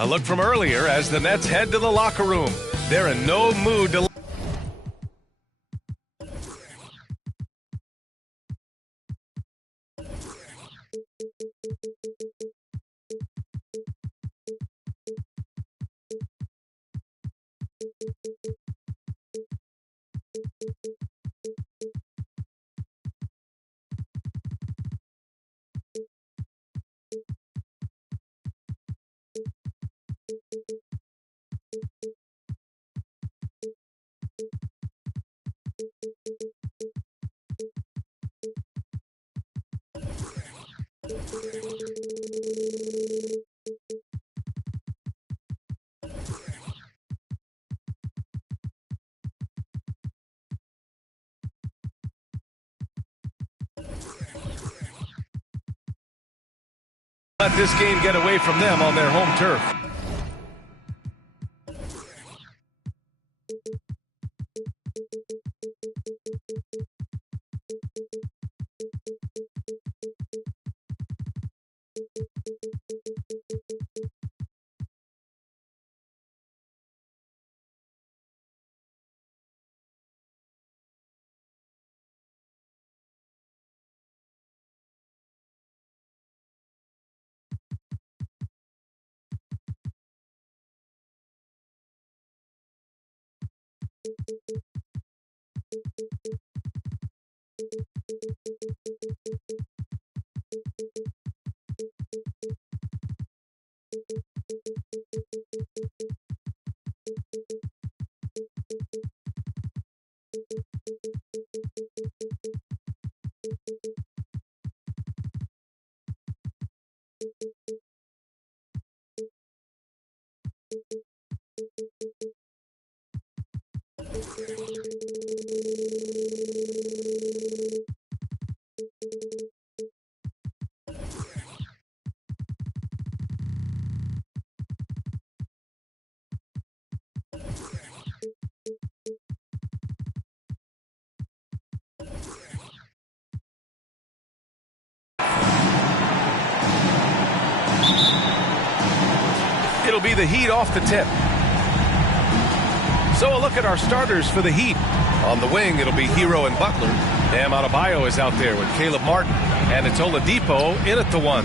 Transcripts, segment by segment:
A look from earlier as the Nets head to the locker room. They're in no mood to... Let this game get away from them on their home turf. It'll be the Heat off the tip. So a look at our starters for the Heat. On the wing, it'll be Hero and Butler. Bam Adebayo is out there with Caleb Martin. And it's Oladipo in at the one.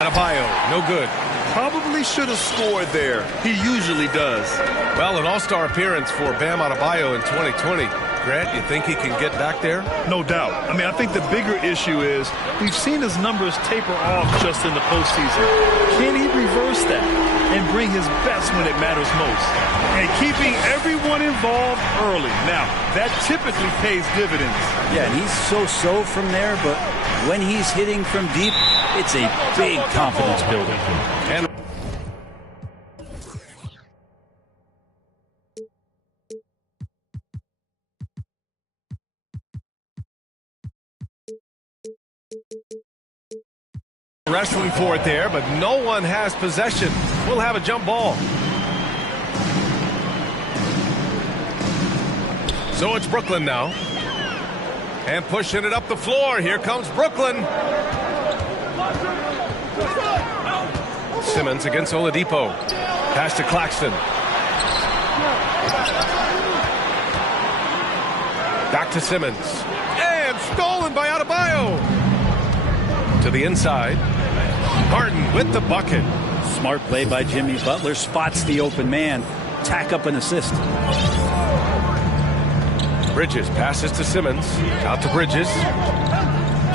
Adebayo, no good. Probably should have scored there. He usually does. Well, an all-star appearance for Bam Adebayo in 2020. Grant, you think he can get back there? No doubt. I mean, I think the bigger issue is we've seen his numbers taper off just in the postseason. Can he reverse that and bring his best when it matters most? And keeping everyone involved early. Now, that typically pays dividends. Yeah, and he's so-so from there, but when he's hitting from deep, it's a big confidence builder. And wrestling for it there, but no one has possession. We'll have a jump ball. So it's Brooklyn now. And pushing it up the floor. Here comes Brooklyn. Simmons against Oladipo. Pass to Claxton. Back to Simmons. And stolen by Adebayo. To the inside. Martin with the bucket. Smart play by Jimmy Butler. Spots the open man. Tack up an assist. Bridges passes to Simmons. Out to Bridges.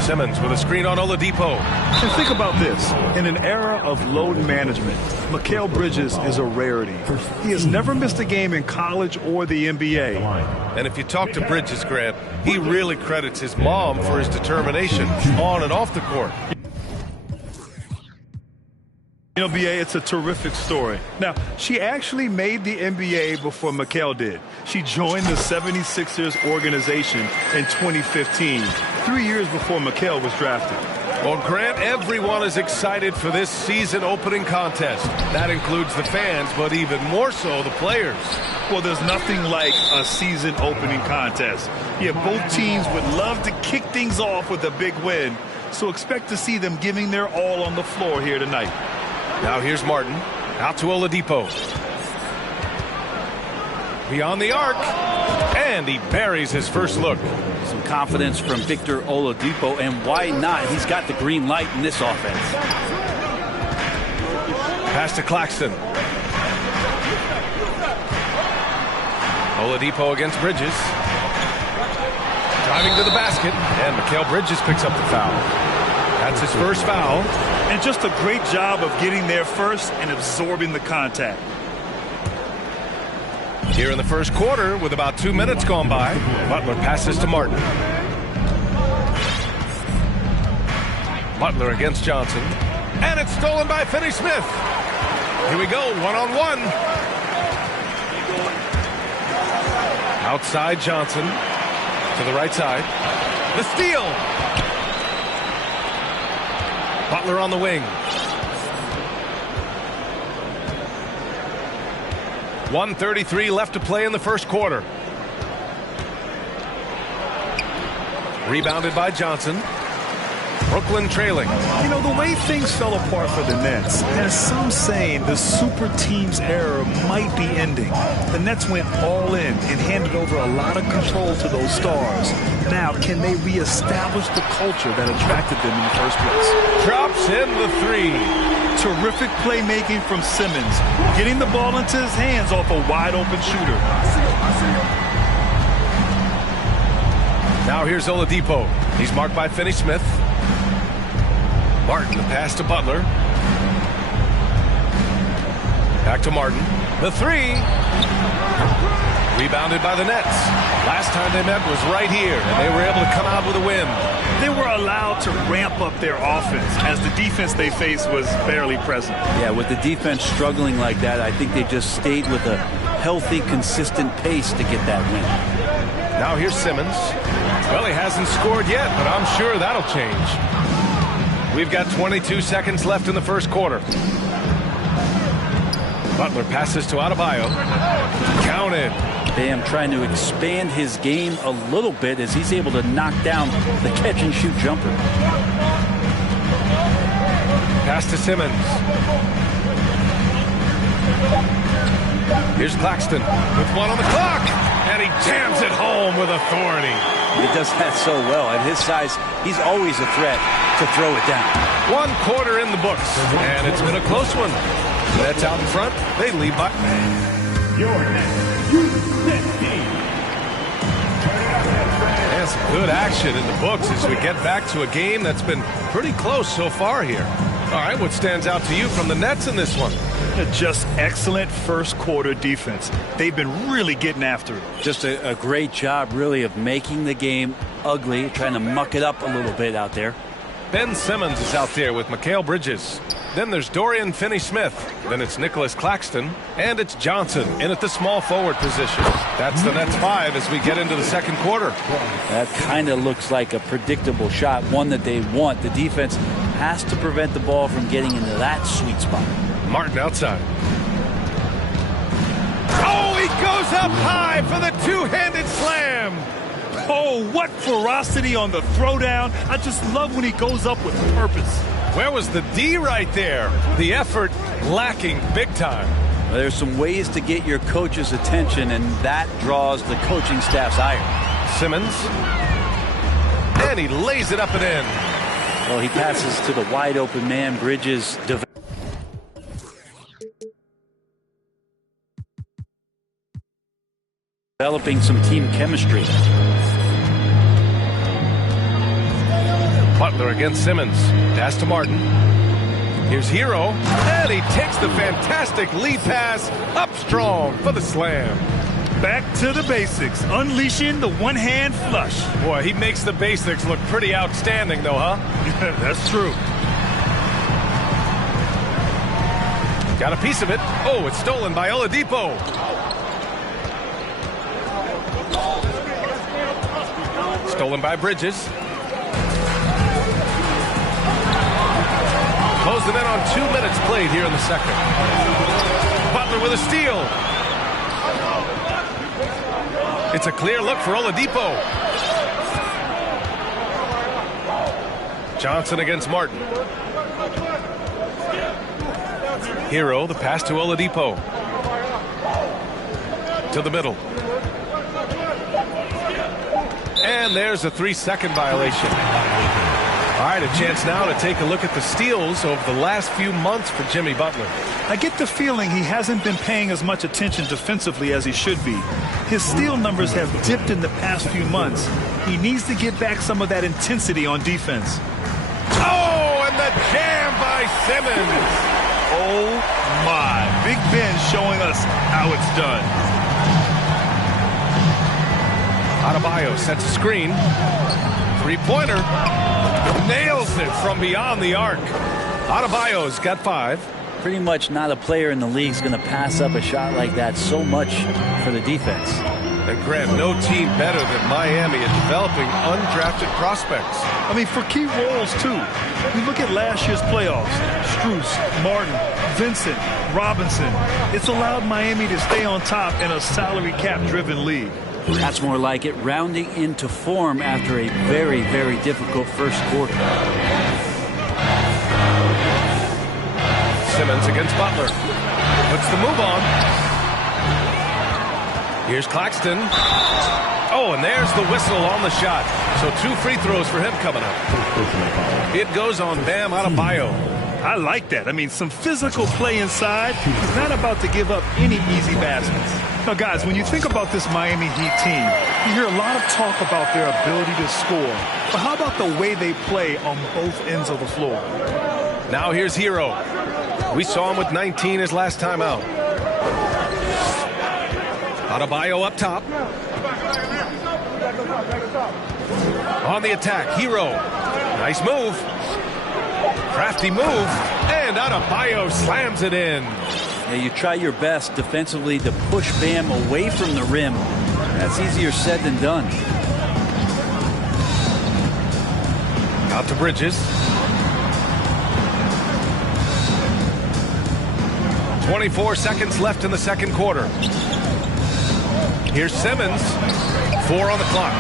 Simmons with a screen on Oladipo. And think about this. In an era of load management, Mikal Bridges is a rarity. He has never missed a game in college or the NBA. And if you talk to Bridges, Grant, he really credits his mom for his determination on and off the court. NBA, it's a terrific story. Now, she actually made the NBA before Mikal did. She joined the 76ers organization in 2015, 3 years before Mikal was drafted. Well, Grant, everyone is excited for this season opening contest. That includes the fans, but even more so the players. Well, there's nothing like a season opening contest. Yeah, both teams would love to kick things off with a big win, so expect to see them giving their all on the floor here tonight. Now here's Martin. Out to Oladipo. Beyond the arc. And he buries his first look. Some confidence from Victor Oladipo, and why not? He's got the green light in this offense. Pass to Claxton. Oladipo against Bridges. Driving to the basket. And Mikal Bridges picks up the foul. That's his first foul. And just a great job of getting there first and absorbing the contact. Here in the first quarter, with about 2 minutes gone by, Butler passes to Martin. Butler against Johnson. And it's stolen by Finney-Smith. Here we go, one-on-one. Outside Johnson. To the right side. The steal. Butler on the wing. 1:33 left to play in the first quarter. Rebounded by Johnson. Brooklyn trailing. You know, the way things fell apart for the Nets has some saying the super teams era might be ending. The Nets went all in and handed over a lot of control to those stars. Now, can they reestablish the culture that attracted them in the first place? Drops in the three. Terrific playmaking from Simmons, getting the ball into his hands off a wide-open shooter. Now here's Oladipo. He's marked by Finney-Smith. Martin, the pass to Butler. Back to Martin. The three. Rebounded by the Nets. Last time they met was right here, and they were able to come out with a win. They were allowed to ramp up their offense as the defense they faced was barely present. Yeah, with the defense struggling like that, I think they just stayed with a healthy, consistent pace to get that win. Now here's Simmons. Well, he hasn't scored yet, but I'm sure that'll change. We've got 22 seconds left in the first quarter. Butler passes to Adebayo. Counted. Bam trying to expand his game a little bit as he's able to knock down the catch-and-shoot jumper. Pass to Simmons. Here's Claxton with one on the clock. And he jams it home with authority. He does that so well. At his size, he's always a threat to throw it down. 1 quarter in the books, and it's been a close one. Nets out in front. They lead by. And some good action in the books as we get back to a game that's been pretty close so far here. All right, what stands out to you from the Nets in this one? Just excellent first quarter defense. They've been really getting after it. Just a great job, really, of making the game ugly, trying to muck it up a little bit out there. Ben Simmons is out there with Mikal Bridges. Then there's Dorian Finney-Smith. Then it's Nicholas Claxton. And it's Johnson in at the small forward position. That's the Nets 5 as we get into the second quarter. That kind of looks like a predictable shot, one that they want. The defense has to prevent the ball from getting into that sweet spot. Martin outside. Oh, he goes up high for the two-handed slam. Oh, what ferocity on the throwdown. I just love when he goes up with purpose. Where was the D right there? The effort lacking big time. Well, there's some ways to get your coach's attention, and that draws the coaching staff's ire. Simmons. And he lays it up and in. Well, he passes to the wide open man. Bridges. Developing some team chemistry. Butler against Simmons. Pass to Martin. Here's Hero. And he takes the fantastic lead pass up strong for the slam. Back to the basics. Unleashing the one-hand flush. Boy, he makes the basics look pretty outstanding, though, huh? That's true. Got a piece of it. Oh, it's stolen by Oladipo. Stolen by Bridges. Closing in on 2 minutes played here in the second. Butler with a steal. It's a clear look for Oladipo. Johnson against Martin. Hero, the pass to Oladipo. To the middle. And there's a 3-second violation. All right, a chance now to take a look at the steals over the last few months for Jimmy Butler. I get the feeling he hasn't been paying as much attention defensively as he should be. His steal numbers have dipped in the past few months. He needs to get back some of that intensity on defense. Oh, and the jam by Simmons. Oh, my. Big Ben showing us how it's done. Adebayo sets a screen. Three-pointer. Nails it from beyond the arc. Adebayo's got 5. Pretty much not a player in the league is going to pass up a shot like that so much for the defense. And Grant, no team better than Miami at developing undrafted prospects. I mean, for key roles, too. You look at last year's playoffs. Strus, Martin, Vincent, Robinson. It's allowed Miami to stay on top in a salary cap-driven league. That's more like it, rounding into form after a very, very difficult first quarter. Simmons against Butler. Puts the move on. Here's Claxton. Oh, and there's the whistle on the shot. So 2 free throws for him coming up. It goes on Bam Adebayo. I like that. I mean, some physical play inside. He's not about to give up any easy baskets. Now, guys, when you think about this Miami Heat team, you hear a lot of talk about their ability to score. But how about the way they play on both ends of the floor? Now here's Hero. We saw him with 19 his last time out. Adebayo up top. On the attack, Hero. Nice move. Crafty move. And Adebayo slams it in. Yeah, you try your best defensively to push Bam away from the rim. That's easier said than done. Out to Bridges. 24 seconds left in the second quarter. Here's Simmons. 4 on the clock.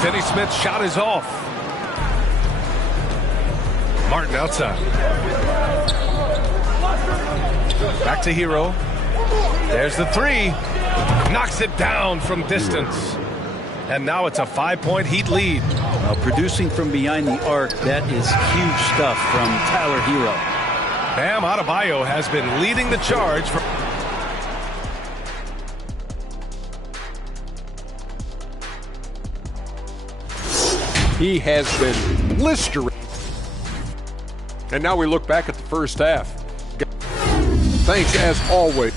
Finney Smith's shot is off. Martin outside. Back to Hero. There's the 3. Knocks it down from distance. And now it's a 5-point Heat lead. Producing from behind the arc, that is huge stuff from Tyler Hero. Bam Adebayo has been leading the charge for... He has been blistering. And now we look back at the first half. Thanks as always.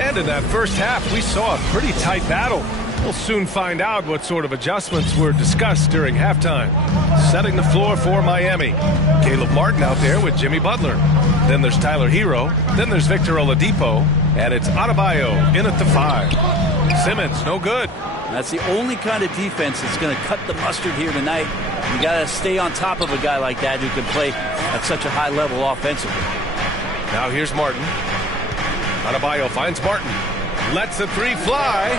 And in that first half, we saw a pretty tight battle. We'll soon find out what sort of adjustments were discussed during halftime. Setting the floor for Miami. Caleb Martin out there with Jimmy Butler. Then there's Tyler Hero. Then there's Victor Oladipo. And it's Adebayo in at the 5. Simmons, no good. That's the only kind of defense that's going to cut the mustard here tonight. You got to stay on top of a guy like that who can play at such a high level offensively. Now here's Martin. Adebayo finds Martin. Lets the 3 fly.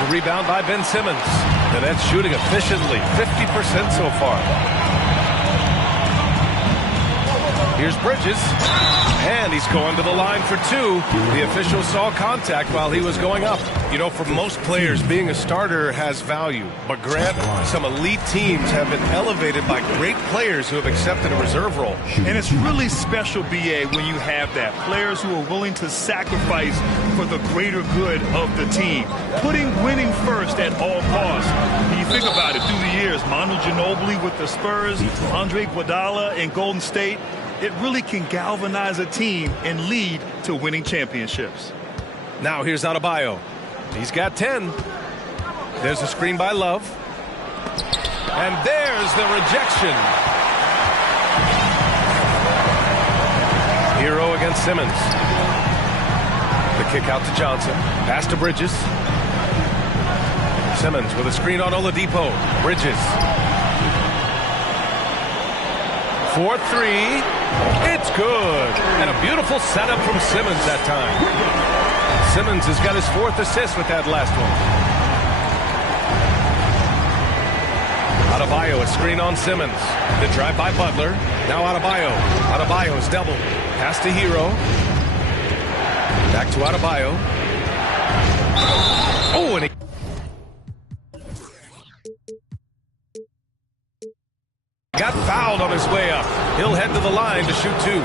The rebound by Ben Simmons. And that's shooting efficiently. 50% so far. Here's Bridges. And he's going to the line for two. The official saw contact while he was going up. You know, for most players, being a starter has value. But Grant, some elite teams have been elevated by great players who have accepted a reserve role. And it's really special, B.A., when you have that. Players who are willing to sacrifice for the greater good of the team. Putting winning first at all costs. When you think about it, through the years, Manu Ginobili with the Spurs, Andre Iguodala in Golden State, it really can galvanize a team and lead to winning championships. Now here's Adebayo. He's got 10. There's a screen by Love. And there's the rejection. Hero against Simmons. The kick out to Johnson. Pass to Bridges. Simmons with a screen on Oladipo. Bridges. 4-3. It's good. And a beautiful setup from Simmons that time. Simmons has got his 4th assist with that last one. Adebayo, a screen on Simmons. The drive by Butler. Now Adebayo. Adebayo's double. Pass to Hero. Back to Adebayo. Oh, and he... got fouled on his way up. He'll head to the line to shoot two.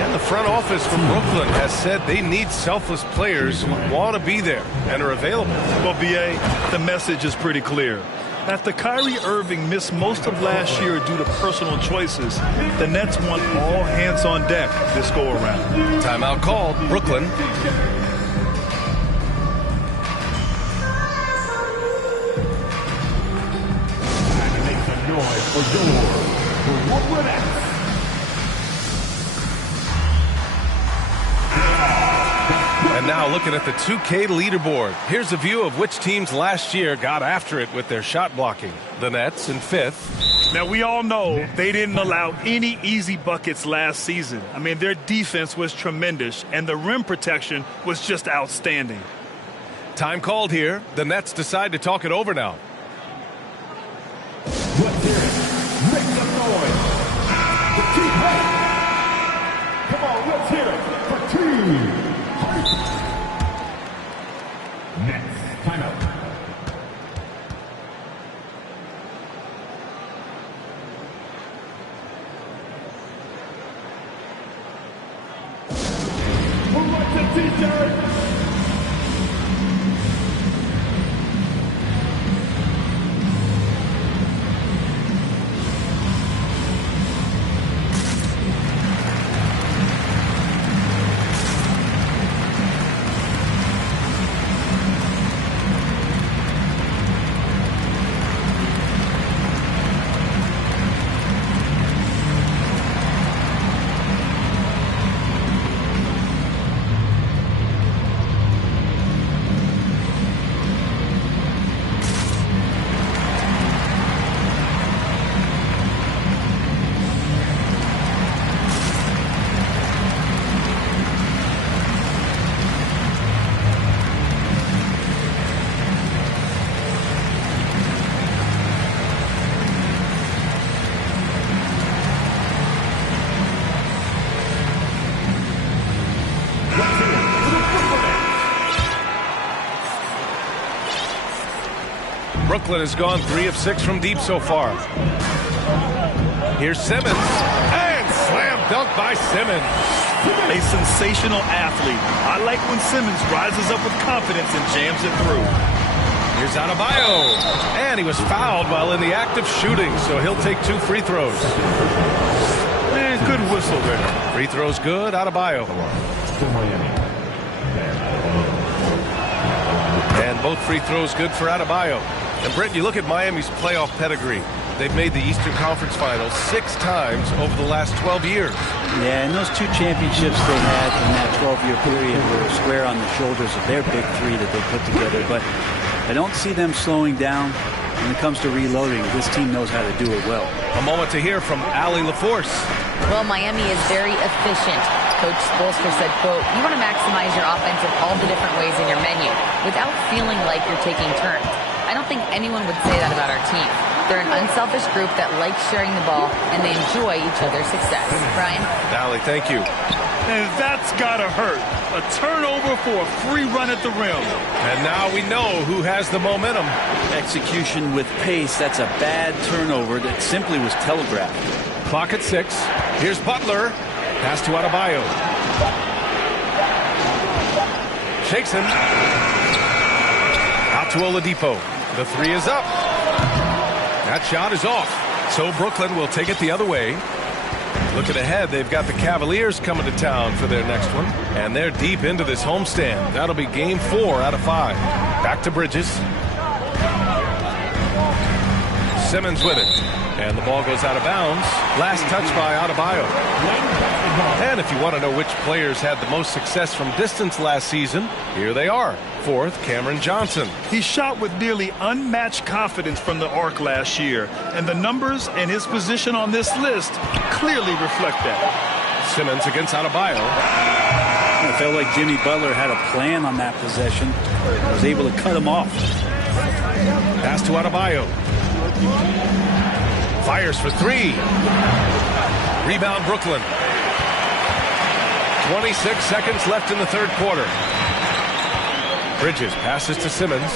And the front office from Brooklyn has said they need selfless players who want to be there and are available. Well, B.A., the message is pretty clear. After Kyrie Irving missed most of last year due to personal choices, the Nets want all hands on deck this go-around. Timeout called. Brooklyn. And now looking at the 2K leaderboard. Here's a view of which teams last year got after it with their shot blocking. The Nets in 5th. Now, we all know they didn't allow any easy buckets last season. I mean, their defense was tremendous, and the rim protection was just outstanding. Time called here. The Nets decide to talk it over now. Let's hear it. Make some noise. The team. Come on, let's hear it for team. Nets. Timeout. Who wants a t-shirt? Brooklyn has gone 3 of 6 from deep so far. Here's Simmons. And slam dunk by Simmons. A sensational athlete. I like when Simmons rises up with confidence and jams it through. Here's Adebayo. And he was fouled while in the act of shooting, so he'll take 2 free throws. And good whistle there. Free throws good, Adebayo. And both free throws good for Adebayo. And Brent, you look at Miami's playoff pedigree. They've made the Eastern Conference Finals 6 times over the last 12 years. Yeah, and those 2 championships they had in that 12-year period were square on the shoulders of their big 3 that they put together. But I don't see them slowing down when it comes to reloading. This team knows how to do it well. A moment to hear from Allie LaForce. Well, Miami is very efficient. Coach Spoelstra said, quote, you want to maximize your offense in all the different ways in your menu without feeling like you're taking turns. I don't think anyone would say that about our team. They're an unselfish group that likes sharing the ball, and they enjoy each other's success. Brian? Allie, thank you. And that's gotta hurt. A turnover for a free run at the rim. And now we know who has the momentum. Execution with pace, that's a bad turnover that simply was telegraphed. Clock at 6. Here's Butler. Pass to Adebayo. Shakes him. Out to Oladipo. The 3 is up. That shot is off. So Brooklyn will take it the other way. Looking ahead, they've got the Cavaliers coming to town for their next one. And they're deep into this homestand. That'll be game 4 out of 5. Back to Bridges. Simmons with it. And the ball goes out of bounds. Last touch by Adebayo. And if you want to know which players had the most success from distance last season, here they are. 4th, Cameron Johnson. He shot with nearly unmatched confidence from the arc last year, and the numbers and his position on this list clearly reflect that. Simmons against Adebayo. I felt like Jimmy Butler had a plan on that possession. Was able to cut him off. Pass to Adebayo. Fires for 3. Rebound Brooklyn. 26 seconds left in the 3rd quarter. Bridges passes to Simmons.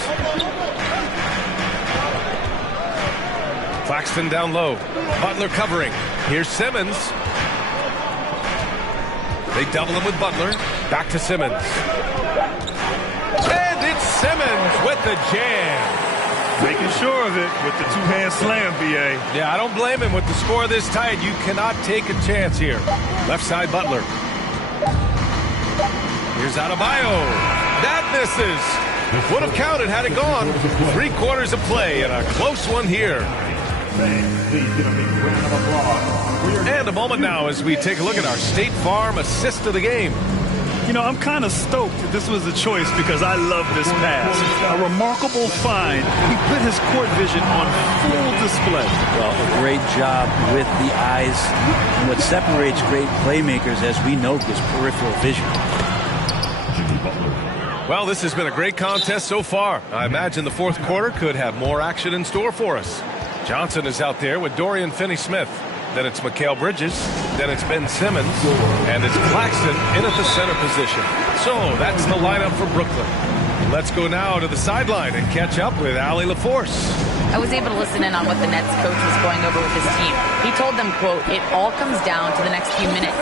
Claxton down low. Butler covering. Here's Simmons. They double him with Butler. Back to Simmons. And it's Simmons with the jam. Making sure of it with the two-hand slam, B.A. Yeah, I don't blame him with the score this tight. You cannot take a chance here. Left side Butler. Here's Adebayo. That misses. Would have counted had it gone. 3 quarters of play and a close one here. And a moment now as we take a look at our State Farm assist of the game. You know, I'm kind of stoked that this was a choice because I love this pass. A remarkable find. He put his court vision on full display. Well, a great job with the eyes. And what separates great playmakers, as we know, is peripheral vision. Well, this has been a great contest so far. I imagine the 4th quarter could have more action in store for us. Johnson is out there with Dorian Finney-Smith. Then it's Mikal Bridges. Then it's Ben Simmons. And it's Claxton in at the center position. So that's the lineup for Brooklyn. Let's go now to the sideline and catch up with Allie LaForce. I was able to listen in on what the Nets coach was going over with his team. He told them, quote, "It all comes down to the next few minutes.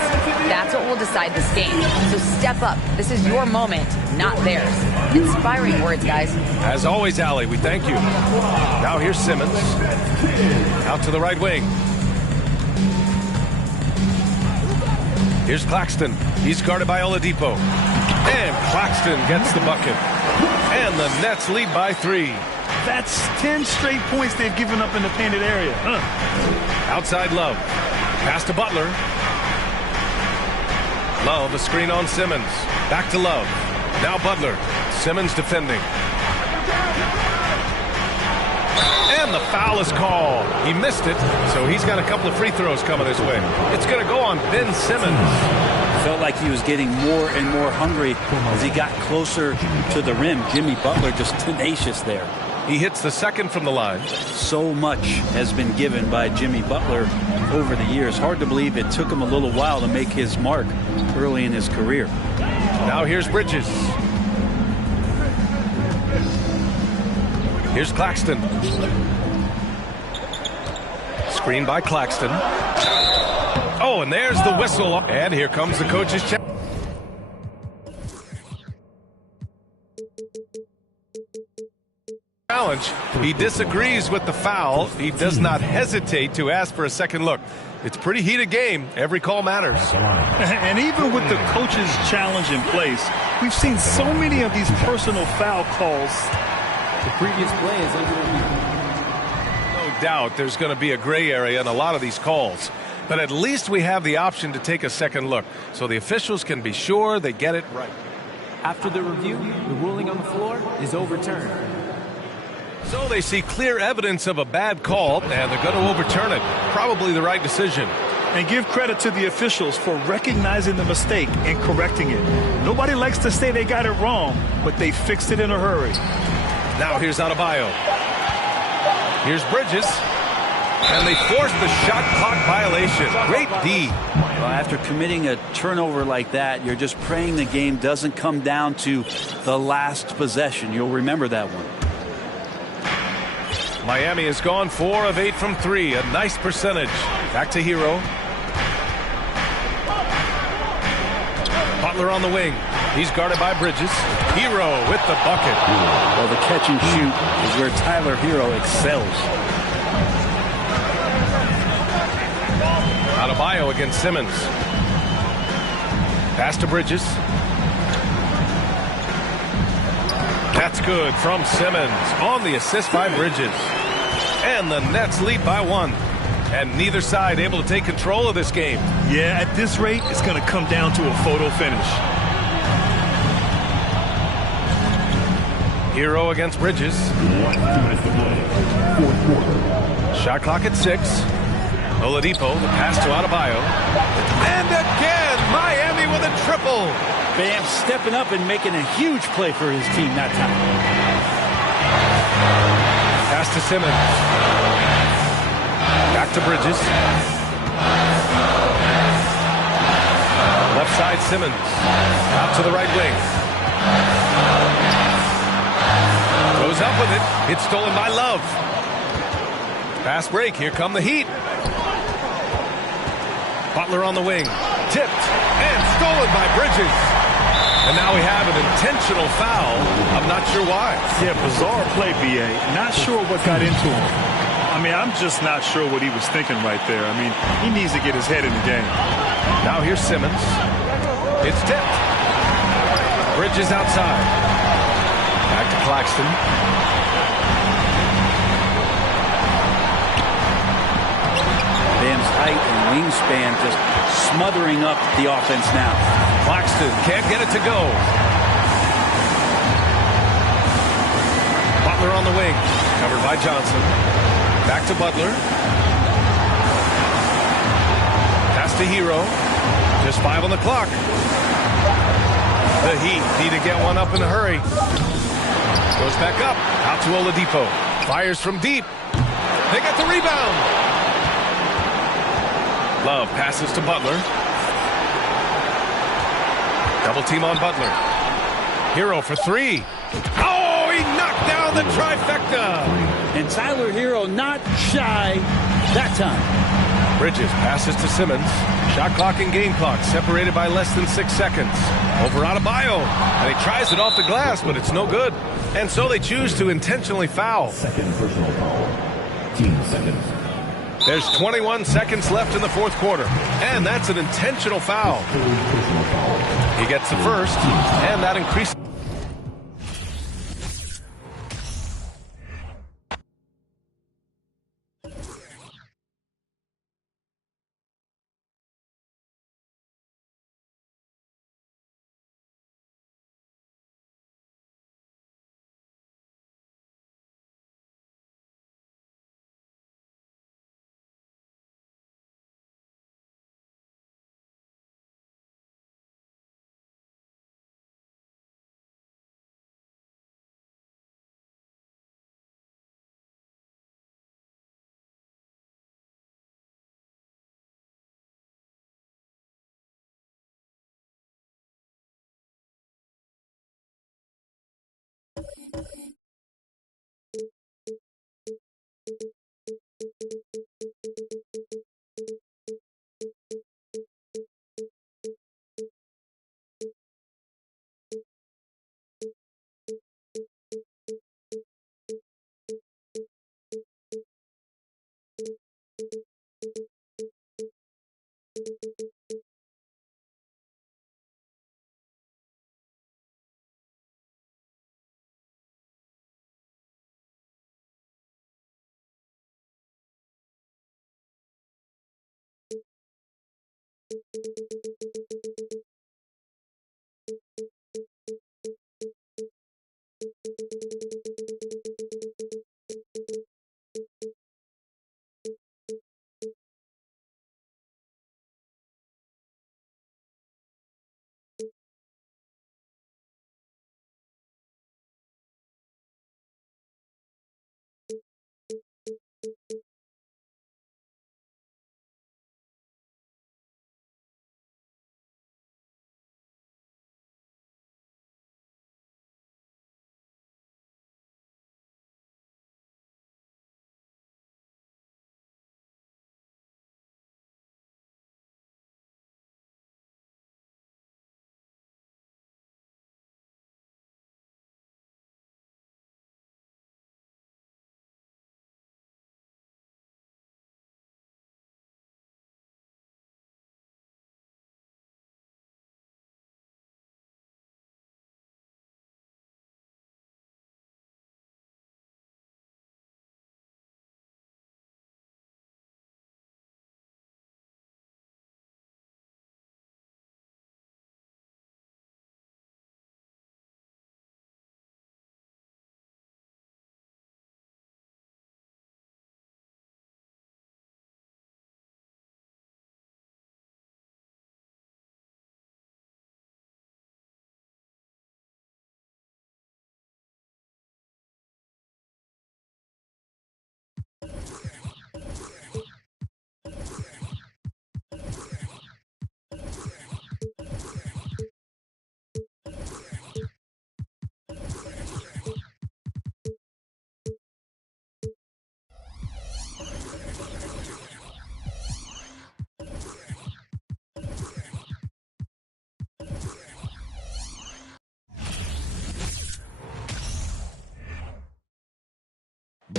That's what will decide this game. So step up. This is your moment, not theirs." Inspiring words, guys. As always, Allie, we thank you. Now here's Simmons. Out to the right wing. Here's Claxton. He's guarded by Oladipo. And Claxton gets the bucket. And the Nets lead by 3. That's 10 straight points they've given up in the painted area. Outside Love. Pass to Butler. Love, a screen on Simmons. Back to Love. Now Butler. Simmons defending. And the foul is called. He missed it, so he's got a couple of free throws coming his way. It's going to go on Ben Simmons. Felt like he was getting more and more hungry as he got closer to the rim. Jimmy Butler just tenacious there. He hits the 2nd from the line. So much has been given by Jimmy Butler over the years. Hard to believe it took him a little while to make his mark early in his career. Now here's Bridges. Here's Claxton. Screen by Claxton. Oh, and there's the whistle. And here comes the coach's check. Challenge. He disagrees with the foul. He does not hesitate to ask for a second look. It's a pretty heated game. Every call matters. And even with the coach's challenge in place, we've seen so many of these personal foul calls. The previous play is under review. No doubt there's going to be a gray area in a lot of these calls. But at least we have the option to take a second look so the officials can be sure they get it right. After the review, the ruling on the floor is overturned. So they see clear evidence of a bad call, and they're going to overturn it. Probably the right decision. And give credit to the officials for recognizing the mistake and correcting it. Nobody likes to say they got it wrong, but they fixed it in a hurry. Now here's Adebayo. Here's Bridges. And they forced the shot clock violation. Great D. Well, after committing a turnover like that, you're just praying the game doesn't come down to the last possession. You'll remember that one. Miami has gone 4 of 8 from 3. A nice percentage. Back to Hero. Butler on the wing. He's guarded by Bridges. Hero with the bucket. Well, the catch and shoot is where Tyler Hero excels. Adebayo against Simmons. Pass to Bridges. That's good from Simmons on the assist by Bridges. And the Nets lead by 1. And neither side able to take control of this game. Yeah, at this rate, it's going to come down to a photo finish. Hero against Bridges. Shot clock at 6. Oladipo, the pass to Adebayo. And again, Miami with a triple. Bam stepping up and making a huge play for his team that time. Pass to Simmons. Back to Bridges. Left side Simmons. Out to the right wing. Goes up with it. It's stolen by Love. Fast break. Here come the Heat. Butler on the wing. Tipped and stolen by Bridges. And now we have an intentional foul. I'm not sure why. Yeah, bizarre play, B.A. Not sure what got into him. I mean, I'm just not sure what he was thinking right there. I mean, he needs to get his head in the game. Now here's Simmons. It's tipped. Bridges outside. Back to Claxton. Bam's height and wingspan just smothering up the offense now. Claxton can't get it to go. Butler on the wing. Covered by Johnson. Back to Butler. Pass to Hero. Just 5 on the clock. The Heat need to get one up in a hurry. Goes back up. Out to Oladipo. Fires from deep. They get the rebound. Love passes to Butler. Double team on Butler. Hero for 3. Oh, he knocked down the trifecta. And Tyler Hero not shy that time. Bridges passes to Simmons. Shot clock and game clock separated by less than 6 seconds. Over Adebayo. And he tries it off the glass, but it's no good. And so they choose to intentionally foul. Second personal foul. Team seconds. There's 21 seconds left in the 4th quarter. And that's an intentional foul. He gets the first, and that increases.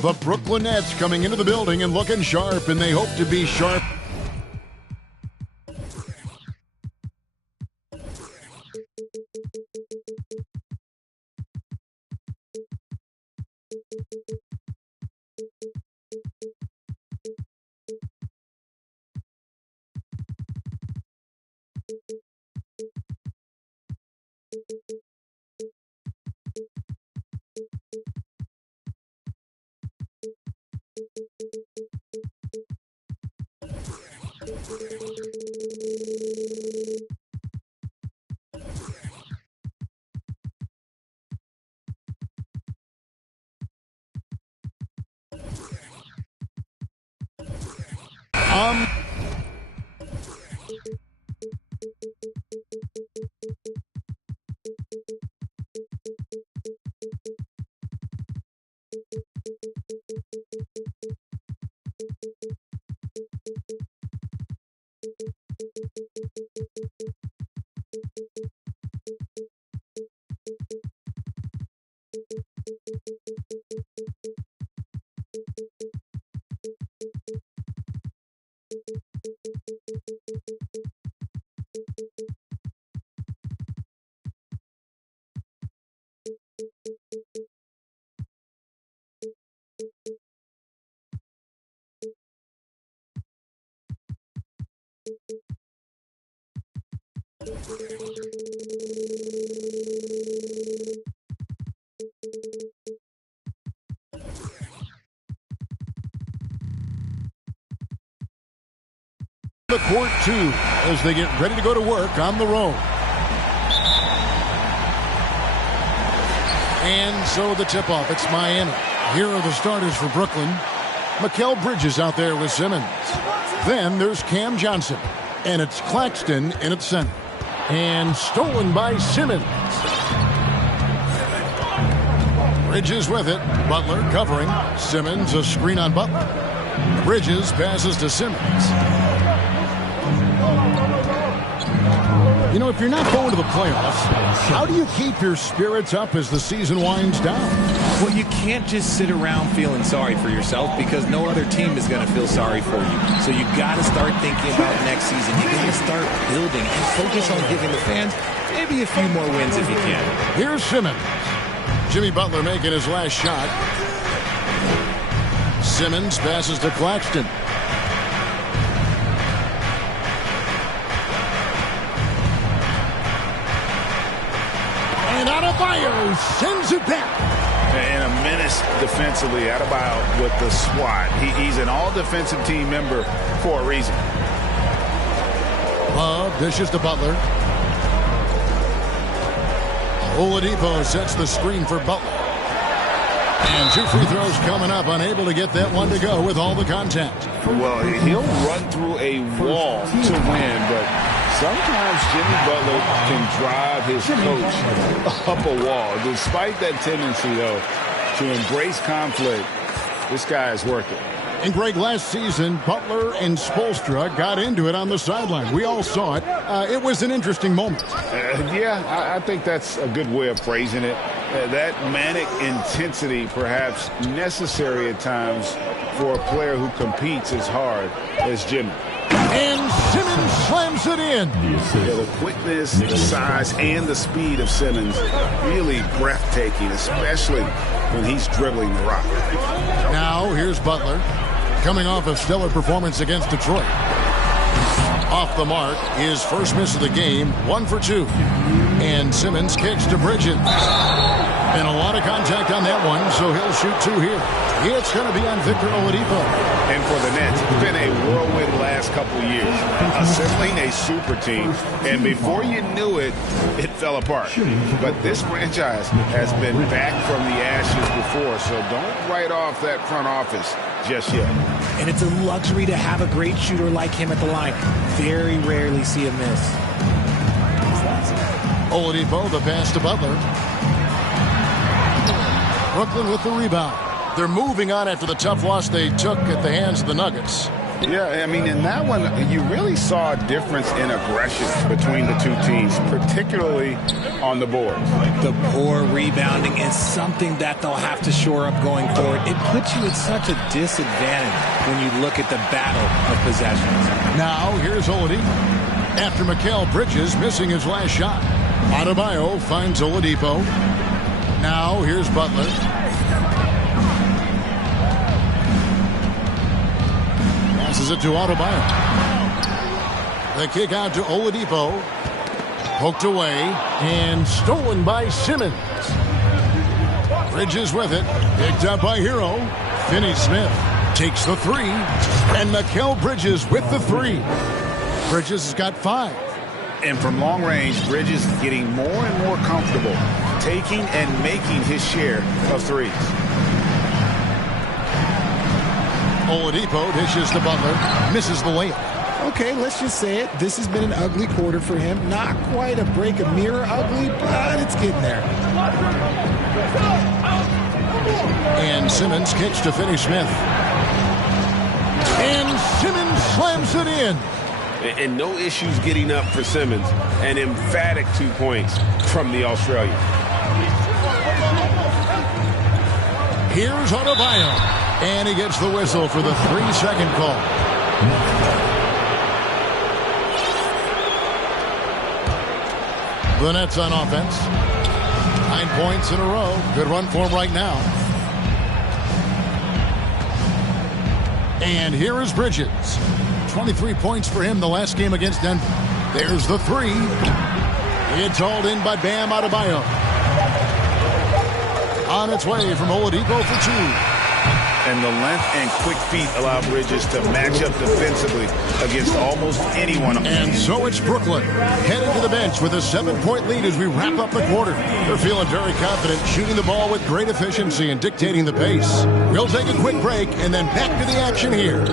The Brooklyn Nets coming into the building and looking sharp, and they hope to be sharp. The court two as they get ready to go to work on the road. And so the tip-off, it's Miami. Here are the starters for Brooklyn. Mikal Bridges out there with Simmons. Then there's Cam Johnson. And it's Claxton in at center. And stolen by Simmons. Bridges with it. Butler covering. Simmons a screen on Butler. Bridges passes to Simmons. You know, if you're not going to the playoffs, how do you keep your spirits up as the season winds down? Well, you can't just sit around feeling sorry for yourself because no other team is going to feel sorry for you. So you got to start thinking about next season. You got to start building and focus on giving the fans maybe a few more wins if you can. Here's Simmons. Jimmy Butler making his last shot. Simmons passes to Claxton. And Adebayo sends it back. And a menace defensively. Adebayo with the swat. He's an all-defensive team member for a reason. Love dishes to Butler. Oladipo sets the screen for Butler. And two free throws coming up, unable to get that one to go with all the contact. Well, he'll run through a wall to win, but sometimes Jimmy Butler can drive his coach up a wall. Despite that tendency, though, to embrace conflict, this guy is working. And Greg, last season, Butler and Spoelstra got into it on the sideline. We all saw it. It was an interesting moment. Yeah, I think that's a good way of phrasing it. That manic intensity perhaps necessary at times for a player who competes as hard as Jimmy. And Simmons slams it in. Yeah, the quickness, the size, and the speed of Simmons really breathtaking, especially when he's dribbling the rock. Now here's Butler coming off a stellar performance against Detroit. Off the mark, his first miss of the game, 1 for 2. And Simmons kicks to Bridges. And a lot of contact on that one, so he'll shoot 2 here. It's going to be on Victor Oladipo. And for the Nets, it's been a whirlwind last couple of years, assembling a super team. And before you knew it, it fell apart. But this franchise has been back from the ashes before, so don't write off that front office just yet. And it's a luxury to have a great shooter like him at the line. Very rarely see him miss. Oladipo, the pass to Butler. Brooklyn with the rebound. They're moving on after the tough loss they took at the hands of the Nuggets. Yeah, I mean, in that one, you really saw a difference in aggression between the two teams, particularly on the boards. The poor rebounding is something that they'll have to shore up going forward. It puts you at such a disadvantage when you look at the battle of possessions. Now, here's Oladipo. After Mikal Bridges missing his last shot, Adebayo finds Oladipo. Now, here's Butler. Passes it to Adebayo. The kick out to Oladipo. Poked away and stolen by Simmons. Bridges with it. Picked up by Hero. Finney-Smith takes the three. And Mikal Bridges with the three. Bridges has got 5. And from long range, Bridges getting more and more comfortable taking and making his share of threes. Oladipo dishes to Butler. Misses the layup. Okay, let's just say it. This has been an ugly quarter for him. Not quite a break a mirror ugly, but it's getting there. And Simmons kicks to Finney-Smith. And Simmons slams it in. And no issues getting up for Simmons. An emphatic 2 points from the Australian. Here's Adebayo. And he gets the whistle for the 3-second call. The Nets on offense. 9 points in a row. Good run for him right now. And here is Bridges. 23 points for him the last game against Denver. There's the three. It's hauled in by Bam Adebayo. On its way from Oladipo for 2. And the length and quick feet allow Bridges to match up defensively against almost anyone. And so it's Brooklyn headed to the bench with a 7-point lead as we wrap up the quarter. They're feeling very confident, shooting the ball with great efficiency and dictating the pace. We'll take a quick break and then back to the action here.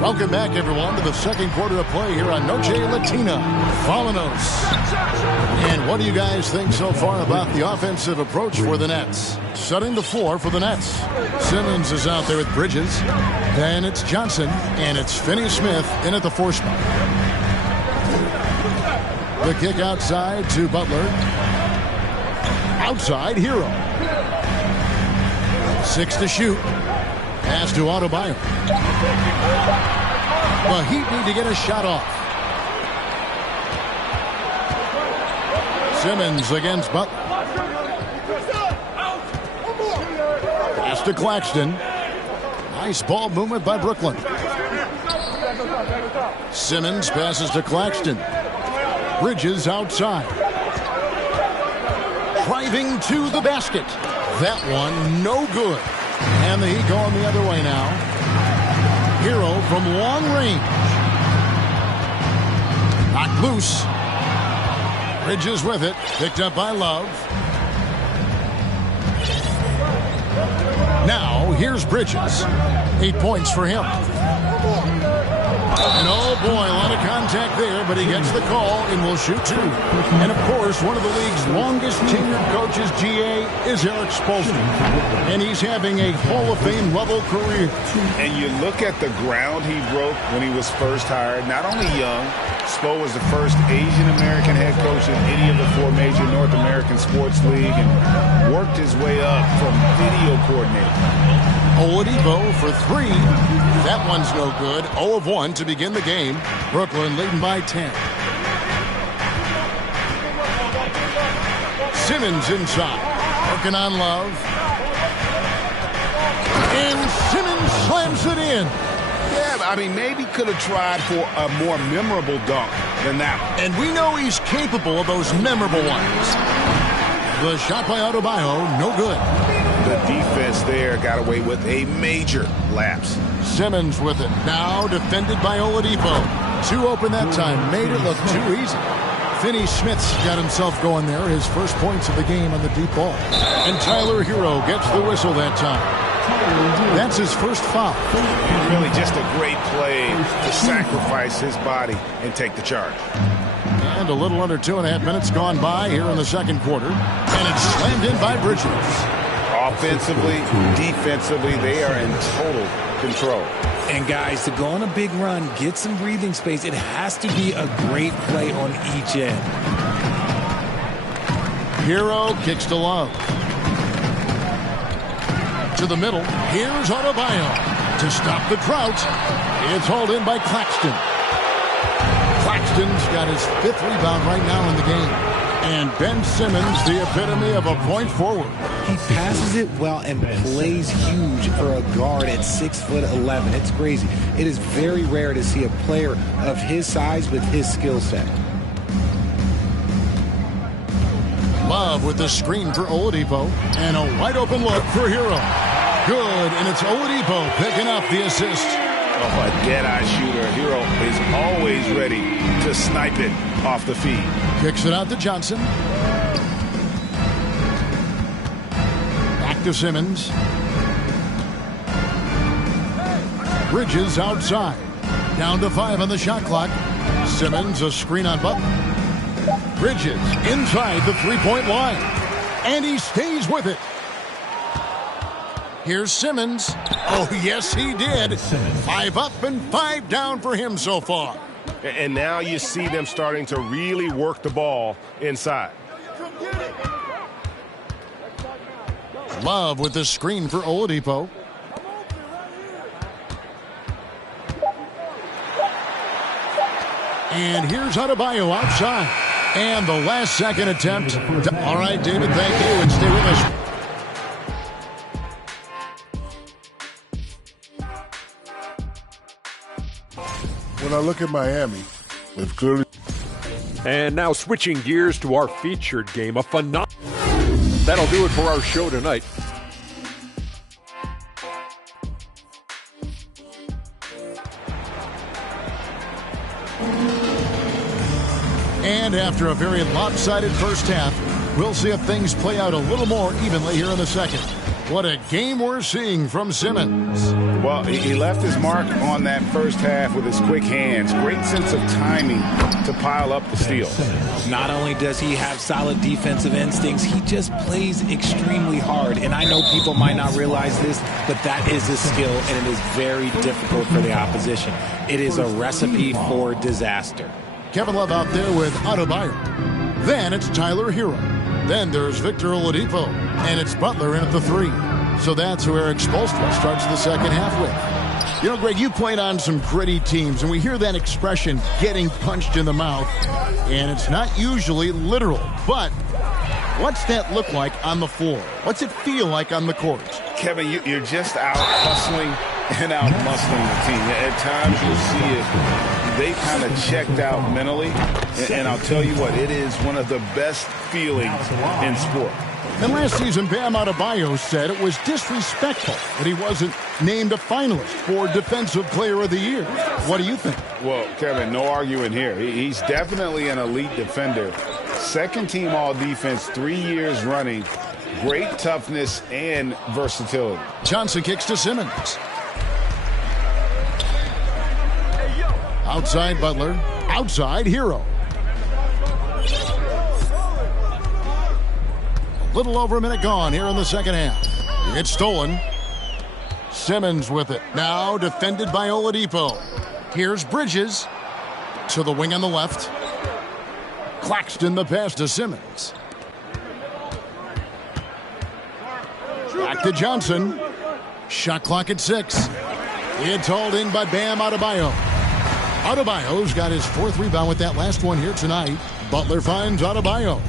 Welcome back, everyone, to the second quarter of play here on Noche Latina. Falanos. And what do you guys think so far about the offensive approach for the Nets? Setting the floor for the Nets. Simmons is out there with Bridges. Then it's Johnson, and it's Finney-Smith in at the 4 spot. The kick outside to Butler. Outside, Hero. 6 to shoot. Pass to Adebayo. The Heat need to get a shot off. Simmons against Butler. Pass to Claxton. Nice ball movement by Brooklyn. Simmons passes to Claxton. Bridges outside. Driving to the basket. That one no good. And the Heat going the other way now. Hero from long range. Knocked loose. Bridges with it. Picked up by Love. Now, here's Bridges. 8 points for him. And oh boy, a lot of contact there, but he gets the call and will shoot 2. And of course, one of the league's longest tenured coaches, GA, is Eric Spoelstra. And he's having a Hall of Fame level career. And you look at the ground he broke when he was first hired. Not only young, Spo was the first Asian American head coach in any of the 4 major North American sports league and worked his way up from video coordinator. Oladipo for 3. That one's no good. 0 of 1 to begin the game. Brooklyn leading by 10. Simmons inside. Working on Love. And Simmons slams it in. Yeah, I mean, maybe could have tried for a more memorable dunk than that one. And we know he's capable of those memorable ones. The shot by Adebayo, no good. The defense there got away with a major lapse. Simmons with it. Now defended by Oladipo. 2 open that time. Made it look too easy. Finney-Smith's got himself going there. His first points of the game on the deep ball. And Tyler Hero gets the whistle that time. That's his first foul. Really just a great play to sacrifice his body and take the charge. And a little under 2.5 minutes gone by here in the second quarter. And it's slammed in by Bridges. Offensively, defensively, they are in total control. And guys, to go on a big run, get some breathing space, it has to be a great play on each end. Hero kicks to Love. To the middle. Here's Adebayo to stop the drought. It's hauled in by Claxton. Claxton's got his 5th rebound right now in the game. And Ben Simmons, the epitome of a point forward. He passes it well and plays huge for a guard at 6'11". It's crazy. It is very rare to see a player of his size with his skill set. Love with the screen for Oladipo. And a wide open look for Hero. Good, and it's Oladipo picking up the assist. Oh, a dead-eye shooter. Hero is always ready to snipe it off the feed. Kicks it out to Johnson. Back to Simmons. Bridges outside. Down to 5 on the shot clock. Simmons, a screen on Butler. Bridges inside the three-point line. And he stays with it. Here's Simmons. Oh, yes, he did. 5 up and 5 down for him so far. And now you see them starting to really work the ball inside. Love with the screen for Oladipo. And here's Adebayo outside. And the last second attempt. All right, David, thank you, and stay with us. When I look at Miami, they've clearly... And now switching gears to our featured game, a phenomenal... That'll do it for our show tonight. And after a very lopsided first half, we'll see if things play out a little more evenly here in the second. What a game we're seeing from Simmons. Well, he left his mark on that first half with his quick hands. Great sense of timing to pile up the steals. Not only does he have solid defensive instincts, he just plays extremely hard. And I know people might not realize this, but that is a skill, and it is very difficult for the opposition. It is a recipe for disaster. Kevin Love out there with Adebayo. Then it's Tyler Hero. Then there's Victor Oladipo. And it's Butler in at the 3. So that's who Eric Spoelstra starts the second half with. You know, Greg, you played on some gritty teams, and we hear that expression, getting punched in the mouth. And it's not usually literal. But what's that look like on the floor? What's it feel like on the court? Kevin, you're just out hustling and out muscling the team. At times you'll see it. They kind of checked out mentally, and I'll tell you what, it is one of the best feelings in sport. And last season, Bam Adebayo said it was disrespectful that he wasn't named a finalist for Defensive Player of the Year. What do you think? Well, Kevin, no arguing here. He's definitely an elite defender. Second team all-defense 3 years running. Great toughness and versatility. Johnson kicks to Simmons. Outside Butler. Outside Hero. A little over a minute gone here in the second half. It's stolen. Simmons with it. Now defended by Oladipo. Here's Bridges. To the wing on the left. Claxton the pass to Simmons. Back to Johnson. Shot clock at 6. It's hauled in by Bam Adebayo. Adebayo's got his 4th rebound with that last one here tonight. Butler finds Adebayo.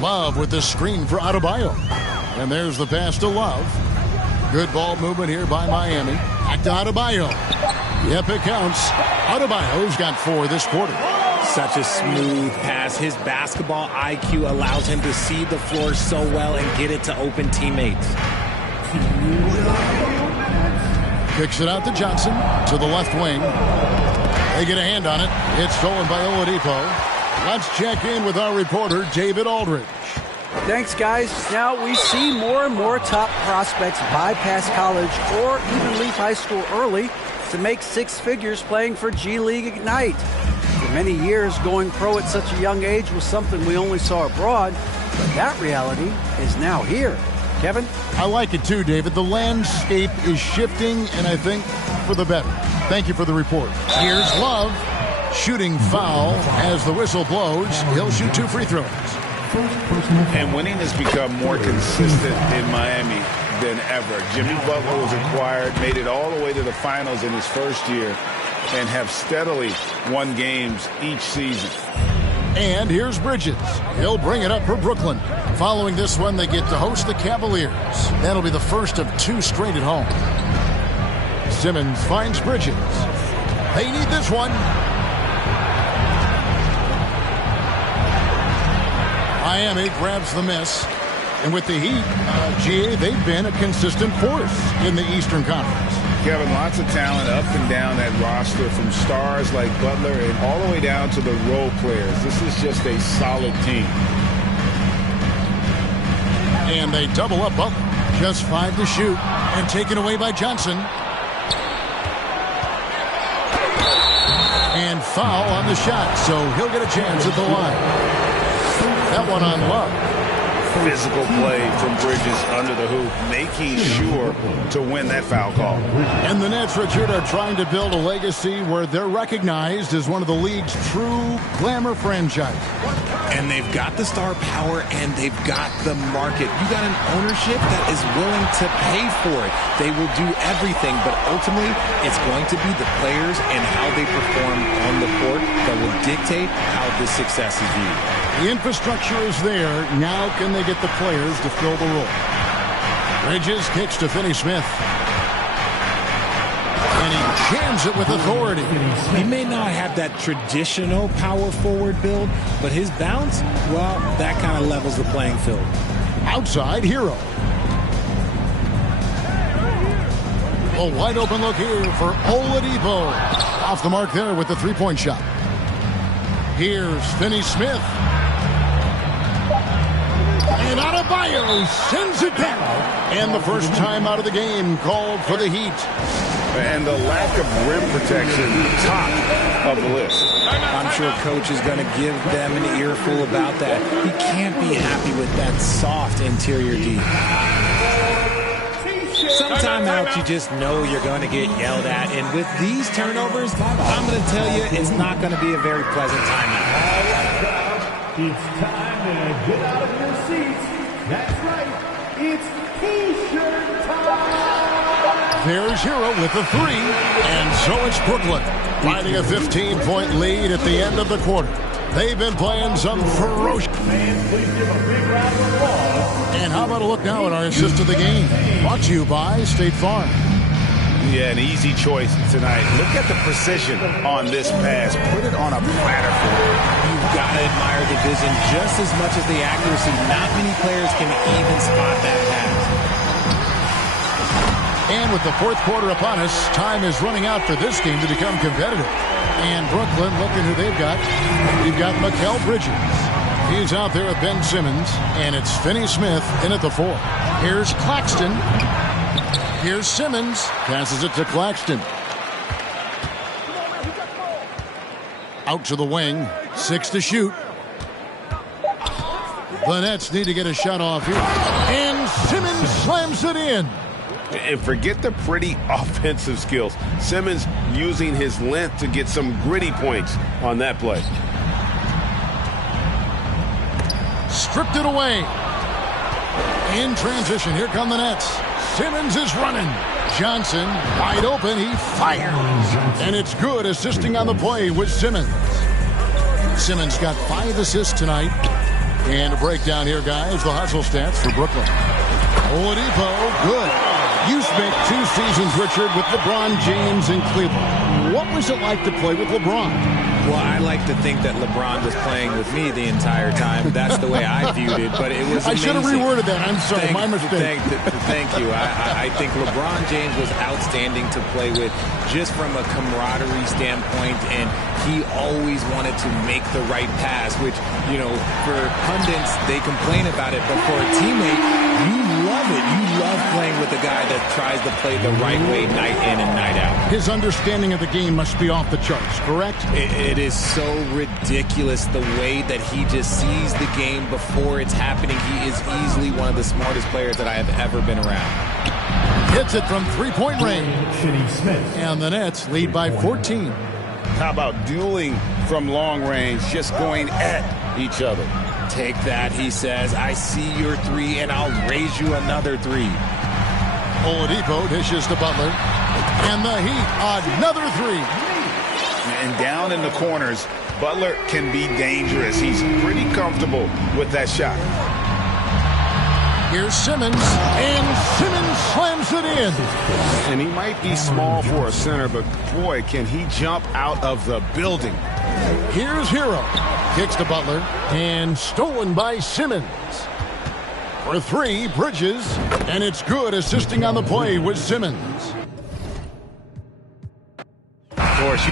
Love with the screen for Adebayo. And there's the pass to Love. Good ball movement here by Miami. Back to Adebayo. Yep, it counts. Adebayo's got 4 this quarter. Such a smooth pass. His basketball IQ allows him to see the floor so well and get it to open teammates. Kicks it out to Johnson to the left wing. They get a hand on it. It's stolen by Oladipo. Let's check in with our reporter, David Aldridge. Thanks, guys. Now we see more and more top prospects bypass college or even leave high school early to make 6 figures playing for G League Ignite. For many years, going pro at such a young age was something we only saw abroad, but that reality is now here. Kevin? I like it too, David. The landscape is shifting, and I think for the better. Thank you for the report. Here's Love. Shooting foul as the whistle blows. He'll shoot 2 free throws. And winning has become more consistent in Miami than ever. Jimmy Butler was acquired, made it all the way to the finals in his first year, and have steadily won games each season. And here's Bridges. He'll bring it up for Brooklyn. Following this one, they get to host the Cavaliers. That'll be the first of 2 straight at home. Simmons finds Bridges. They need this one. Miami grabs the miss. And with the Heat, GA, they've been a consistent force in the Eastern Conference. Kevin, lots of talent up and down that roster, from stars like Butler and all the way down to the role players. This is just a solid team. And they double up Butler. Just 5 to shoot. And taken away by Johnson. And foul on the shot, so he'll get a chance at the line. That one on Love. Physical play from Bridges under the hoop, making sure to win that foul call. And the Nets, Richard, are trying to build a legacy where they're recognized as one of the league's true glamour franchise. And they've got the star power, and they've got the market. You got an ownership that is willing to pay for it. They will do everything, but ultimately, it's going to be the players and how they perform on the court that will dictate how this success is viewed. The infrastructure is there. Now can they get the players to fill the role? Bridges kicks to Finney Smith. And he jams it with authority. He may not have that traditional power forward build, but his bounce, well, that kind of levels the playing field. Outside, Hero. A wide open look here for Oladipo. Off the mark there with the three-point shot. Here's Finney Smith. And Adebayo sends it down. And the first time out of the game called for the Heat. And the lack of rim protection, top of the list. I'm sure coach is going to give them an earful about that. He can't be happy with that soft interior D. Some timeouts you just know you're going to get yelled at. And with these turnovers, I'm going to tell you it's not going to be a very pleasant timeout. It's time to get out of your seats. That's right. It's T-shirt time. There's Hero with the 3. And so it's Brooklyn, finding a 15-point lead at the end of the quarter. They've been playing some ferocious. Fans, please give a big round of applause. And how about a look now at our assist of the game? Brought to you by State Farm. Yeah, an easy choice tonight. Look at the precision on this pass. Put it on a platter for him. You've got to admire the vision just as much as the accuracy. Not many players can even spot that pass. And with the fourth quarter upon us, time is running out for this game to become competitive. And Brooklyn, looking who they've got. You've got Mikal Bridges. He's out there with Ben Simmons. And it's Finney Smith in at the 4. Here's Claxton. Here's Simmons. Passes it to Claxton. Out to the wing. 6 to shoot. The Nets need to get a shot off here. And Simmons slams it in. And forget the pretty offensive skills. Simmons using his length to get some gritty points on that play. Stripped it away. In transition, here come the Nets. Simmons is running. Johnson, wide open, he fires. And it's good, assisting on the play with Simmons. Simmons got 5 assists tonight. And a breakdown here, guys, the hustle stats for Brooklyn. Oladipo, good. You spent 2 seasons, Richard, with LeBron James in Cleveland. What was it like to play with LeBron? Well, I like to think that LeBron was playing with me the entire time. That's the way I viewed it, but it was amazing. I should have reworded that. I'm sorry, my mistake. Thank you. I think LeBron James was outstanding to play with just from a camaraderie standpoint, and he always wanted to make the right pass, which, you know, for pundits, they complain about it, but for a teammate, you love love it. You love playing with a guy that tries to play the right way night in and night out. His understanding of the game must be off the charts, correct? It is so ridiculous the way that he just sees the game before it's happening. He is easily one of the smartest players that I have ever been around. Hits it from three-point range. And the Nets lead by 14. How about dueling from long range, just going at each other? Take that, he says. I see your three, and I'll raise you another three. Oladipo dishes to Butler. And the Heat, another three. And down in the corners, Butler can be dangerous. He's pretty comfortable with that shot. Here's Simmons, and Simmons slams it in. And he might be small for a center, but boy, can he jump out of the building. Here's Hero. Kicks to Butler, and stolen by Simmons. For three, Bridges, and it's good, assisting on the play with Simmons. Of course,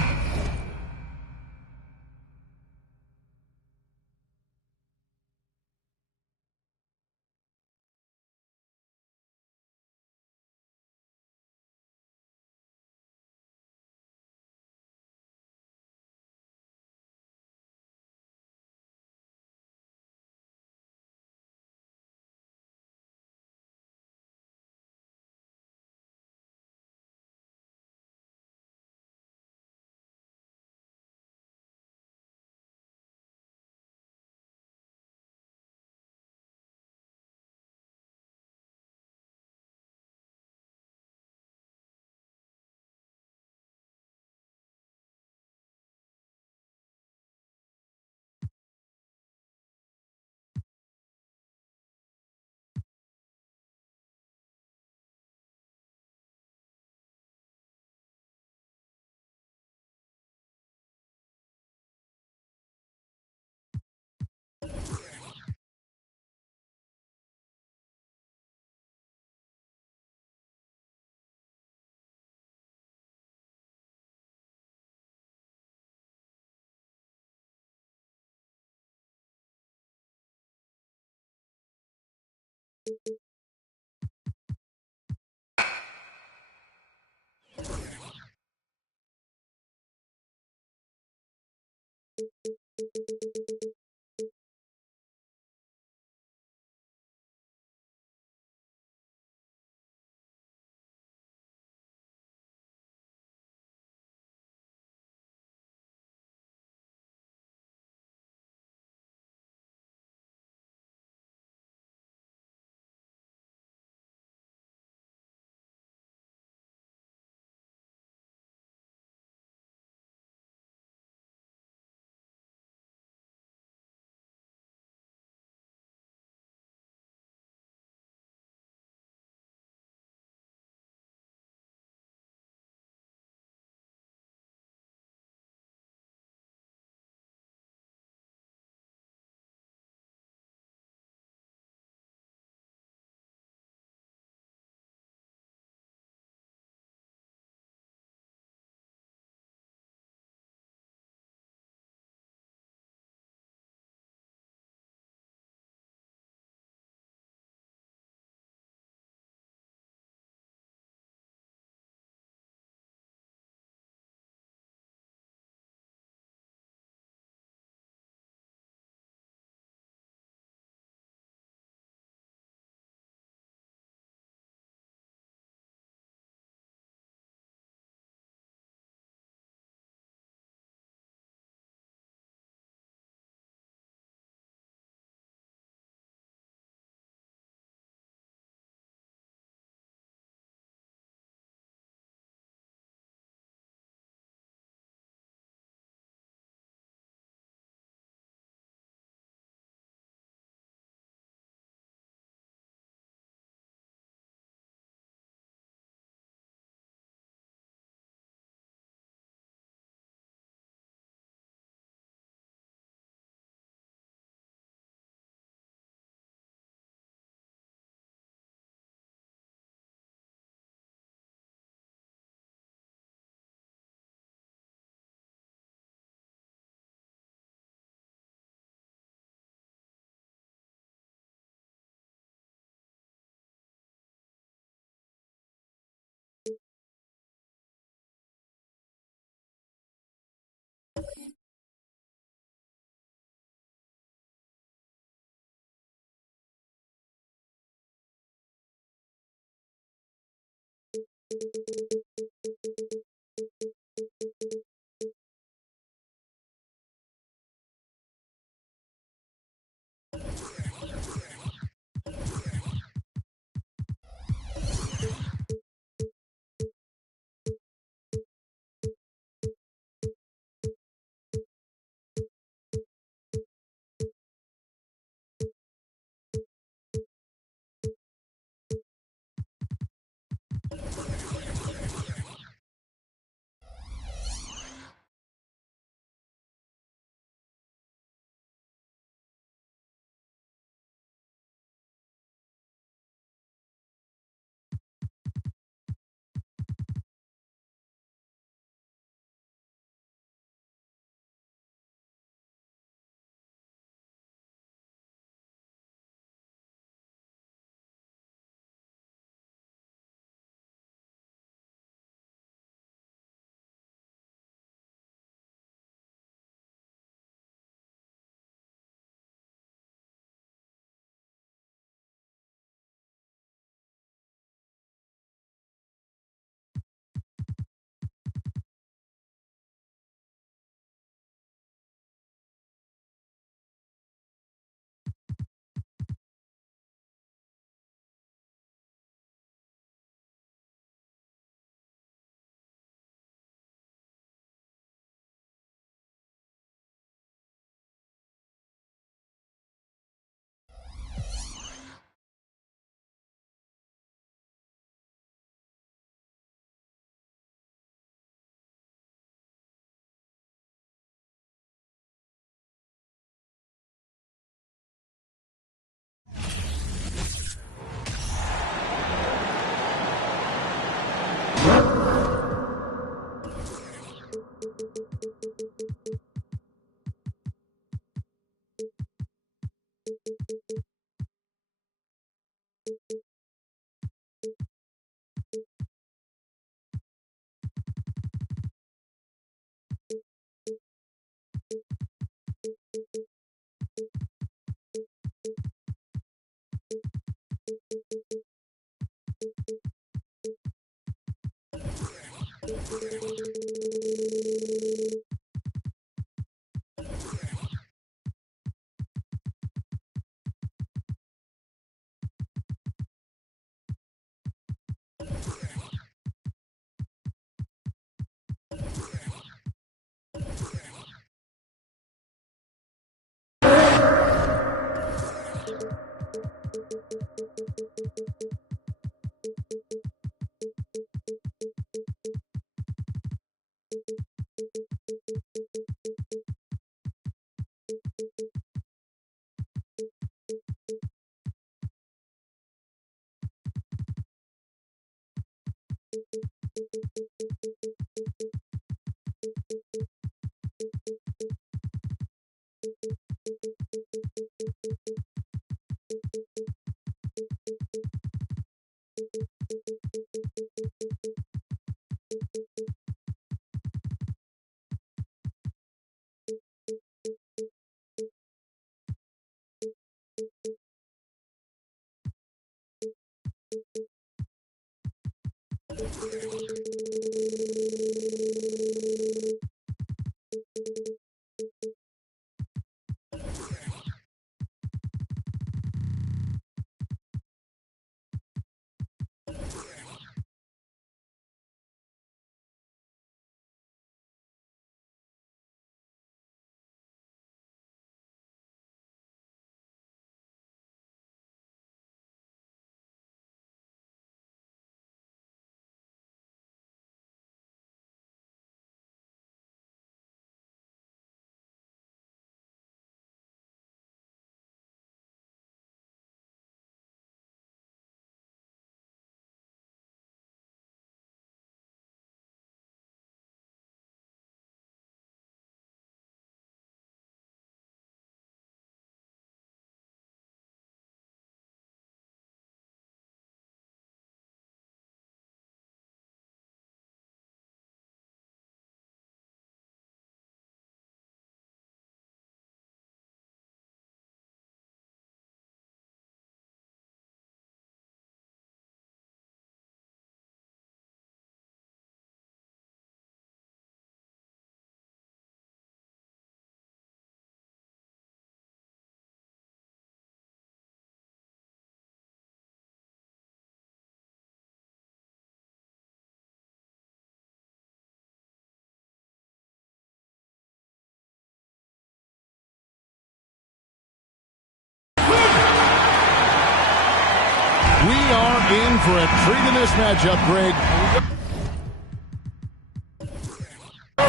We are in for a treat in this matchup, Greg.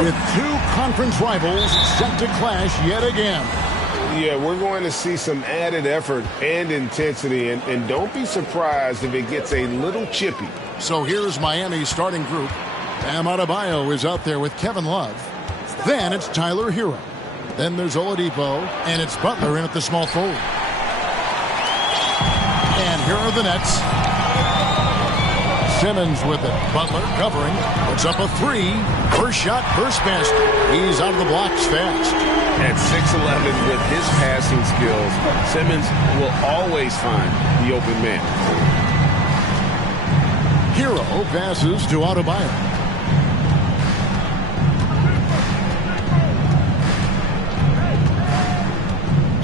With two conference rivals set to clash yet again. Yeah, we're going to see some added effort and intensity, and don't be surprised if it gets a little chippy. So here's Miami's starting group. Bam Adebayo is out there with Kevin Love. Then it's Tyler Hero. Then there's Oladipo, and it's Butler in at the small forward. And here are the Nets. Simmons with it. Butler covering. Puts up a three. First shot, first basket. He's out of the blocks fast. At 6'11", with his passing skills, Simmons will always find the open man. Hero passes to Adebayo.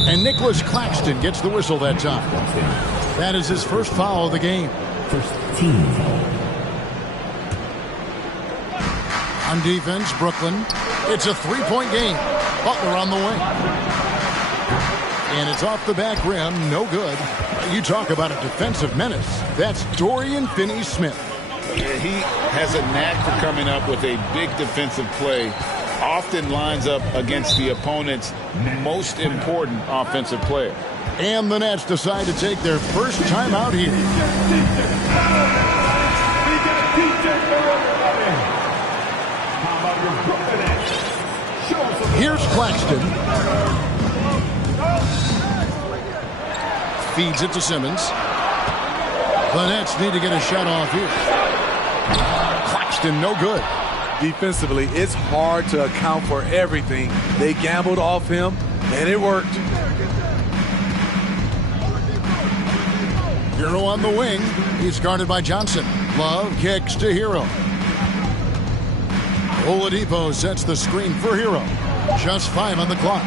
And Nicholas Claxton gets the whistle that time. That is his first foul of the game. First team. On defense, Brooklyn. It's a three-point game. Butler on the wing. And it's off the back rim. No good. You talk about a defensive menace. That's Dorian Finney-Smith. He has a knack for coming up with a big defensive play. Often lines up against the opponent's most important offensive player. And the Nets decide to take their first time out here. Here's Claxton. Feeds it to Simmons. The Nets need to get a shot off here. Claxton, no good. Defensively, it's hard to account for everything. They gambled off him, and it worked. Hero on the wing. He's guarded by Johnson. Love kicks to Hero. Oladipo sets the screen for Hero. Just 5 on the clock.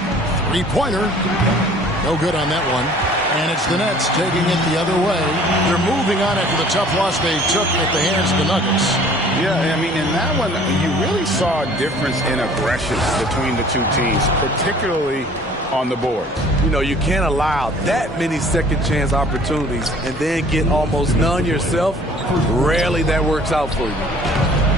Three-pointer. No good on that one. And it's the Nets taking it the other way. They're moving on after the tough loss they took at the hands of the Nuggets. Yeah, I mean, in that one, you really saw a difference in aggression between the two teams, particularly on the board. You know, you can't allow that many second chance opportunities and then get almost none yourself. Rarely that works out for you.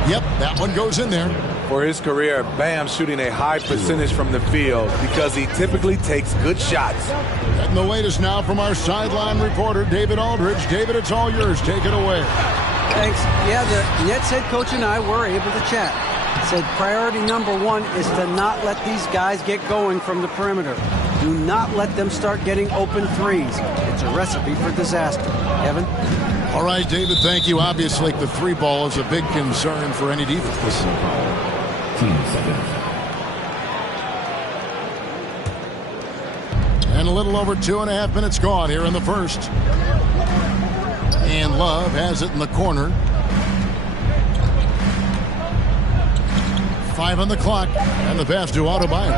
Yep, that one goes in there. For his career, Bam shooting a high percentage from the field because he typically takes good shots. And the latest now from our sideline reporter, David Aldridge. David, it's all yours. Take it away. Thanks. Yeah, the Nets head coach and I were able to chat. Said priority number one is to not let these guys get going from the perimeter. Do not let them start getting open threes. It's a recipe for disaster. Evan? All right, David, thank you. Obviously, the three ball is a big concern for any defense. And a little over 2.5 minutes gone here in the first. And Love has it in the corner. 5 on the clock. And the pass to Adebayo.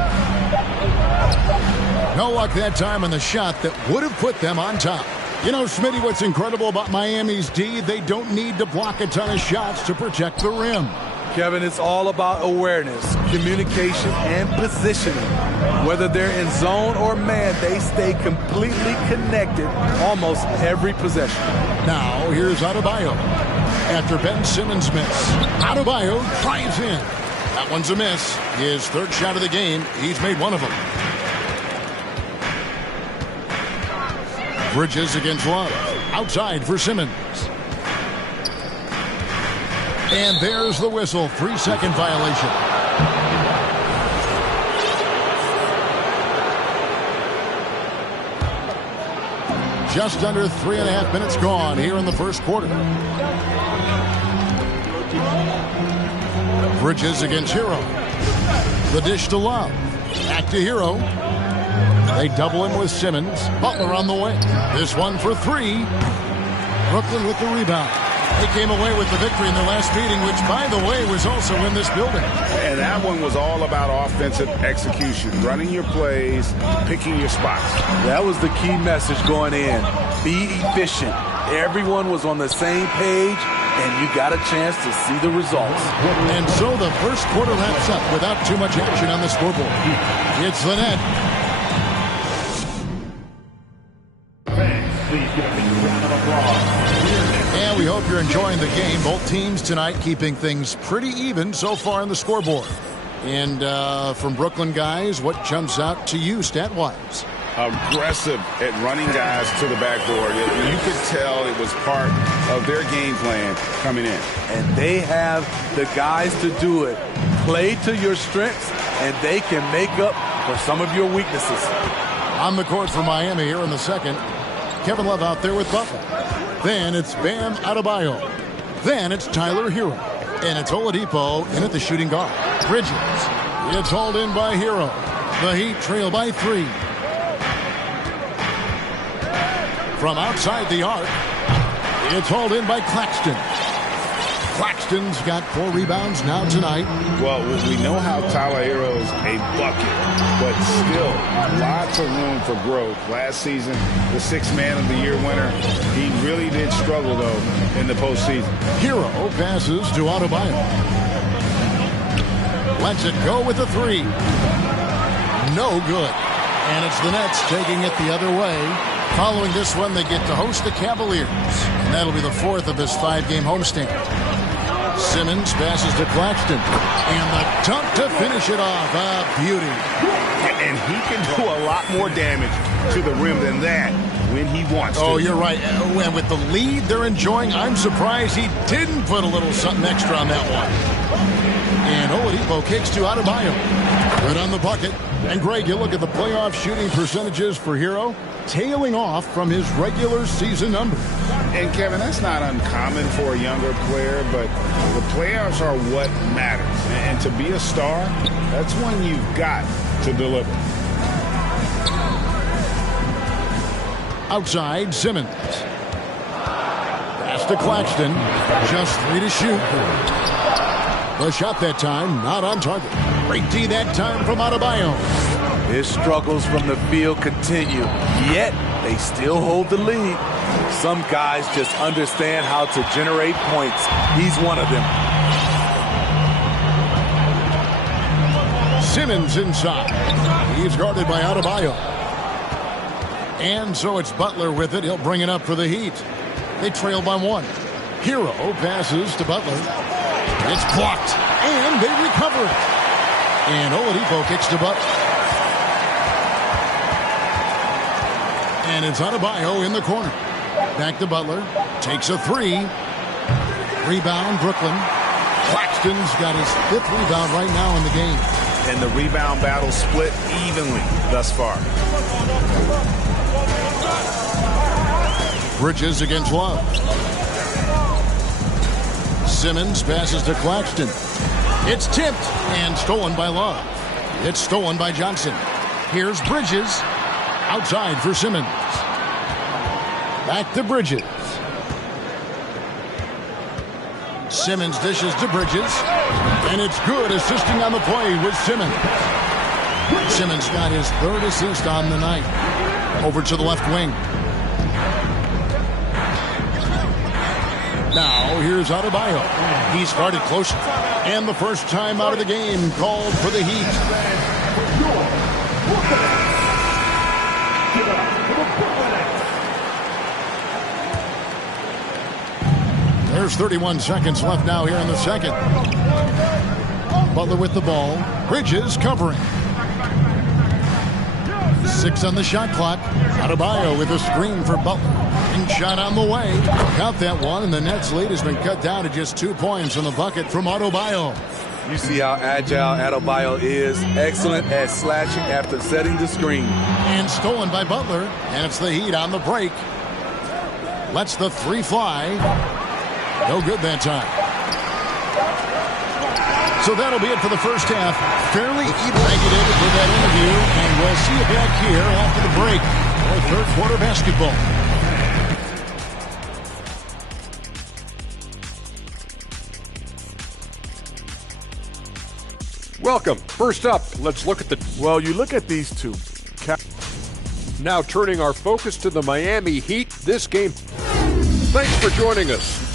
No luck that time on the shot that would have put them on top. You know, Smitty, what's incredible about Miami's D, they don't need to block a ton of shots to protect the rim. Kevin, it's all about awareness, communication, and positioning. Whether they're in zone or man, they stay completely connected almost every possession. Now, here's Adebayo. After Ben Simmons miss, Adebayo drives in. That one's a miss. His third shot of the game. He's made one of them. Bridges against Love. Outside for Simmons. And there's the whistle. 3-second violation. Just under 3.5 minutes gone here in the first quarter. Bridges against Hero. The dish to Love. Back to Hero. They double him with Simmons. Butler on the way. This one for three. Brooklyn with the rebound. They came away with the victory in their last meeting, which, by the way, was also in this building. And that one was all about offensive execution, running your plays, picking your spots. That was the key message going in. Be efficient. Everyone was on the same page, and you got a chance to see the results. And so the first quarter wraps up without too much action on the scoreboard. It's the Net. Please give a big round of applause. And we hope you're enjoying the game. Both teams tonight keeping things pretty even so far on the scoreboard. And from Brooklyn guys, what jumps out to you stat-wise? Aggressive at running guys to the backboard. You could tell it was part of their game plan coming in. And they have the guys to do it. Play to your strengths, and they can make up for some of your weaknesses. On the court for Miami here in the second. Kevin Love out there with Butler. Then it's Bam Adebayo. Then it's Tyler Hero. And it's Oladipo in at the shooting guard. Bridges. It's hauled in by Hero. The Heat trail by 3. From outside the arc, it's hauled in by Claxton. Claxton's got 4 rebounds now tonight. Well, we know how Tyler Hero's a bucket, but still lots of room for growth. Last season, the 6th Man of the Year winner, he really did struggle, though, in the postseason. Hero passes to Adebayo. Lets it go with the 3. No good. And it's the Nets taking it the other way. Following this one, they get to host the Cavaliers. And that'll be the 4th of this 5-game homestand. Simmons passes to Claxton. And the dunk to finish it off. A beauty. And he can do a lot more damage to the rim than that when he wants to. Oh, you're right. And with the lead they're enjoying, I'm surprised he didn't put a little something extra on that one. And Oladipo kicks to Adebayo. Good on the bucket. And Greg, you look at the playoff shooting percentages for Hero, tailing off from his regular season numbers. And Kevin, that's not uncommon for a younger player, but the playoffs are what matters. And to be a star, that's when you've got to deliver. Outside, Simmons. Pass to Claxton. Just 3 to shoot. The shot that time, not on target. Great D that time from Adebayo. His struggles from the field continue, yet they still hold the lead. Some guys just understand how to generate points. He's one of them. Simmons inside. He's guarded by Adebayo. And so it's Butler with it. He'll bring it up for the Heat. They trail by 1. Hero passes to Butler. It's blocked. And they recover it. And Oladipo kicks to Butler. And it's Adebayo in the corner. Back to Butler. Takes a 3. Rebound, Brooklyn. Claxton's got his 5th rebound right now in the game. And the rebound battle split evenly thus far. Bridges against Love. Simmons passes to Claxton. It's tipped and stolen by Love. It's stolen by Johnson. Here's Bridges. Outside for Simmons. Back to Bridges. Simmons dishes to Bridges. And it's good, assisting on the play with Simmons. Simmons got his 3rd assist on the night. Over to the left wing. Now, here's Adebayo. He started close. And the first time out of the game called for the Heat. There's 31 seconds left now here in the second. Butler with the ball. Bridges covering. 6 on the shot clock. Adebayo with a screen for Butler. And shot on the way. Got that one, and the Nets' lead has been cut down to just 2 points in the bucket from Adebayo. You see how agile Adebayo is. Excellent at slashing after setting the screen. And stolen by Butler. And it's the Heat on the break. Lets the 3 fly. No good that time. So that'll be it for the first half. Fairly even. Thank you, David, for that interview. And we'll see you back here after the break for third quarter basketball. Welcome. First up, let's look at the... Well, you look at these two. Now turning our focus to the Miami Heat this game. Thanks for joining us.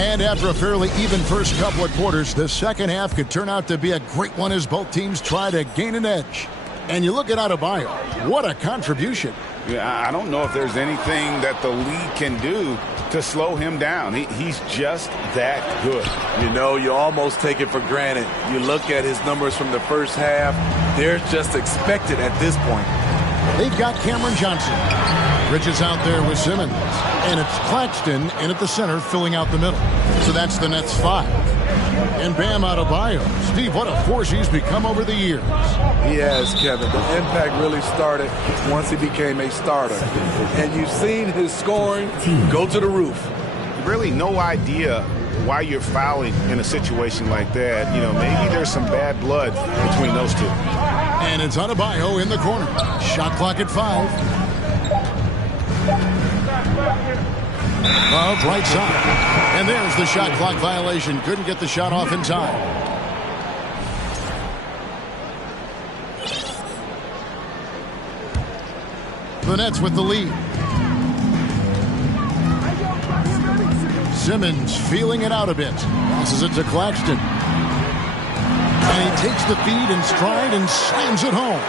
And after a fairly even first couple of quarters, the second half could turn out to be a great one as both teams try to gain an edge. And you look at Adebayo, what a contribution. Yeah, I don't know if there's anything that the league can do to slow him down. He's just that good. You know, you almost take it for granted. You look at his numbers from the first half, they're just expected at this point. They've got Cameron Johnson. Bridges out there with Simmons. And it's Claxton in at the center filling out the middle. So that's the Nets 5. And Bam Adebayo. Steve, what a force he's become over the years. He has, Kevin. The impact really started once he became a starter. And you've seen his scoring go to the roof. Really no idea why you're fouling in a situation like that. You know, maybe there's some bad blood between those two. And it's Adebayo in the corner. Shot clock at 5. Love right side. And there's the shot clock violation. Couldn't get the shot off in time. The Nets with the lead. Simmons feeling it out a bit. Passes it to Claxton. And he takes the feed in stride and slams it home.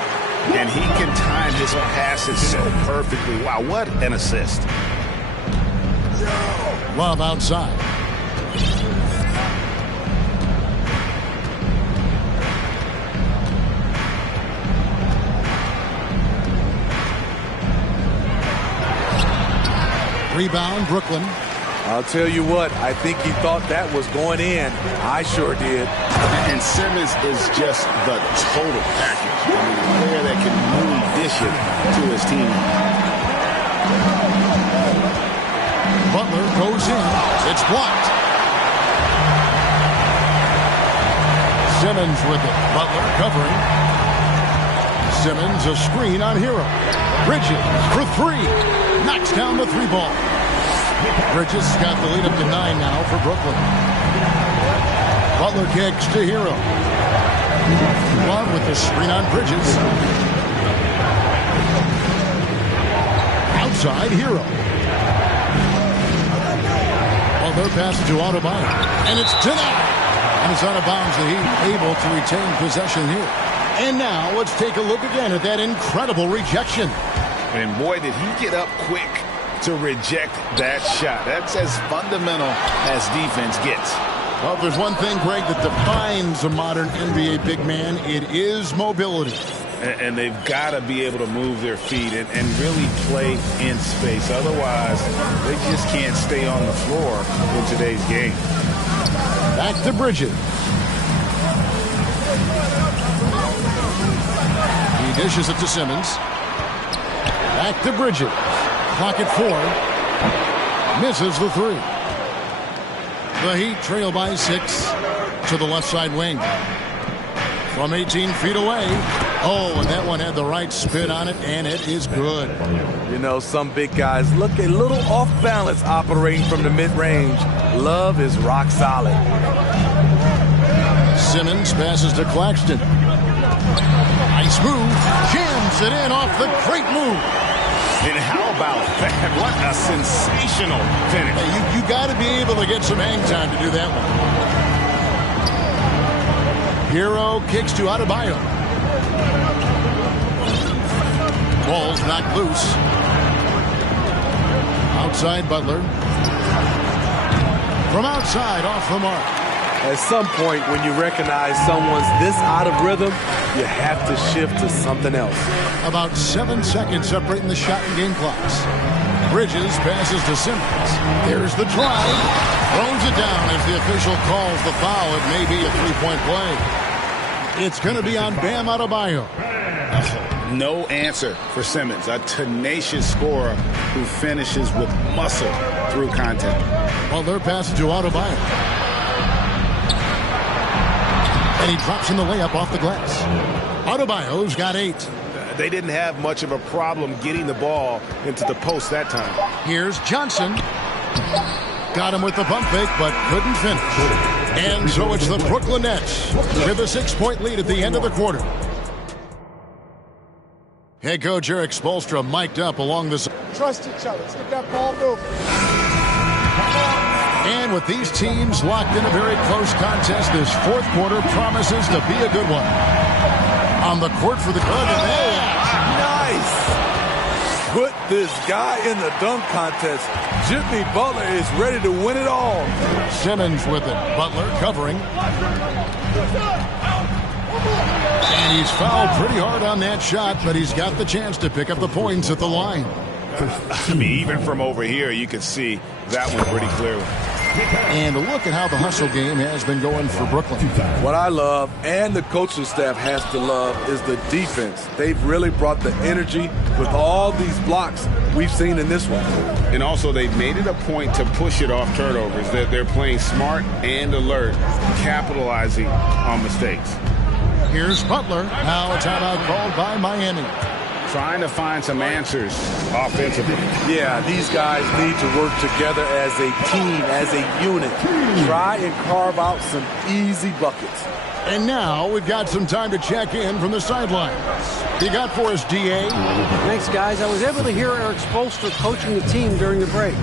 And he can time his passes so perfectly. Wow, what an assist. Love outside. Rebound, Brooklyn. I'll tell you what, I think he thought that was going in. I sure did. And Simmons is just the total package. I mean, a player that can really dish it to his team. Butler goes in. It's blocked. Simmons with it. Butler covering. Simmons a screen on Hero. Bridges for 3. Knocks down the 3 ball. Bridges got the lead up to 9 now for Brooklyn. Butler kicks to Hero. Love with the screen on Bridges. Outside Hero. Butler passes to Adebayo. And it's denied. And it's out of bounds. The Heat able to retain possession here. And now let's take a look again at that incredible rejection. And boy, did he get up quick to reject that shot. That's as fundamental as defense gets. Well, if there's one thing, Greg, that defines a modern NBA big man, it is mobility. And they've got to be able to move their feet and really play in space. Otherwise, they just can't stay on the floor in today's game. Back to Bridges. He dishes it to Simmons. Back to Bridges. Clock at 4. Misses the 3. The Heat trail by 6 to the left side wing. From 18 feet away. Oh, and that one had the right spin on it, and it is good. You know, some big guys look a little off balance operating from the mid-range. Love is rock solid. Simmons passes to Claxton. Nice move. Jams it in off the great move. And how about that? What a sensational finish. Hey, you got to be able to get some hang time to do that one. Hero kicks to Adebayo. Ball's knocked loose. Outside Butler. From outside, off the mark. At some point, when you recognize someone's this out of rhythm, you have to shift to something else. About 7 seconds separating the shot and game clocks. Bridges passes to Simmons. There's the drive. Throws it down as the official calls the foul. It may be a three-point play. It's going to be on Bam Adebayo. No answer for Simmons, a tenacious scorer who finishes with muscle through contact. Well, they're passing to Adebayo. And he drops in the layup off the glass. Adebayo's got 8. They didn't have much of a problem getting the ball into the post that time. Here's Johnson. Got him with the pump fake, but couldn't finish. And so it's the Brooklyn Nets with a 6-point lead at the end of the quarter. Head coach Eric Spoelstra mic'd up along this. Trust each other. Let's get that ball moving. And with these teams locked in a very close contest, this fourth quarter promises to be a good one. On the court for the Nice! Put this guy in the dunk contest. Jimmy Butler is ready to win it all. Simmons with it. Butler covering. And he's fouled pretty hard on that shot, but he's got the chance to pick up the points at the line. I mean, even from over here, you can see that one pretty clearly. And look at how the hustle game has been going for Brooklyn. What I love, and the coaching staff has to love, is the defense. They've really brought the energy with all these blocks we've seen in this one. And also, they've made it a point to push it off turnovers. They're playing smart and alert, capitalizing on mistakes. Here's Butler. Now a timeout called by Miami. Trying to find some answers offensively. Yeah, these guys need to work together as a team, as a unit. Try and carve out some easy buckets. And now we've got some time to check in from the sidelines. You got for us, DA? Thanks, guys. I was able to hear Eric Spoelstra coaching the team during the break.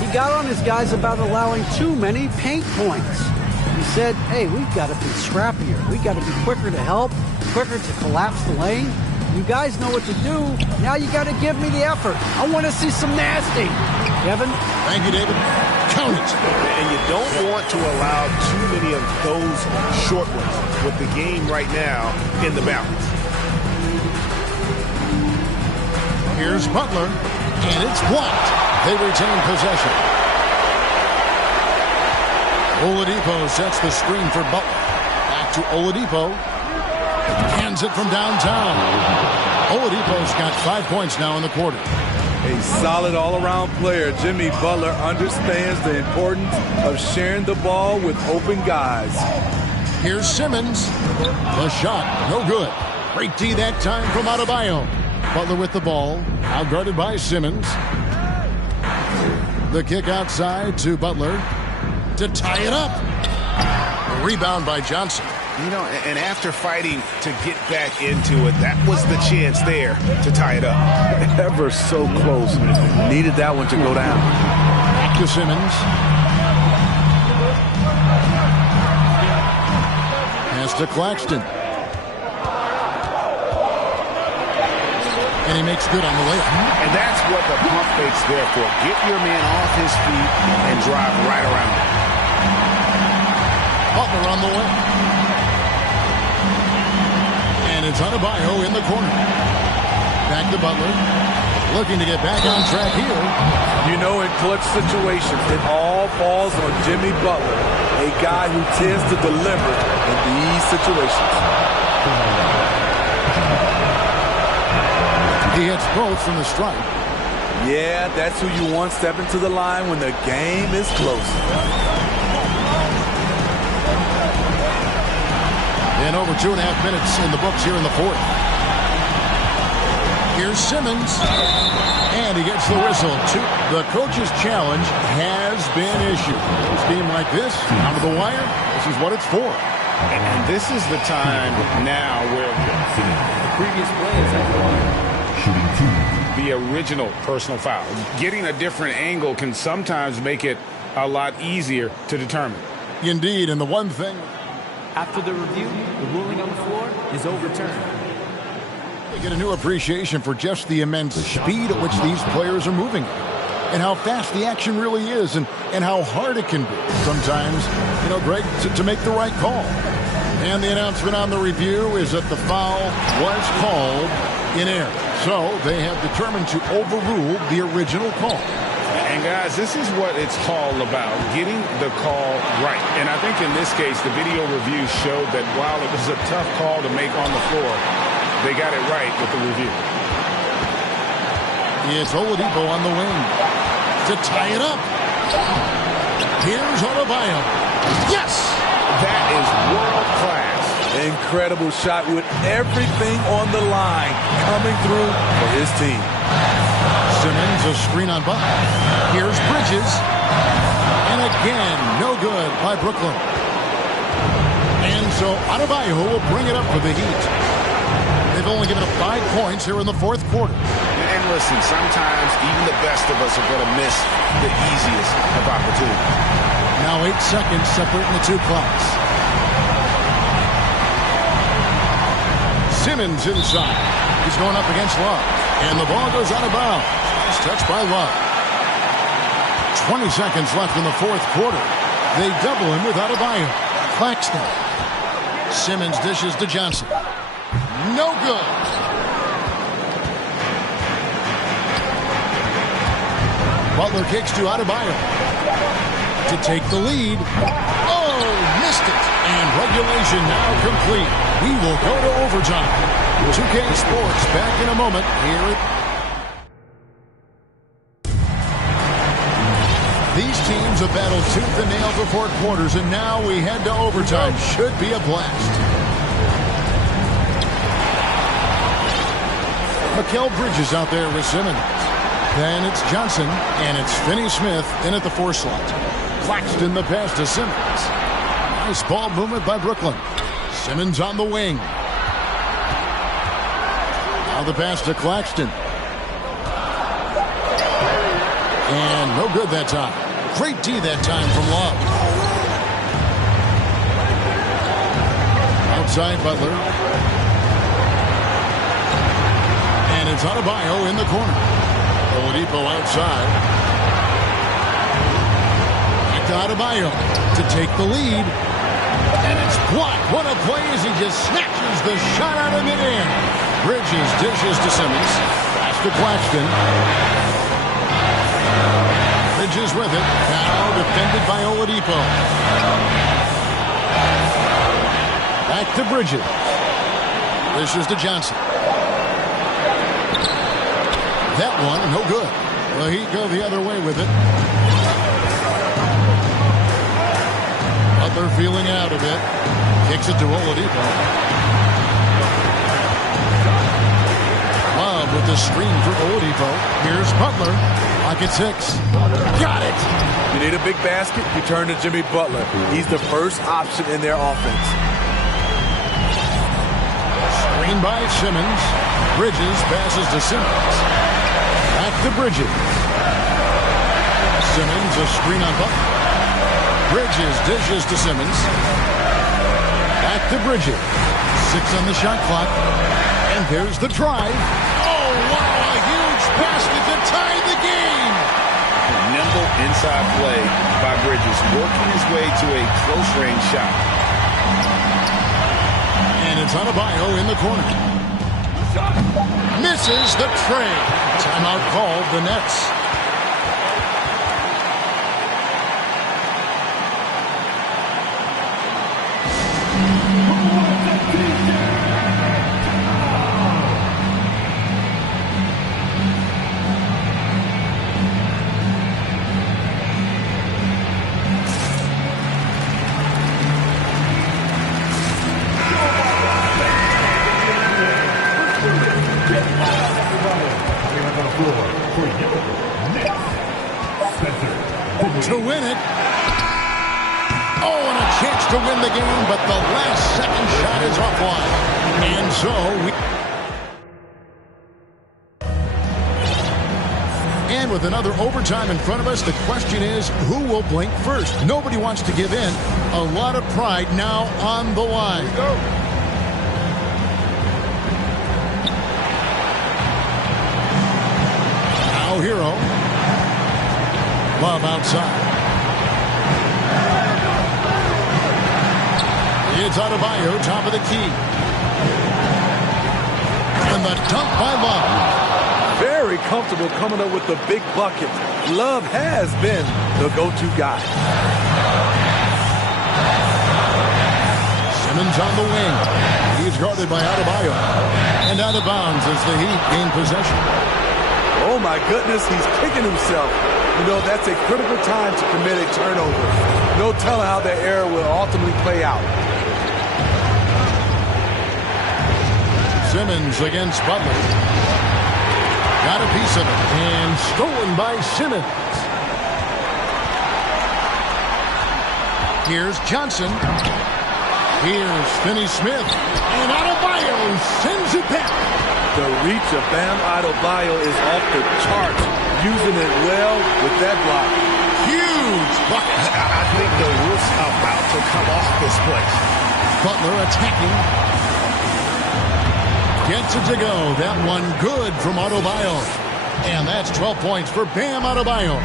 He got on his guys about allowing too many paint points. He said, hey, we've got to be scrappier. We've got to be quicker to help, quicker to collapse the lane. You guys know what to do. Now you got to give me the effort. I want to see some nasty. Kevin? Thank you, David. Count it. And you don't want to allow too many of those short ones with the game right now in the balance. Here's Butler, and it's blocked. They retain possession. Oladipo sets the screen for Butler. Back to Oladipo. Hands it from downtown. Oladipo's got 5 points now in the quarter. A solid all-around player. Jimmy Butler understands the importance of sharing the ball with open guys. Here's Simmons. The shot, no good. Great D that time from Adebayo. Butler with the ball, out guarded by Simmons. The kick outside to Butler to tie it up. A rebound by Johnson. You know, and after fighting to get back into it, that was the chance there to tie it up. Ever so close. Needed that one to go down. Back to Simmons. Pass to Claxton. And he makes good on the layup. And that's what the pump fake's there for. Get your man off his feet and drive right around him. Butler on the way. And it's Adebayo in the corner. Back to Butler. Looking to get back on track here. You know, in clutch situations, it all falls on Jimmy Butler, a guy who tends to deliver in these situations. He hits both from the stripe. Yeah, that's who you want stepping to the line when the game is close. And over 2.5 minutes in the books here in the fourth. Here's Simmons. And he gets the whistle. The coach's challenge has been issued. A team like this, out of the wire, this is what it's for. And this is the time now where the previous play is the original personal foul. Getting a different angle can sometimes make it a lot easier to determine. Indeed, and the one thing... After the review, the ruling on the floor is overturned. We get a new appreciation for just the immense speed at which these players are moving and how fast the action really is and how hard it can be sometimes, you know, Greg, to make the right call. And the announcement on the review is that the foul was called in error. So they have determined to overrule the original call. And guys, this is what it's all about, getting the call right. And I think in this case, the video review showed that while it was a tough call to make on the floor, they got it right with the review. It's Oladipo on the wing to tie it up. Here's Adebayo. Yes! That is world class. Incredible shot with everything on the line coming through for his team. Simmons, a screen on Butler. Here's Bridges. And again, no good by Brooklyn. And so Adebayo will bring it up for the Heat. They've only given up 5 points here in the fourth quarter. And listen, sometimes even the best of us are going to miss the easiest of opportunities. Now 8 seconds separating the two clocks. Simmons inside. He's going up against Love. And the ball goes out of bounds. Nice touch by Love. 20 seconds left in the fourth quarter. They double him with Adebayo. Claxton. Simmons dishes to Johnson. No good. Butler kicks to Adebayo to take the lead. Oh, missed it. And regulation now complete. We will go to overtime. 2K Sports back in a moment here at... These teams have battled tooth and nail for 4 quarters, and now we head to overtime. Should be a blast. Mikal Bridges out there with Simmons. Then it's Johnson, and it's Finney-Smith in at the 4 slot. Claxton the pass to Simmons. Nice ball movement by Brooklyn. Simmons on the wing. Now the pass to Claxton. And no good that time. Great D that time from Love. Outside Butler. And it's Adebayo in the corner. Oladipo outside. Back to Adebayo to take the lead. And it's blocked. What a play as he just snatches the shot out of midair. Bridges dishes to Simmons. Pass to Claxton. Bridges with it. Now defended by Oladipo. Back to Bridges. Dishes to Johnson. That one, no good. Well, he'd go the other way with it. Butler feeling out a bit. Kicks it to Oladipo. Love with the screen for Oladipo. Here's Butler. Pocket 6. Got it. You need a big basket, you turn to Jimmy Butler. He's the first option in their offense. Screen by Simmons. Bridges passes to Simmons. Back to Bridges. Simmons, a screen on Butler. Bridges dishes to Simmons. Back to Bridges. 6 on the shot clock. And there's the drive. Oh, wow, a huge basket to tie the game. A nimble inside play by Bridges, working his way to a close-range shot. And it's Adebayo in the corner. Misses the tray. Timeout called the Nets. To win it. Oh, and a chance to win the game, but the last second shot is offline. And so and with another overtime in front of us, the question is, who will blink first? Nobody wants to give in. A lot of pride now on the line. Here we go. Now Hero. Love outside. It's Adebayo, top of the key. And the dunk by Love. Very comfortable coming up with the big bucket. Love has been the go-to guy. Simmons on the wing. He's guarded by Adebayo. And out of bounds as the Heat gain possession. Oh, my goodness, he's kicking himself. You know, that's a critical time to commit a turnover. No telling how that error will ultimately play out. Simmons against Butler. Got a piece of it. And stolen by Simmons. Here's Johnson. Here's Finney-Smith. And Adebayo sends it back. The reach of Bam Adebayo is off the charts. Using it well with that block. Huge bucket. I think the roof's about to come off this place. Butler attacking. Gets it to go. That one good from Adebayo. And that's 12 points for Bam Adebayo.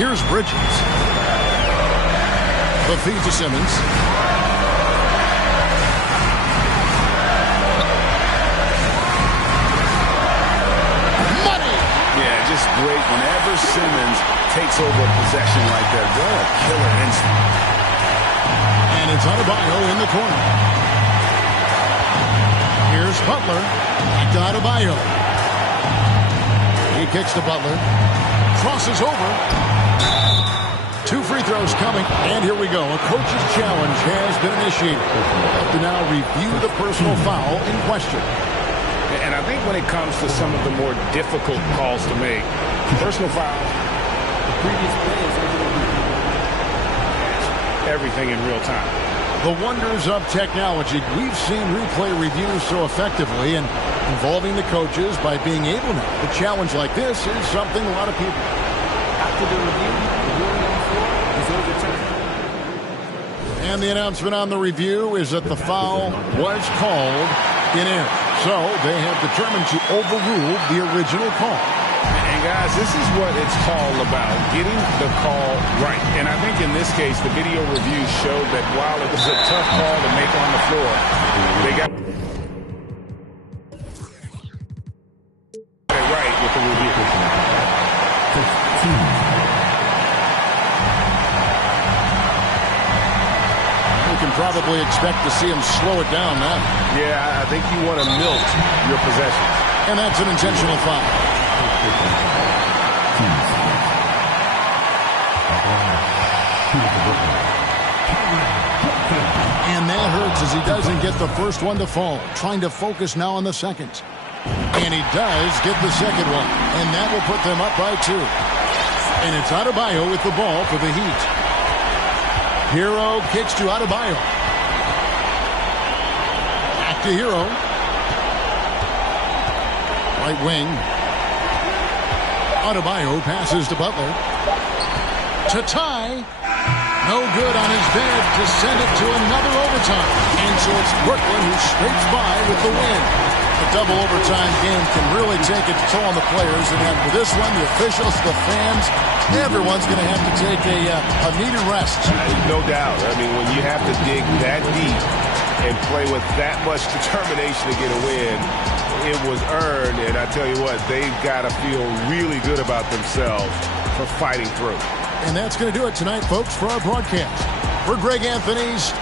Here's Bridges. The feed to Simmons. Money! Yeah, just great. Whenever Simmons takes over a possession like that, what a killer instinct. And it's Adebayo in the corner. Here's Butler. To Adebayo. He kicks to Butler. Crosses over. 2 free throws coming. And here we go. A coach's challenge has been initiated. To now review the personal foul in question. And I think when it comes to some of the more difficult calls to make, personal foul, The previous play is everything in real time. The wonders of technology. We've seen replay reviews so effectively, and involving the coaches by being able now to challenge like this is something a lot of people. after the review. The ruling on the floor is overturned. And the announcement on the review is that the foul was called in error. So they have determined to overrule the original call. And guys, this is what it's all about, getting the call right. And I think in this case, the video review showed that while it was a tough call to make on the floor, they got it right with the review. We can probably expect to see him slow it down now. Yeah, I think you want to milk your possession. And that's an intentional foul. And that hurts as he doesn't get the first one to fall. Trying to focus now on the second. And he does get the second one. And that will put them up by 2. And it's Adebayo with the ball for the Heat. Hero kicks to Adebayo. Back to Hero. Right wing. Adebayo passes to Butler. To tie. No good on his bed to send it to another overtime. And so it's Brooklyn who scrapes by with the win. A double overtime game can really take its toll on the players. And after this one, the officials, the fans, everyone's going to have to take a needed rest. No doubt. I mean, when you have to dig that deep and play with that much determination to get a win, it was earned. And I tell you what, they've got to feel really good about themselves for fighting through. And that's going to do it tonight, folks, for our broadcast. For Greg Anthony's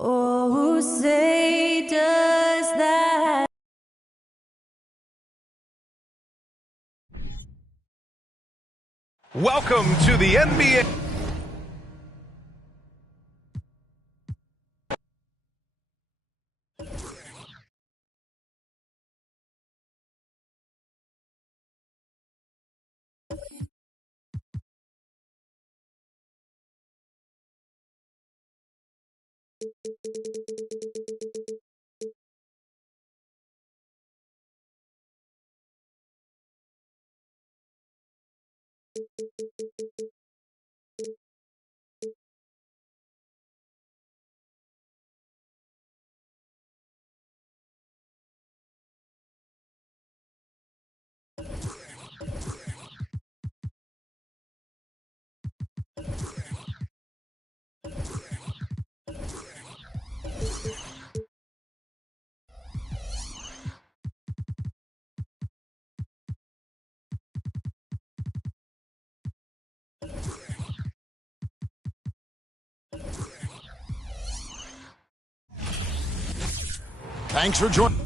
Oh, say does that. Welcome to the NBA. Thanks for joining.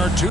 Our two.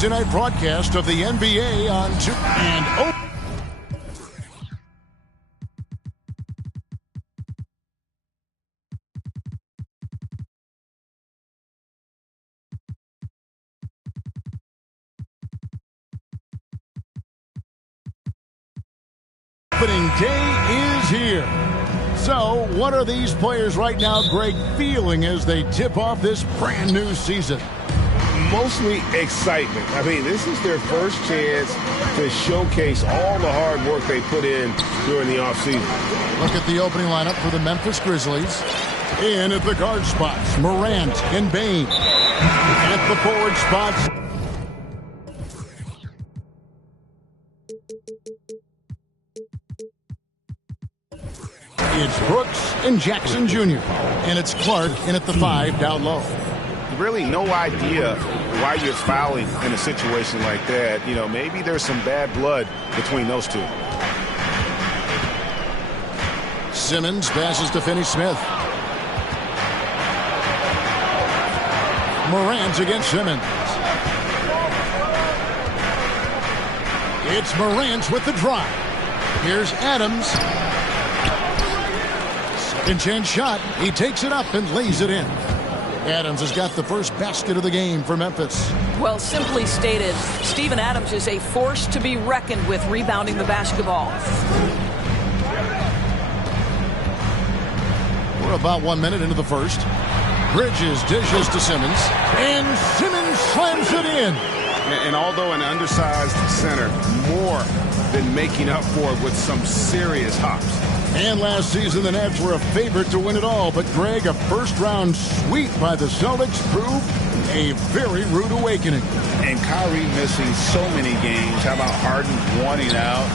Thursday night broadcast of the NBA on 2 and opening day is here. So, what are these players right now, Greg, feeling as they tip off this brand new season? Mostly excitement. I mean, this is their first chance to showcase all the hard work they put in during the offseason. Look at the opening lineup for the Memphis Grizzlies. In at the guard spots, Morant and Bane. At the forward spots, it's Brooks and Jackson Jr. And it's Clark in at the 5 down low. Really no idea why you're fouling in a situation like that. You know, maybe there's some bad blood between those two. Simmons passes to Finney Smith. Morant against Simmons. It's Morant with the drive. Here's Adams. Second chance shot. He takes it up and lays it in. Adams has got the first basket of the game for Memphis. Well, simply stated, Steven Adams is a force to be reckoned with rebounding the basketball. We're about 1 minute into the first. Bridges dishes to Simmons, and Simmons slams it in. And although an undersized center, more than making up for it with some serious hops. And last season, the Nets were a favorite to win it all. But, Greg, a first-round sweep by the Celtics proved a very rude awakening. And Kyrie missing so many games. How about Harden wanting out?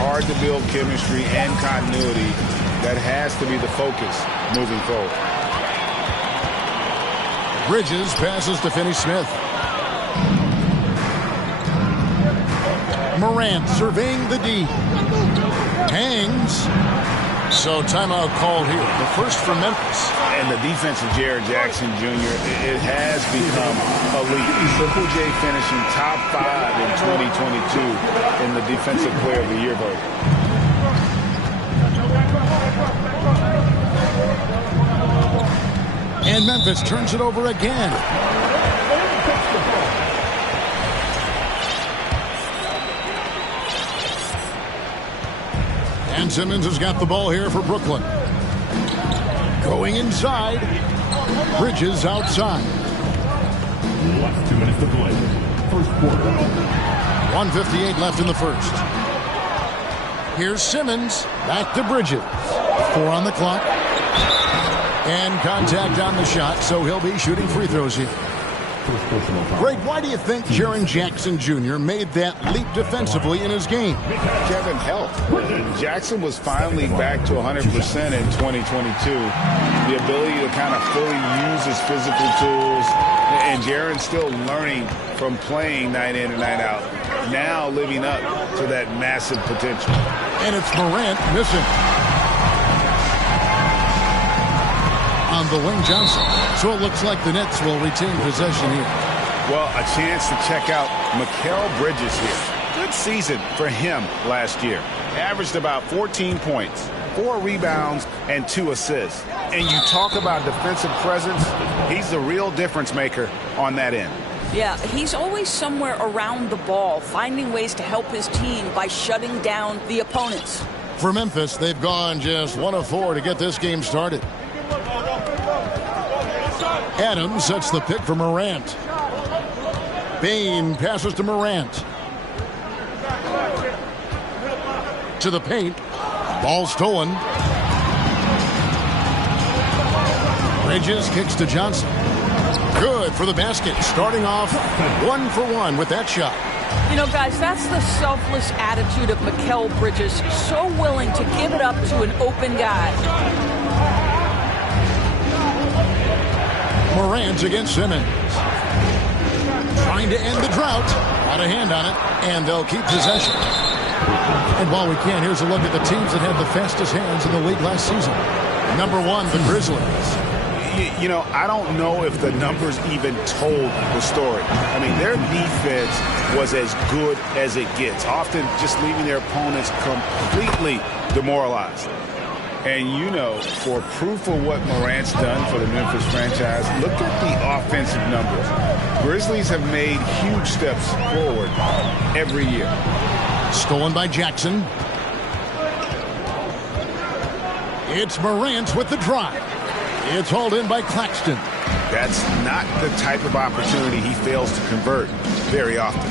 Hard to build chemistry and continuity. That has to be the focus moving forward. Bridges passes to Finney Smith. Morant surveying the D. Hangs. So timeout called here. The first for Memphis. And the defense of Jared Jackson Jr., it has become elite. Triple J finishing top 5 in 2022 in the Defensive Player of the Year vote. And Memphis turns it over again. And Simmons has got the ball here for Brooklyn. Going inside. Bridges outside. Last 2 minutes to play. First quarter. 1:58 left in the first. Here's Simmons. Back to Bridges. 4 on the clock. And contact on the shot, so he'll be shooting free throws here. Greg, why do you think Jaren Jackson Jr. made that leap defensively in his game? Kevin, health. Jackson was finally back to 100% in 2022. The ability to kind of fully use his physical tools. And Jaren's still learning from playing night in and night out. Now living up to that massive potential. And it's Morant missing. On the wing, Johnson. So it looks like the Nets will retain possession here. Well, a chance to check out Mikal Bridges here. Good season for him last year. Averaged about 14 points, 4 rebounds, and 2 assists. And you talk about defensive presence, he's the real difference maker on that end. Yeah, he's always somewhere around the ball, finding ways to help his team by shutting down the opponents. For Memphis, they've gone just 1 of 4 to get this game started. Adams sets the pick for Morant. Bane passes to Morant. To the paint. Ball stolen. Bridges kicks to Johnson. Good for the basket. Starting off 1 for 1 with that shot. You know, guys, that's the selfless attitude of Mikal Bridges. So willing to give it up to an open guy. Morant against Simmons. Trying to end the drought. Got a hand on it, and they'll keep possession. And while we can, here's a look at the teams that had the fastest hands in the league last season. Number 1, the Grizzlies. You know, I don't know if the numbers even told the story. I mean, their defense was as good as it gets, often just leaving their opponents completely demoralized. And, you know, for proof of what Morant's done for the Memphis franchise, look at the offensive numbers. Grizzlies have made huge steps forward every year. Stolen by Jackson. It's Morant with the drive. It's hauled in by Claxton. That's not the type of opportunity he fails to convert very often.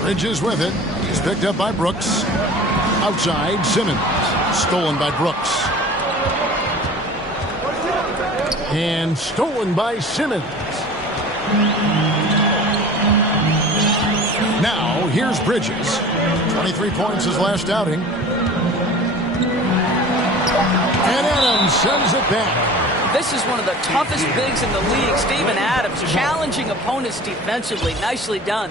Bridges with it. He's picked up by Brooks. Outside, Simmons. Stolen by Brooks. And stolen by Simmons. Now, here's Bridges. 23 points his last outing. And Adams sends it back. This is one of the toughest bigs in the league. Steven Adams challenging opponents defensively. Nicely done.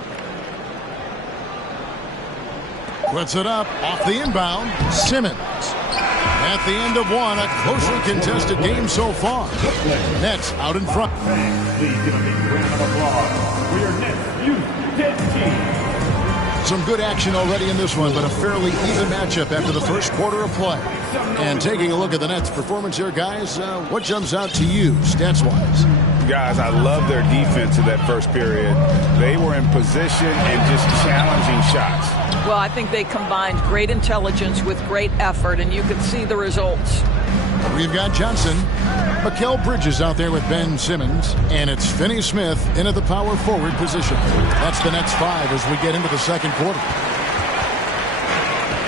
Puts it up off the inbound. Simmons. At the end of one, a closely contested game so far. Nets out in front. Please give a big round of applause for your Nets Youth 10 team. Some good action already in this one, but a fairly even matchup after the first quarter of play. And taking a look at the Nets' performance here, guys, what jumps out to you, stats-wise? Guys, I love their defense in that first period. They were in position and just challenging shots. Well, I think they combined great intelligence with great effort, and you can see the results. We've got Johnson. Mikal Bridges out there with Ben Simmons, and it's Finney Smith in at the power forward position. That's the Nets 5 as we get into the second quarter.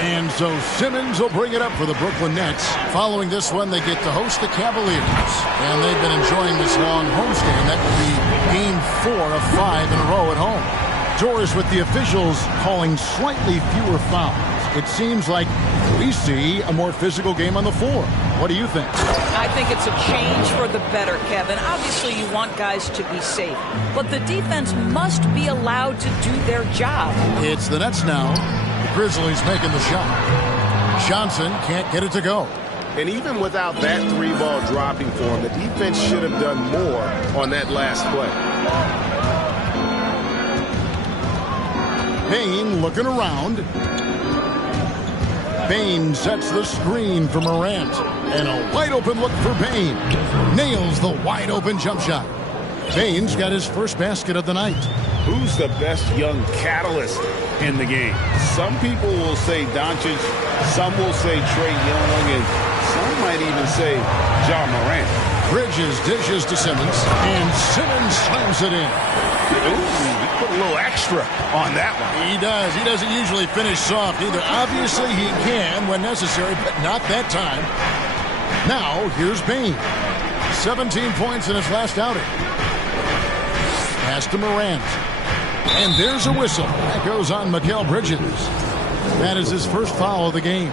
And so Simmons will bring it up for the Brooklyn Nets. Following this one, they get to host the Cavaliers. And they've been enjoying this long homestand. That will be game 4 of 5 in a row at home. Doris with the officials calling slightly fewer fouls. It seems like we see a more physical game on the floor. What do you think? I think it's a change for the better, Kevin. Obviously, you want guys to be safe, but the defense must be allowed to do their job. It's the Nets now. The Grizzlies making the shot. Johnson can't get it to go. And even without that 3-ball dropping for him, the defense should have done more on that last play. Payne looking around. Payne sets the screen for Morant. And a wide-open look for Payne. Nails the wide-open jump shot. Payne's got his first basket of the night. Who's the best young catalyst in the game? Some people will say Doncic, some will say Trae Young, and some might even say Ja Morant. Bridges dishes to Simmons, and Simmons slams it in. Ooh, he put a little extra on that one. He does. He doesn't usually finish soft either. Obviously, he can when necessary, but not that time. Now, here's Payne. 17 points in his last outing. Pass to Morant. And there's a whistle. That goes on Mikal Bridges. That is his first foul of the game.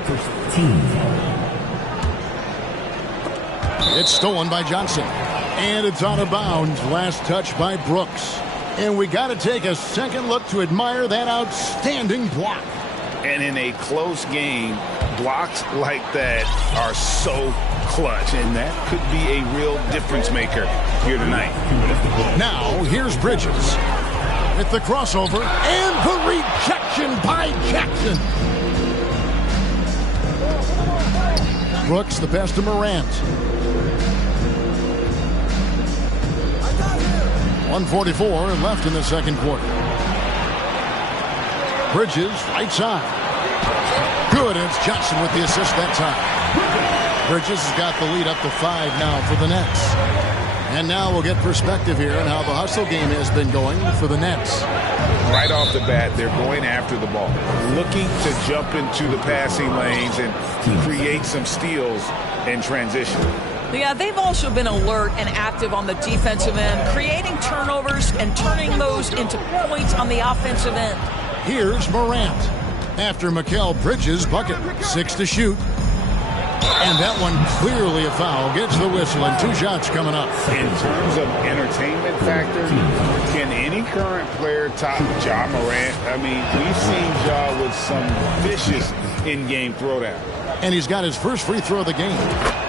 It's stolen by Johnson. And it's out of bounds. Last touch by Brooks. And we got to take a second look to admire that outstanding block. And in a close game, blocks like that are so clutch, and that could be a real difference maker here tonight. Now, here's Bridges. With the crossover and the rejection by Jackson. Brooks, the pass to Morant. 1:44 left in the second quarter. Bridges, right side. Good, and it's Johnson with the assist that time. Bridges has got the lead up to 5 now for the Nets. And now we'll get perspective here on how the hustle game has been going for the Nets. Right off the bat, they're going after the ball, looking to jump into the passing lanes and create some steals in transition. Yeah, they've also been alert and active on the defensive end, creating turnovers and turning those into points on the offensive end. Here's Morant. After Mikal Bridges' bucket. 6 to shoot. And that one clearly a foul. Gets the whistle and 2 shots coming up. In terms of entertainment factor, can any current player top Ja Morant? I mean, we've seen Ja with some vicious in-game throwdown. And he's got his first free throw of the game.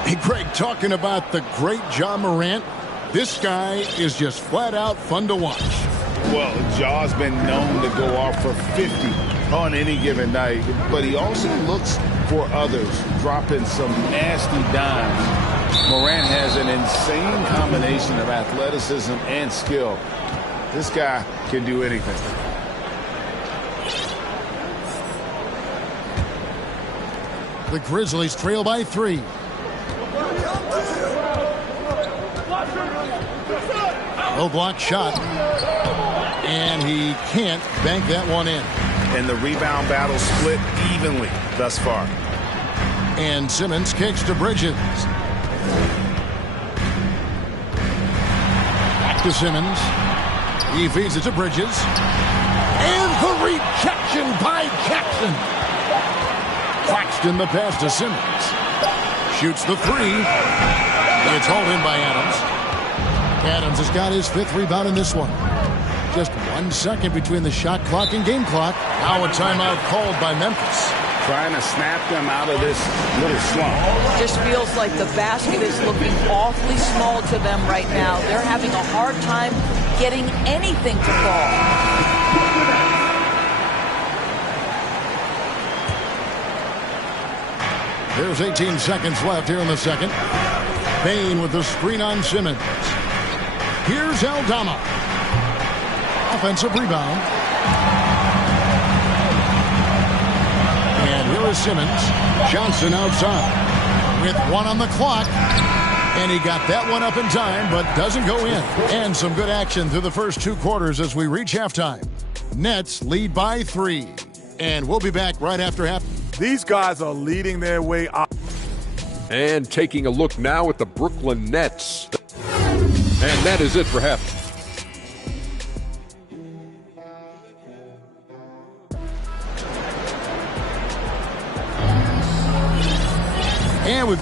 Hey, Greg, talking about the great John Morant, this guy is just flat out fun to watch. Well, Jaw's been known to go off for 50 on any given night, but he also looks for others, dropping some nasty dimes. Morant has an insane combination of athleticism and skill. This guy can do anything. The Grizzlies trail by 3. Low block shot. And he can't bank that one in. And the rebound battle split evenly thus far. And Simmons kicks to Bridges. Back to Simmons. He feeds it to Bridges. And the rejection by Jackson. Claxton the pass to Simmons. Shoots the 3. It's hauled in by Adams. Adams has got his 5th rebound in this one. Just 1 second between the shot clock and game clock. Now a timeout called by Memphis. Trying to snap them out of this little slump. Just feels like the basket is looking awfully small to them right now. They're having a hard time getting anything to fall. There's 18 seconds left here in the second. Payne with the screen on Simmons. Here's Aldama. Offensive rebound. And here is Simmons. Johnson outside with 1 on the clock. And he got that one up in time, but doesn't go in. And some good action through the first 2 quarters as we reach halftime. Nets lead by 3. And we'll be back right after half. These guys are leading their way up. And taking a look now at the Brooklyn Nets. And that is it for half. And we've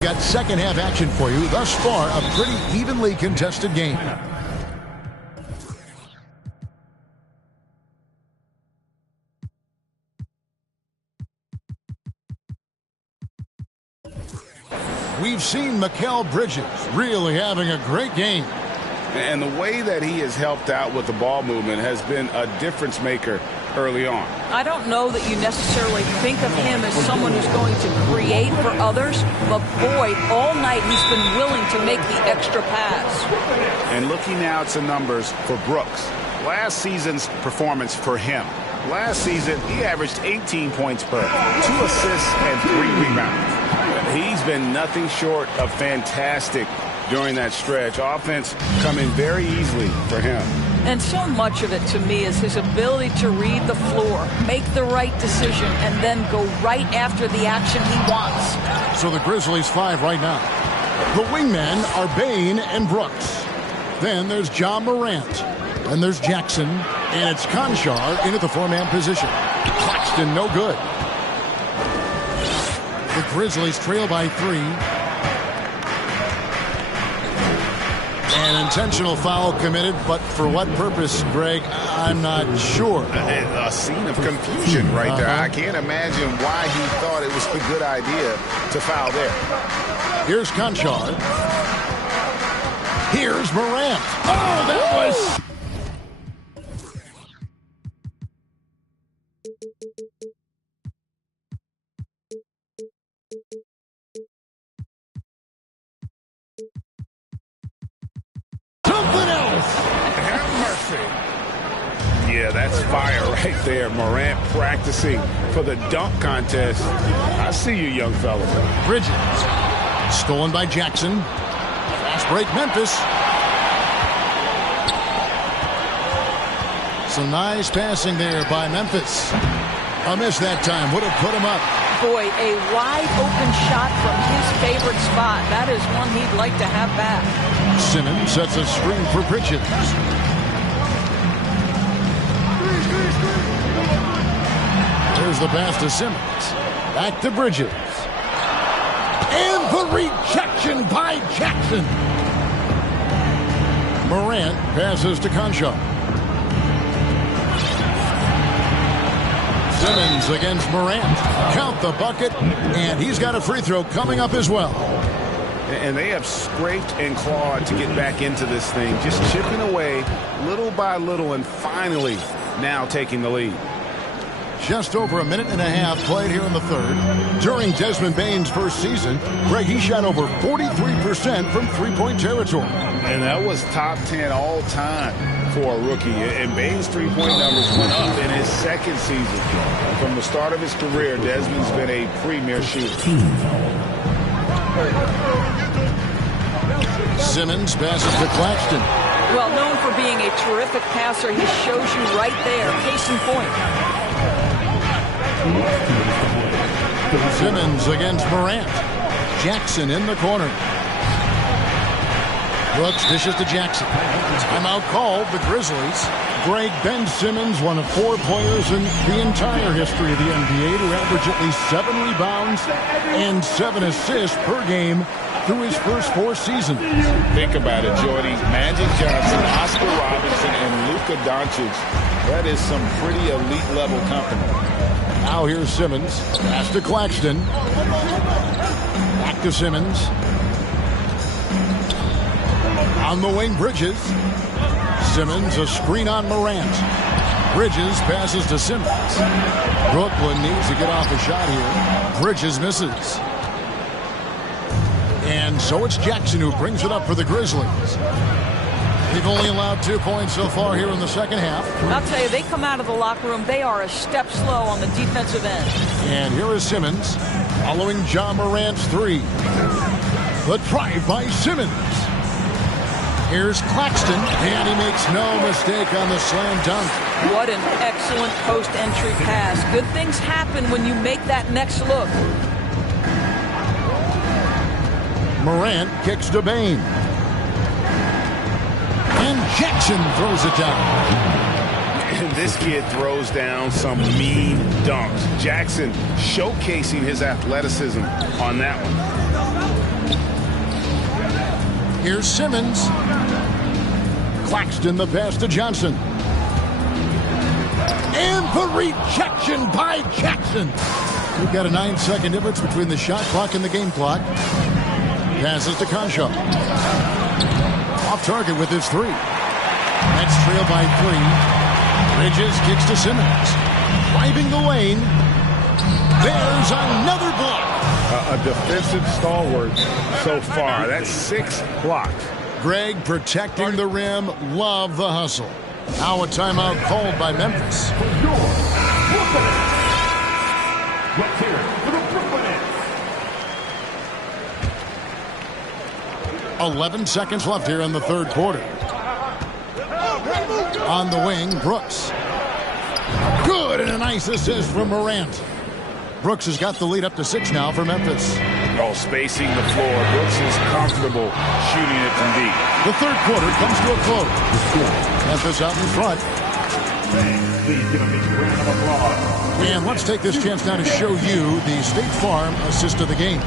got second half action for you. Thus far, a pretty evenly contested game. We've seen Mikal Bridges really having a great game. And the way that he has helped out with the ball movement has been a difference maker early on. I don't know that you necessarily think of him as someone who's going to create for others, but boy, all night he's been willing to make the extra pass. And looking now at some numbers for Brooks. Last season's performance for him. Last season, he averaged 18 points per, 2 assists and 3 rebounds. He's been nothing short of fantastic during that stretch. Offense coming very easily for him. And so much of it to me is his ability to read the floor, make the right decision, and then go right after the action he wants. So the Grizzlies 5 right now. The wingmen are Bane and Brooks. Then there's John Morant. Then there's Jackson. And it's Conchar in at the 4-man position. Claxton no good. The Grizzlies trail by 3. An intentional foul committed, but for what purpose, Greg, I'm not sure. A scene of confusion right there. I can't imagine why he thought it was a good idea to foul there. Here's Conchar. Here's Morant. Oh, that was... Yeah, that's fire right there. Morant practicing for the dunk contest. I see you, young fella. Bridges. Stolen by Jackson. Fast break, Memphis. Some nice passing there by Memphis. A miss that time. Would have put him up. Boy, a wide open shot from his favorite spot. That is one he'd like to have back. Simmons sets a screen for Bridges. There's the pass to Simmons. Back to Bridges. And the rejection by Jackson. Morant passes to Conchar. Simmons against Morant. Count the bucket, and he's got a free throw coming up as well. And they have scraped and clawed to get back into this thing, just chipping away little by little, and finally now taking the lead. Just over a minute and a half played here in the third. During Desmond Bane's first season, Greg, he shot over 43% from three-point territory. And that was top 10 all time for a rookie. And Bane's three-point numbers went up in his second season. From the start of his career, Desmond's been a premier shooter. Simmons passes to Claxton. Well, known for being a terrific passer, he shows you right there. Case in point. Simmons against Morant. Jackson in the corner. Brooks dishes to Jackson. Timeout called, the Grizzlies. Greg, Ben Simmons, one of 4 players in the entire history of the NBA to average at least 7 rebounds and 7 assists per game through his first 4 seasons. Think about it, Jordy. Magic Johnson, Oscar Robertson, and Luka Doncic. That is some pretty elite level company. Now here's Simmons. Pass to Claxton. Back to Simmons. On the wing, Bridges. Simmons, a screen on Morant. Bridges passes to Simmons. Brooklyn needs to get off a shot here. Bridges misses. And so it's Jackson who brings it up for the Grizzlies. They've only allowed 2 points so far here in the second half. I'll tell you, they come out of the locker room, they are a step slow on the defensive end. And here is Simmons following John Morant's 3. The drive by Simmons. Here's Claxton, and he makes no mistake on the slam dunk. What an excellent post-entry pass. Good things happen when you make that next look. Morant kicks to Bane. And Jackson throws it down. And this kid throws down some mean dunks. Jackson showcasing his athleticism on that one. Here's Simmons. Claxton the pass to Johnson. And the rejection by Jackson. We've got a 9-second difference between the shot clock and the game clock. Passes to Conshaw. Off target with his 3. That's trailed by 3. Bridges kicks to Simmons. Driving the lane. There's another block. A defensive stalwart so far. That's 6 blocks. Greg protecting the rim. Love the hustle. Now a timeout called by Memphis. Let's hear it for the Brooklyn Nets. 11 seconds left here in the third quarter. On the wing, Brooks. Good, and a nice assist from Morant. Brooks has got the lead up to 6 now for Memphis. Oh, spacing the floor. Brooks is comfortable shooting it from deep. The third quarter comes to a close. Memphis out in front. Please give a big round of applause. And let's take this chance now to show you the State Farm assist of the game.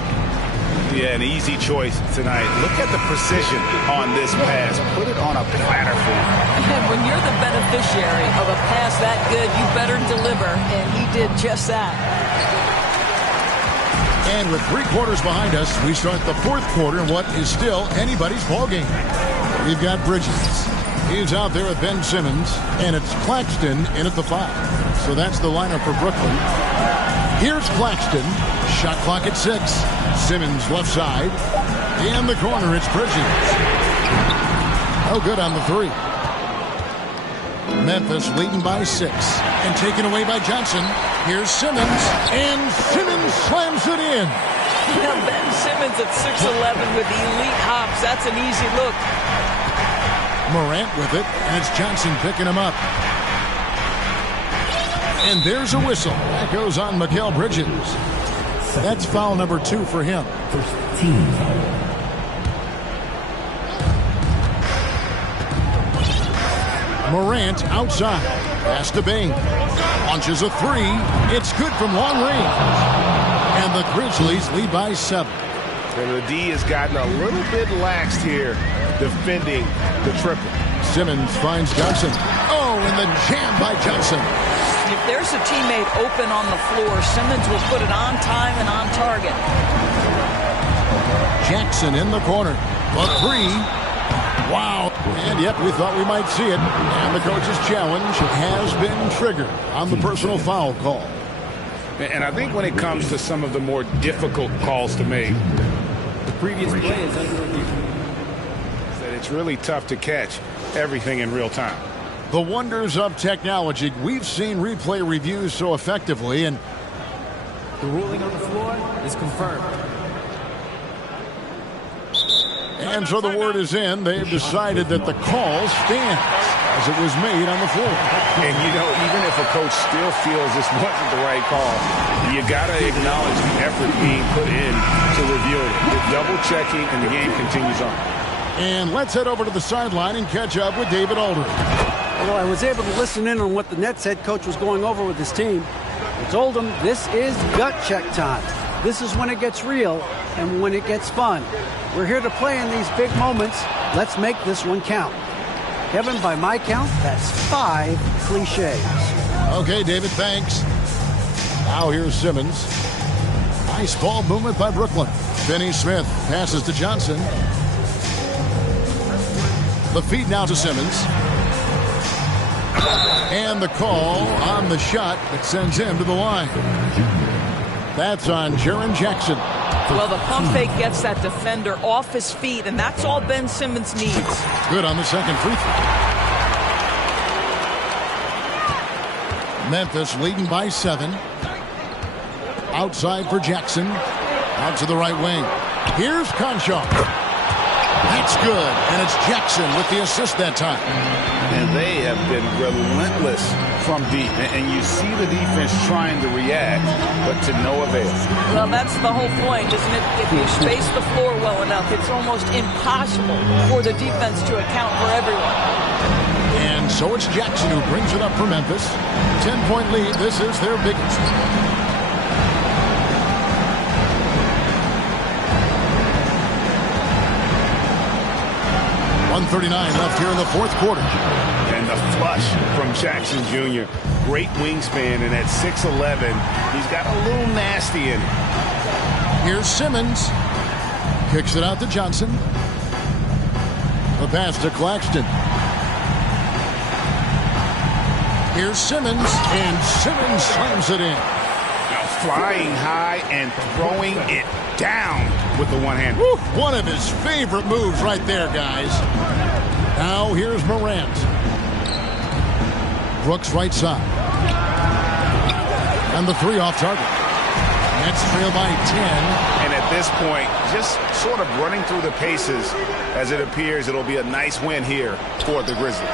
Yeah, an easy choice tonight. Look at the precision on this pass. Put it on a platter for him. And when you're the beneficiary of a pass that good, you better deliver, and he did just that. And with 3 quarters behind us, we start the fourth quarter in what is still anybody's ball game. We've got Bridges. He's out there with Ben Simmons, and it's Claxton in at the 5. So that's the lineup for Brooklyn. Here's Claxton. Shot clock at 6. Simmons left side. In the corner, it's Bridges. No good on the 3. Memphis leading by 6. And taken away by Johnson. Here's Simmons. And Simmons slams it in. Now Ben Simmons at 6'11" with elite hops. That's an easy look. Morant with it. And it's Johnson picking him up. And there's a whistle. That goes on Mikal Bridges. That's foul number 2 for him. First team. Morant outside. Pass to Bane. Launches a 3. It's good from long range. And the Grizzlies lead by 7. And the D has gotten a little bit laxed here defending the triple. Simmons finds Johnson. Oh, and the jam by Johnson. If there's a teammate open on the floor, Simmons will put it on time and on target. Jackson in the corner. A three. Wow. And yep, we thought we might see it. And the coach's challenge has been triggered on the personal foul call. And I think when it comes to some of the more difficult calls to make, The previous play is under review. that it's really tough to catch everything in real time. The wonders of technology. We've seen replay reviews so effectively, and The ruling on the floor is confirmed. And so the word is in. They've decided that the call stands as it was made on the floor. And, you know, even if a coach still feels this wasn't the right call, you got to acknowledge the effort being put in to reviewing it. They're double-checking, and the game continues on. And let's head over to the sideline and catch up with David Aldridge. Well, I was able to listen in on what the Nets head coach was going over with his team. I told him this is gut check time. This is when it gets real and when it gets fun. We're here to play in these big moments. Let's make this one count. Kevin, by my count, that's 5 cliches. Okay, David, thanks. Now here's Simmons. Nice ball movement by Brooklyn. Finney Smith passes to Johnson. The feed now to Simmons. And the call on the shot that sends him to the line. That's on Jaren Jackson. Well, the pump fake gets that defender off his feet, and that's all Ben Simmons needs. Good on the second free throw. Memphis leading by 7. Outside for Jackson. Out to the right wing. Here's Conchar. That's good, and it's Jackson with the assist that time. And they have been relentless from deep. And you see the defense trying to react, but to no avail. Well, that's the whole point, isn't it? If you space the floor well enough, it's almost impossible for the defense to account for everyone. And so it's Jackson who brings it up for Memphis. 10-point lead. This is their biggest. 1:39 left here in the fourth quarter. And the flush from Jackson Jr. Great wingspan, and at 6'11", he's got a little nasty in it. Here's Simmons. Kicks it out to Johnson. The pass to Claxton. Here's Simmons, and Simmons slams it in. Now flying high and throwing it down with the one hand. Woo, one of his favorite moves right there, guys. Now here's Morant. Brooks right side. And the three off target. Nets trail by 10. And at this point, just sort of running through the paces as it appears it'll be a nice win here for the Grizzlies.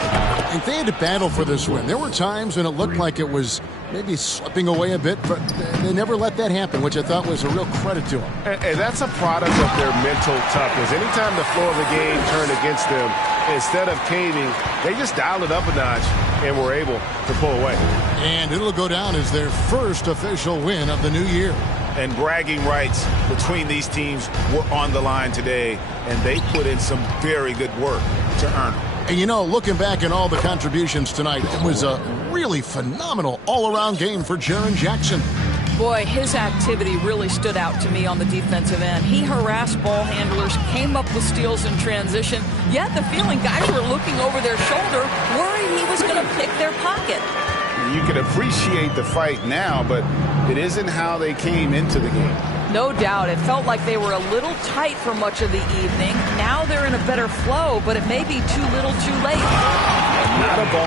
And they had to battle for this win. There were times when it looked like it was maybe slipping away a bit, but they never let that happen, which I thought was a real credit to them. And that's a product of their mental toughness. Anytime the flow of the game turned against them, instead of caving, they just dialed it up a notch and were able to pull away. And it'll go down as their first official win of the new year. And bragging rights between these teams were on the line today, and they put in some very good work to earn them. And you know, looking back at all the contributions tonight, it was a really phenomenal all-around game for Jaren Jackson. Boy, his activity really stood out to me on the defensive end. He harassed ball handlers, came up with steals in transition. You had the feeling guys were looking over their shoulder, worried he was going to pick their pocket. You can appreciate the fight now, but it isn't how they came into the game. No doubt. It felt like they were a little tight for much of the evening. Now they're in a better flow, but it may be too little too late. Not a ball.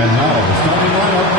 And now, the starting lineup.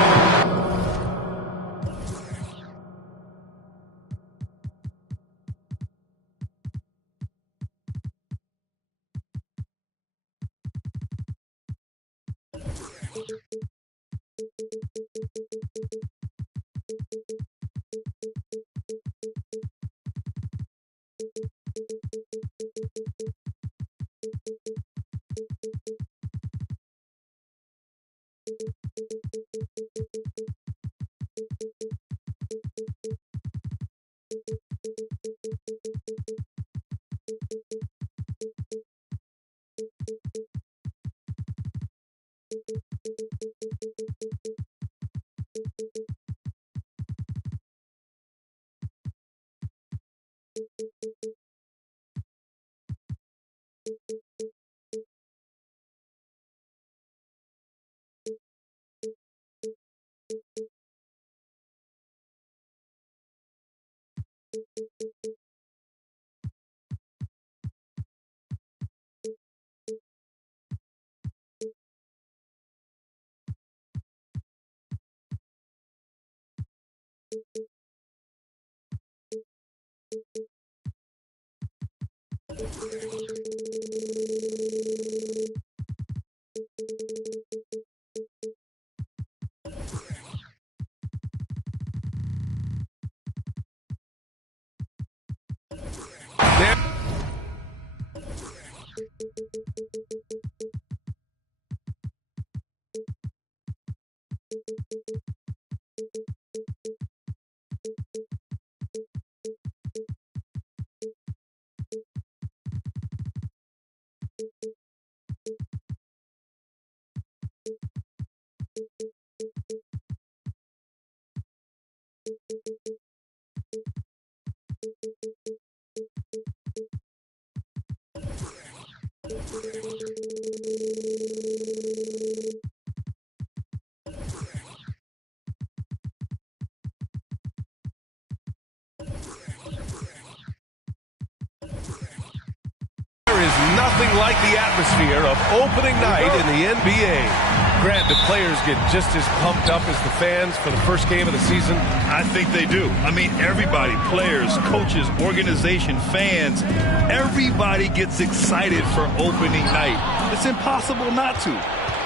Nothing like the atmosphere of opening night in the NBA. Grant, do players get just as pumped up as the fans for the first game of the season? I think they do. I mean, everybody, players, coaches, organization, fans, everybody gets excited for opening night. It's impossible not to.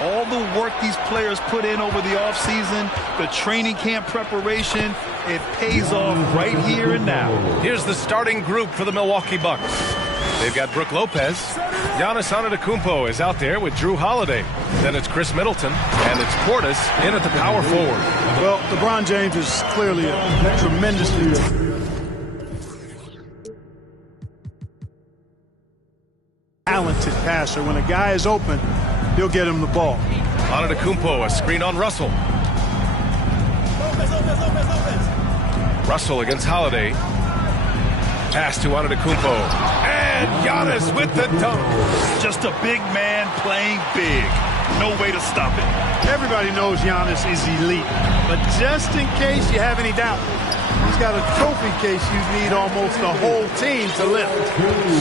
All the work these players put in over the offseason, the training camp preparation, it pays off right here and now. Here's the starting group for the Milwaukee Bucks. They've got Brook Lopez. Giannis Antetokounmpo is out there with Drew Holiday. Then it's Chris Middleton, and it's Portis in at the power forward. Well, LeBron James is clearly a tremendously talented passer. When a guy is open, he'll get him the ball. Antetokounmpo, a screen on Russell. Russell against Holiday. Pass to Antetokounmpo. And Giannis with the dunk. just a big man playing big. No way to stop it. Everybody knows Giannis is elite, but just in case you have any doubt, he's got a trophy case you need almost the whole team to lift.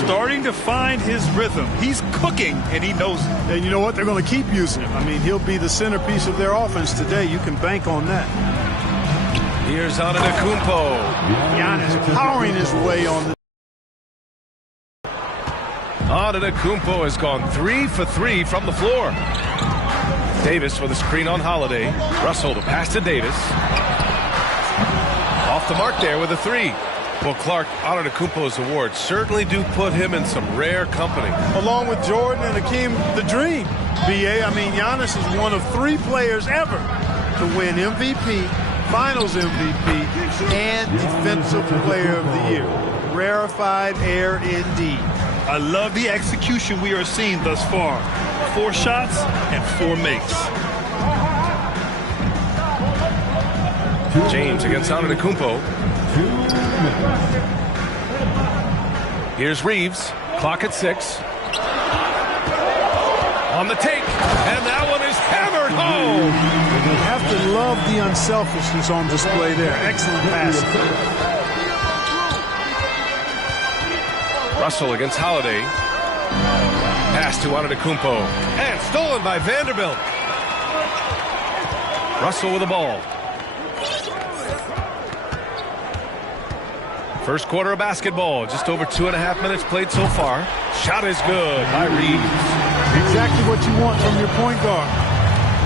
Starting to find his rhythm. He's cooking, and he knows it. And you know what? They're going to keep using him. I mean, he'll be the centerpiece of their offense today. You can bank on that. Here's Antetokounmpo. Giannis powering his way on the... Antetokounmpo has gone 3 for 3 from the floor. Davis with a screen on Holiday. Russell to pass to Davis. Off the mark there with a 3. Well, Clark, Antetokounmpo's awards certainly do put him in some rare company. Along with Jordan and Hakeem the Dream, BA. I mean, Giannis is one of 3 players ever to win MVP, Finals MVP, and Defensive Player of the Year. Rarefied air indeed. I love the execution we are seeing thus far. 4 shots and 4 makes. James against Antetokounmpo. Here's Reeves. Clock at 6. On the take. And that one is hammered home. You have to love the unselfishness on display there. Excellent pass. Russell against Holiday. Pass to Antetokounmpo. And stolen by Vanderbilt. Russell with the ball. First quarter of basketball. Just over 2.5 minutes played so far. Shot is good by Reeves. Exactly what you want from your point guard.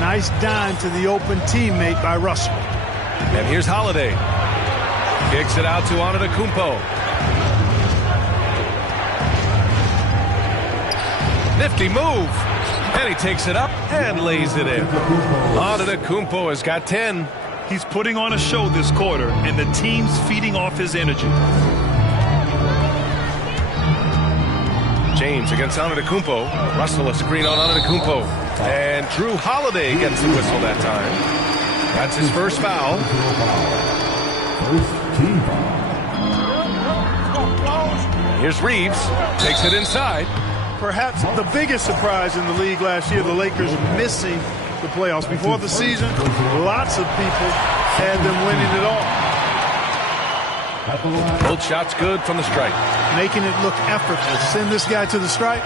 Nice dime to the open teammate by Russell. And here's Holiday. Kicks it out to Antetokounmpo. Nifty move. And he takes it up and lays it in. Antetokounmpo has got 10. He's putting on a show this quarter, and the team's feeding off his energy. James against Antetokounmpo. Russell a screen on Antetokounmpo. And Drew Holiday gets the whistle that time. That's his first foul. First team foul. Here's Reeves. Takes it inside. Perhaps the biggest surprise in the league last year, the Lakers missing the playoffs. Before the season, lots of people had them winning it all. Both shots good from the stripe. Making it look effortless. Send this guy to the stripe,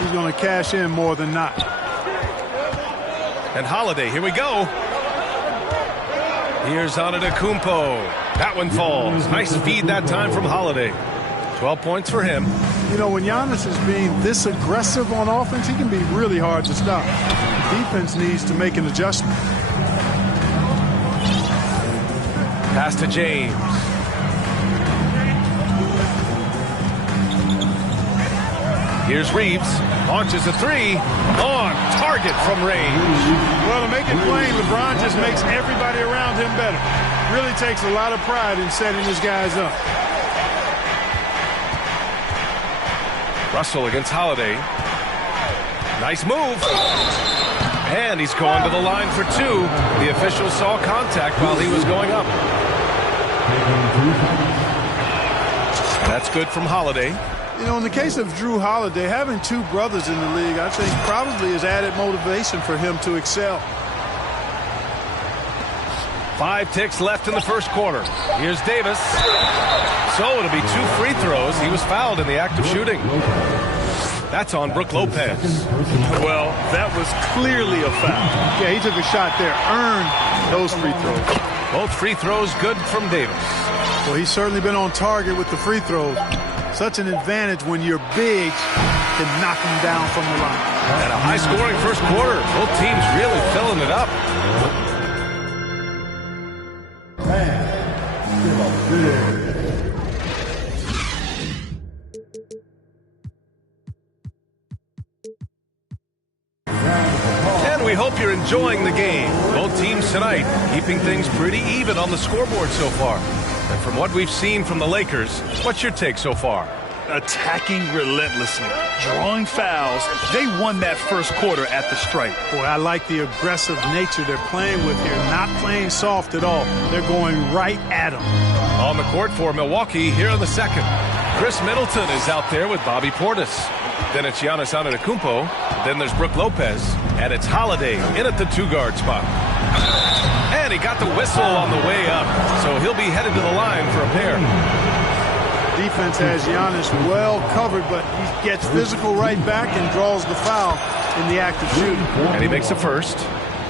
he's going to cash in more than not. And Holiday, here we go. Here's Antetokounmpo. That one falls. Nice feed that time from Holiday. 12 points for him. You know, when Giannis is being this aggressive on offense, he can be really hard to stop. The defense needs to make an adjustment. Pass to James. Here's Reeves. Launches a 3. On target from range. Well, to make it plain, LeBron just makes everybody around him better. Really takes a lot of pride in setting his guys up. Russell against Holiday. Nice move. And he's going to the line for 2. The official saw contact while he was going up. That's good from Holiday. You know, in the case of Drew Holiday, having 2 brothers in the league, I think probably is added motivation for him to excel. 5 ticks left in the first quarter. Here's Davis. So it'll be 2 free throws. He was fouled in the act of shooting. That's on Brook Lopez. Well, that was clearly a foul. Yeah, he took a shot there. Earned those free throws. Both free throws good from Davis. Well, he's certainly been on target with the free throws. Such an advantage when you're big to knock them down from the line. And a high-scoring first quarter. Both teams really filling it up. And we hope you're enjoying the game. Both teams tonight keeping things pretty even on the scoreboard so far. And from what we've seen from the Lakers, what's your take so far? Attacking relentlessly, drawing fouls. They won that first quarter at the stripe. Boy, I like the aggressive nature they're playing with here. Not playing soft at all. They're going right at them. On the court for Milwaukee here in the second. Chris Middleton is out there with Bobby Portis. Then it's Giannis Antetokounmpo. Then there's Brook Lopez. And it's Holiday in at the 2-guard spot. And he got the whistle on the way up. So he'll be headed to the line for a pair. Defense has Giannis well covered, but he gets physical right back and draws the foul in the act of shooting. And he makes the first.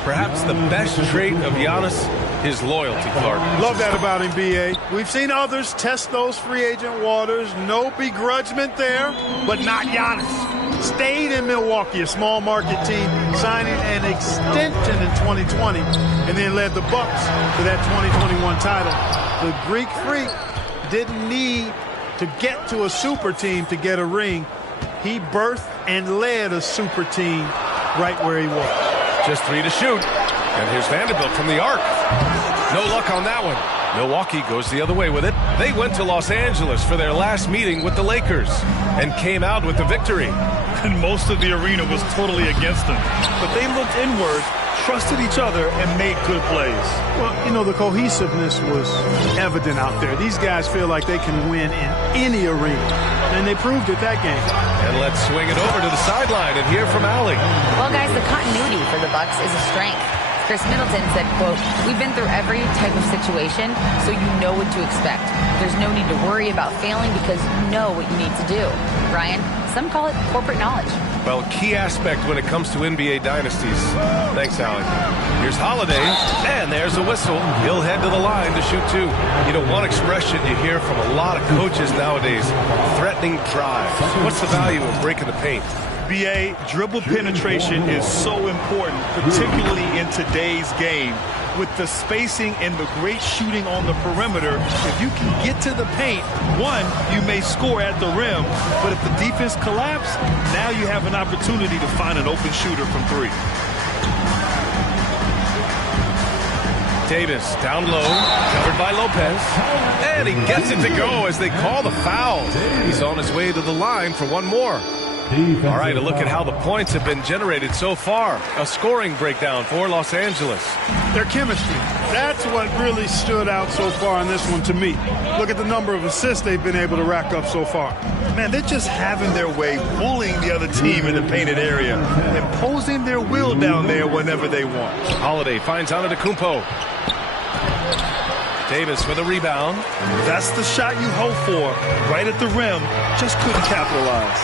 Perhaps the best trait of Giannis, his loyalty, Clark. Love that about him, B.A. We've seen others test those free agent waters. No begrudgment there, but not Giannis. Stayed in Milwaukee, a small market team, signing an extension in 2020, and then led the Bucks to that 2021 title. The Greek Freak didn't need to get to a super team to get a ring. He birthed and led a super team right where he was. Just 3 to shoot. And here's Vanderbilt from the arc. No luck on that one. Milwaukee goes the other way with it. They went to Los Angeles for their last meeting with the Lakers and came out with the victory. And most of the arena was totally against them. But they looked inward, trusted each other, and made good plays. Well, you know, the cohesiveness was evident out there. These guys feel like they can win in any arena, and they proved it that game. And let's swing it over to the sideline and hear from Allie. Well, guys, the continuity for the Bucks is a strength. Chris Middleton said, quote, "We've been through every type of situation, so you know what to expect. There's no need to worry about failing because you know what you need to do." Brian, some call it corporate knowledge. Well, key aspect when it comes to NBA dynasties. Thanks, Allie. Here's Holiday, and there's a whistle. He'll head to the line to shoot 2. You know, one expression you hear from a lot of coaches nowadays, threatening drives. What's the value of breaking the paint? BA, dribble penetration is so important, particularly in today's game. With the spacing and the great shooting on the perimeter, if you can get to the paint, one, you may score at the rim, but if the defense collapses, now you have an opportunity to find an open shooter from 3. Davis down low, covered by Lopez, and he gets it to go as they call the foul. He's on his way to the line for one more. All right, a look at how the points have been generated so far. A scoring breakdown for Los Angeles. Their chemistry. That's what really stood out so far in this one to me. Look at the number of assists they've been able to rack up so far. Man, they're just having their way, bullying the other team in the painted area, imposing their will down there whenever they want. Holiday finds Antetokounmpo. Davis with a rebound. That's the shot you hope for, right at the rim. Just couldn't capitalize.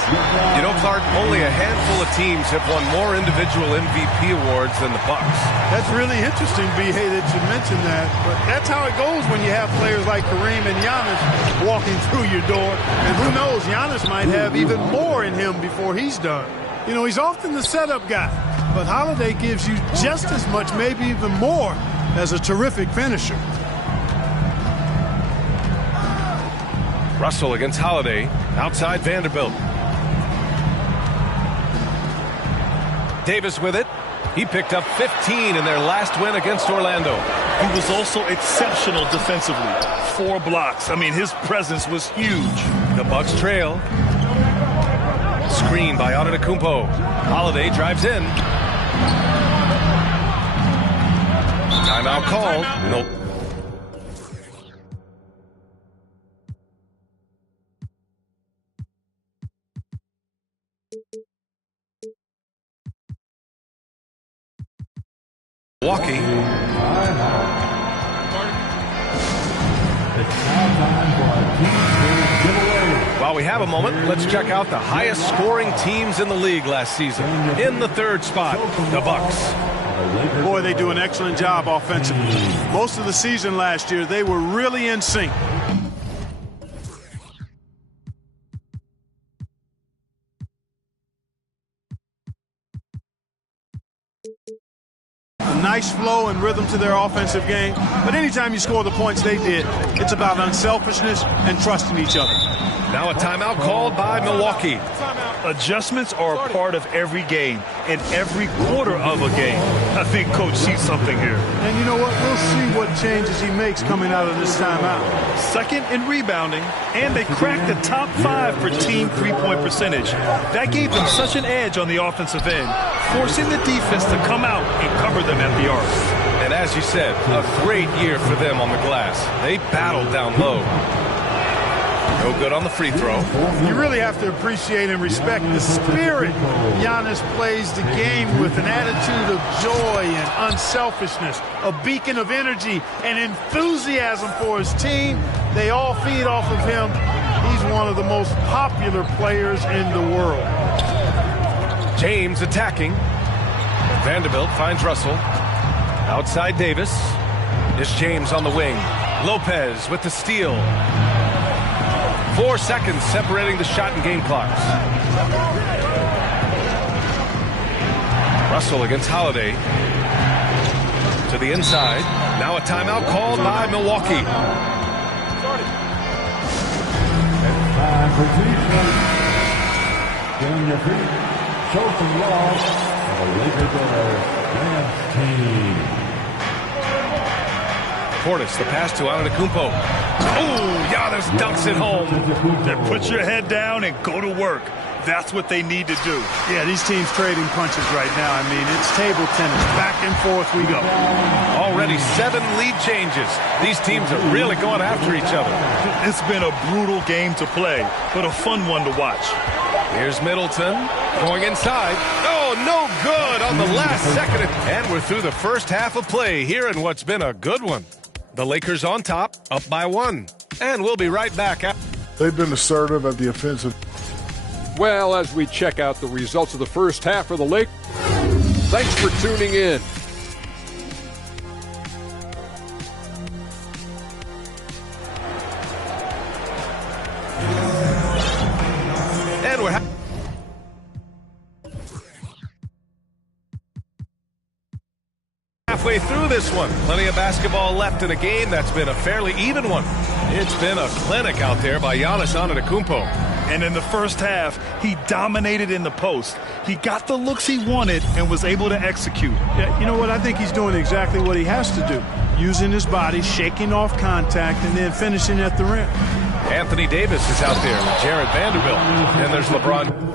You know, Clark, only a handful of teams have won more individual MVP awards than the Bucks. That's really interesting, B.A., that you mentioned that. But that's how it goes when you have players like Kareem and Giannis walking through your door. And who knows, Giannis might have even more in him before he's done. You know, he's often the setup guy. But Holiday gives you just as much, maybe even more, as a terrific finisher. Russell against Holiday, outside Vanderbilt. Davis with it. He picked up 15 in their last win against Orlando. He was also exceptional defensively. 4 blocks. I mean, his presence was huge. The Bucks trail. Screen by Antetokounmpo. Holiday drives in. Timeout called. Nope. Milwaukee. While we have a moment, let's check out the highest scoring teams in the league last season. In the 3rd spot, the Bucks. Boy, they do an excellent job offensively. Most of the season last year, they were really in sync. A nice flow and rhythm to their offensive game. But anytime you score the points they did, it's about unselfishness and trusting each other. Now a timeout called by Milwaukee. Adjustments are a part of every game and every quarter of a game. I think Coach sees something here. And you know what? We'll see what changes he makes coming out of this timeout. 2nd in rebounding, and they cracked the top 5 for team 3-point percentage. That gave them such an edge on the offensive end, forcing the defense to come out and cover them at the arc. And as you said, a great year for them on the glass. They battled down low. No good on the free throw. You really have to appreciate and respect the spirit Giannis plays the game with, an attitude of joy and unselfishness, a beacon of energy and enthusiasm for his team. They all feed off of him. He's one of the most popular players in the world. James attacking. Vanderbilt finds Russell. Outside Davis. It's James on the wing. Lopez with the steal. 4 seconds separating the shot and game clocks. Russell against Holiday. To the inside. Now a timeout called by Milwaukee. Time for defense. Get on your feet. Show some love. The Lakers dance team. Portis, the pass to Antetokounmpo. Oh, Giannis dunks it home. Then put your head down and go to work. That's what they need to do. Yeah, these teams trading punches right now. I mean, it's table tennis. Back and forth we go. Already 7 lead changes. These teams are really going after each other. It's been a brutal game to play, but a fun one to watch. Here's Middleton going inside. Oh, no good on the last second. And we're through the first half of play here in what's been a good one. The Lakers on top, up by 1. And we'll be right back. They've been assertive at the offensive. Well, as we check out the results of the first half for the Lakers, thanks for tuning in. And we're halfway through this one. Plenty of basketball left in a game that's been a fairly even one. It's been a clinic out there by Giannis Antetokounmpo. And in the first half, he dominated in the post. He got the looks he wanted and was able to execute. Yeah, you know what? I think he's doing exactly what he has to do. Using his body, shaking off contact, and then finishing at the rim. Anthony Davis is out there with Jared Vanderbilt. And there's LeBron.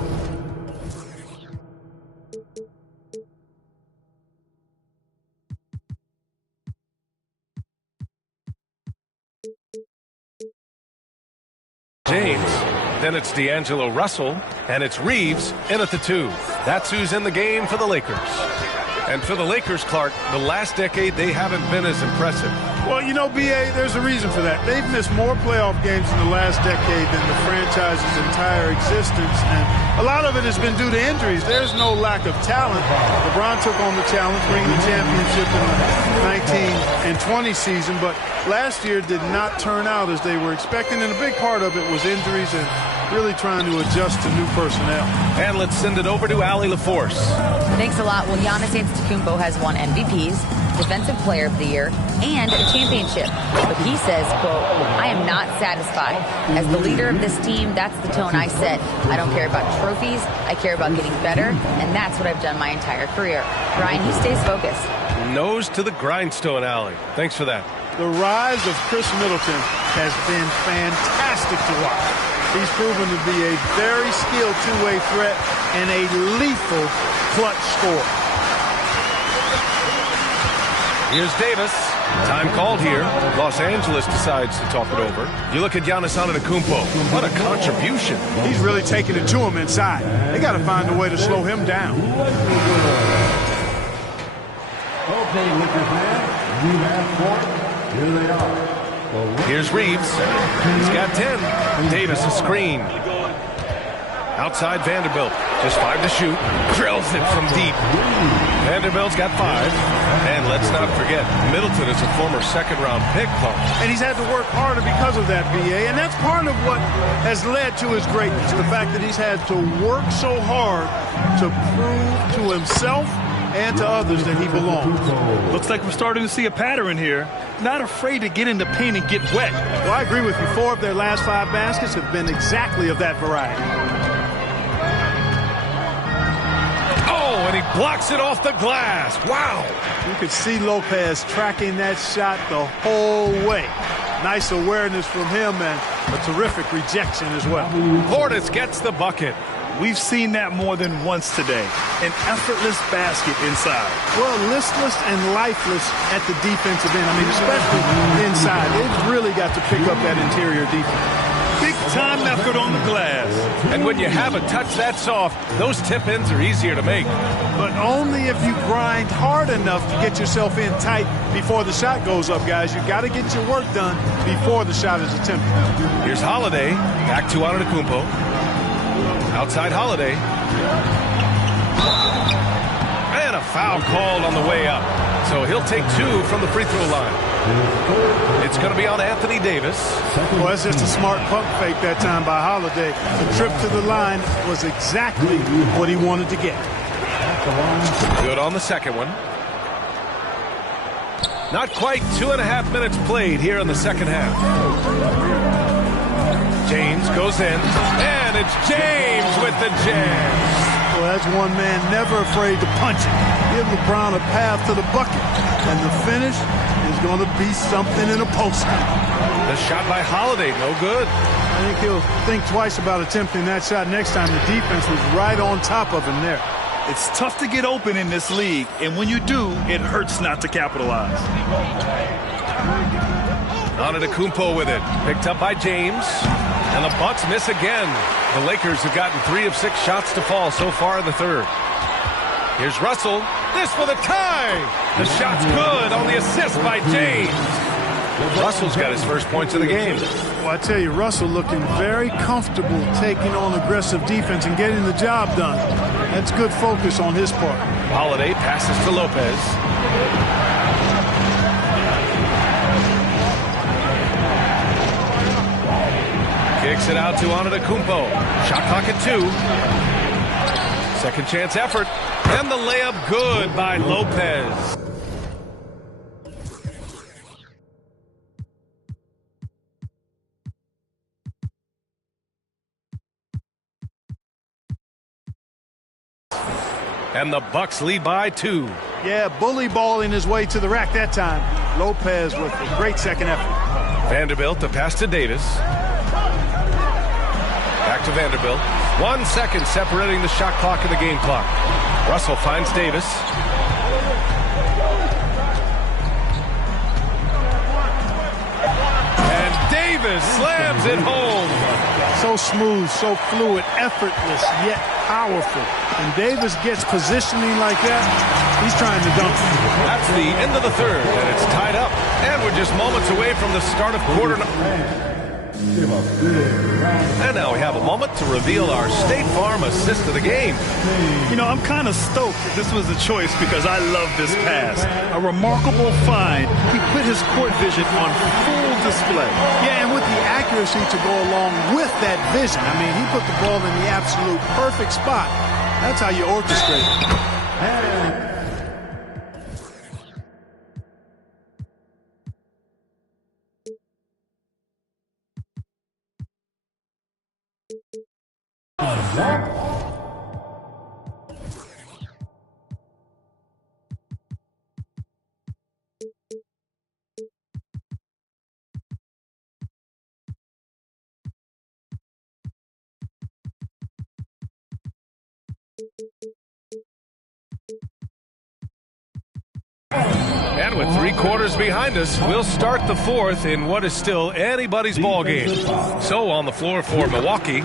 James. Then it's D'Angelo Russell, and it's Reeves in at the 2. That's who's in the game for the Lakers. And for the Lakers, Clark, the last decade, they haven't been as impressive. Well, you know, B.A., there's a reason for that. They've missed more playoff games in the last decade than the franchise's entire existence. And a lot of it has been due to injuries. There's no lack of talent. LeBron took on the challenge, bringing the championship in the 19 and 20 season. But last year did not turn out as they were expecting. And a big part of it was injuries and really trying to adjust to new personnel. And let's send it over to Allie LaForce. Thanks a lot. Well, Giannis Antetokounmpo has won MVPs, Defensive Player of the Year, and a championship. But he says, quote, I am not satisfied. As the leader of this team, that's the tone I set. I don't care about trophies. I care about getting better, and that's what I've done my entire career. Ryan, he stays focused. Nose to the grindstone, Allie. Thanks for that. The rise of Chris Middleton has been fantastic to watch. He's proven to be a very skilled two-way threat and a lethal clutch scorer. Here's Davis. Time called here. Los Angeles decides to talk it over. You look at Giannis Antetokounmpo. What a contribution. He's really taking it to him inside. They got to find a way to slow him down. Okay, Lakers fans, you have 4. Here they are. Here's Reeves. He's got 10. Davis a screen. Outside Vanderbilt. Just 5 to shoot. Drills it from deep. Vanderbilt's got 5. And let's not forget, Middleton is a former second-round pick, Clark. And he's had to work harder because of that, B.A. And that's part of what has led to his greatness. The fact that he's had to work so hard to prove to himself and to others that he belongs. Looks like we're starting to see a pattern here. Not afraid to get in the paint and get wet. Well, I agree with you. 4 of their last 5 baskets have been exactly of that variety. Oh, and he blocks it off the glass. Wow. You could see Lopez tracking that shot the whole way. Nice awareness from him and a terrific rejection as well. Portis gets the bucket. We've seen that more than once today. An effortless basket inside. Well, listless and lifeless at the defensive end. I mean, especially inside. They've really got to pick up that interior defense. big-time effort on the glass. And when you have a touch that soft, those tip-ins are easier to make. But only if you grind hard enough to get yourself in tight before the shot goes up, guys. You got to get your work done before the shot is attempted. Here's Holiday. Back to Antetokounmpo. Outside Holiday. And a foul called on the way up. So he'll take 2 from the free throw line. It's going to be on Anthony Davis. Well, that's just a smart pump fake that time by Holiday. The trip to the line was exactly what he wanted to get. Good on the second one. Not quite 2.5 minutes played here in the second half. James goes in, and it's James with the jam. Well, that's one man never afraid to punch it. Give LeBron a path to the bucket, and the finish is going to be something in a post. The shot by Holiday, no good. I think he'll think twice about attempting that shot next time. The defense was right on top of him there. It's tough to get open in this league, and when you do, it hurts not to capitalize. Antetokounmpo with it. Picked up by James. And the Bucks miss again. The Lakers have gotten 3 of 6 shots to fall so far in the third. Here's Russell. This for the tie. The shot's good on the assist by James. Russell's got his first points of the game. Well, I tell you, Russell looking very comfortable taking on aggressive defense and getting the job done. That's good focus on his part. Holiday passes to Lopez. Kicks it out to Antetokounmpo. Shot clock at 2. Second chance effort. And the layup good by Lopez. And the Bucks lead by 2. Yeah, bully balling his way to the rack that time. Lopez with a great second effort. Vanderbilt, the pass to Davis. Back to Vanderbilt. 1 second separating the shot clock and the game clock. Russell finds Davis. And Davis slams it home. So smooth, so fluid, effortless, yet powerful. When Davis gets positioning like that, he's trying to dunk. That's the end of the third, and it's tied up. And we're just moments away from the start of quarter. And now we have a moment to reveal our State Farm assist of the game. You know, I'm kind of stoked that this was a choice because I love this pass. A remarkable find. He put his court vision on full display. Yeah, and with the accuracy to go along with that vision. I mean, he put the ball in the absolute perfect spot. That's how you orchestrate it. And with 3 quarters behind us, we'll start the fourth in what is still anybody's ball game. So on the floor for Milwaukee,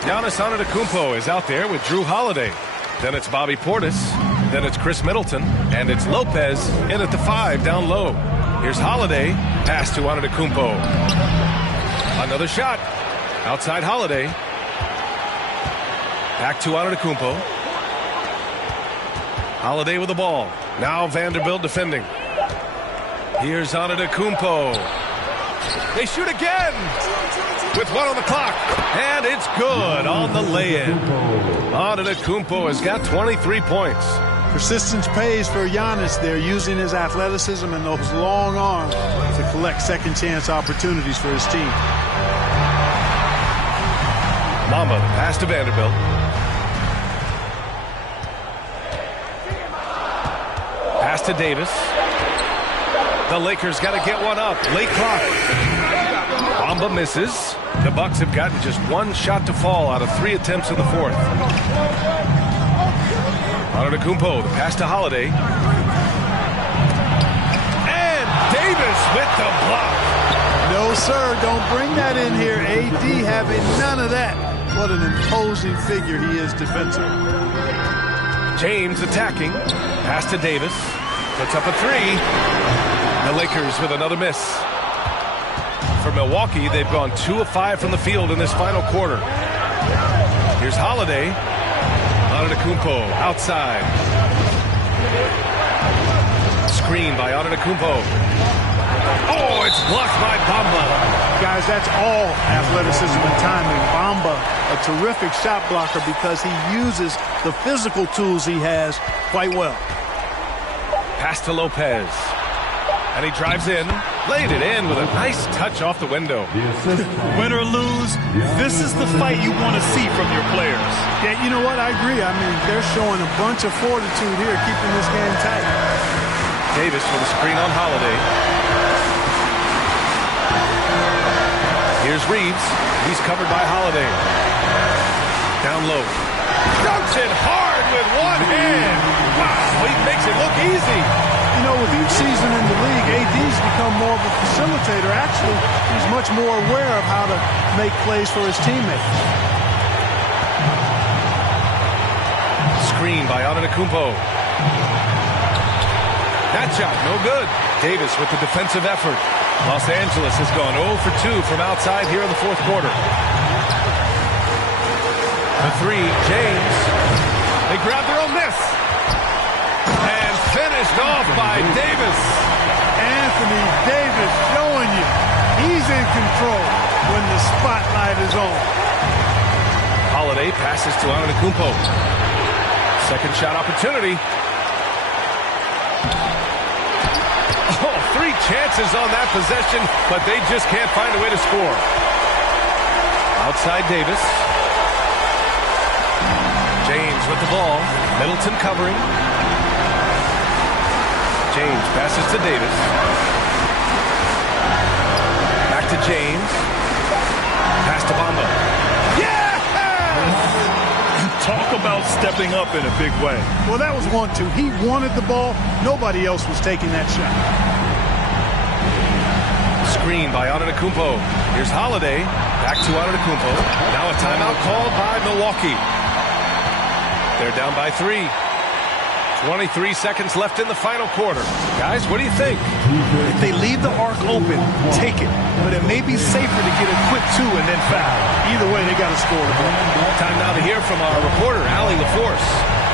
Giannis Antetokounmpo is out there with Drew Holiday. Then it's Bobby Portis. Then it's Chris Middleton. And it's Lopez in at the 5 down low. Here's Holiday. Pass to Antetokounmpo. Another shot. Outside Holiday. Back to Antetokounmpo. Holiday with the ball. Now Vanderbilt defending. Here's Antetokounmpo. They shoot again with 1 on the clock. And it's good on the lay-in. Antetokounmpo has got 23 points. Persistence pays for Giannis there, using his athleticism and those long arms to collect second chance opportunities for his team. Mamba, pass to Vanderbilt. Pass to Davis. The Lakers got to get one up. Late clock. Bamba misses. The Bucks have gotten just 1 shot to fall out of 3 attempts in the fourth. Antetokounmpo, the pass to Holiday. And Davis with the block. No, sir, don't bring that in here. AD having none of that. What an imposing figure he is defensively. James attacking. Pass to Davis. Puts up a three. The Lakers with another miss. For Milwaukee, they've gone 2 of 5 from the field in this final quarter. Here's Holiday. Antetokounmpo outside. Screen by Antetokounmpo. Oh, it's blocked by Bamba. Guys, that's all athleticism and timing. Bamba, a terrific shot blocker because he uses the physical tools he has quite well. Pass to Lopez. And he drives in. Laid it in with a nice touch off the window. Win or lose, this is the fight you want to see from your players. Yeah, you know what? I agree. I mean, they're showing a bunch of fortitude here, keeping this game tight. Davis with a screen on Holiday. Here's Reeves. He's covered by Holiday. Down low. Dunks it hard with one hand. Wow, he makes it look easy. You know, with each season in the league, AD's become more of a facilitator. Actually, he's much more aware of how to make plays for his teammates. Screen by Antetokounmpo. That shot, no good. Davis with the defensive effort. Los Angeles has gone 0 for 2 from outside here in the fourth quarter. The three, James. They grab their own miss. And finished off by Davis. Anthony Davis showing you he's in control when the spotlight is on. Holiday passes to Antetokounmpo. Second shot opportunity. Oh, 3 chances on that possession, but they just can't find a way to score. Outside Davis. James with the ball. Middleton covering. James passes to Davis. Back to James. Pass to Bamba. Yes! Talk about stepping up in a big way. Well, that was 1-2. He wanted the ball. Nobody else was taking that shot. Screen by Antetokounmpo. Here's Holiday. Back to Antetokounmpo. Now a timeout called by Milwaukee. They're down by 3. 23 seconds left in the final quarter. Guys, what do you think? If they leave the arc open, take it. But it may be safer to get a quick 2 and then foul. Either way, they got to score the ball. Time now to hear from our reporter, Allie LaForce.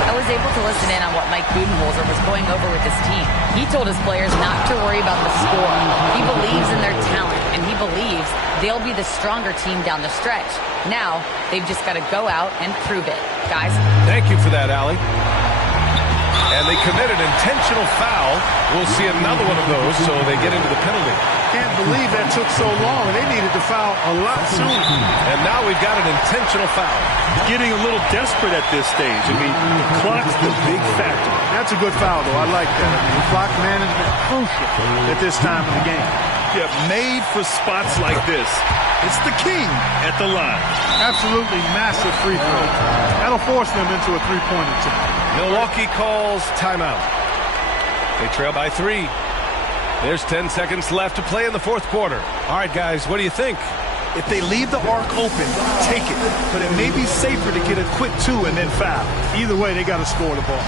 I was able to listen in on what Mike Budenholzer was going over with his team. He told his players not to worry about the score. He believes in their talent, and he believes they'll be the stronger team down the stretch. Now, they've just got to go out and prove it. Guys. Thank you for that, Allie. And they committed intentional foul. We'll see another one of those, so they get into the penalty. Can't believe that took so long. They needed to foul a lot sooner. And now we've got an intentional foul. Getting a little desperate at this stage. I mean, the clock's the big factor. That's a good foul, though. I like that. I mean, clock management crucial at this time of the game. Yeah, made for spots like this. It's the king at the line. Absolutely massive free throw. That'll force them into a three-point attempt. Milwaukee calls timeout. They trail by 3. There's 10 seconds left to play in the fourth quarter. All right, guys, what do you think? If they leave the arc open, take it. But it may be safer to get a quick 2 and then foul. Either way, they got to score the ball.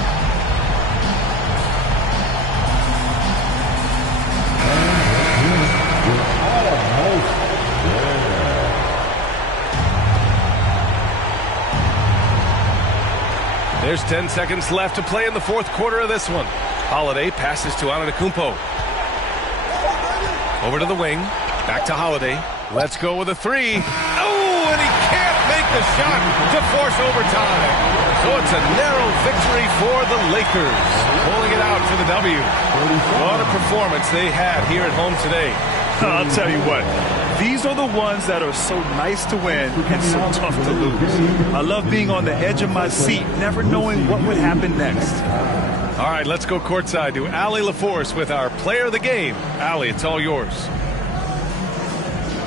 There's 10 seconds left to play in the fourth quarter of this one. Holiday passes to Antetokounmpo. Over to the wing. Back to Holiday. Let's go with a 3. Oh, and he can't make the shot to force overtime. So it's a narrow victory for the Lakers. Pulling it out for the W. What a performance they had here at home today. I'll tell you what. These are the ones that are so nice to win and so tough to lose. I love being on the edge of my seat, never knowing what would happen next. All right, let's go courtside to Allie LaForce with our player of the game. Allie, it's all yours.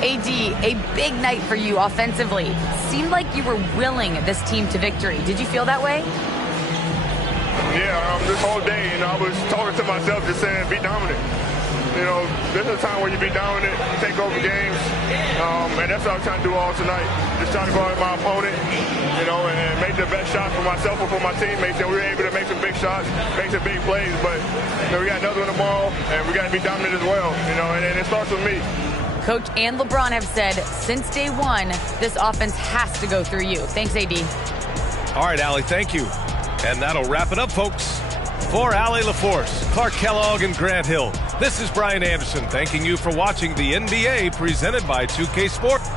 AD, a big night for you offensively. Seemed like you were willing this team to victory. Did you feel that way? Yeah, this whole day, I was talking to myself just saying, be dominant. You know, this is a time where you be dominant, take over games, and that's what I was trying to do all tonight. Just trying to go at my opponent, you know, and make the best shot for myself and for my teammates. And we were able to make some big shots, make some big plays. But you know, we got another one tomorrow, and we got to be dominant as well. You know, and it starts with me. Coach and LeBron have said since day one, this offense has to go through you. Thanks, AD. All right, Allie, thank you. And that'll wrap it up, folks. For Allie LaForce, Clark Kellogg, and Grant Hill, this is Brian Anderson thanking you for watching the NBA presented by 2K Sports.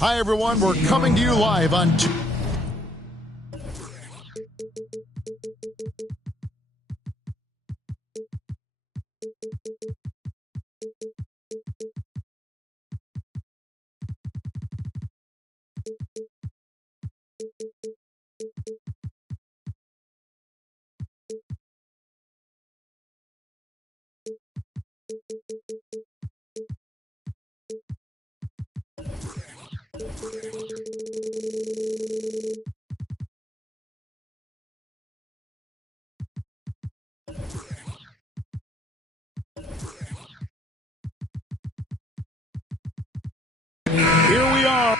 Hi, everyone. We're coming to you live on... Here we are.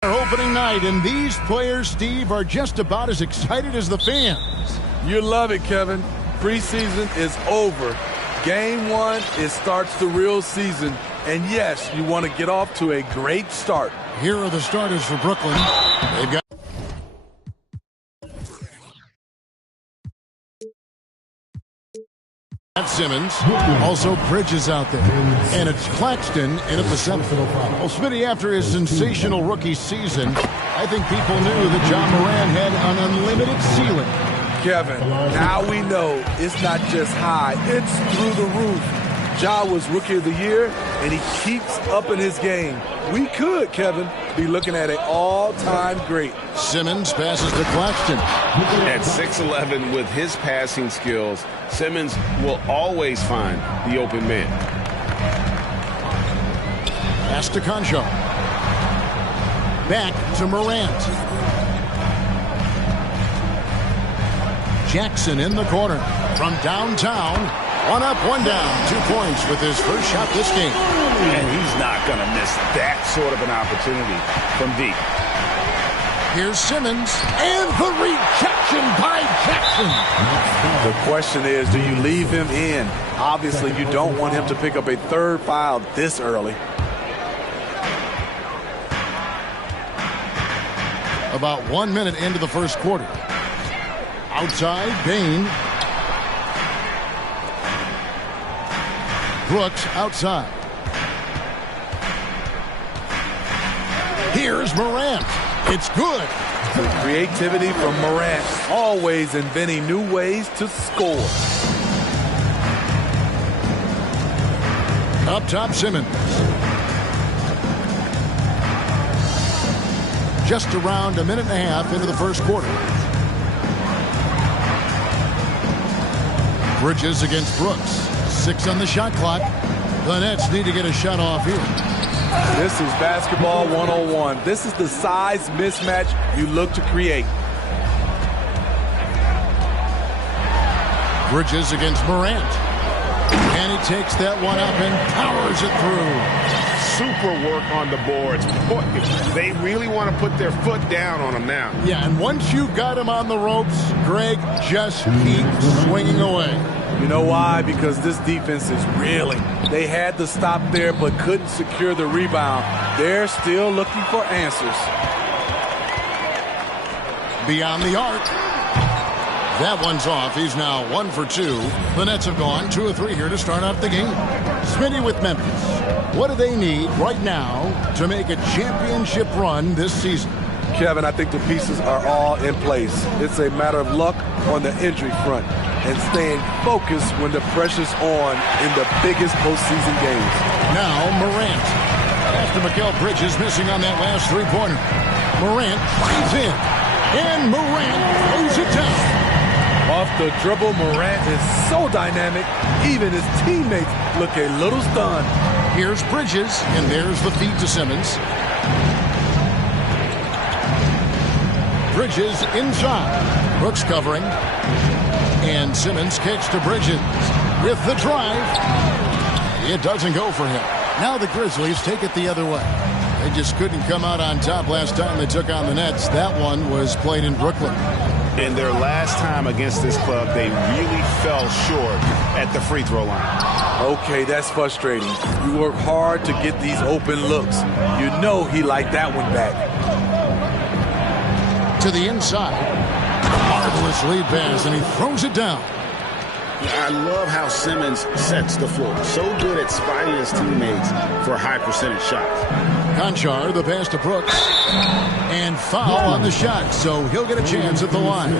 Opening night, and these players, Steve, are just about as excited as the fans. You love it, Kevin. Preseason is over. Game one, it starts the real season. And yes, you want to get off to a great start. Here are the starters for Brooklyn. They've got Simmons, also Bridges out there, and it's Claxton in at the center. Well, Smitty, after his sensational rookie season, I think people knew that John Moran had an unlimited ceiling. Kevin, now we know it's not just high, it's through the roof. Ja was Rookie of the Year, and he keeps upping his game. We could, Kevin, be looking at an all-time great. Simmons passes to Claxton. At 6'11", with his passing skills, Simmons will always find the open man. Pass to Concho. Back to Morant. Jackson in the corner. From downtown. One up, one down. 2 points with his first shot this game. And he's not going to miss that sort of an opportunity from deep. Here's Simmons, and the rejection by Jackson. The question is, do you leave him in? Obviously, you don't want him to pick up a third foul this early. About 1 minute into the first quarter. Outside, Bain. Brooks outside. Here's Morant. It's good. The creativity from Morant, always inventing new ways to score. Up top, Simmons. just around a minute and a half into the first quarter. Bridges against Brooks. 6 on the shot clock. The Nets need to get a shot off here. This is basketball 101. This is the size mismatch you look to create. Bridges against Morant. And he takes that one up and powers it through. Super work on the boards. Boy, they really want to put their foot down on him now. Yeah, and once you got him on the ropes, Greg, just keep swinging away. You know why? Because this defense is reeling. They had to stop there but couldn't secure the rebound. They're still looking for answers. Beyond the arc. That one's off. He's now 1 for 2. The Nets have gone 2 of 3 here to start out the game. Smitty with Memphis. What do they need right now to make a championship run this season? Kevin, I think the pieces are all in place. It's a matter of luck on the injury front and staying focused when the pressure's on in the biggest postseason games. Now Morant. After Mikal Bridges missing on that last three-pointer. Morant drives in. And Morant throws it down. Off the dribble, Morant is so dynamic, even his teammates look a little stunned. Here's Bridges, and there's the feed to Simmons. Bridges inside. Brooks covering. And Simmons kicks to Bridges with the drive. It doesn't go for him. Now the Grizzlies take it the other way. They just couldn't come out on top last time they took on the Nets. That one was played in Brooklyn. In their last time against this club, they really fell short at the free throw line. Okay, that's frustrating. You work hard to get these open looks. You know he liked that one back. To the inside. Marvelous lead pass, and he throws it down. I love how Simmons sets the floor. So good at spotting his teammates for high percentage shots. Conchar, the pass to Brooks. And foul on the shot, so he'll get a chance at the line.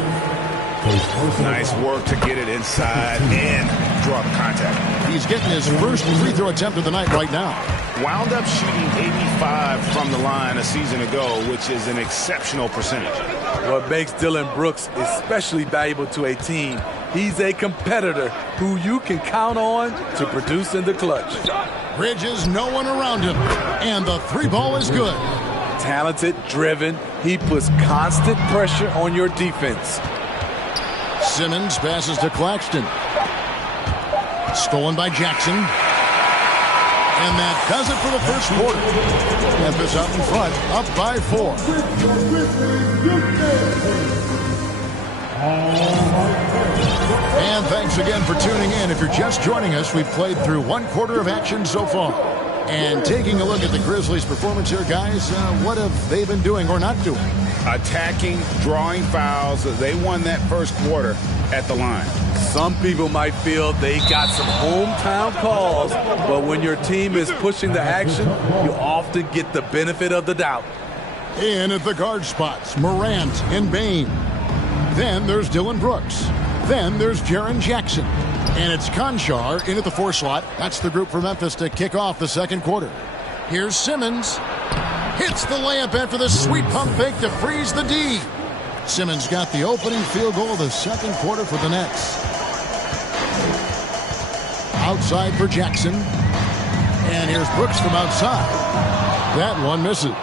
Nice work to get it inside and draw the contact. He's getting his first free throw attempt of the night right now. Wound up shooting 85 from the line a season ago, which is an exceptional percentage. What makes Dillon Brooks especially valuable to a team, he's a competitor who you can count on to produce in the clutch. Bridges, no one around him, and the three ball is good. Talented, driven, he puts constant pressure on your defense. Simmons passes to Claxton. Stolen by Jackson. And that does it for the first quarter. Memphis out in front, up by 4. And thanks again for tuning in. If you're just joining us, we've played through 1 quarter of action so far. And taking a look at the Grizzlies' performance here, guys, what have they been doing or not doing? Attacking, drawing fouls. They won that first quarter at the line. Some people might feel they got some hometown calls, but when your team is pushing the action, you often get the benefit of the doubt. In at the guard spots, Morant and Bain. Then there's Dillon Brooks. Then there's Jaren Jackson. And it's Conchar in at the 4 slot. That's the group for Memphis to kick off the second quarter. Here's Simmons. Hits the layup after the sweet pump fake to freeze the D. Simmons got the opening field goal of the second quarter for the Nets. Outside for Jackson. And here's Brooks from outside. That one misses.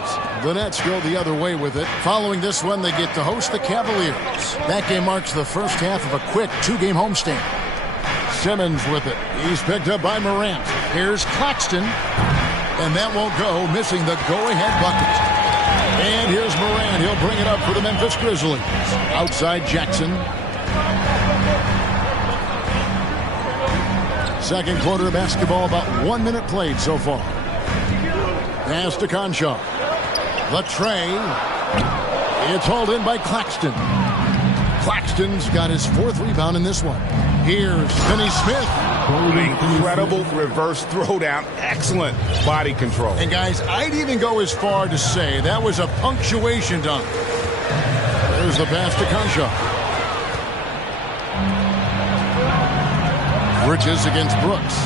The Nets go the other way with it. Following this one, they get to host the Cavaliers. That game marks the first half of a quick 2-game homestand. Simmons with it. He's picked up by Morant. Here's Claxton. And that won't go, missing the go-ahead bucket. And here's Morant. He'll bring it up for the Memphis Grizzlies. Outside Jackson. Second quarter of basketball, about 1 minute played so far. Pass to Conchar. The tray. It's hauled in by Claxton. Claxton's got his 4th rebound in this one. Here's Finney Smith. Incredible reverse throwdown. Excellent body control. And guys, I'd even go as far to say that was a punctuation dunk. There's the pass to Conchar. Bridges against Brooks.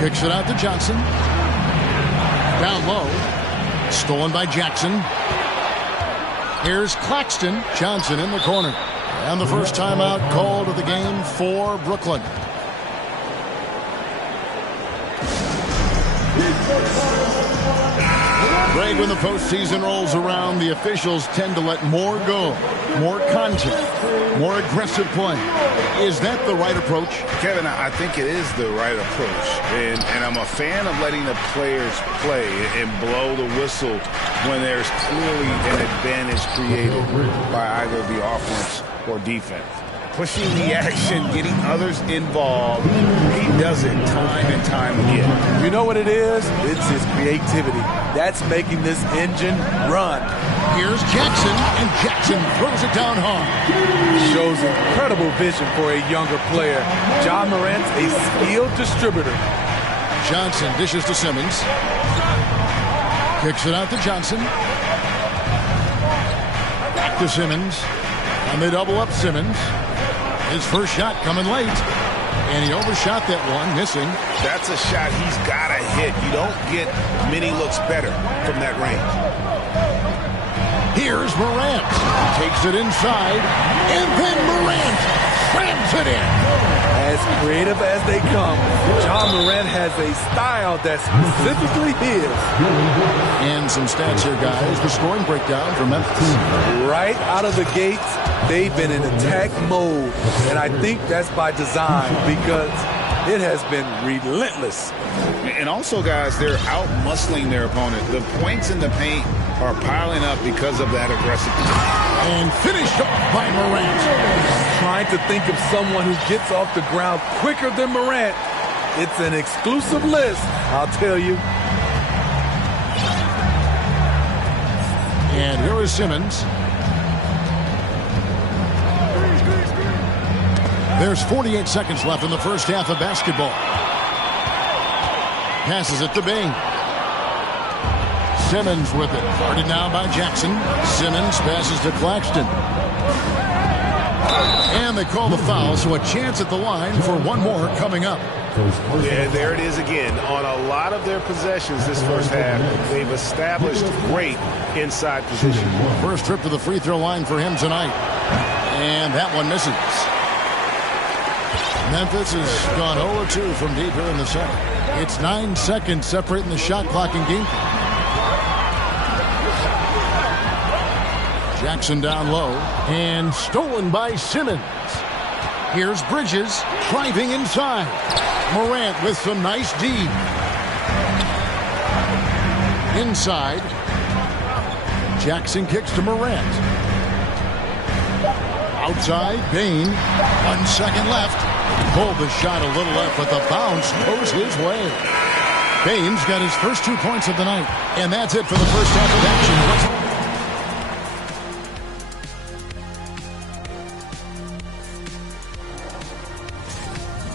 Kicks it out to Johnson. Down low. Stolen by Jackson. Here's Claxton. Johnson in the corner. And the first timeout called of the game for Brooklyn. Greg, when the postseason rolls around, the officials tend to let more go, more contact, more aggressive play. Is that the right approach? Kevin, I think it is the right approach. And I'm a fan of letting the players play and blow the whistle when there's clearly an advantage created by either the offense or defense. Pushing the action, getting others involved, he does it time and time again. You know what it is? It's his creativity. That's making this engine run. Here's Jackson, and Jackson throws it down hard. Shows incredible vision for a younger player. John Morant's a skilled distributor. Johnson dishes to Simmons. Kicks it out to Johnson. Back to Simmons. And they double up Simmons. His first shot coming late. And he overshot that one, missing. That's a shot he's got to hit. You don't get many looks better from that range. Here's Morant. Takes it inside. And then Morant slams it in. As creative as they come, John Morant has a style that's specifically his. And some stats here, guys. The scoring breakdown for Memphis. Right out of the gates, they've been in attack mode. And I think that's by design because it has been relentless. And also, guys, they're out-muscling their opponent. The points in the paint are piling up because of that aggressiveness. And finished off by Morant. Trying to think of someone who gets off the ground quicker than Morant. It's an exclusive list, I'll tell you. And here is Simmons. There's 48 seconds left in the first half of basketball. Passes it to Bain. Simmons with it. Guarded now by Jackson. Simmons passes to Claxton. And they call the foul, so a chance at the line for one more coming up. Yeah, there it is again. On a lot of their possessions this first half, they've established great inside position. First trip to the free throw line for him tonight. And that one misses. Memphis has gone 0-2 from deep here in the second. It's 9 seconds separating the shot clock and game. Jackson down low and stolen by Simmons. Here's Bridges driving inside. Morant with some nice D. Inside. Jackson kicks to Morant. Outside, Bain. 1 second left. Pulled the shot a little left, but the bounce goes his way. Bain's got his first 2 points of the night. And that's it for the first half of action.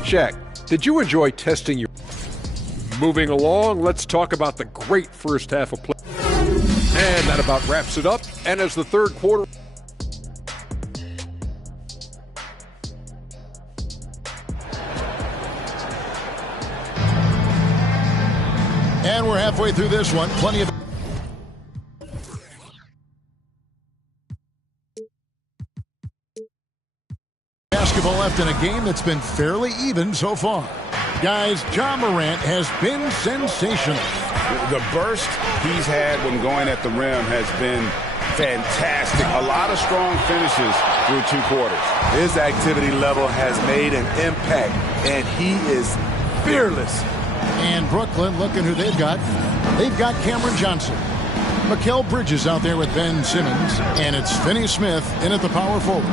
Shaq, did you enjoy testing your... Moving along, let's talk about the great first half of play. And that about wraps it up. And as the third quarter... And we're halfway through this one. Plenty of... basketball left in a game that's been fairly even so far. Guys, John Morant has been sensational. The burst he's had when going at the rim has been fantastic. A lot of strong finishes through 2 quarters. His activity level has made an impact, and he is fearless. And Brooklyn, looking who they've got. They've got Cameron Johnson. Mikal Bridges out there with Ben Simmons. And it's Finney Smith in at the power forward.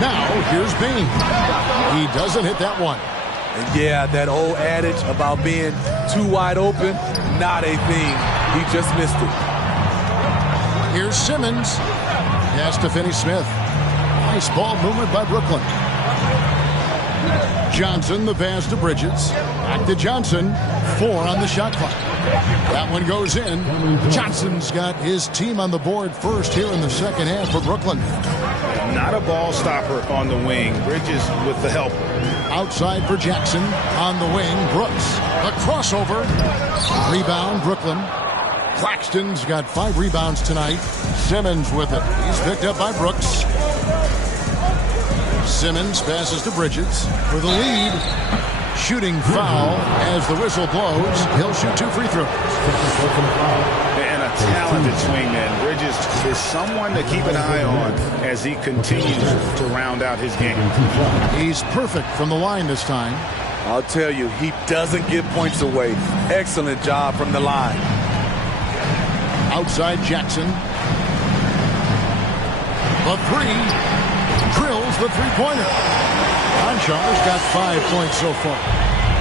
Now, here's Bain. He doesn't hit that one. And yeah, that old adage about being too wide open, not a thing. He just missed it. Here's Simmons. Pass to Finney Smith. Nice ball movement by Brooklyn. Johnson, the pass to Bridges. Back to Johnson. 4 on the shot clock. That one goes in. Johnson's got his team on the board first here in the second half for Brooklyn. Not a ball stopper on the wing. Bridges with the help. Outside for Jackson. On the wing, Brooks. A crossover. Rebound, Brooklyn. Claxton's got 5 rebounds tonight. Simmons with it. He's picked up by Brooks. Simmons passes to Bridges for the lead. Shooting foul as the whistle blows. He'll shoot 2 free throws. And a talented swingman. Bridges is someone to keep an eye on as he continues to round out his game. He's perfect from the line this time. I'll tell you, he doesn't give points away. Excellent job from the line. Outside Jackson. The 3. Drills the three-pointer. Conchars got 5 points so far.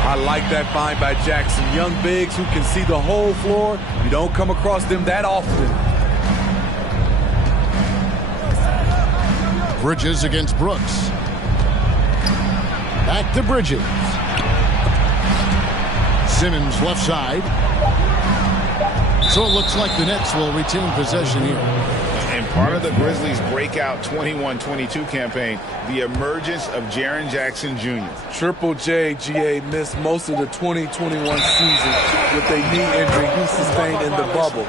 I like that find by Jackson. Young bigs who can see the whole floor. You don't come across them that often. Bridges against Brooks. Back to Bridges. Simmons left side. So it looks like the Nets will retain possession here. And part of the Grizzlies' breakout 21-22 campaign, the emergence of Jaren Jackson Jr. Triple J, GA, missed most of the 2021 season with a knee injury he sustained in the bubble.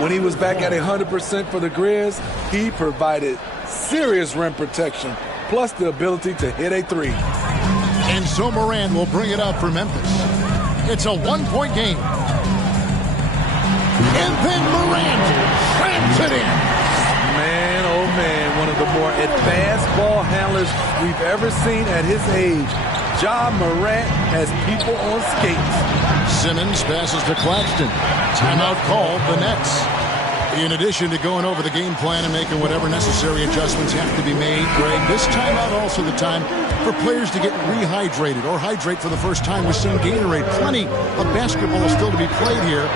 When he was back at 100% for the Grizz, he provided serious rim protection, plus the ability to hit a 3. And so Morant will bring it up for Memphis. It's a 1-point game. And then Morant slams it in. Man, oh man, one of the more advanced ball handlers we've ever seen at his age. Ja Morant has people on skates. Simmons passes to Claxton. Timeout called, the Nets. In addition to going over the game plan and making whatever necessary adjustments have to be made, Greg, this timeout also the time for players to get rehydrated or hydrate for the first time with some Gatorade. Plenty of basketball still to be played here,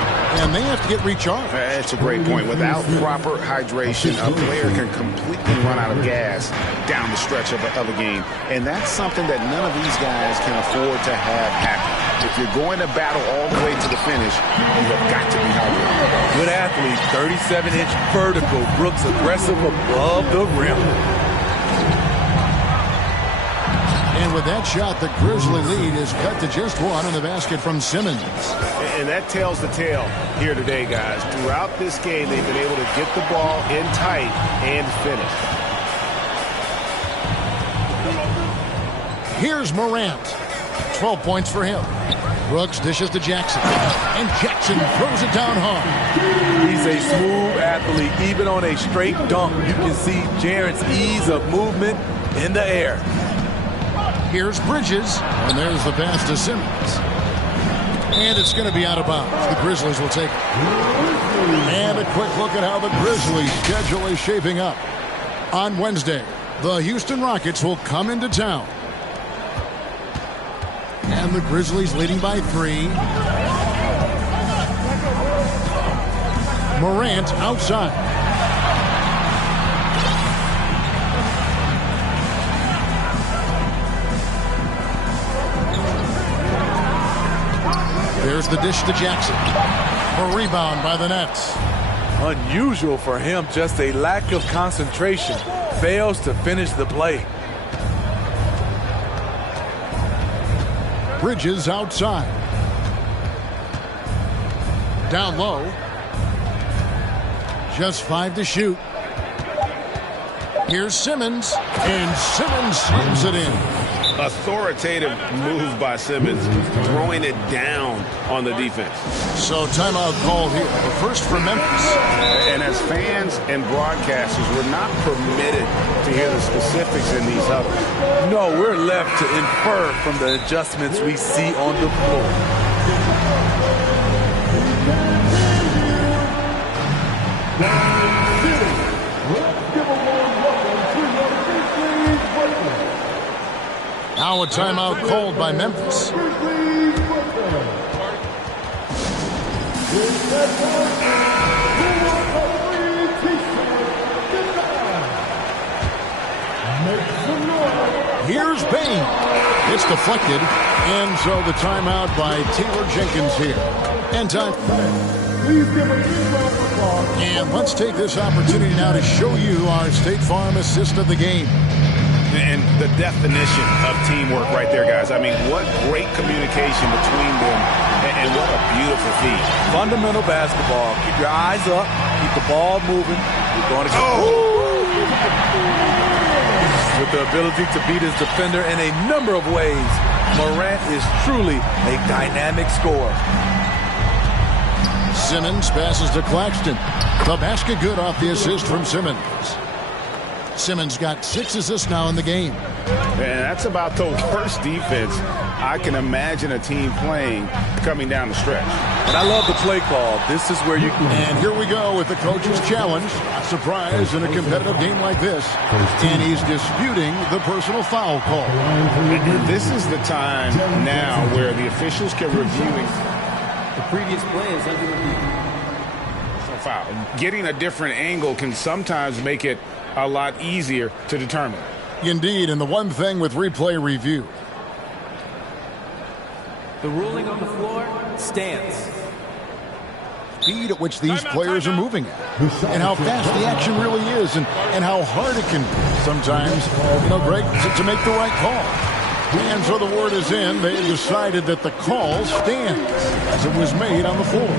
and they have to get recharged. That's a great point. Without proper hydration, a player can completely run out of gas down the stretch of a game. And that's something that none of these guys can afford to have happen. If you're going to battle all the way to the finish, you have got to be hydrated. Good athlete, 37-inch vertical. Brooks aggressive above the rim. And with that shot, the Grizzly lead is cut to just 1 on the basket from Simmons. And that tells the tale here today, guys. Throughout this game, they've been able to get the ball in tight and finish. Here's Morant. 12 points for him. Brooks dishes to Jackson. And Jackson throws it down hard. He's a smooth athlete. Even on a straight dunk, you can see Jaren's ease of movement in the air. Here's Bridges, and there's the pass to Simmons. And it's going to be out of bounds. The Grizzlies will take it. And a quick look at how the Grizzlies' schedule is shaping up. On Wednesday, the Houston Rockets will come into town. And the Grizzlies leading by 3. Morant outside. There's the dish to Jackson. A rebound by the Nets. Unusual for him, just a lack of concentration. Fails to finish the play. Bridges outside. Down low. Just 5 to shoot. Here's Simmons. And Simmons slams it in. Authoritative move by Simmons, throwing it down on the defense. So timeout called here. The first for Memphis. And as fans and broadcasters, we're not permitted to hear the specifics in these huddles. No, we're left to infer from the adjustments we see on the floor. Now a timeout called by Memphis. Here's Bain. It's deflected. And so the timeout by Taylor Jenkins here. And time. And let's take this opportunity now to show you our State Farm assist of the game. And the definition of teamwork right there, guys. I mean, what great communication between them. And what a beautiful feed. Fundamental basketball. Keep your eyes up. Keep the ball moving. You're going to With the ability to beat his defender in a number of ways, Morant is truly a dynamic scorer. Simmons passes to Claxton. The basket good off the assist from Simmons. Simmons got 6 assists now in the game. Man, that's about the worst defense I can imagine a team playing coming down the stretch. And I love the play call. This is where you can... And here we go with the coach's challenge. A surprise in a competitive game like this. And he's disputing the personal foul call. This is the time now where the officials can review the previous play is under review. Foul. Getting a different angle can sometimes make it a lot easier to determine. Indeed, and the one thing with replay review. The ruling on the floor stands. Speed at which these players are moving at, and how fast the action really is, and how hard it can be sometimes, Greg, to make the right call. And so the word is in. They decided that the call stands as it was made on the floor.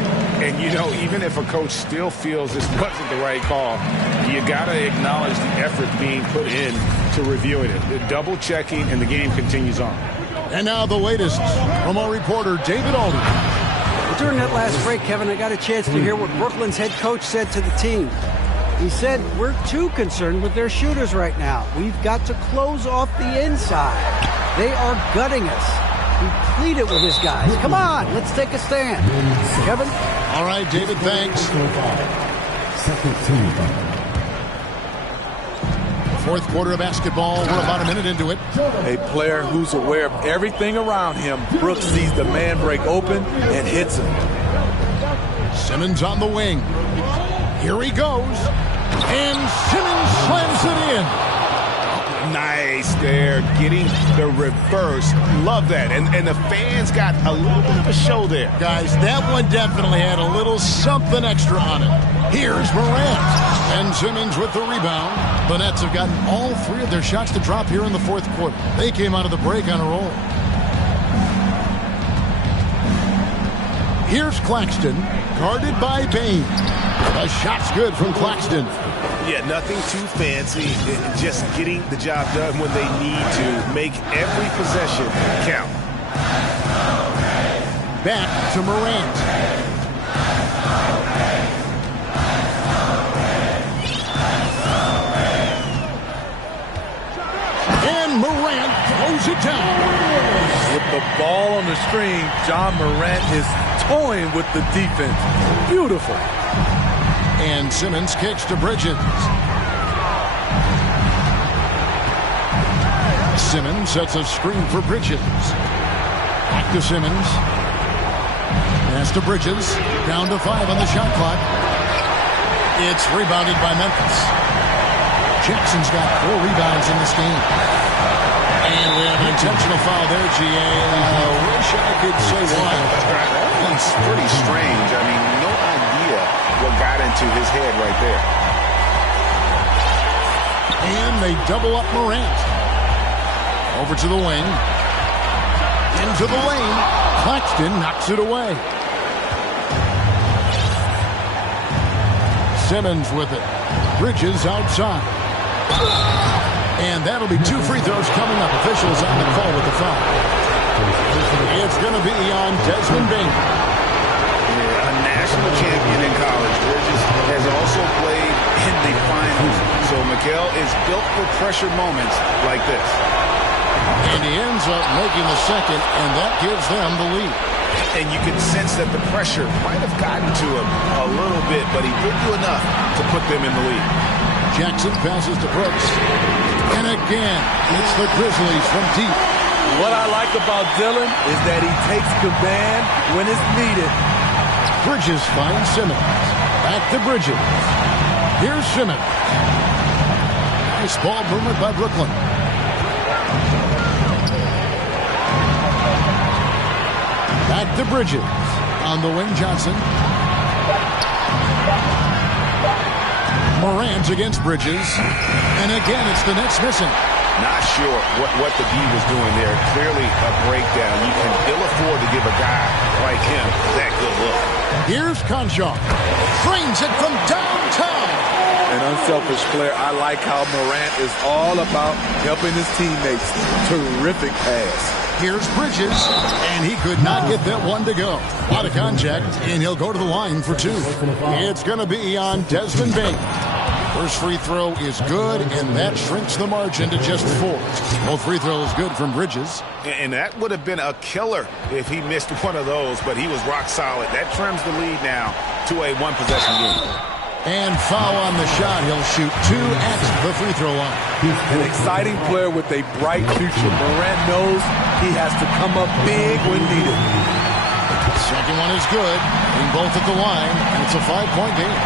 And, even if a coach still feels this wasn't the right call, you got to acknowledge the effort being put in to reviewing it. The double checking, and the game continues on. And now the latest from our reporter, David Alden. During that last break, Kevin, I got a chance to hear what Brooklyn's head coach said to the team. He said, we're too concerned with their shooters right now. We've got to close off the inside. They are gutting us. He pleaded with his guys. Come on, let's take a stand. Kevin? All right, David, thanks. Second team. Fourth quarter of basketball. We're about a minute into it. A player who's aware of everything around him. Brooks sees the man break open and hits him. Simmons on the wing. Here he goes. And Simmons slams it in. Nice there, getting the reverse. Love that. And the fans got a little bit of a show there. Guys, that one definitely had a little something extra on it. Here's Morant. And Simmons with the rebound. The Nets have gotten all 3 of their shots to drop here in the fourth quarter. They came out of the break on a roll. Here's Claxton, guarded by Bain. The shot's good from Claxton. Yeah, nothing too fancy. Just getting the job done when they need to. Make every possession count. Back to Morant. And Morant throws it down. With the ball on the string, John Morant is toying with the defense. Beautiful. And Simmons kicks to Bridges. Simmons sets a screen for Bridges. Back to Simmons. Pass to Bridges. Down to 5 on the shot clock. It's rebounded by Memphis. Jackson's got 4 rebounds in this game. And we have an intentional foul there, GA. I wish I could say why. It's pretty strange. I mean, no idea what got into his head right there. And they double up Morant. Over to the wing. Into the lane. Claxton knocks it away. Simmons with it. Bridges outside. And that'll be 2 free throws coming up. Officials on the call with the foul. It's going to be on Desmond Bain. A national champion in college. Bridges has also played in the finals. So Mikal is built for pressure moments like this. And he ends up making the second, and that gives them the lead. And you can sense that the pressure might have gotten to him a little bit, but he did do enough to put them in the lead. Jackson passes to Brooks. And again, it's the Grizzlies from deep. What I like about Dillon is that he takes command when it's needed. Bridges finds Simmons. Back to Bridges. Here's Simmons. Nice ball movement by Brooklyn. Back to Bridges. On the wing, Johnson. Morant against Bridges. And again, it's the Nets missing. Not sure what the D was doing there. Clearly a breakdown. You can ill afford to give a guy like him that good look. Here's Conchar. Drains it from downtown. An unselfish player. I like how Morant is all about helping his teammates. Terrific pass. Here's Bridges, and he could not get that one to go. Out of contact, and he'll go to the line for two. It's going to be on Desmond Bain. First free throw is good, and that shrinks the margin to just 4. Both free throws good from Bridges. And that would have been a killer if he missed one of those, but he was rock solid. That trims the lead now to a one-possession game. And foul on the shot. He'll shoot 2 at the free throw line. An exciting player with a bright future. Morant knows he has to come up big when needed. Second one is good. Being both at the line, and it's a 5-point game.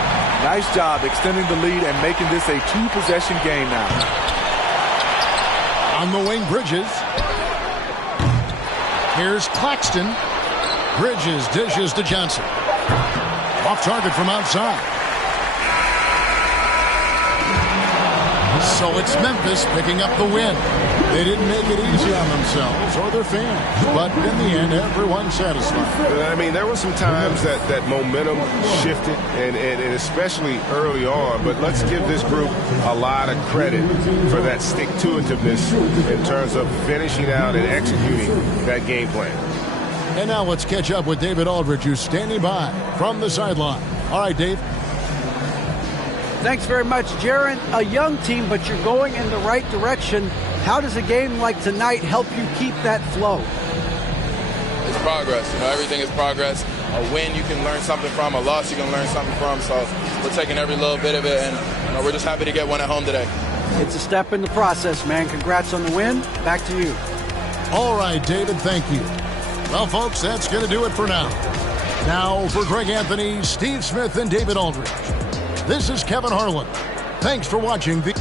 Nice job extending the lead and making this a 2-possession game now. On the wing, Bridges. Here's Claxton. Bridges dishes to Johnson. Off target from outside. So it's Memphis picking up the win. They didn't make it easy on themselves or their fans, but in the end, everyone's satisfied. I mean, there were some times that momentum shifted, and especially early on, but let's give this group a lot of credit for that stick-to-itiveness in terms of finishing out and executing that game plan. And now let's catch up with David Aldridge, who's standing by from the sideline. All right, Dave. Thanks very much, Jaron. A young team, but you're going in the right direction. How does a game like tonight help you keep that flow? It's progress. Everything is progress. A win you can learn something from. A loss you can learn something from. So we're taking every little bit of it, and we're just happy to get one at home today. It's a step in the process, man. Congrats on the win. Back to you. All right, David, thank you. Well, folks, that's going to do it for now. Now, for Greg Anthony, Steve Smith, and David Aldridge, this is Kevin Harlan. Thanks for watching the...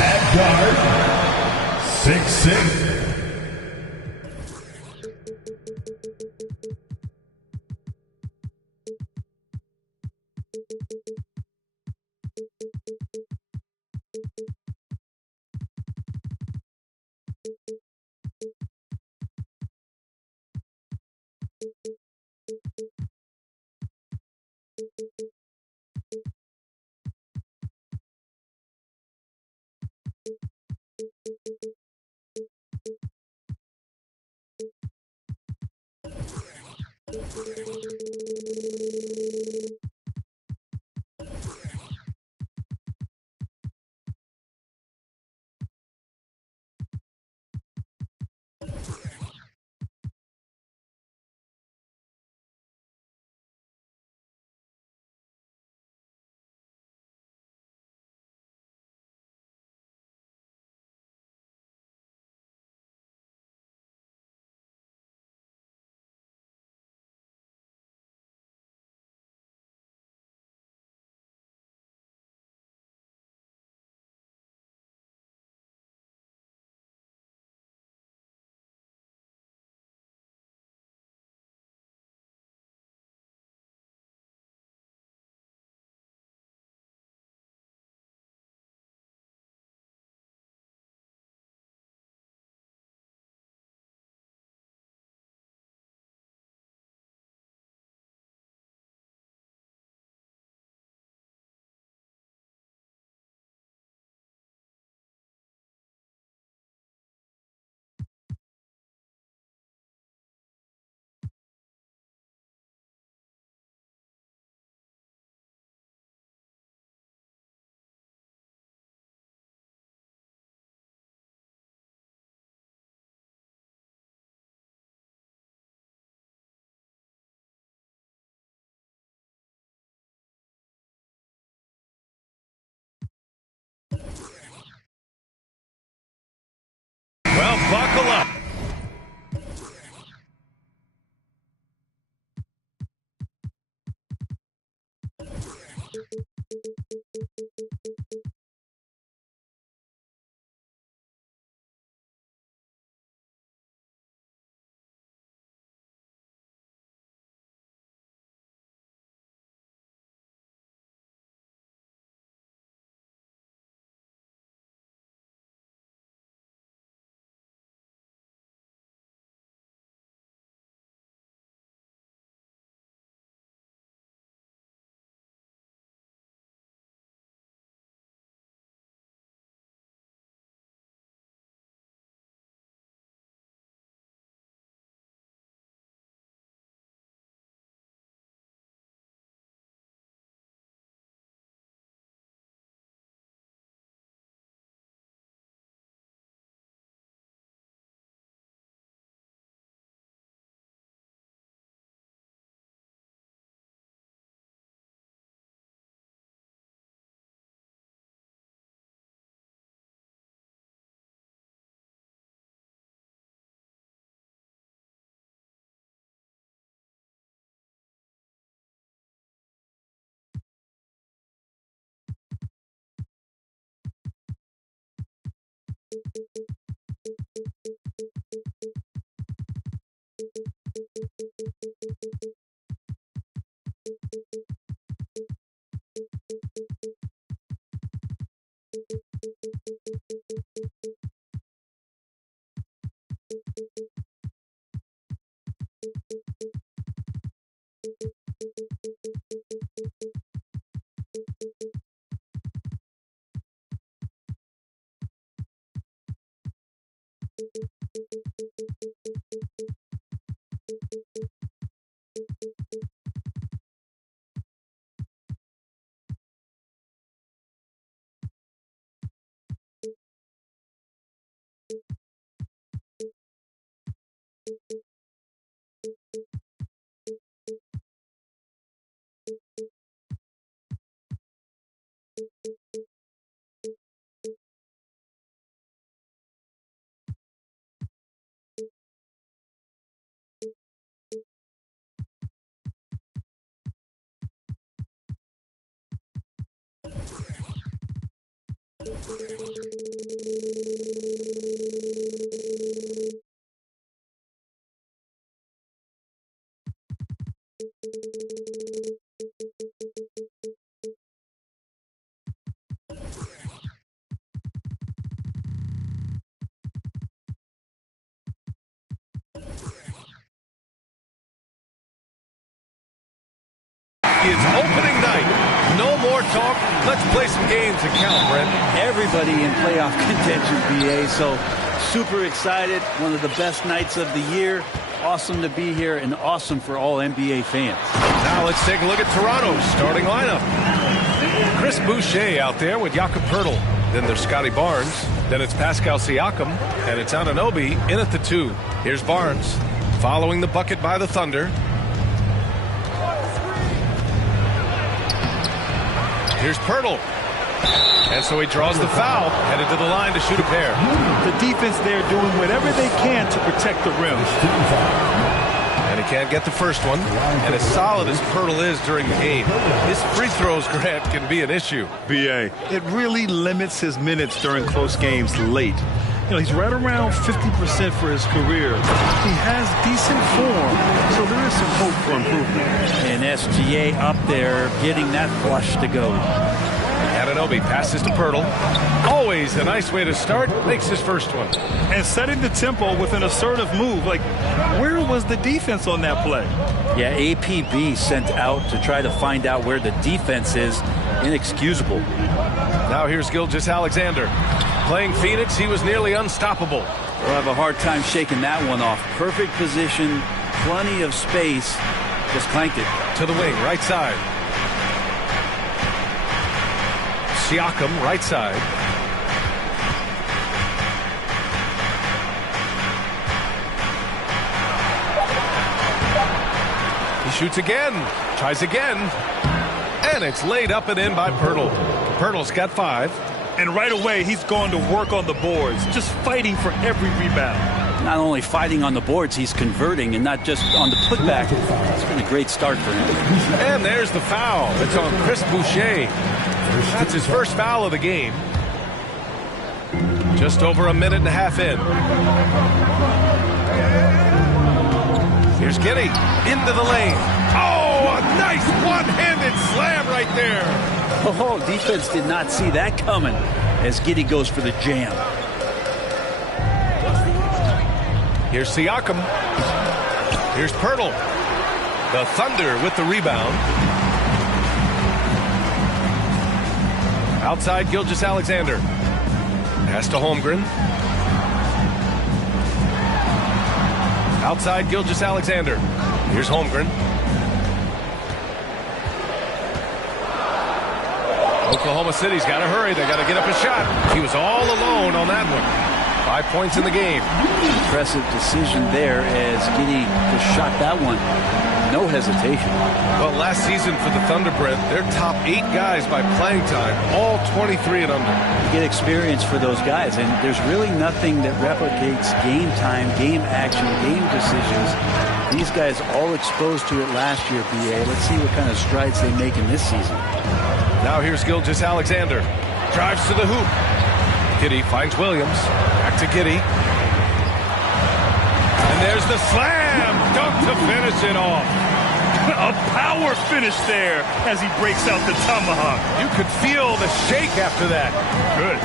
At guard, 6'6". It's opening night. No more talk. Let's play some games and count, Brent. Everybody in playoff contention, BA, so super excited. One of the best nights of the year. Awesome to be here and awesome for all NBA fans. Now let's take a look at Toronto's starting lineup. Chris Boucher out there with Jakob Poeltl. Then there's Scotty Barnes. Then it's Pascal Siakam. And it's Anunoby in at the 2. Here's Barnes following the bucket by the Thunder. Here's Poeltl. And so he draws the foul, headed to the line to shoot a pair. The defense there doing whatever they can to protect the rim. And he can't get the first one. And as solid as Poeltl is during the game, his free throws, Grant, can be an issue. BA, it really limits his minutes during close games late. You know, he's right around 50% for his career. He has decent form, so there is some hope for improvement. And SGA up there getting that flush to go. Anunoby passes to Poeltl. Always a nice way to start. Makes his first one. And setting the tempo with an assertive move. Like, where was the defense on that play? Yeah, APB sent out to try to find out where the defense is. Inexcusable. Now here's Gilgeous-Alexander. Playing Phoenix, he was nearly unstoppable. We'll have a hard time shaking that one off. Perfect position, plenty of space. Just clanked it. To the wing, right side. Siakam, right side. He shoots again, tries again, and it's laid up and in by Poeltl. Poeltl's got 5. And right away, he's going to work on the boards, just fighting for every rebound. Not only fighting on the boards, he's converting, and not just on the putback. It's been a great start for him. And there's the foul. It's on Chris Boucher. That's his first foul of the game. Just over a minute and a half in. Here's Giddey into the lane. Oh, a nice one-handed slam right there. Oh, defense did not see that coming as Giddey goes for the jam. Here's Siakam. Here's Poeltl. The Thunder with the rebound. Outside Gilgeous-Alexander. Pass to Holmgren. Outside Gilgeous-Alexander. Here's Holmgren. Oklahoma City's got to hurry. They got to get up a shot. He was all alone on that one. 5 points in the game. Impressive decision there as Giddey just shot that one. No hesitation. Well, last season for the Thunder, Brent, their top 8 guys by playing time, all 23 and under. You get experience for those guys, and there's really nothing that replicates game time, game action, game decisions. These guys all exposed to it last year, BA. Let's see what kind of strides they make in this season. Now here's Gilgeous-Alexander. Drives to the hoop. Giddey finds Williams. Back to Giddey. And there's the slam dunk to finish it off. A power finish there as he breaks out the tomahawk. You could feel the shake after that. Good.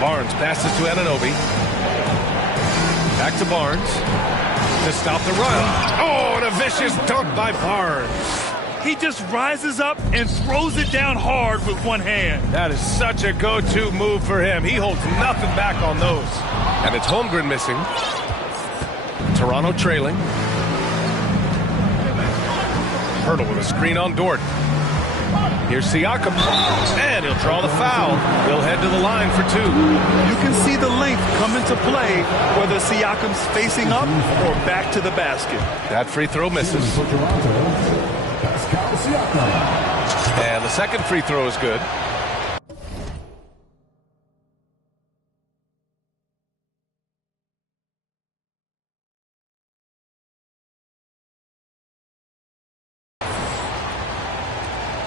Barnes passes to Anunoby. Back to Barnes to stop the run. Oh, and a vicious dunk by Barnes. He just rises up and throws it down hard with one hand. That is such a go-to move for him. He holds nothing back on those. And it's Holmgren missing. Toronto trailing. Hurdle with a screen on Dort. Here's Siakam. And he'll draw the foul. He'll head to the line for two. You can see the length come into play whether Siakam's facing up or back to the basket. That free throw misses. And the second free throw is good.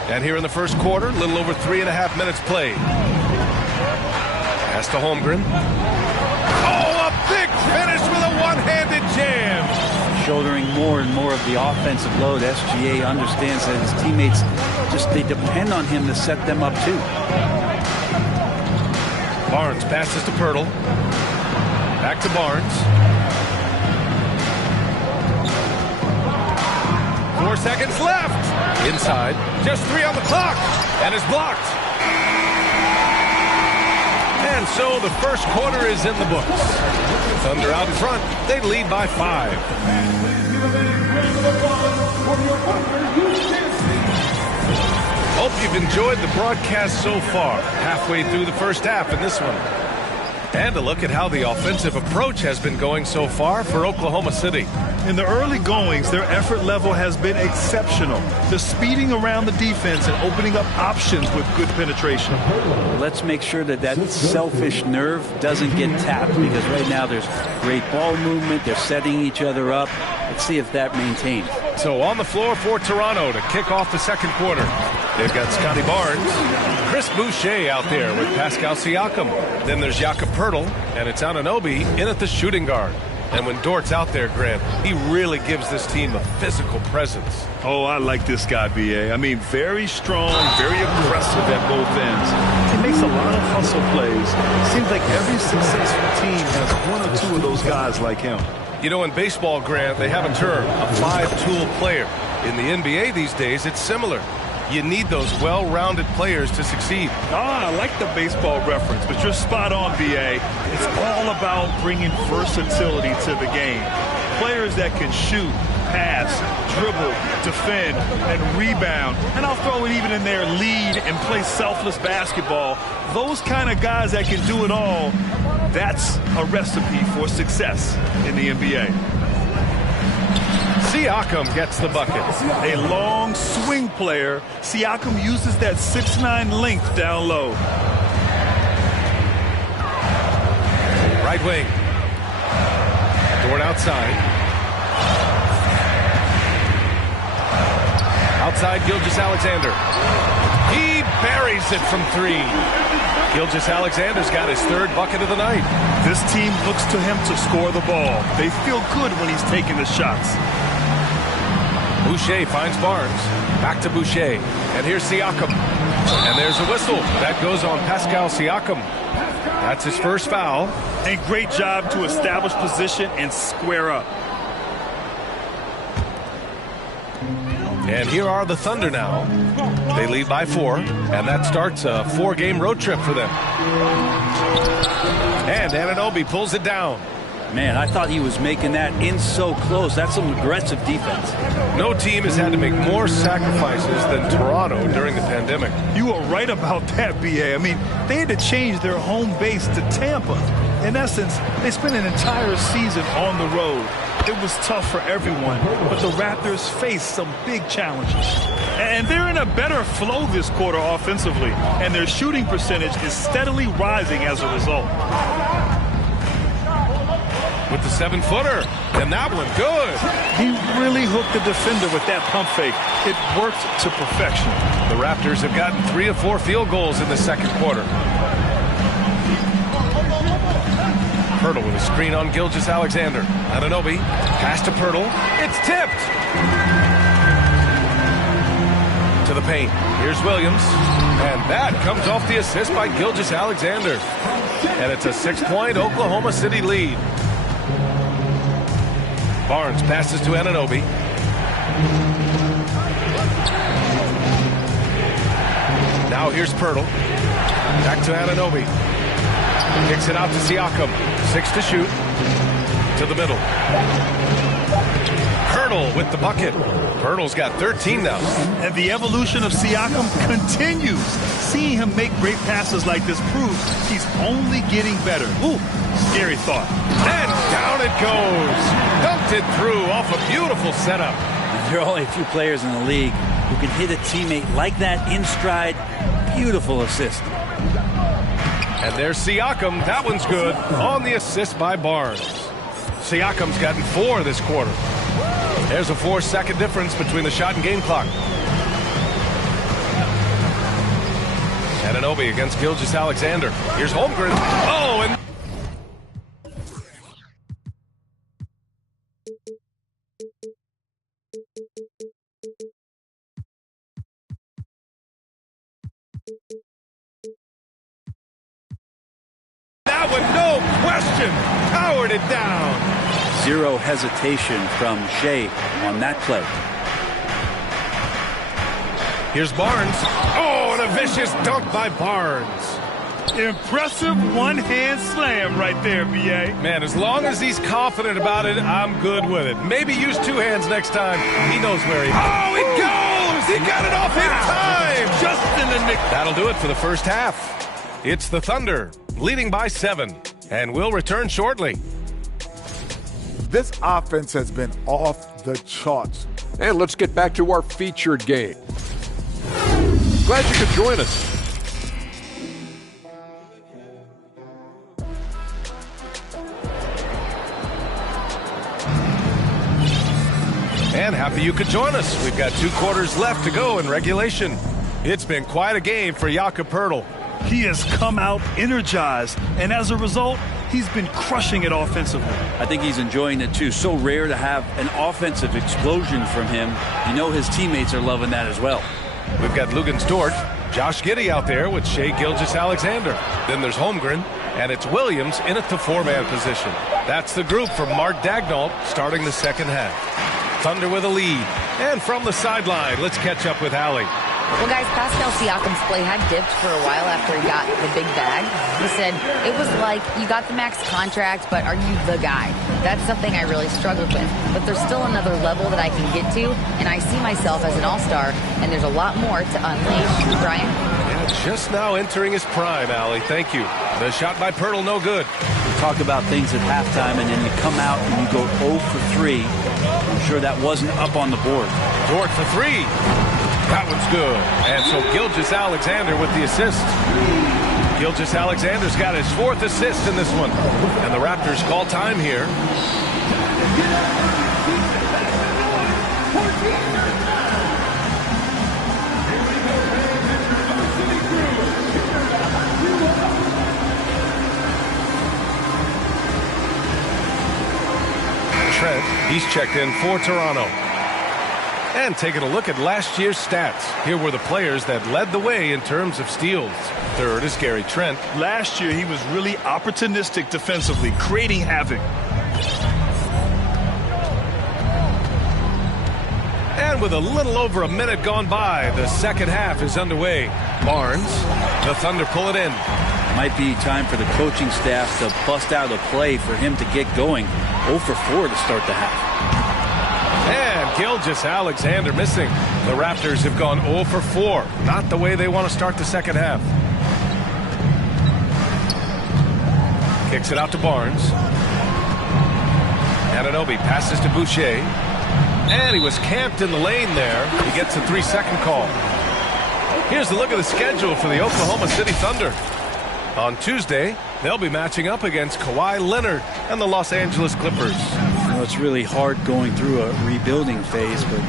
And here in the first quarter, a little over 3.5 minutes played. Pass to Holmgren. Oh, a big finish with a one-handed jam. Shouldering more and more of the offensive load. SGA understands that his teammates they depend on him to set them up too. Barnes passes to Pirtle. Back to Barnes. 4 seconds left. Inside. Just 3 on the clock. And is blocked. And so the first quarter is in the books. Thunder out in front. They lead by 5. Hope you've enjoyed the broadcast so far. Halfway through the first half in this one. And a look at how the offensive approach has been going so far for Oklahoma City. In the early goings, their effort level has been exceptional. They're speeding around the defense and opening up options with good penetration. Let's make sure that selfish nerve doesn't get tapped, because right now there's great ball movement. They're setting each other up. Let's see if that maintains. So on the floor for Toronto to kick off the second quarter. They've got Scotty Barnes, Chris Boucher out there with Pascal Siakam. Then there's Jakob Poeltl, and it's Anunoby in at the shooting guard. And when Dort's out there, Grant, he really gives this team a physical presence. Oh, I like this guy, B.A. I mean, very strong, very aggressive at both ends. He makes a lot of hustle plays. Seems like every successful team has one or two of those guys like him. You know, in baseball, Grant, they have a term, a 5-tool player. In the NBA these days, it's similar. You need those well-rounded players to succeed. I like the baseball reference, but you're spot on, B.A. It's all about bringing versatility to the game. Players that can shoot, pass, dribble, defend, and rebound. And I'll throw it even in there, lead and play selfless basketball. Those kind of guys that can do it all, that's a recipe for success in the NBA. Siakam gets the bucket. A long swing player. Siakam uses that 6'9" length down low. Right wing. Dort outside. Outside Gilgeous-Alexander. He buries it from 3. Gilgeous-Alexander's got his 3rd bucket of the night. This team looks to him to score the ball. They feel good when he's taking the shots. Boucher finds Barnes. Back to Boucher. And here's Siakam. And there's a whistle. That goes on Pascal Siakam. That's his first foul. And great job to establish position and square up. And here are the Thunder now. They lead by 4. And that starts a 4-game road trip for them. And Anunoby pulls it down. Man, I thought he was making that in so close. That's some aggressive defense. No team has had to make more sacrifices than Toronto during the pandemic. You are right about that, B.A. I mean, they had to change their home base to Tampa. In essence, they spent an entire season on the road. It was tough for everyone, but the Raptors faced some big challenges. And they're in a better flow this quarter offensively, and their shooting percentage is steadily rising as a result. With the 7-footer, and that one good. He really hooked the defender with that pump fake. It worked to perfection. The Raptors have gotten 3 of 4 field goals in the second quarter. Pirtle with a screen on Gilgeous-Alexander. Anunoby, pass to Pirtle. It's tipped! To the paint. Here's Williams. And that comes off the assist by Gilgeous-Alexander. And it's a 6-point Oklahoma City lead. Barnes passes to Anunoby. Now here's Pirtle. Back to Anunoby. Kicks it out to Siakam. 6 to shoot. To the middle. Pirtle with the bucket. Pirtle's got 13 now. And the evolution of Siakam continues. Seeing him make great passes like this proves he's only getting better. Ooh, scary thought. And down it goes. Dunked it through off a beautiful setup. There are only a few players in the league who can hit a teammate like that in stride. Beautiful assist. And there's Siakam. That one's good on the assist by Barnes. Siakam's gotten 4 this quarter. There's a 4-second difference between the shot and game clock. Anunoby against Gilgeous-Alexander. Here's Holmgren. Oh, and that one, no question, powered it down. Zero hesitation from Shea on that play. Here's Barnes. Oh, and a vicious dunk by Barnes. Impressive one-hand slam right there, B.A. Man, as long as he's confident about it, I'm good with it. Maybe use 2 hands next time. He knows where he is. Oh, it goes! He got it off in time! Just in the nick. That'll do it for the first half. It's the Thunder, leading by 7, and we'll return shortly. This offense has been off the charts. And let's get back to our featured game. Glad you could join us. And happy you could join us. We've got 2 quarters left to go in regulation. It's been quite a game for Jakob Poeltl. He has come out energized, and as a result, he's been crushing it offensively. I think he's enjoying it too. So rare to have an offensive explosion from him. You know his teammates are loving that as well. We've got Lugens Dort, Josh Giddey out there with Shea Gilgeous-Alexander. Then there's Holmgren, and it's Williams in at the 4-man position. That's the group from Mark Daigneault starting the second half. Thunder with a lead. And from the sideline, let's catch up with Allie. Well, guys, Pascal Siakam's play had dipped for a while after he got the big bag. He said, it was like, you got the max contract, but are you the guy? That's something I really struggled with. But there's still another level that I can get to, and I see myself as an all-star, and there's a lot more to unleash. Brian? Yeah, just now entering his prime, Allie. Thank you. The shot by Poeltl, no good. We talk about things at halftime, and then you come out and you go 0 for 3. I'm sure that wasn't up on the board. Dort for 3. That one's good. And so Gilgeous-Alexander with the assist. Gilgeous-Alexander's got his 4th assist in this one. And the Raptors call time here. Trent, he's checked in for Toronto. And taking a look at last year's stats. Here were the players that led the way in terms of steals. 3rd is Gary Trent. Last year, he was really opportunistic defensively, creating havoc. And with a little over a minute gone by, the second half is underway. Barnes, the Thunder pull it in. Might be time for the coaching staff to bust out a play for him to get going. 0 for 4 to start the half. And Gilgeous-Alexander missing. The Raptors have gone 0 for 4. Not the way they want to start the second half. Kicks it out to Barnes. Anunoby passes to Boucher. And he was camped in the lane there. He gets a 3-second call. Here's a look at the schedule for the Oklahoma City Thunder. On Tuesday, they'll be matching up against Kawhi Leonard and the Los Angeles Clippers. You know, it's really hard going through a rebuilding phase, but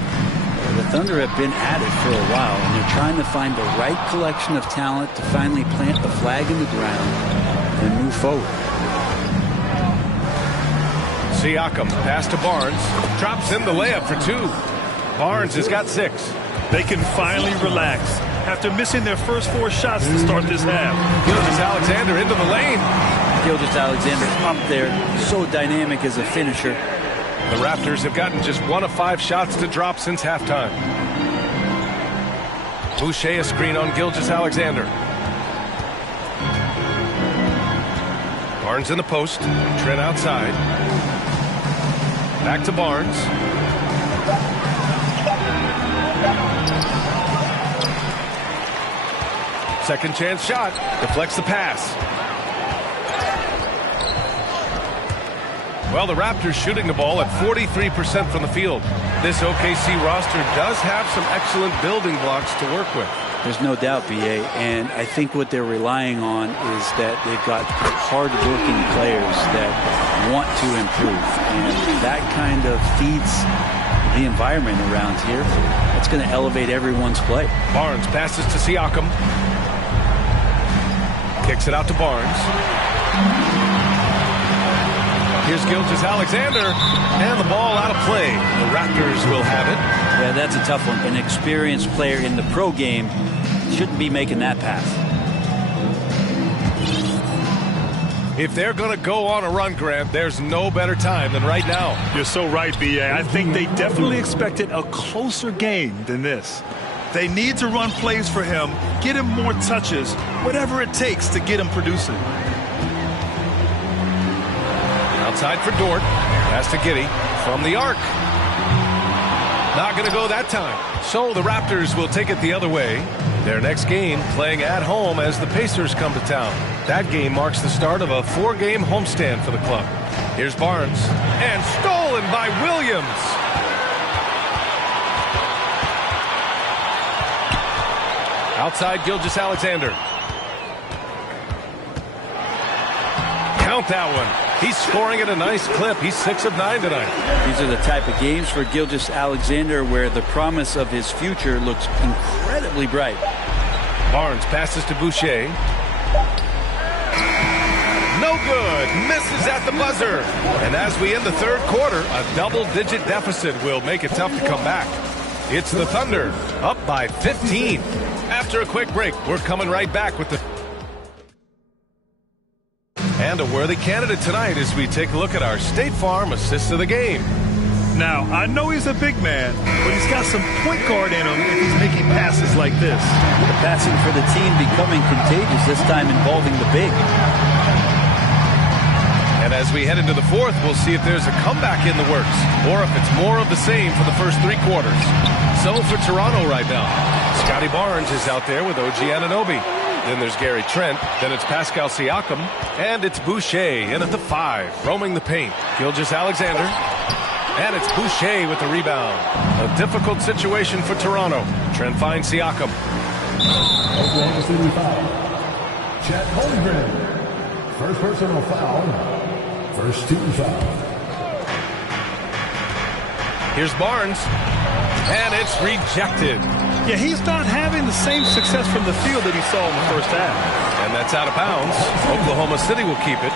the Thunder have been at it for a while, and they're trying to find the right collection of talent to finally plant the flag in the ground and move forward. Siakam, pass to Barnes. Drops in the layup for 2. Barnes has got 6. They can finally relax after missing their first 4 shots to start this half. Gilgeous-Alexander into the lane. Gilgeous-Alexander up there, so dynamic as a finisher. The Raptors have gotten just 1 of 5 shots to drop since halftime. Boucher a screen on Gilgeous-Alexander. Barnes in the post. Trent outside. Back to Barnes. Second chance shot. Deflects the pass. Well, the Raptors shooting the ball at 43% from the field. This OKC roster does have some excellent building blocks to work with. There's no doubt, BA, and I think what they're relying on is that they've got hard-working players that want to improve, and that kind of feeds the environment around here. That's going to elevate everyone's play. Barnes passes to Siakam. Kicks it out to Barnes. Here's Gilgeous-Alexander, and the ball out of play. The Raptors will have it. Yeah, that's a tough one. An experienced player in the pro game shouldn't be making that pass. If they're going to go on a run, Grant, there's no better time than right now. You're so right, B.A. I think they definitely expected a closer game than this. They need to run plays for him, get him more touches, whatever it takes to get him producing. Outside for Dort. Pass to Giddey from the arc. Not going to go that time. So the Raptors will take it the other way. Their next game playing at home as the Pacers come to town. That game marks the start of a 4-game homestand for the club. Here's Barnes. And stolen by Williams. Outside Gilgeous-Alexander. Count that one. He's scoring at a nice clip. He's 6 of 9 tonight. These are the type of games for Gilgeous-Alexander where the promise of his future looks incredibly bright. Barnes passes to Boucher. No good. Misses at the buzzer. And as we end the third quarter, a double-digit deficit will make it tough to come back. It's the Thunder, up by 15. After a quick break, we're coming right back with the... And a worthy candidate tonight as we take a look at our State Farm assist of the game. Now, I know he's a big man, but he's got some point guard in him if he's making passes like this. The passing for the team becoming contagious, this time involving the big. And as we head into the fourth, we'll see if there's a comeback in the works or if it's more of the same for the first 3 quarters. So for Toronto right now, Scotty Barnes is out there with OG Anunoby. Then there's Gary Trent. Then it's Pascal Siakam. And it's Boucher in at the 5, roaming the paint. Gilgeous-Alexander. And it's Boucher with the rebound. A difficult situation for Toronto. Trent finds Siakam. Oklahoma City foul. Chet Holmgren. First personal foul. First team foul. Here's Barnes. And it's rejected. Yeah, he's not having the same success from the field that he saw in the first half. And that's out of bounds. Oklahoma City will keep it.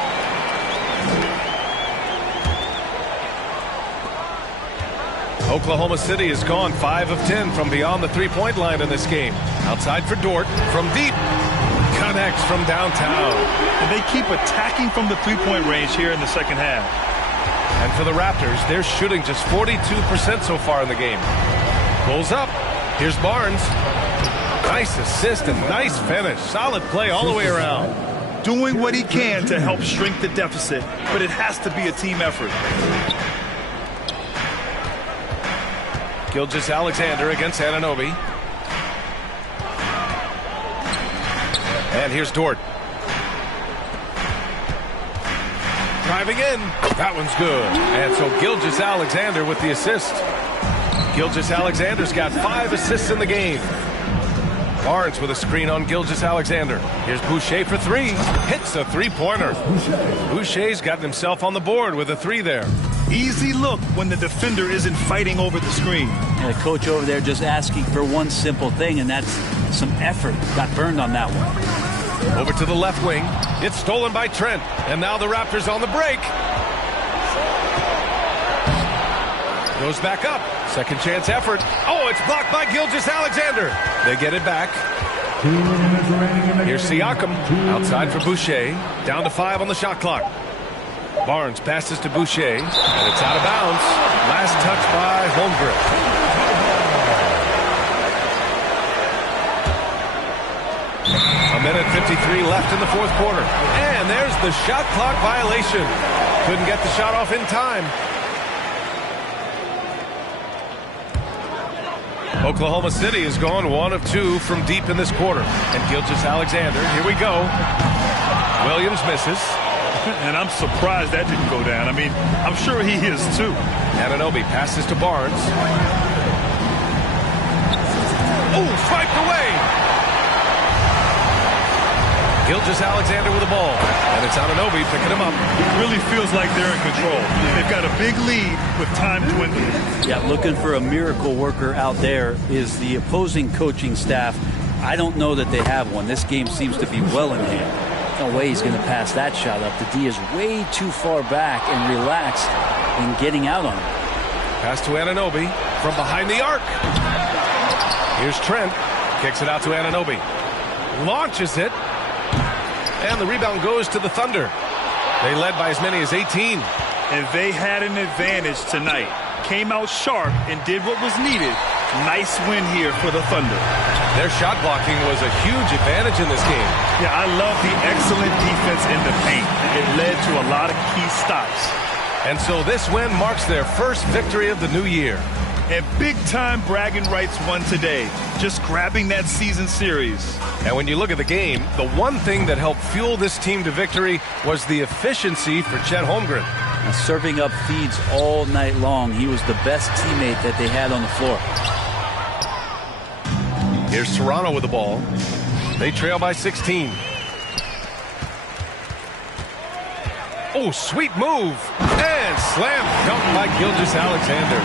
Oklahoma City has gone 5 of 10 from beyond the three-point line in this game. Outside for Dort from deep. Connects from downtown. And they keep attacking from the three-point range here in the second half. And for the Raptors, they're shooting just 42% so far in the game. Pulls up. Here's Barnes. Nice assist and nice finish. Solid play all the way around. Doing what he can to help shrink the deficit, but it has to be a team effort. Gilgeous-Alexander against Anunoby. And here's Dort. Driving in. That one's good. And so Gilgeous-Alexander with the assist. Gilgeous-Alexander's got 5 assists in the game. Barnes with a screen on Gilgeous-Alexander. Here's Boucher for 3. Hits a three-pointer. Boucher's gotten himself on the board with a 3 there. Easy look when the defender isn't fighting over the screen. And the coach over there just asking for one simple thing, and that's some effort. Got burned on that one. Over to the left wing. It's stolen by Trent. And now the Raptors on the break. Goes back up. Second chance effort. Oh, it's blocked by Gilgeous-Alexander. They get it back. Here's Siakam. Outside for Boucher. Down to 5 on the shot clock. Barnes passes to Boucher. And it's out of bounds. Last touch by Holmgren. A minute 53 left in the fourth quarter. And there's the shot clock violation. Couldn't get the shot off in time. Oklahoma City has gone 1 of 2 from deep in this quarter. And Gilgeous-Alexander, here we go. Williams misses. And I'm surprised that didn't go down. I mean, I'm sure he is too. Anunoby passes to Barnes. Oh, swiped away. Gilgeous-Alexander with the ball. And it's Anunoby picking him up. It really feels like they're in control. They've got a big lead with time dwindling. Yeah, looking for a miracle worker out there is the opposing coaching staff. I don't know that they have one. This game seems to be well in hand. No way he's going to pass that shot up. The D is way too far back and relaxed in getting out on him. Pass to Anunoby from behind the arc. Here's Trent. Kicks it out to Anunoby. Launches it. And the rebound goes to the Thunder. They led by as many as 18. And they had an advantage tonight. Came out sharp and did what was needed. Nice win here for the Thunder. Their shot blocking was a huge advantage in this game. Yeah, I love the excellent defense in the paint. It led to a lot of key stops. And so this win marks their first victory of the new year. And big-time bragging rights won today, just grabbing that season series. And when you look at the game, the one thing that helped fuel this team to victory was the efficiency for Chet Holmgren. And serving up feeds all night long. He was the best teammate that they had on the floor. Here's Toronto with the ball. They trail by 16. Oh, sweet move. And slam dunk by Gilgeous-Alexander.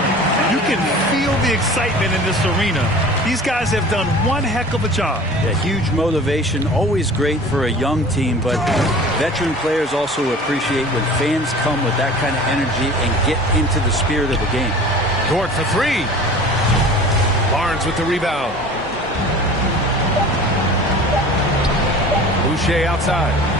You can feel the excitement in this arena. These guys have done one heck of a job. Yeah, huge motivation, always great for a young team, but veteran players also appreciate when fans come with that kind of energy and get into the spirit of the game. Dort for 3. Barnes with the rebound. Boucher outside.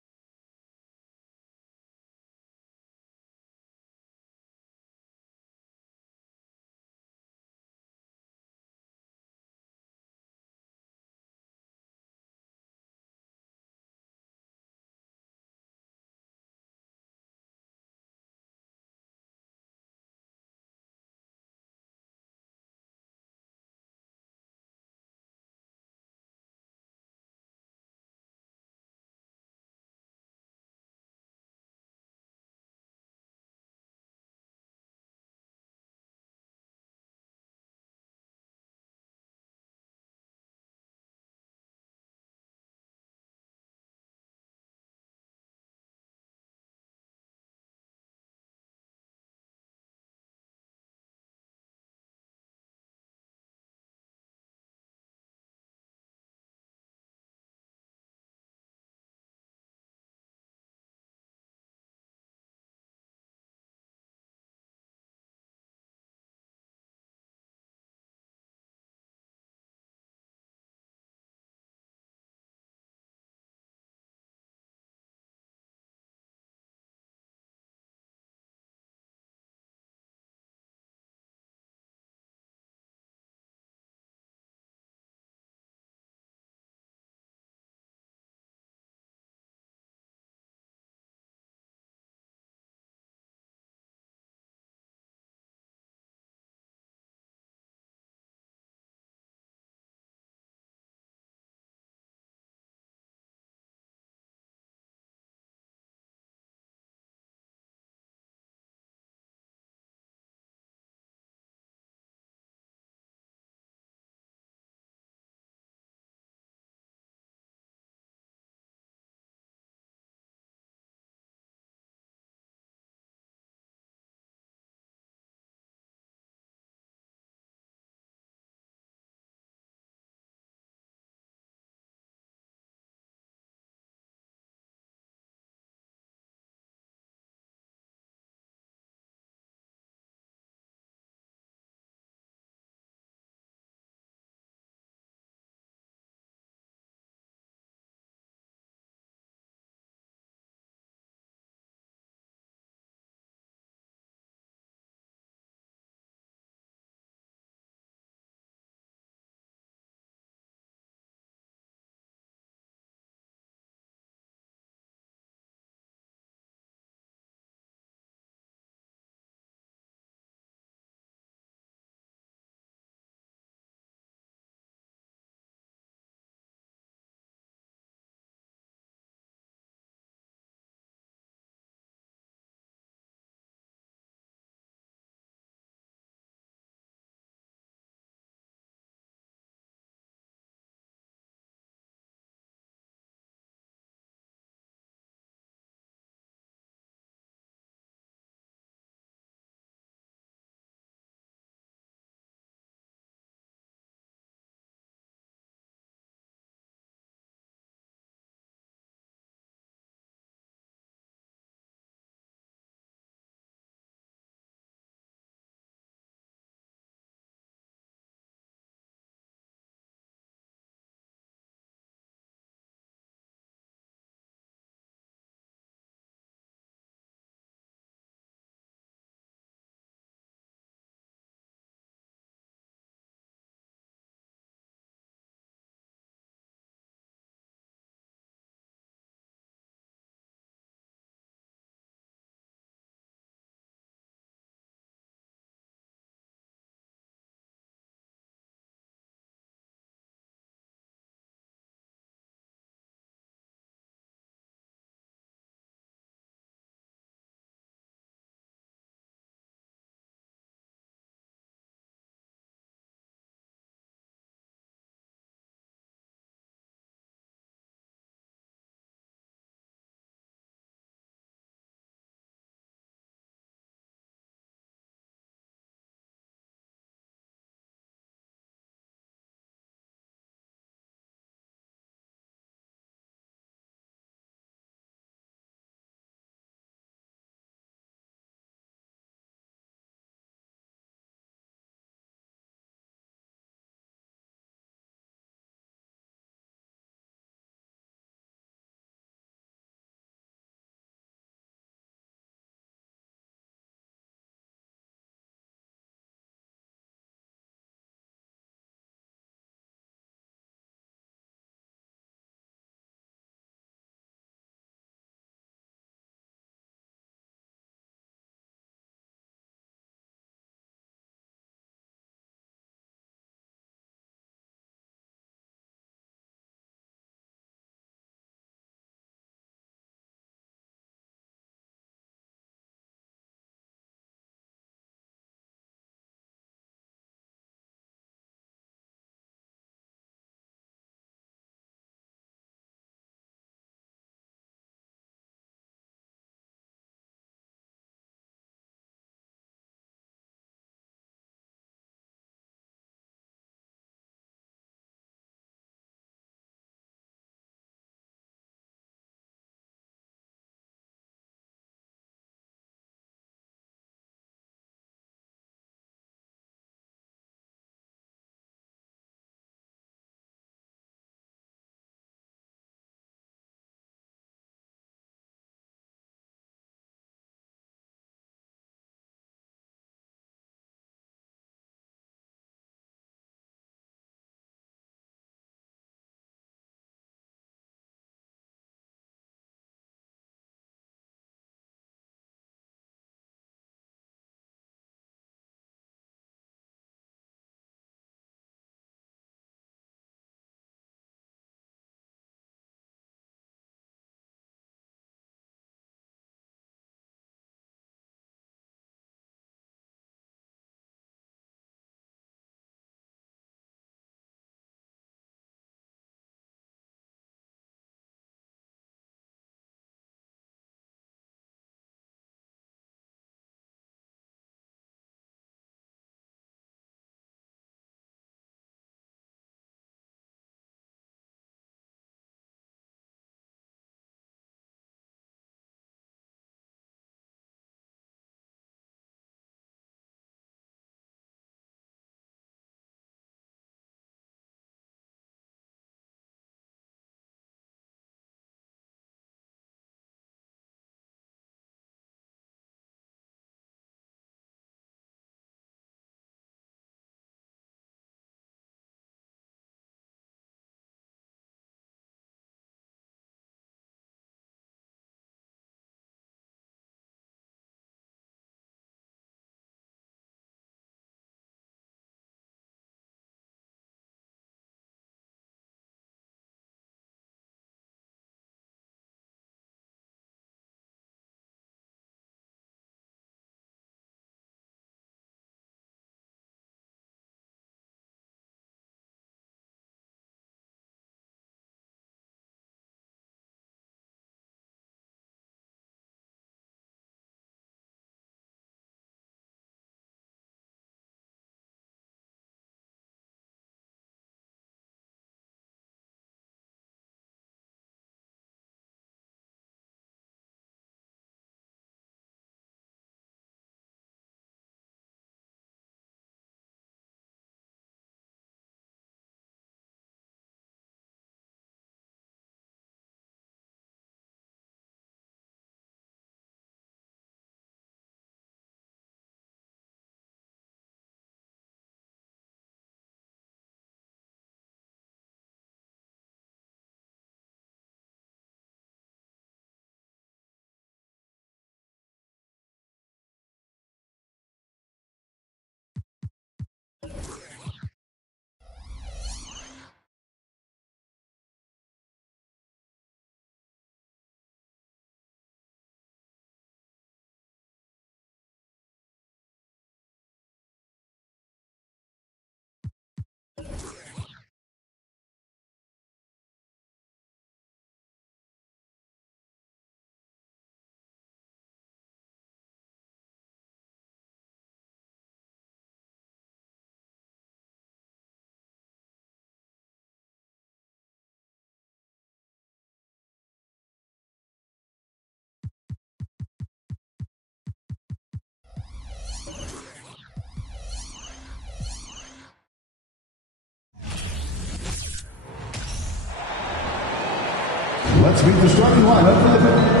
Let's meet the starting lineup for the Bears.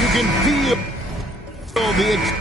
You can feel the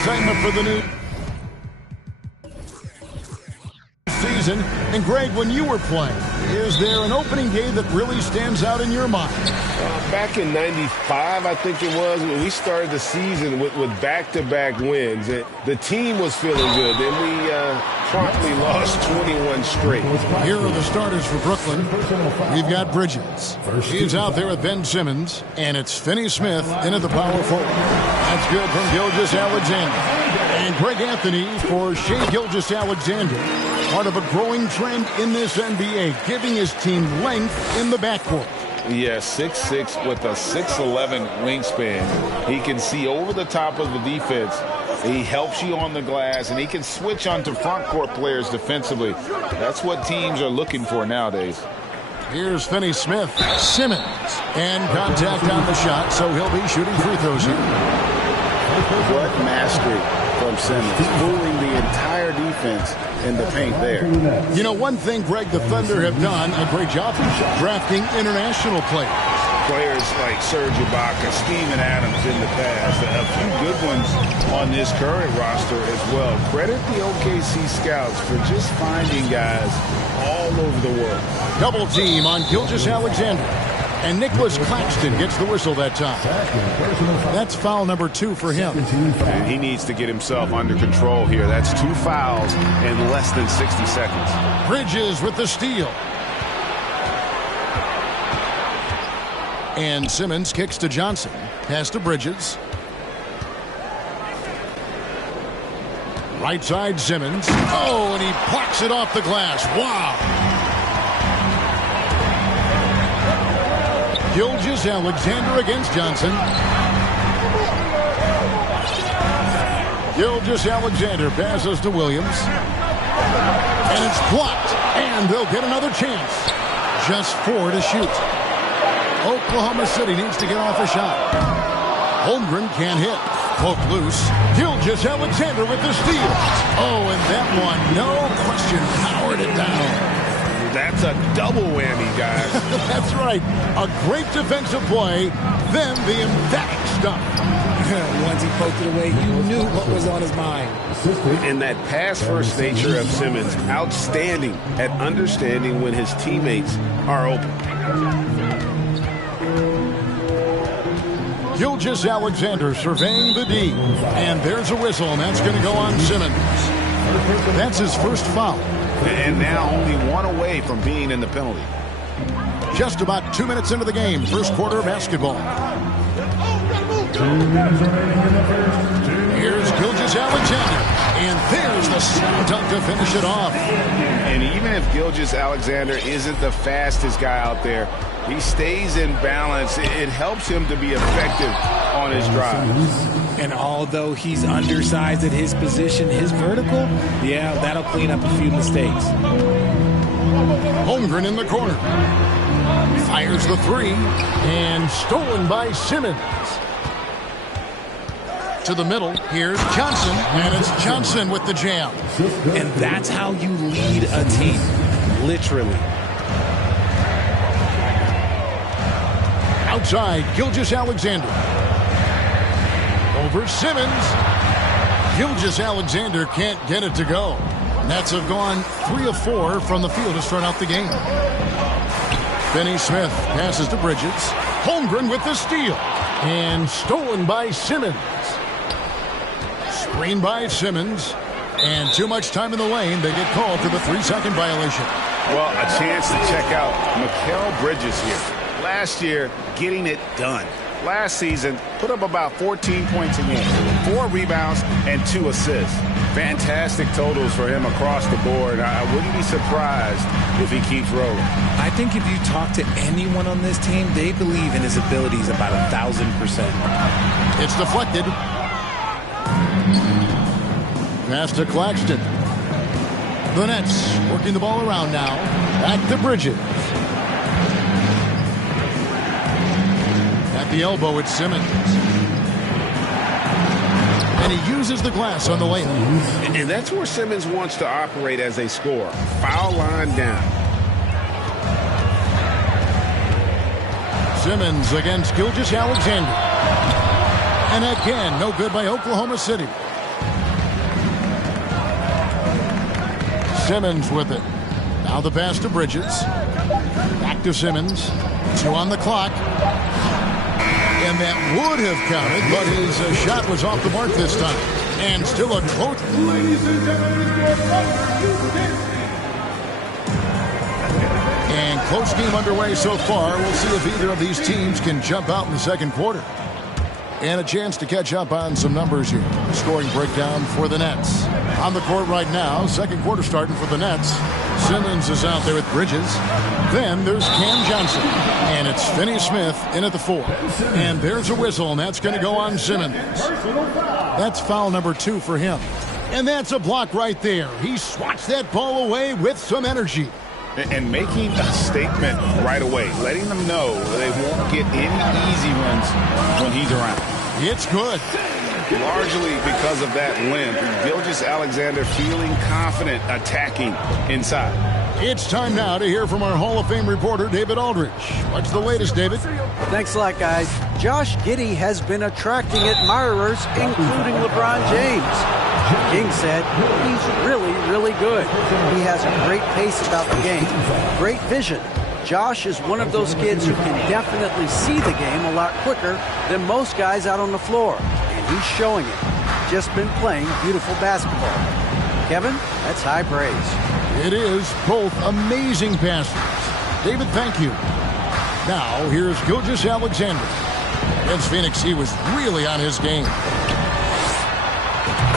excitement for the new season. And Greg, when you were playing, is there an opening day that really stands out in your mind? Back in '95, I think it was, when we started the season with back-to-back wins. The team was feeling good. Then we promptly lost 21 straight. Here are the starters for Brooklyn. We've got Bridges. He's out there with Ben Simmons. And it's Finney Smith into the power forward. That's good from Gilgeous-Alexander. And Greg Anthony for Shai Gilgeous-Alexander. Part of a growing trend in this NBA, giving his team length in the backcourt. Yeah, 6'6" with a 6'11" wingspan. He can see over the top of the defense. He helps you on the glass, and he can switch onto front court players defensively. That's what teams are looking for nowadays. Here's Finney Smith. Simmons. And contact on the shot, so he'll be shooting free throws here. What mastery from Simmons, fooling the entire defense in the paint there. You know, one thing, Greg, the Thunder have done a great job drafting international players. Players like Serge Ibaka, Steven Adams in the past, a few good ones on this current roster as well. Credit the OKC scouts for just finding guys all over the world. Double team on Gilgeous-Alexander. And Nicholas Claxton gets the whistle that time. That's foul number 2 for him. And he needs to get himself under control here. That's 2 fouls in less than 60 seconds. Bridges with the steal. And Simmons kicks to Johnson. Pass to Bridges. Right side Simmons. Oh, and he plucks it off the glass. Wow. Gilgeous-Alexander against Johnson. Gilgeous-Alexander passes to Williams. And it's blocked. And they'll get another chance. Just 4 to shoot. Oklahoma City needs to get off a shot. Holmgren can't hit. Poke loose. Gilgeous-Alexander with the steal. Oh, and that one, no question, powered it down. That's a double whammy, guys. That's right. A great defensive play, then the emphatic stuff. Once he poked it away, you knew what was on his mind. And that pass-first nature of Simmons, outstanding at understanding when his teammates are open. Gilgeous-Alexander surveying the D. And there's a whistle, and that's going to go on Simmons. That's his first foul. And now only one away from being in the penalty. Just about 2 minutes into the game, first quarter of basketball. Here's Gilgeous-Alexander. And there's the slam dunk to finish it off. And even if Gilgeous-Alexander isn't the fastest guy out there, he stays in balance. It helps him to be effective on his drives. And although he's undersized at his position, his vertical, yeah, that'll clean up a few mistakes. Holmgren in the corner. Fires the three. And stolen by Simmons. To the middle, here's Johnson, and it's Johnson with the jam. And that's how you lead a team, literally. Outside, Gilgeous-Alexander. Over Simmons. Gilgeous-Alexander can't get it to go. Nets have gone 3 of 4 from the field to start out the game. Finney Smith passes to Bridges. Holmgren with the steal. And stolen by Simmons. Screen by Simmons. And too much time in the lane. They get called for the 3-second violation. Well, a chance to check out Mikal Bridges here. Last year, getting it done. Last season, put up about 14 points a game, 4 rebounds, and 2 assists. Fantastic totals for him across the board. I wouldn't be surprised if he keeps rolling. I think if you talk to anyone on this team, they believe in his abilities about 1,000%. It's deflected. Pass to Claxton. The Nets working the ball around now. Back to Bridges. At the elbow, it's Simmons. And he uses the glass on the layup. And that's where Simmons wants to operate as a scorer. Foul line down. Simmons against Gilgeous-Alexander. And again, no good by Oklahoma City. Simmons with it. Now the pass to Bridges. Back to Simmons. 2 on the clock. And that would have counted, but his shot was off the mark this time. And still a close. And close game underway so far. We'll see if either of these teams can jump out in the second quarter. And a chance to catch up on some numbers here. Scoring breakdown for the Nets. On the court right now, second quarter starting for the Nets. Simmons is out there with Bridges. Then there's Cam Johnson. And it's Finney Smith in at the 4. And there's a whistle, and that's going to go on Simmons. That's foul number 2 for him. And that's a block right there. He swats that ball away with some energy. And making a statement right away, letting them know they won't get any easy ones when he's around. It's good. Largely because of that length, Gilgeous-Alexander feeling confident attacking inside. It's time now to hear from our Hall of Fame reporter, David Aldridge. What's the latest, David? Thanks a lot, guys. Josh Giddey has been attracting admirers, including LeBron James. King said he's really, really good. He has a great pace about the game, great vision. Josh is one of those kids who can definitely see the game a lot quicker than most guys out on the floor. And he's showing it. Just been playing beautiful basketball. Kevin, that's high praise. It is. Both amazing passes. David, thank you. Now, here's Gilgeous-Alexander. Against Phoenix, he was really on his game.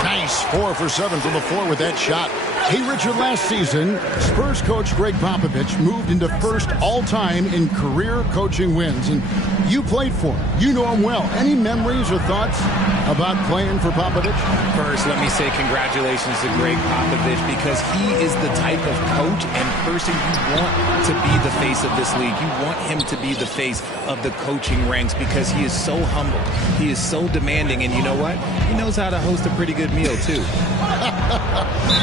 Nice. 4 for 7 from the floor with that shot. Hey, Richard, last season, Spurs coach Greg Popovich moved into first all-time in career coaching wins. And you played for him. You know him well. Any memories or thoughts about playing for Popovich? First, let me say congratulations to Greg Popovich, because he is the type of coach and person you want to be the face of this league. You want him to be the face of the coaching ranks, because he is so humble. He is so demanding. And you know what? He knows how to host a pretty good meal, too.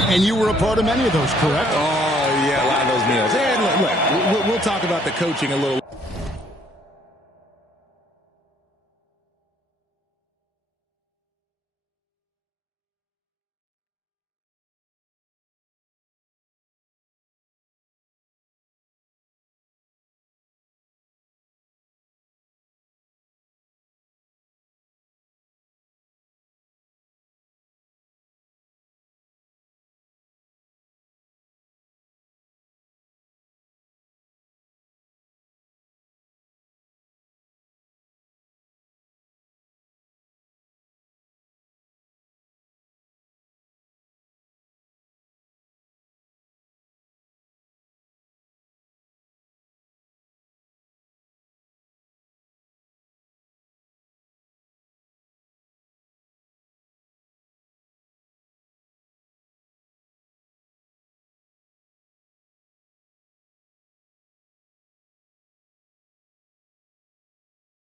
And you were a part of many of those, correct? Oh, yeah, a lot of those meals. And look, we'll talk about the coaching a little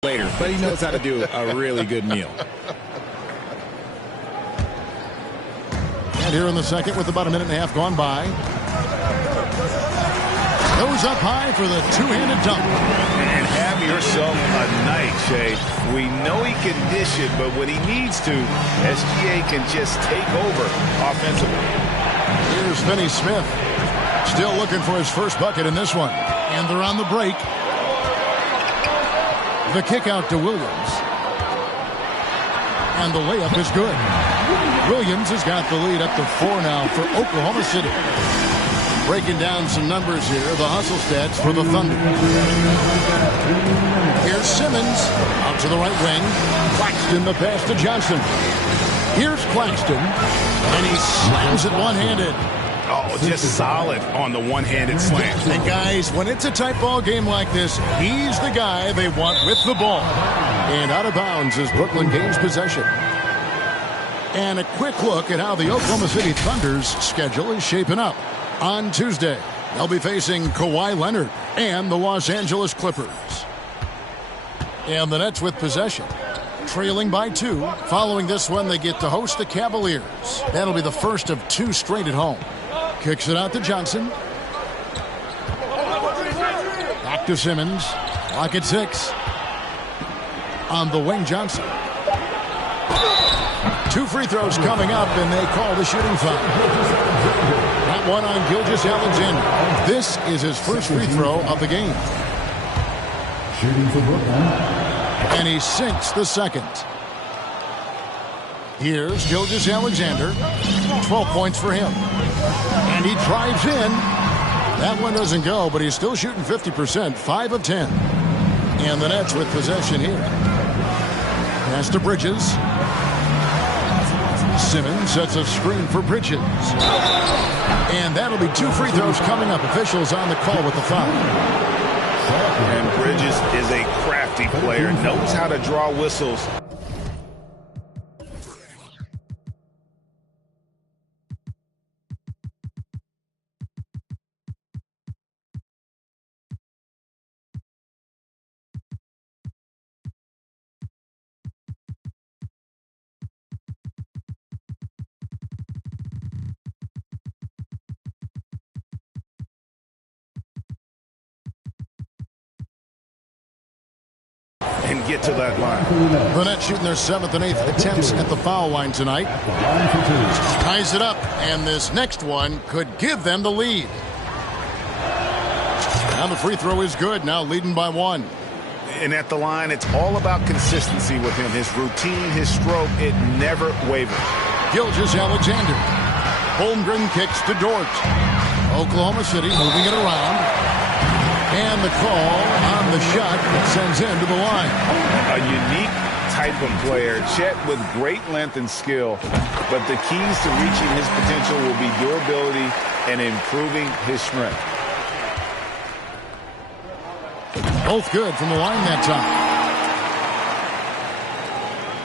later, but he knows how to do a really good meal. And here in the second with about a minute and a half gone by. Goes up high for the two-handed dunk. And have yourself a night, Shay. We know he can dish it, but when he needs to, SGA can just take over offensively. Here's Finney Smith. Still looking for his first bucket in this one. And they're on the break. The kick out to Williams. And the layup is good. Williams has got the lead up to 4 now for Oklahoma City. Breaking down some numbers here, the hustle stats for the Thunder. Here's Simmons out to the right wing. Claxton the pass to Johnson. Here's Claxton, and he slams it one-handed. Oh, just solid on the one-handed slam. And guys, when it's a tight ball game like this, he's the guy they want with the ball. And out of bounds as Brooklyn gains possession. And a quick look at how the Oklahoma City Thunder's schedule is shaping up. On Tuesday, they'll be facing Kawhi Leonard and the Los Angeles Clippers. And the Nets with possession, trailing by 2. Following this one, they get to host the Cavaliers. That'll be the first of 2 straight at home. Kicks it out to Johnson. Back to Simmons. Clock at 6. On the wing, Johnson. 2 free throws coming up, and they call the shooting foul. That one on Gilgeous-Alexander. This is his first free throw of the game. Shooting for Brooklyn. And he sinks the second. Here's Gilgeous-Alexander. 12 points for him. And he drives in. That one doesn't go, but he's still shooting 50%, 5 of 10. And the Nets with possession here. Pass to Bridges. Simmons sets a screen for Bridges. And that'll be 2 free throws coming up. Officials on the call with the foul. And Bridges is a crafty player, knows how to draw whistles. And get to that line. The Nets shooting their 7th and 8th attempts at the foul line tonight. Ties it up, and this next one could give them the lead. Now the free throw is good, now leading by 1. And at the line, it's all about consistency with him. His routine, his stroke, it never wavers. Gilgeous-Alexander. Holmgren kicks to Dort. Oklahoma City moving it around. And the call on the shot that sends him to the line. A unique type of player. Chet with great length and skill. But the keys to reaching his potential will be durability and improving his strength. Both good from the line that time.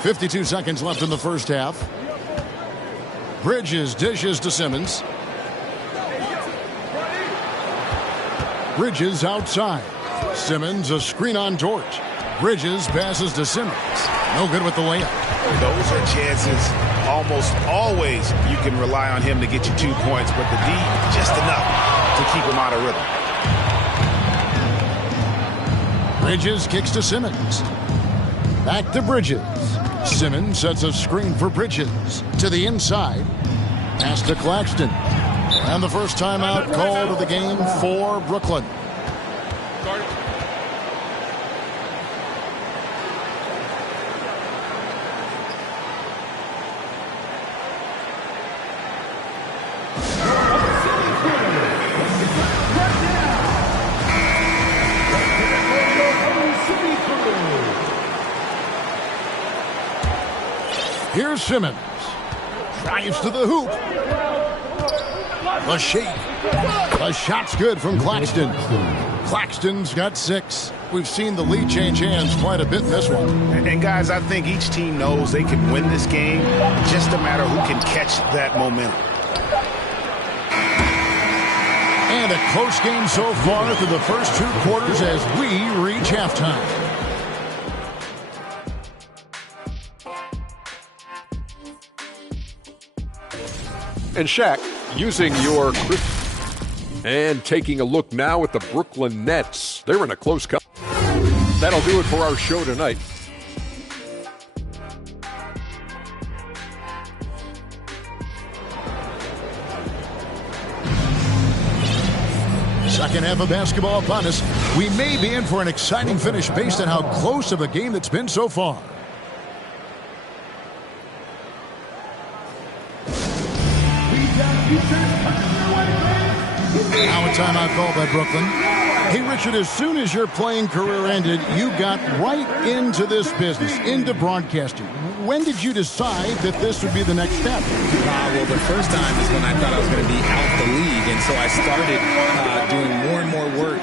52 seconds left in the first half. Bridges dishes to Simmons. Bridges outside. Simmons a screen on Dort. Bridges passes to Simmons. No good with the layup. Those are chances almost always you can rely on him to get you 2 points, but the D just enough to keep him out of rhythm. Bridges kicks to Simmons. Back to Bridges. Simmons sets a screen for Bridges. To the inside. Pass to Claxton. And the first timeout called of the game for Brooklyn. Here's Simmons. Drives to the hoop. The shake. The shot's good from Claxton. Claxton's got 6. We've seen the lead change hands quite a bit in this one. And guys, I think each team knows they can win this game. Just a matter who can catch that momentum. And a close game so far through the first 2 quarters as we reach halftime. And Shaq, using your... And taking a look now at the Brooklyn Nets. They're in a close cut. That'll do it for our show tonight. Second half of basketball upon us. We may be in for an exciting finish based on how close of a game that's been so far. Now a timeout call by Brooklyn. Hey, Richard, as soon as your playing career ended, you got right into this business, into broadcasting. When did you decide that this would be the next step? Well, the first time is when I thought I was going to be out the league, and so I started doing more and more work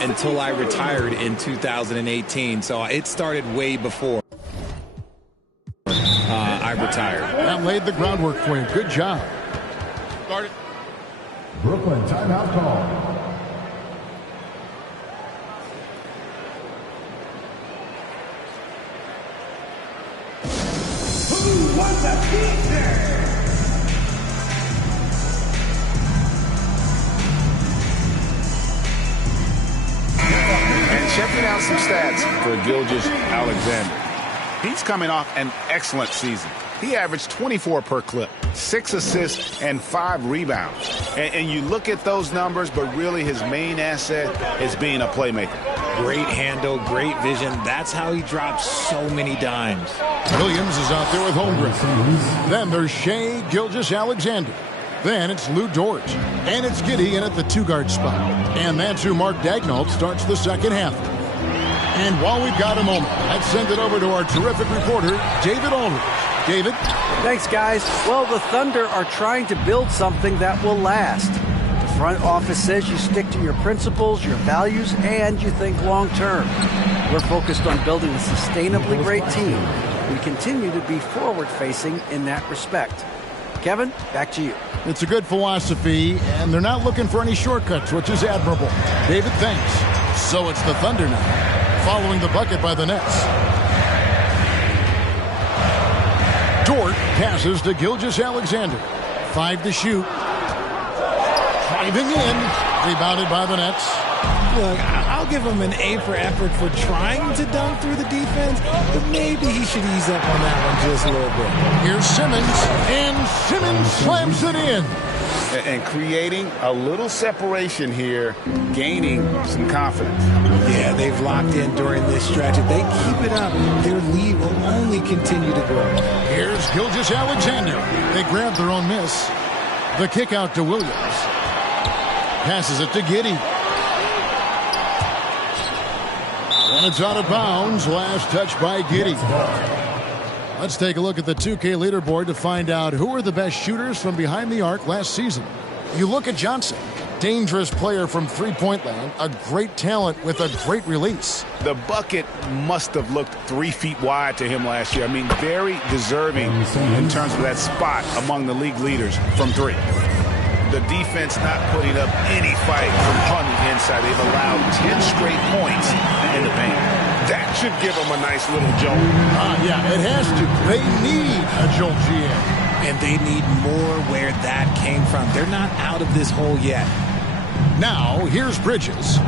until I retired in 2018. So it started way before I retired. That laid the groundwork for you. Good job. Started. Brooklyn timeout call. Who won the defense? And checking out some stats for Gilgeous-Alexander. He's coming off an excellent season. He averaged 24 per clip, 6 assists, and 5 rebounds. And you look at those numbers, but really his main asset is being a playmaker. Great handle, great vision. That's how he drops so many dimes. Williams is out there with Holmgren. Then there's Shea Gilgeous-Alexander. Then it's Lou Dort. And it's Giddey in at the two-guard spot. And that's who Mark Daigneault starts the second half. And while we've got a moment, let's send it over to our terrific reporter, David Aldridge. David? Thanks, guys. Well, the Thunder are trying to build something that will last. The front office says you stick to your principles, your values, and you think long term. We're focused on building a sustainably great team. We continue to be forward-facing in that respect. Kevin, back to you. It's a good philosophy, and they're not looking for any shortcuts, which is admirable. David, thanks. So it's the Thunder now, following the bucket by the Nets. Dort passes to Gilgeous-Alexander. 5 to shoot. Driving in. Rebounded by the Nets. Look, I'll give him an A for effort for trying to dunk through the defense, but maybe he should ease up on that one just a little bit. Here's Simmons, and Simmons slams it in. And creating a little separation here, gaining some confidence. Yeah, they've locked in during this stretch. If they keep it up, their lead will only continue to grow. Here's Gilgeous-Alexander. They grab their own miss. The kick out to Williams. Passes it to Giddey. And it's out of bounds. Last touch by Giddey. Let's take a look at the 2K leaderboard to find out who are the best shooters from behind the arc last season. You look at Johnson, dangerous player from three-point land, a great talent with a great release. The bucket must have looked 3 feet wide to him last year. I mean, very deserving in terms of that spot among the league leaders from 3. The defense not putting up any fight from on the inside. They've allowed 10 straight points in the paint. That should give them a nice little jolt. Yeah, it has to. They need a jolt, GM. And they need more where that came from. They're not out of this hole yet. Now, here's Bridges.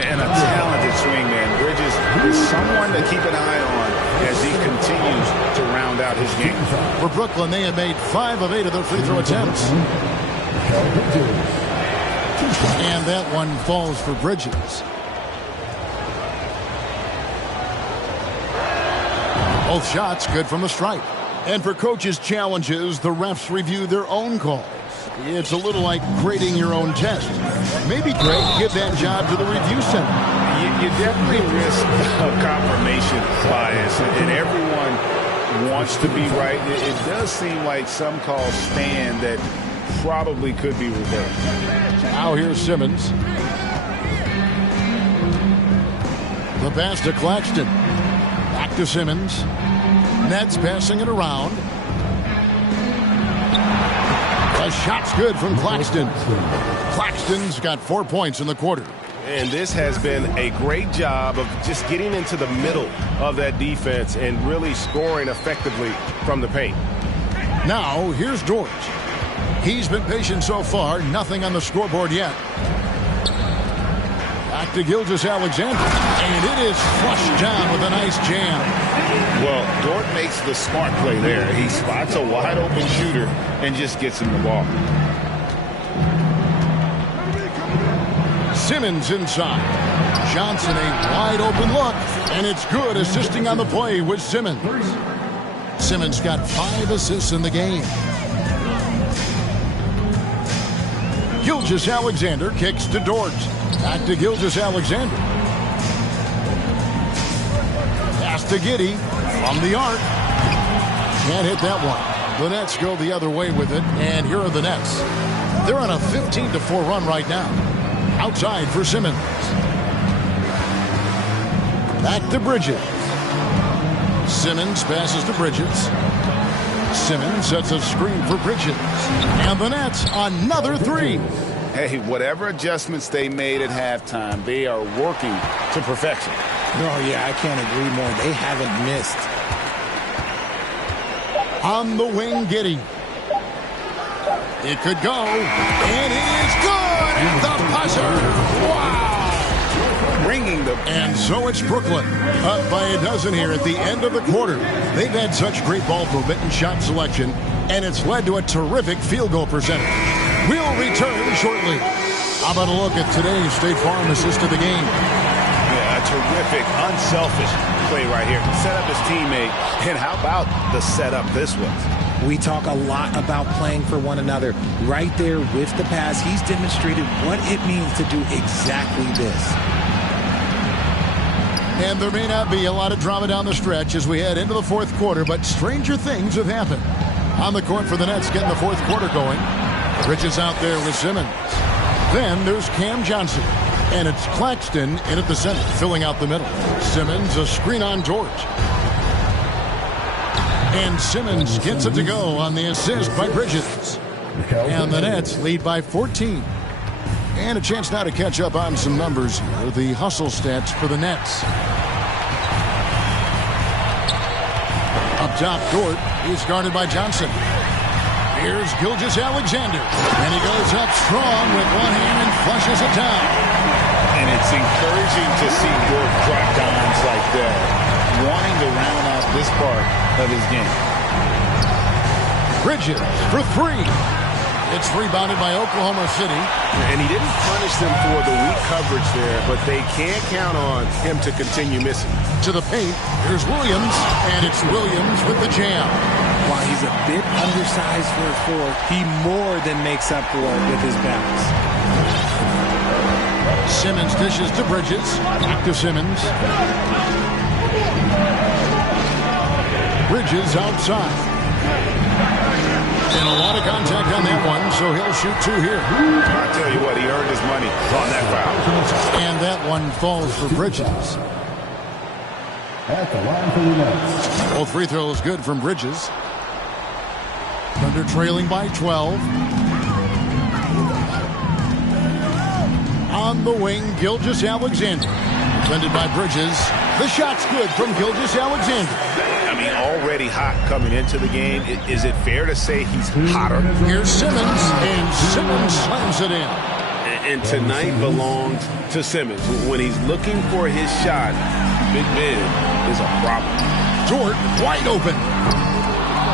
And a talented swing man. Bridges is someone to keep an eye on as he continues to round out his game. For Brooklyn, they have made 5 of 8 of their free throw attempts. And that one falls for Bridges. Both shots good from the stripe. And for coaches' challenges, the refs review their own calls. It's a little like grading your own test. Maybe, Greg, give that job to the review center. You definitely risk confirmation bias, and everyone wants to be right. It does seem like some calls stand that probably could be reversed. Now here's Simmons. The pass to Claxton. Back to Simmons. Nets passing it around. The shot's good from Claxton. Claxton's got 4 points in the quarter. And this has been a great job of just getting into the middle of that defense and really scoring effectively from the paint. Now, here's George. He's been patient so far. Nothing on the scoreboard yet. Back to Gilgeous-Alexander. And it is flushed down with a nice jam. Well, Dort makes the smart play there. He spots a wide-open shooter and just gets him the ball. Simmons inside. Johnson a wide-open look. And it's good, assisting on the play with Simmons. Simmons got 5 assists in the game. Gilgeous-Alexander kicks to Dort. Back to Gilgeous-Alexander. Pass to Giddey from the arc. Can't hit that one. The Nets go the other way with it, and here are the Nets. They're on a 15-4 run right now. Outside for Simmons. Back to Bridges. Simmons passes to Bridges. Simmons sets a screen for Bridges. And the Nets, another 3. Hey, whatever adjustments they made at halftime, they are working to perfection. Oh, yeah, I can't agree more. They haven't missed. On the wing, Giddey. It could go. And it is good at the buzzer. Wow. And so it's Brooklyn, up by a dozen here at the end of the quarter. They've had such great ball movement and shot selection, and it's led to a terrific field goal percentage. We'll return shortly. How about a look at today's State Farm assist of the game? Yeah, a terrific, unselfish play right here. Set up his teammate, and how about the setup this was? We talk a lot about playing for one another. Right there with the pass, he's demonstrated what it means to do exactly this. And there may not be a lot of drama down the stretch as we head into the fourth quarter, but stranger things have happened. On the court for the Nets, getting the fourth quarter going. Bridges out there with Simmons. Then there's Cam Johnson. And it's Claxton in at the center, filling out the middle. Simmons, a screen on George. And Simmons gets it to go on the assist by Bridges. And the Nets lead by 14. And a chance now to catch up on some numbers here. The hustle stats for the Nets. Up top, Dort. He's guarded by Johnson. Here's Gilgeous-Alexander. And he goes up strong with one hand and flushes it down. And it's encouraging to see Dort drop dimes like that, wanting to round out this part of his game. Bridges for 3. It's rebounded by Oklahoma City. And he didn't punish them for the weak coverage there, but they can't count on him to continue missing. To the paint, here's Williams, and it's Williams with the jam. While he's a bit undersized for a 4, he more than makes up for it with his bounce. Simmons dishes to Bridges. Back to Simmons. Bridges outside. And a lot of contact on that one, so he'll shoot 2 here. I tell you what, he earned his money on that foul. And that one falls for Bridges. At the line for the Nets. Both free throws good from Bridges. Thunder trailing by 12. On the wing, Gilgeous-Alexander. Defended by Bridges. The shot's good from Gilgeous-Alexander. I mean, already hot coming into the game. Is it fair to say he's hotter? Here's Simmons, and Simmons slams it in. And tonight belongs to Simmons. When he's looking for his shot, Big Ben is a problem. Dort wide open.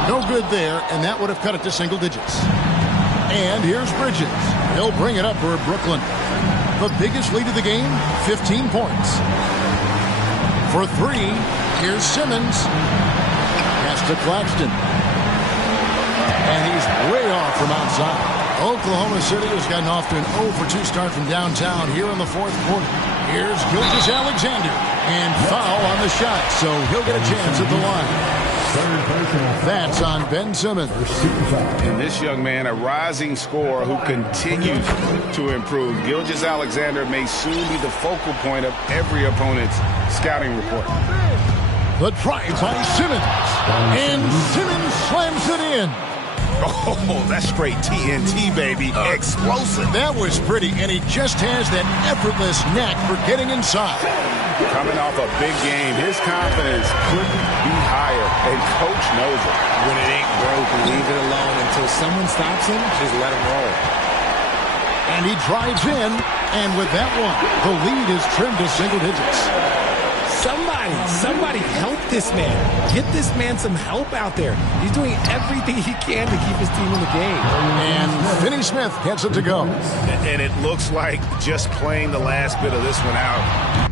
No good there, and that would have cut it to single digits. And here's Bridges. He'll bring it up for Brooklyn. The biggest lead of the game, 15 points. For 3, here's Simmons. Pass to Claxton. And he's way off from outside. Oklahoma City has gotten off to an 0-for-2 start from downtown here in the fourth quarter. Here's Gilgeous-Alexander. And foul on the shot, so he'll get a chance at the line. That's on Ben Simmons. And this young man, a rising scorer who continues to improve. Gilgeous-Alexander may soon be the focal point of every opponent's scouting report. The try by Simmons. And Simmons slams it in. Oh, that's straight TNT, baby. Explosive. That was pretty, and he just has that effortless knack for getting inside. Coming off a big game, his confidence couldn't be higher, and Coach knows it. When it ain't broke, leave it alone until someone stops him. Just let him roll. And he drives in, and with that one, the lead is trimmed to single digits. Somebody help this man. Get this man some help out there. He's doing everything he can to keep his team in the game. And Finney Smith gets it to go. And it looks like just playing the last bit of this one out.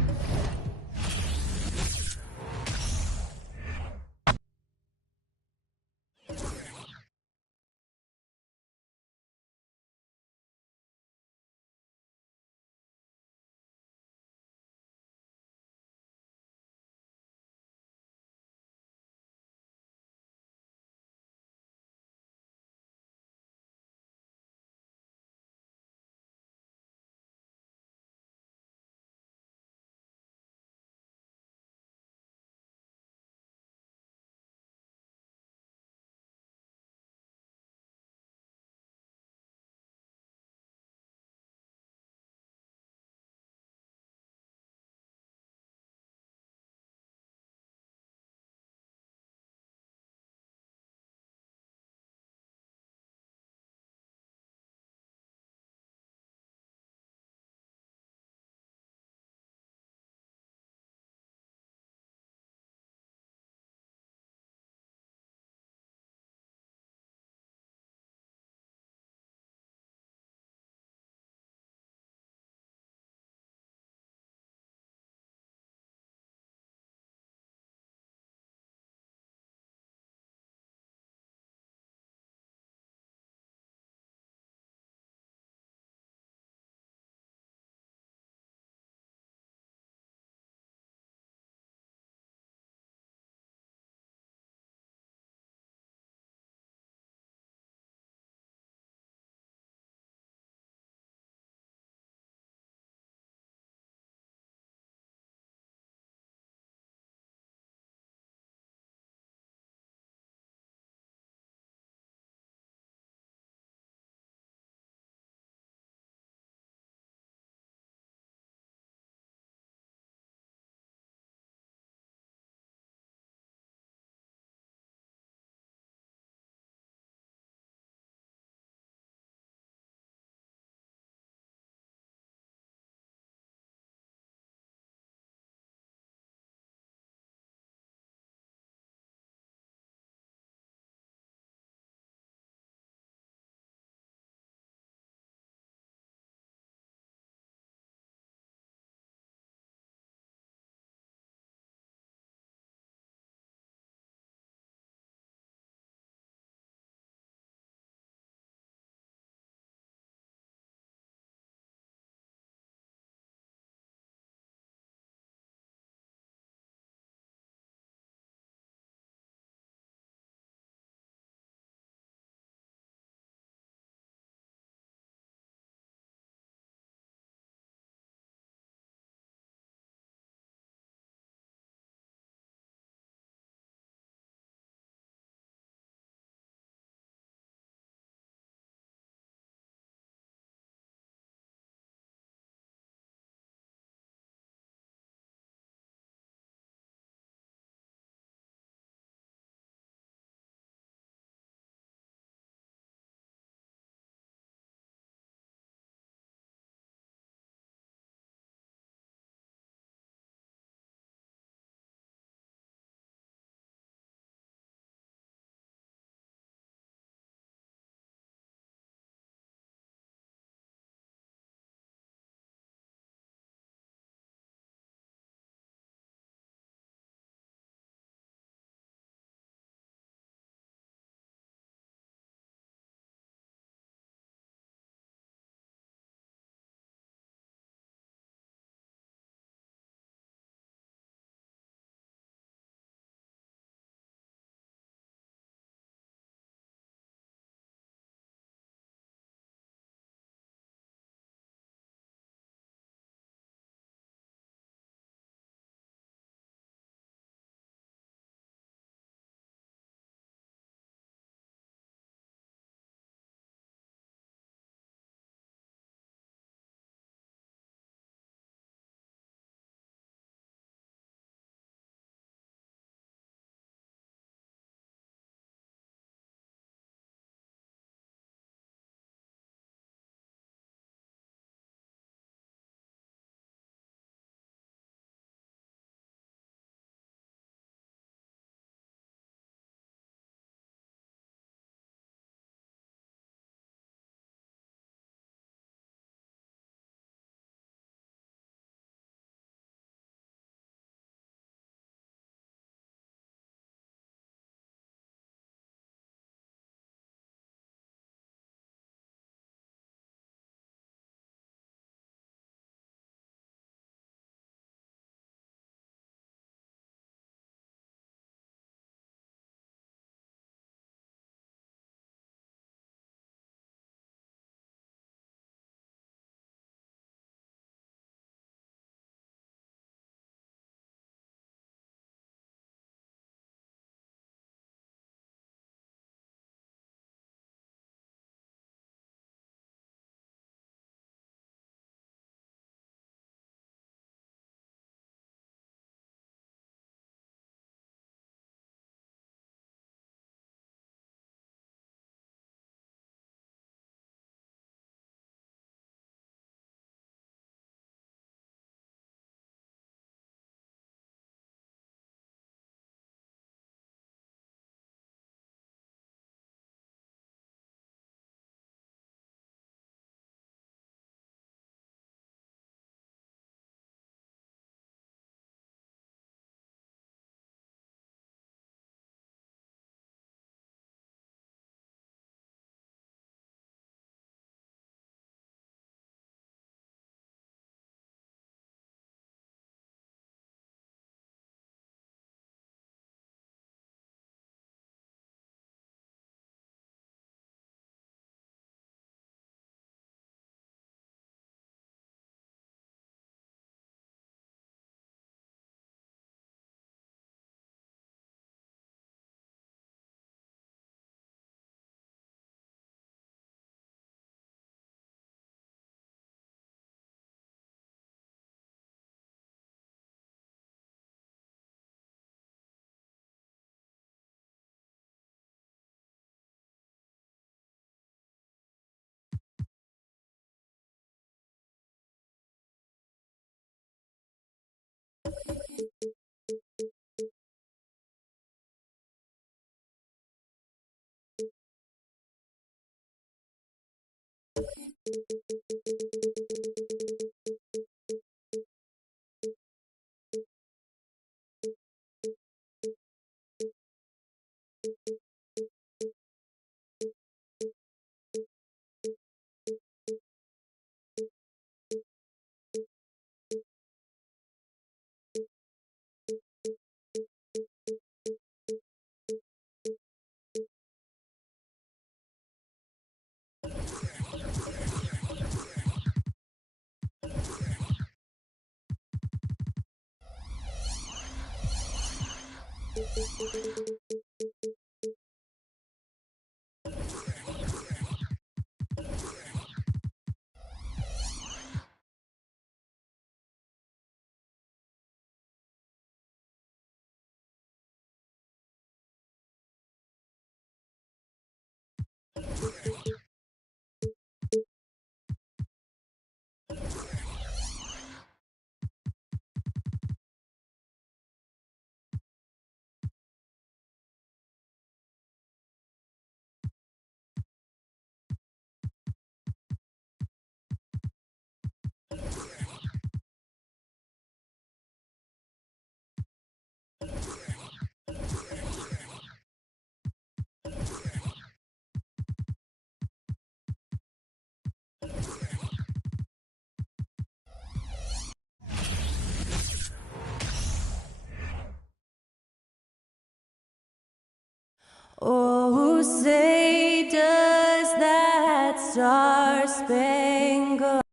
Oh, say does that star-spangled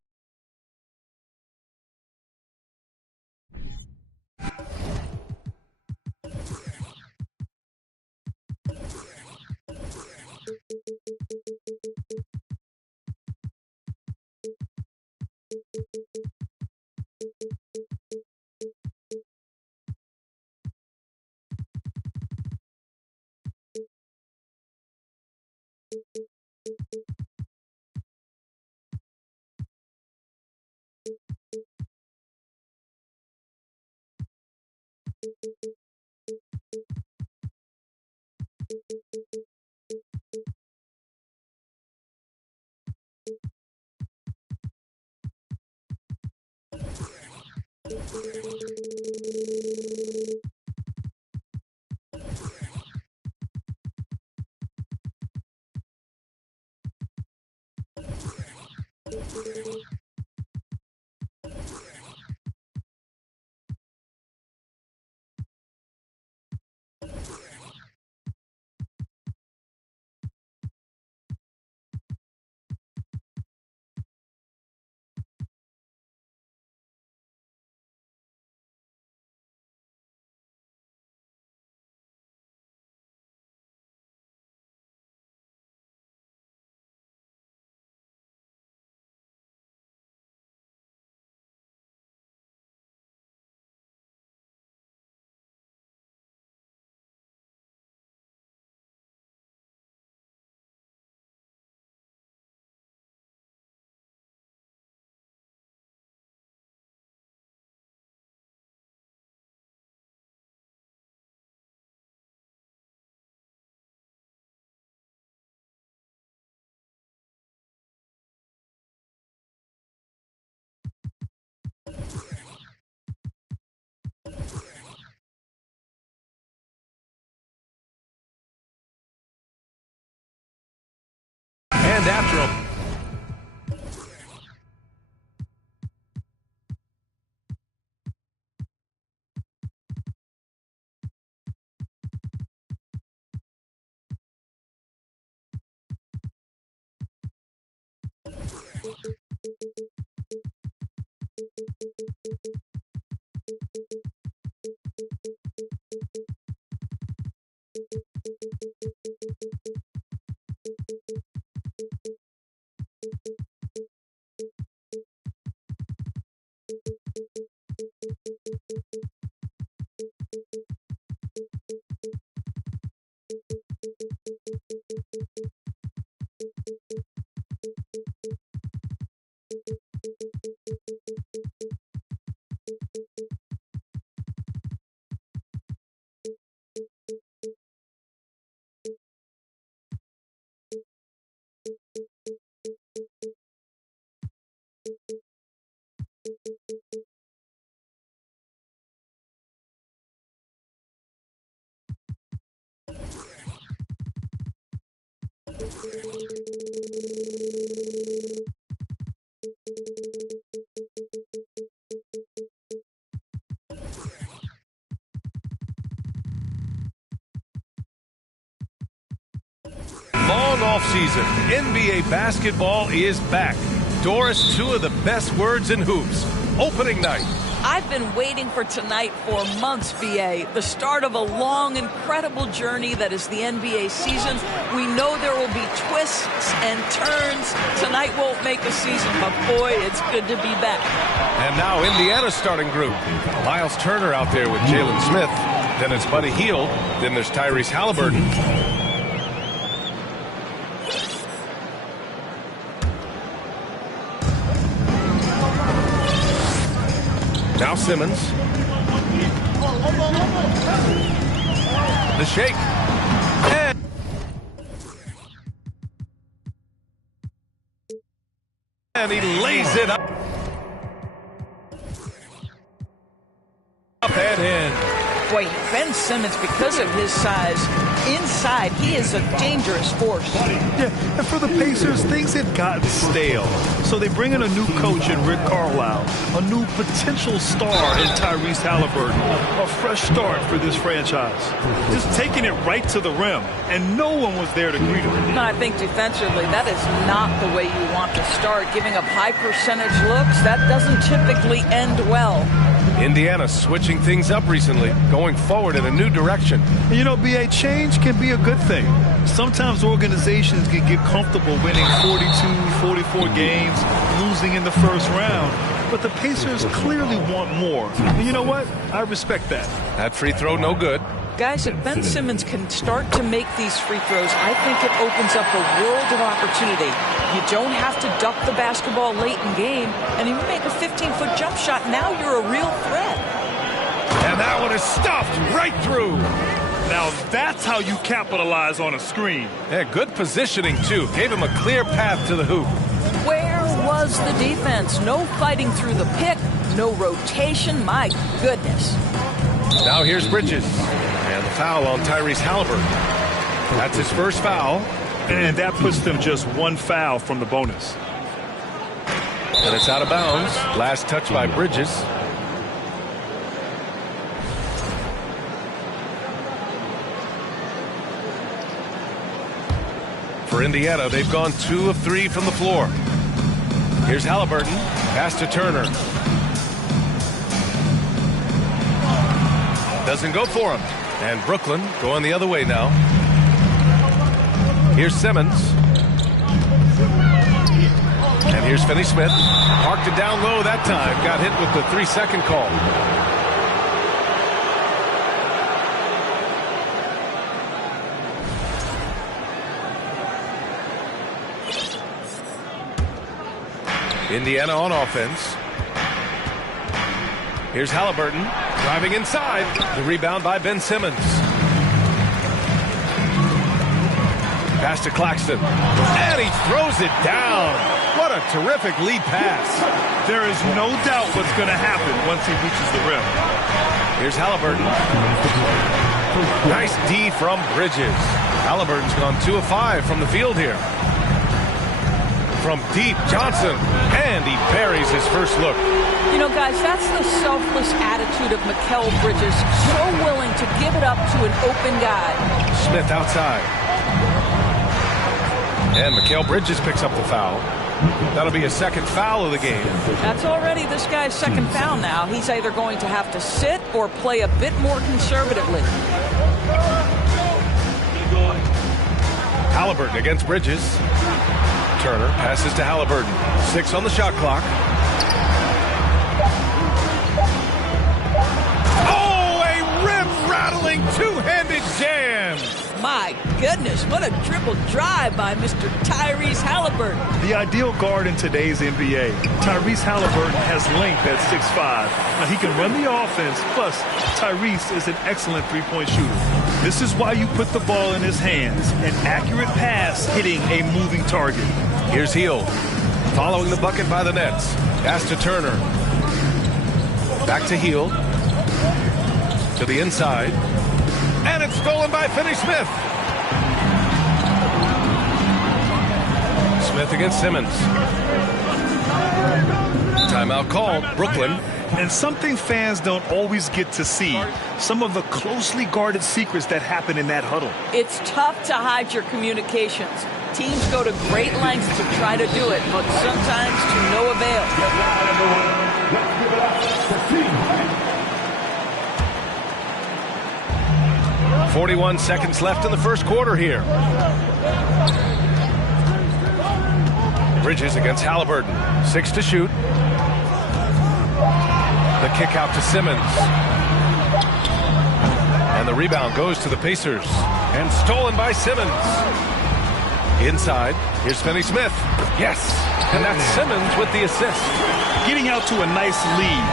And after him. Long offseason, NBA basketball is back. Doris, two of the best words in hoops. Opening night. I've been waiting for tonight for months, BA. The start of a long, incredible journey that is the NBA season. We know there will be twists and turns. Tonight won't make a season, but boy, it's good to be back. And now Indiana's starting group. Miles Turner out there with Jalen Smith. Then it's Buddy Hield. Then there's Tyrese Halliburton. Now Simmons. The shake. And he lays it up. Up and in. Boy, Ben Simmons, because of his size, inside, he is a dangerous force. Yeah, and for the Pacers, things had gotten stale. So they bring in a new coach in Rick Carlisle, a new potential star in Tyrese Halliburton, a fresh start for this franchise. Just taking it right to the rim, and no one was there to greet him. No, I think defensively, that is not the way you want to start. Giving up high percentage looks, that doesn't typically end well. Indiana switching things up recently, going forward in a new direction. You know, BA, change can be a good thing. Sometimes organizations can get comfortable winning 42, 44 games, losing in the first round. But the Pacers clearly want more. And you know what? I respect that. That free throw, no good. Guys, if Ben Simmons can start to make these free throws, I think it opens up a world of opportunity. You don't have to duck the basketball late in game, and if you make a 15-foot jump shot, now you're a real threat. And that one is stuffed right through. Now that's how you capitalize on a screen. Yeah, good positioning, too. Gave him a clear path to the hoop. Where was the defense? No fighting through the pick, no rotation. My goodness. Now here's Bridges. And the foul on Tyrese Halliburton. That's his first foul. And that puts them just one foul from the bonus. And it's out of bounds. Last touch by Bridges. For Indiana, they've gone 2 of 3 from the floor. Here's Halliburton. Pass to Turner. Doesn't go for him. And Brooklyn going the other way now. Here's Simmons. And here's Finney Smith. Parked it down low that time. Got hit with the 3-second call. Indiana on offense. Here's Halliburton driving inside. The rebound by Ben Simmons. Pass to Claxton. And he throws it down. What a terrific lead pass. There is no doubt what's going to happen once he reaches the rim. Here's Halliburton. Nice D from Bridges. Halliburton's gone 2 of 5 from the field here. From deep, Johnson, and he buries his first look. You know, guys, that's the selfless attitude of Mikal Bridges. So willing to give it up to an open guy. Smith outside. And Mikal Bridges picks up the foul. That'll be a second foul of the game. That's already this guy's second foul now. He's either going to have to sit or play a bit more conservatively. Halliburton against Bridges. Turner passes to Halliburton. 6 on the shot clock. Oh, a rim-rattling two-handed jam. My goodness, what a triple drive by Mr. Tyrese Halliburton. The ideal guard in today's NBA. Tyrese Halliburton has length at 6'5". Now he can run the offense, plus Tyrese is an excellent three-point shooter. This is why you put the ball in his hands. An accurate pass hitting a moving target. Here's Hield. Following the bucket by the Nets. Pass to Turner. Back to Hield. To the inside. And it's stolen by Finney Smith. Smith against Simmons. Timeout called, Brooklyn. And something fans don't always get to see, some of the closely guarded secrets that happen in that huddle. It's tough to hide your communications. Teams go to great lengths to try to do it, but sometimes to no avail. 41 seconds left in the first quarter here. Bridges against Halliburton. 6 to shoot. The kick out to Simmons. And the rebound goes to the Pacers. And stolen by Simmons. Inside, here's Finney Smith. Yes, and that's Simmons with the assist. Getting out to a nice lead.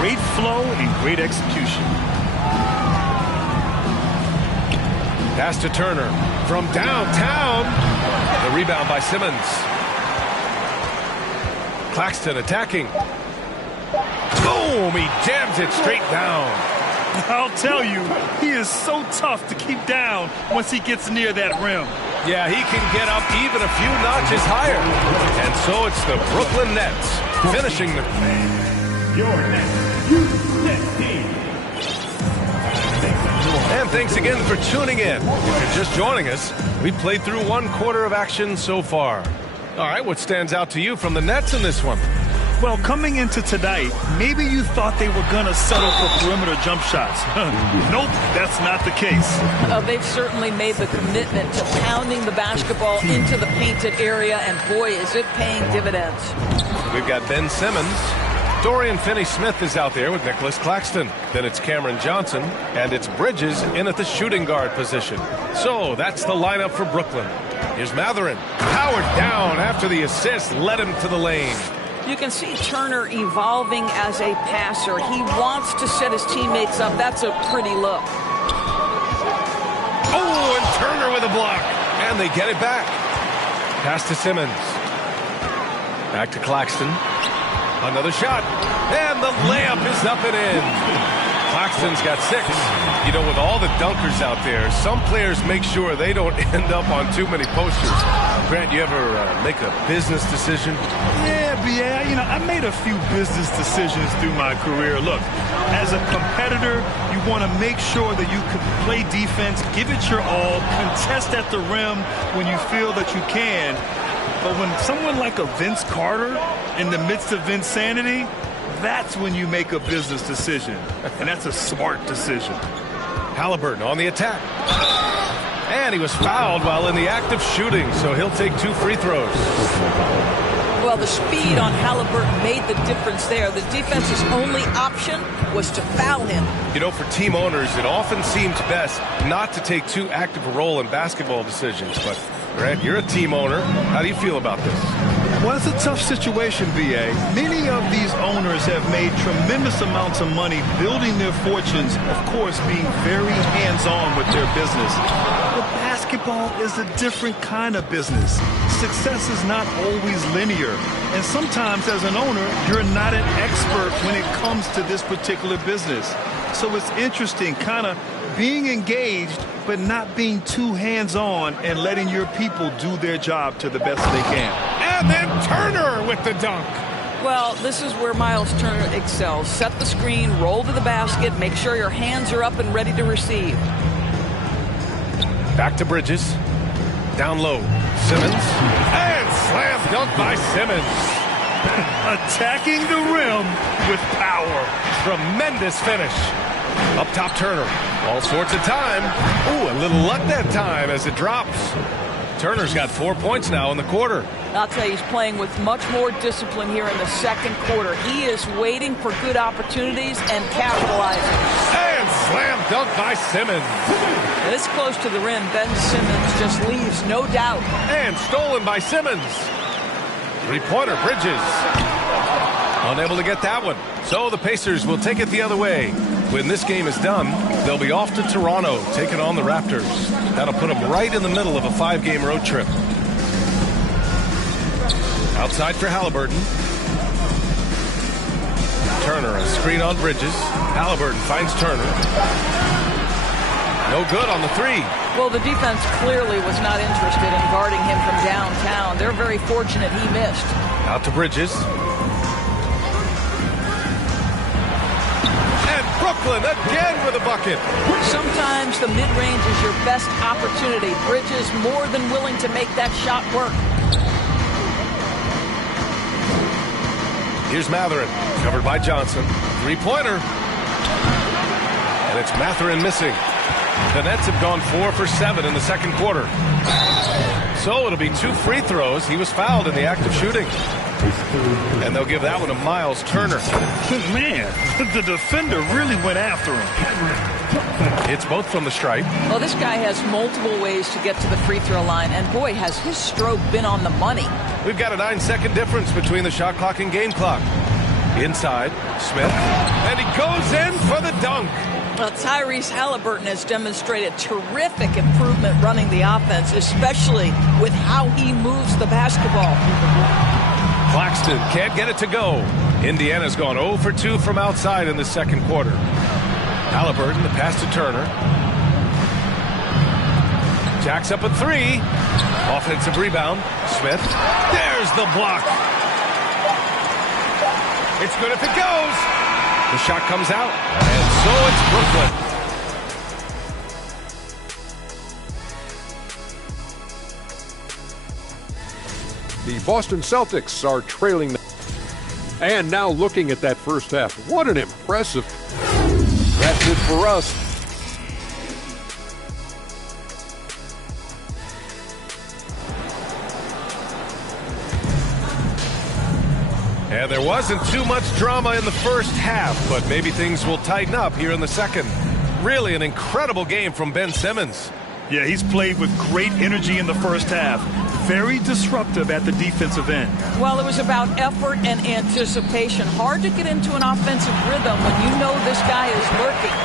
Great flow and great execution. Pass to Turner from downtown. The rebound by Simmons. Claxton attacking. Boom! He jams it straight down. I'll tell you, he is so tough to keep down once he gets near that rim. Yeah, he can get up even a few notches higher. And so it's the Brooklyn Nets finishing the... Your next U-Net team. And thanks again for tuning in. If you're just joining us, we played through 1 quarter of action so far. All right, what stands out to you from the Nets in this one? Well, coming into tonight, maybe you thought they were going to settle for perimeter jump shots. Nope, that's not the case. They've certainly made the commitment to pounding the basketball into the painted area, and boy, is it paying dividends. We've got Ben Simmons. Dorian Finney-Smith is out there with Nicholas Claxton. Then it's Cameron Johnson, and it's Bridges in at the shooting guard position. So that's the lineup for Brooklyn. Here's Matherin. Powered down after the assist led him to the lane. You can see Turner evolving as a passer. He wants to set his teammates up. That's a pretty look. Oh, and Turner with a block. And they get it back. Pass to Simmons. Back to Claxton. Another shot. And the layup is up and in. Claxton's got 6. You know, with all the dunkers out there, some players make sure they don't end up on too many posters. Grant, you ever make a business decision? Yeah, you know, I made a few business decisions through my career. Look, as a competitor, you want to make sure that you can play defense, give it your all, contest at the rim when you feel that you can. But when someone like a Vince Carter in the midst of insanity, that's when you make a business decision. And that's a smart decision. Halliburton on the attack. And he was fouled while in the act of shooting, so he'll take 2 free throws. Well, the speed on Halliburton made the difference there. The defense's only option was to foul him. You know, for team owners, it often seems best not to take too active a role in basketball decisions. But, Grant, you're a team owner. How do you feel about this? Well, it's a tough situation, B.A. Many of these owners have made tremendous amounts of money building their fortunes, of course, being very hands-on with their business. But basketball is a different kind of business. Success is not always linear. And sometimes, as an owner, you're not an expert when it comes to this particular business. So it's interesting, kind of being engaged, but not being too hands-on and letting your people do their job to the best they can. And then Turner with the dunk. Well, this is where Miles Turner excels. Set the screen, roll to the basket, make sure your hands are up and ready to receive. Back to Bridges. Down low. Simmons. And slam dunk by Simmons. Attacking the rim with power. Tremendous finish. Up top, Turner. All sorts of time. Ooh, a little luck that time as it drops. Turner's got 4 points now in the quarter. I'll tell you, he's playing with much more discipline here in the second quarter. He is waiting for good opportunities and capitalizing. And slam dunk by Simmons. This close to the rim, Ben Simmons just leaves no doubt. And stolen by Simmons. 3-pointer, Bridges. Unable to get that one. So the Pacers will take it the other way. When this game is done, they'll be off to Toronto, taking on the Raptors. That'll put them right in the middle of a 5-game road trip. Outside for Halliburton. Turner, a screen on Bridges. Halliburton finds Turner. No good on the three. Well, the defense clearly was not interested in guarding him from downtown. They're very fortunate he missed. Out to Bridges. And Brooklyn again with a bucket. Sometimes the mid-range is your best opportunity. Bridges more than willing to make that shot work. Here's Mathurin, covered by Johnson. Three-pointer. And it's Mathurin missing. The Nets have gone 4 for 7 in the second quarter. So it'll be 2 free throws. He was fouled in the act of shooting. And they'll give that one to Miles Turner. Man, the defender really went after him. It's both from the stripe. Well, this guy has multiple ways to get to the free throw line, and boy, has his stroke been on the money. We've got a 9-second difference between the shot clock and game clock. Inside, Smith, and he goes in for the dunk. Well, Tyrese Halliburton has demonstrated terrific improvement running the offense, especially with how he moves the basketball. Claxton can't get it to go. Indiana's gone 0 for 2 from outside in the second quarter. Halliburton, the pass to Turner. Jacks up a 3. Offensive rebound. Smith. There's the block. It's good if it goes. The shot comes out. And so it's Brooklyn. The Boston Celtics are trailing. And now looking at that first half. What an impressive. That's it for us. And there wasn't too much drama in the first half, but maybe things will tighten up here in the second. Really an incredible game from Ben Simmons. Yeah, he's played with great energy in the first half. Very disruptive at the defensive end. Well, it was about effort and anticipation. Hard to get into an offensive rhythm when you know this guy is lurking.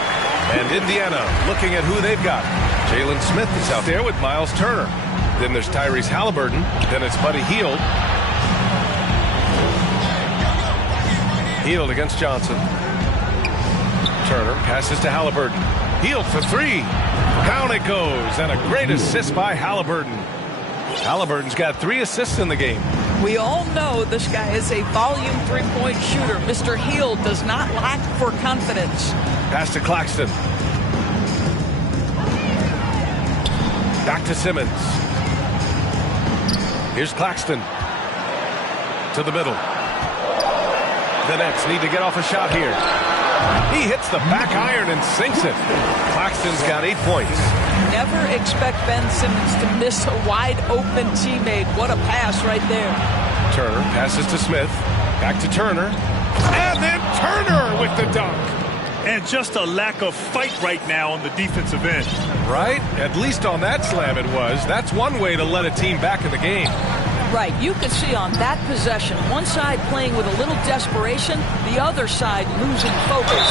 And Indiana looking at who they've got. Jalen Smith is out there with Miles Turner. Then there's Tyrese Halliburton. Then it's Buddy Hield. Hield against Johnson. Turner passes to Halliburton. Hield for 3. Down it goes. And a great assist by Halliburton. Halliburton's got 3 assists in the game. We all know this guy is a volume three-point shooter. Mr. Hield does not lack for confidence. Pass to Claxton. Back to Simmons. Here's Claxton. To the middle. The Nets need to get off a shot here. He hits the back iron and sinks it. Claxton's got 8 points. Never expect Ben Simmons to miss a wide-open teammate. What a pass right there. Turner passes to Smith. Back to Turner. And then Turner with the dunk. And just a lack of fight right now on the defensive end. Right? At least on that slam it was. That's one way to let a team back in the game. Right. You could see on that possession, one side playing with a little desperation, the other side losing focus.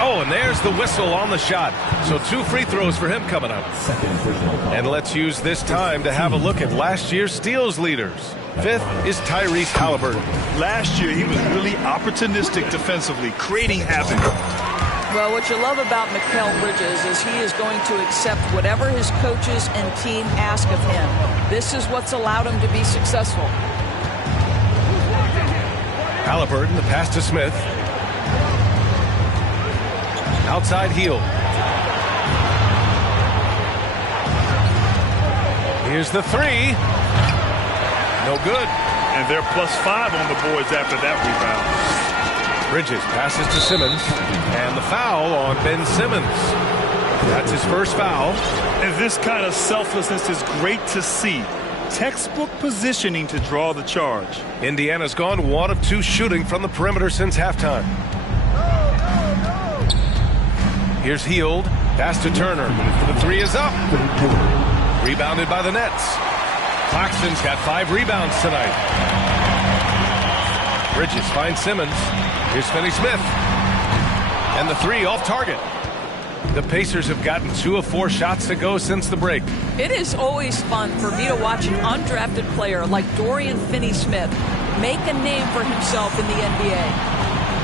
Oh, and there's the whistle on the shot. So 2 free throws for him coming up. And let's use this time to have a look at last year's steals leaders. 5th is Tyrese Halliburton. Last year, he was really opportunistic defensively, creating havoc. Well, what you love about Mikal Bridges is he is going to accept whatever his coaches and team ask of him. This is what's allowed him to be successful. Halliburton, the pass to Smith. Outside Hield. Here's the 3. No good. And they're +5 on the boards after that rebound. Bridges passes to Simmons. And the foul on Ben Simmons. That's his first foul. And this kind of selflessness is great to see. Textbook positioning to draw the charge. Indiana's gone 1 of 2 shooting from the perimeter since halftime. Here's Hield. Pass to Turner. The 3 is up. Rebounded by the Nets. Claxton's got 5 rebounds tonight. Bridges finds Simmons. Here's Finney Smith. And the 3 off target. The Pacers have gotten 2 of 4 shots to go since the break. It is always fun for me to watch an undrafted player like Dorian Finney-Smith make a name for himself in the NBA.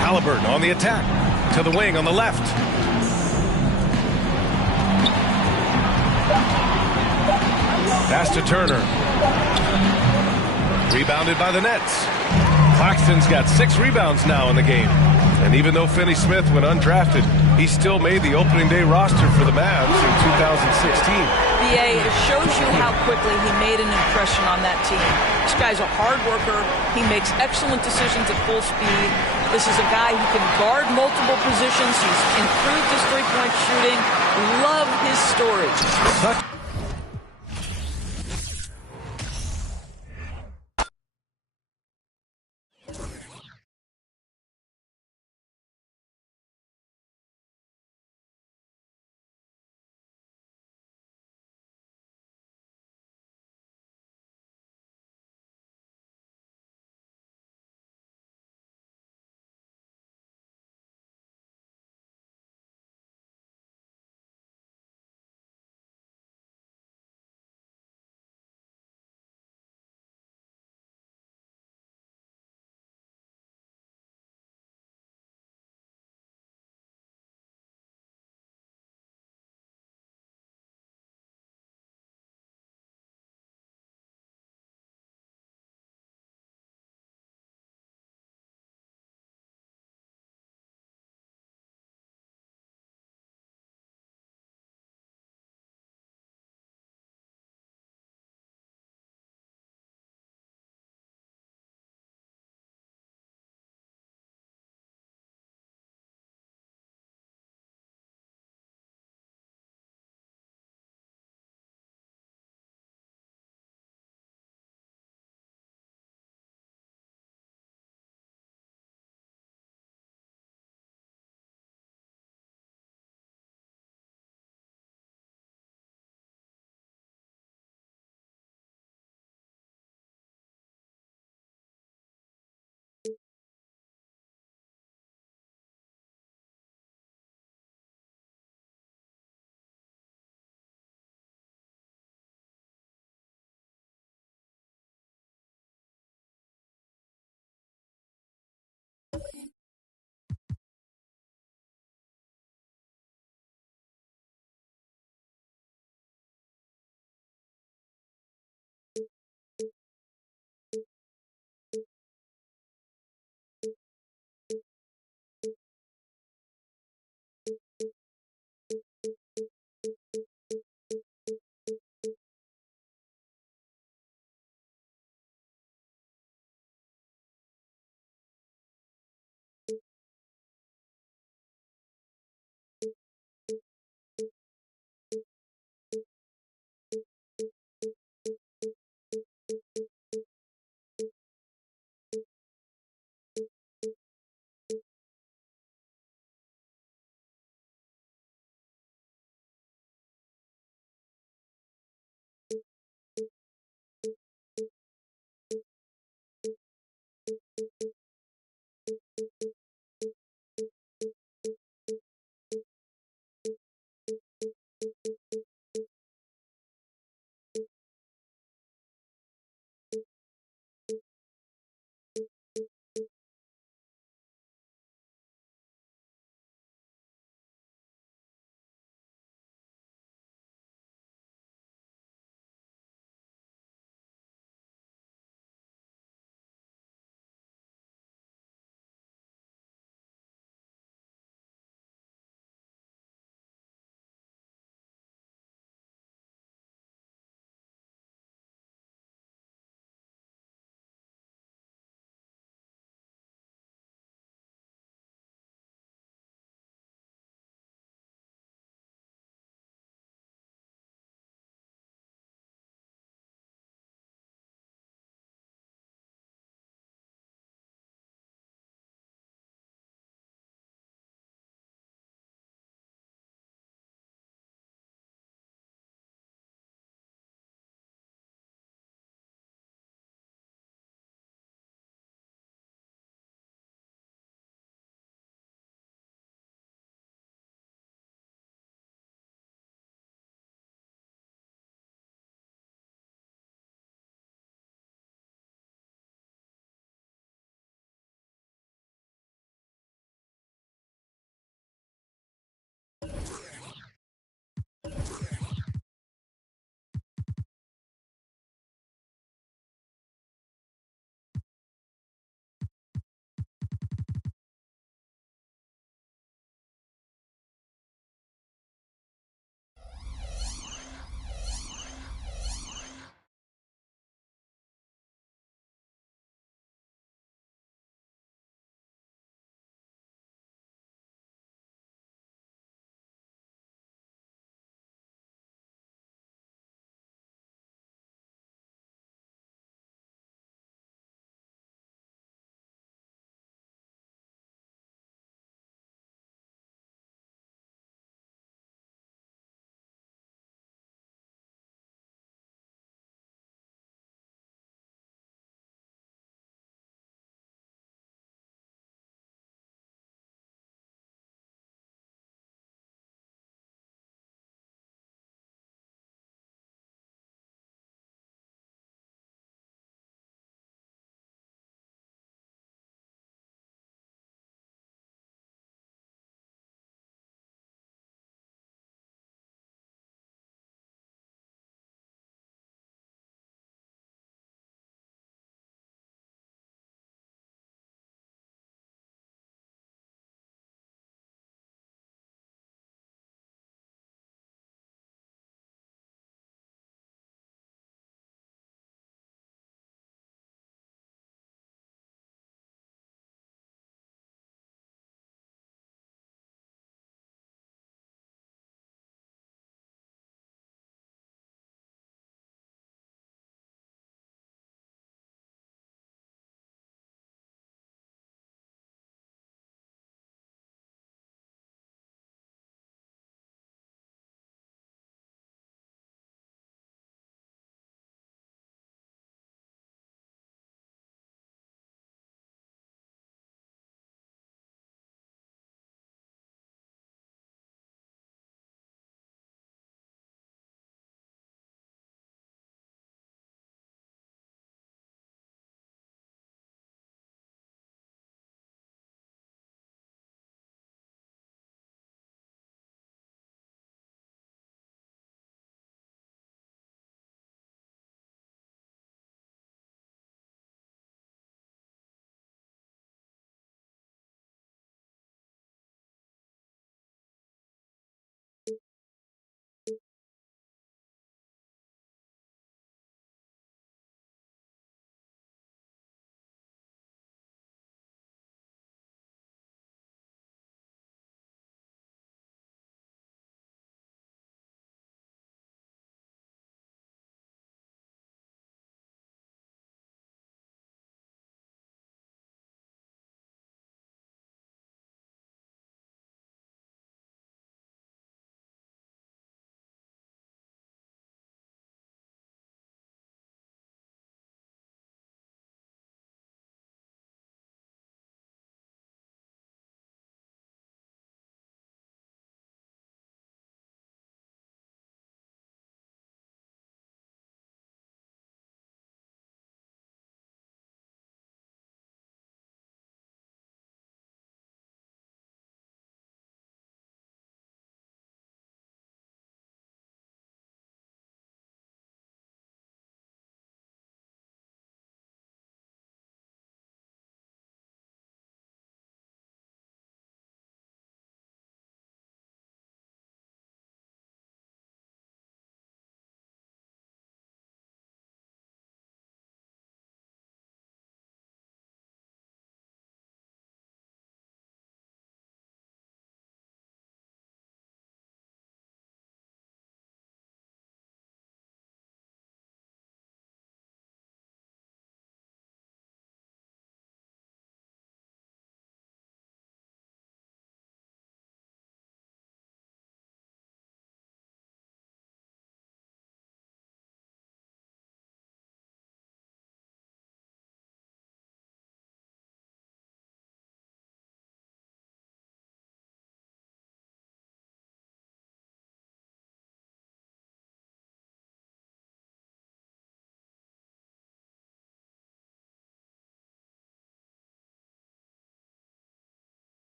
Halliburton on the attack. To the wing on the left. Pass to Turner. Rebounded by the Nets. Claxton's got 6 rebounds now in the game. And even though Finney Smith went undrafted, he still made the opening day roster for the Mavs in 2016. BA, it shows you how quickly he made an impression on that team. This guy's a hard worker. He makes excellent decisions at full speed. This is a guy who can guard multiple positions. He's improved his three-point shooting. Love his story.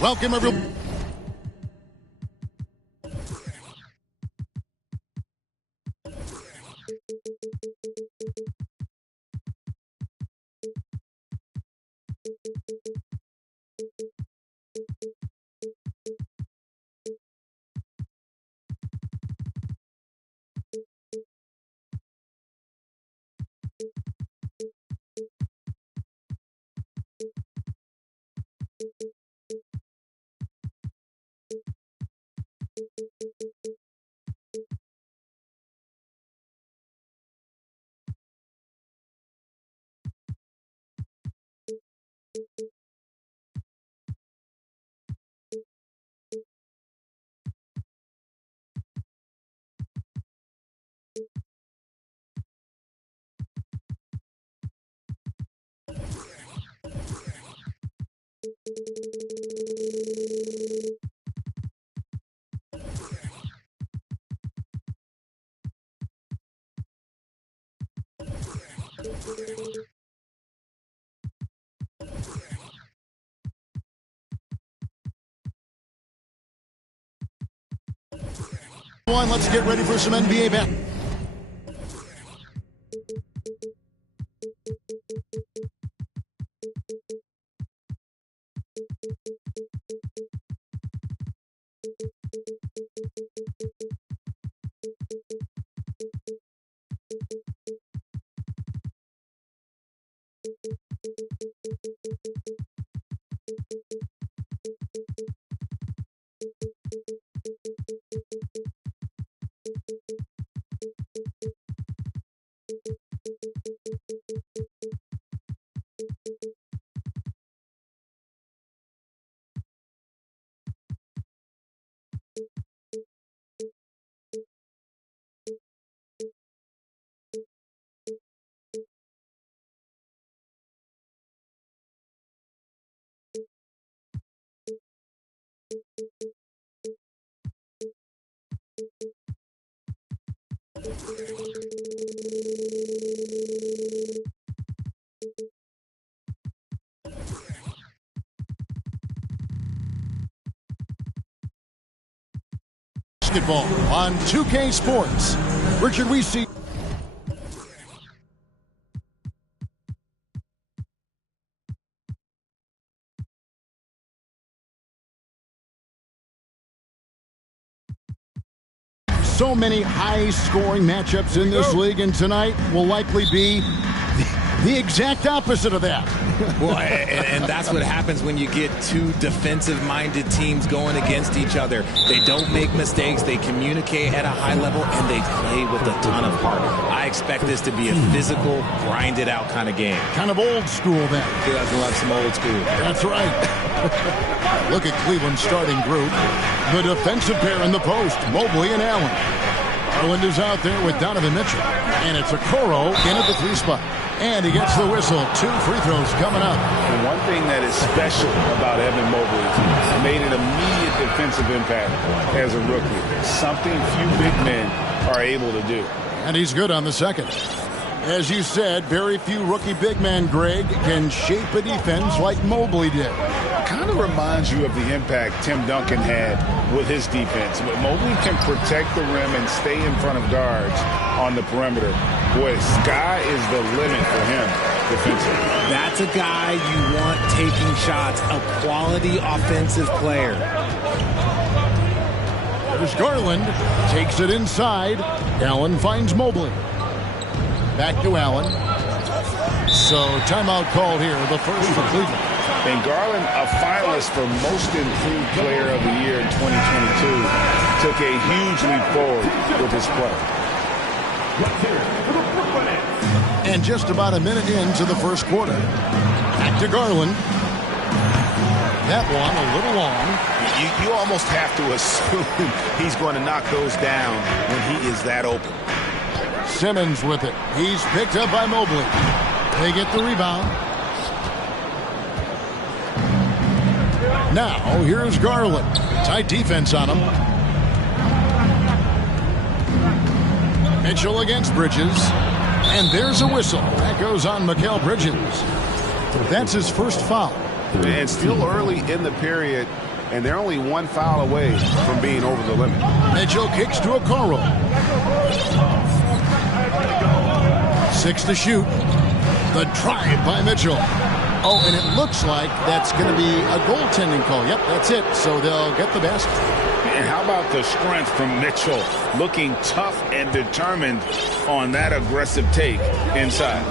Welcome, everyone. Let's get ready for some NBA basketball. Basketball on 2K Sports. Richard, we see. So many high-scoring matchups in this league, and tonight will likely be the exact opposite of that. Well, and that's what happens when you get two defensive-minded teams going against each other. They don't make mistakes. They communicate at a high level, and they play with a ton of heart. I expect this to be a physical, grinded-out kind of game. Kind of old school then. Who doesn't love some old school? That's right. Look at Cleveland's starting group. The defensive pair in the post, Mobley and Allen. Garland is out there with Donovan Mitchell. And it's Okoro in at the 3 spot. And he gets the whistle. 2 free throws coming up. And one thing that is special about Evan Mobley is he made an immediate defensive impact as a rookie. Something few big men are able to do. And he's good on the second. As you said, very few rookie big men, Greg, can shape a defense like Mobley did. Kind of reminds you of the impact Tim Duncan had with his defense. But Mobley can protect the rim and stay in front of guards on the perimeter. Boy, sky is the limit for him defensively. That's a guy you want taking shots, a quality offensive player. There's Garland, takes it inside. Allen finds Mobley. Back to Allen. So timeout called here, the first for Cleveland. And Garland, a finalist for Most Improved Player of the Year in 2022, took a huge leap forward with his play. And just about a minute into the first quarter. Back to Garland. That one a little long. You almost have to assume he's going to knock those down when he is that open. Simmons with it. He's picked up by Mobley. They get the rebound. Now, here's Garland. Tight defense on him. Mitchell against Bridges. And there's a whistle. That goes on Mikal Bridges. That's his first foul. And still early in the period, and they're only 1 foul away from being over the limit. Mitchell kicks to Okoro. 6 to shoot. The drive by Mitchell. Oh, and it looks like that's going to be a goaltending call. Yep, that's it. So they'll get the basket. And how about the strength from Mitchell, looking tough and determined on that aggressive take inside.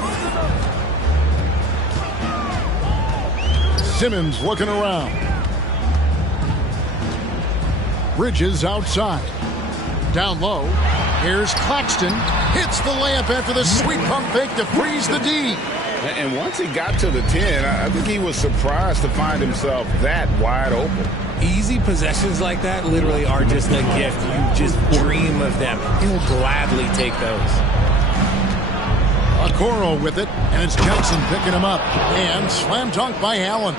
Simmons looking around. Bridges outside. Down low. Here's Claxton. Hits the layup after the sweet pump fake to freeze the D. And once he got to the 10, I think he was surprised to find himself that wide open. Easy possessions like that literally are just a gift. You just dream of them. He'll gladly take those. Okoro with it, and it's Johnson picking him up. And slam dunk by Allen.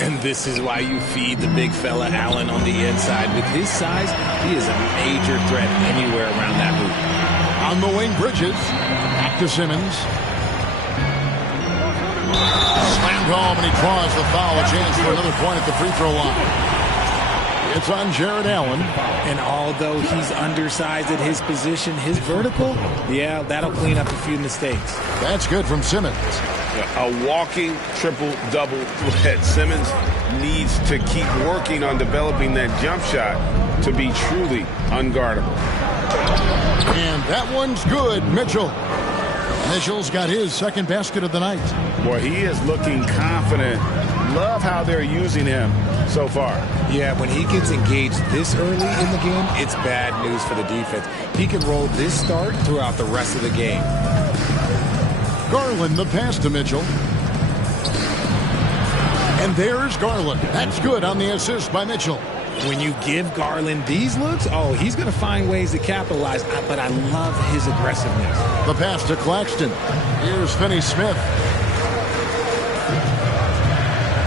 And this is why you feed the big fella Allen on the inside. With his size, he is a major threat anywhere around that hoop. On the wing, Bridges. Back to Simmons. Slammed home, and he draws the foul. A chance for another point at the free throw line. It's on Jared Allen. And although he's undersized at his position, his vertical, yeah, that'll clean up a few mistakes. That's good from Simmons. A walking triple-double threat. Simmons needs to keep working on developing that jump shot to be truly unguardable. And that one's good, Mitchell. Mitchell's got his second basket of the night. Boy, he is looking confident. Love how they're using him so far. Yeah, when he gets engaged this early in the game, it's bad news for the defense. He can roll this start throughout the rest of the game. Garland, the pass to Mitchell. And there's Garland. That's good on the assist by Mitchell. When you give Garland these looks, oh, he's going to find ways to capitalize, but I love his aggressiveness. The pass to Claxton. Here's Finney Smith.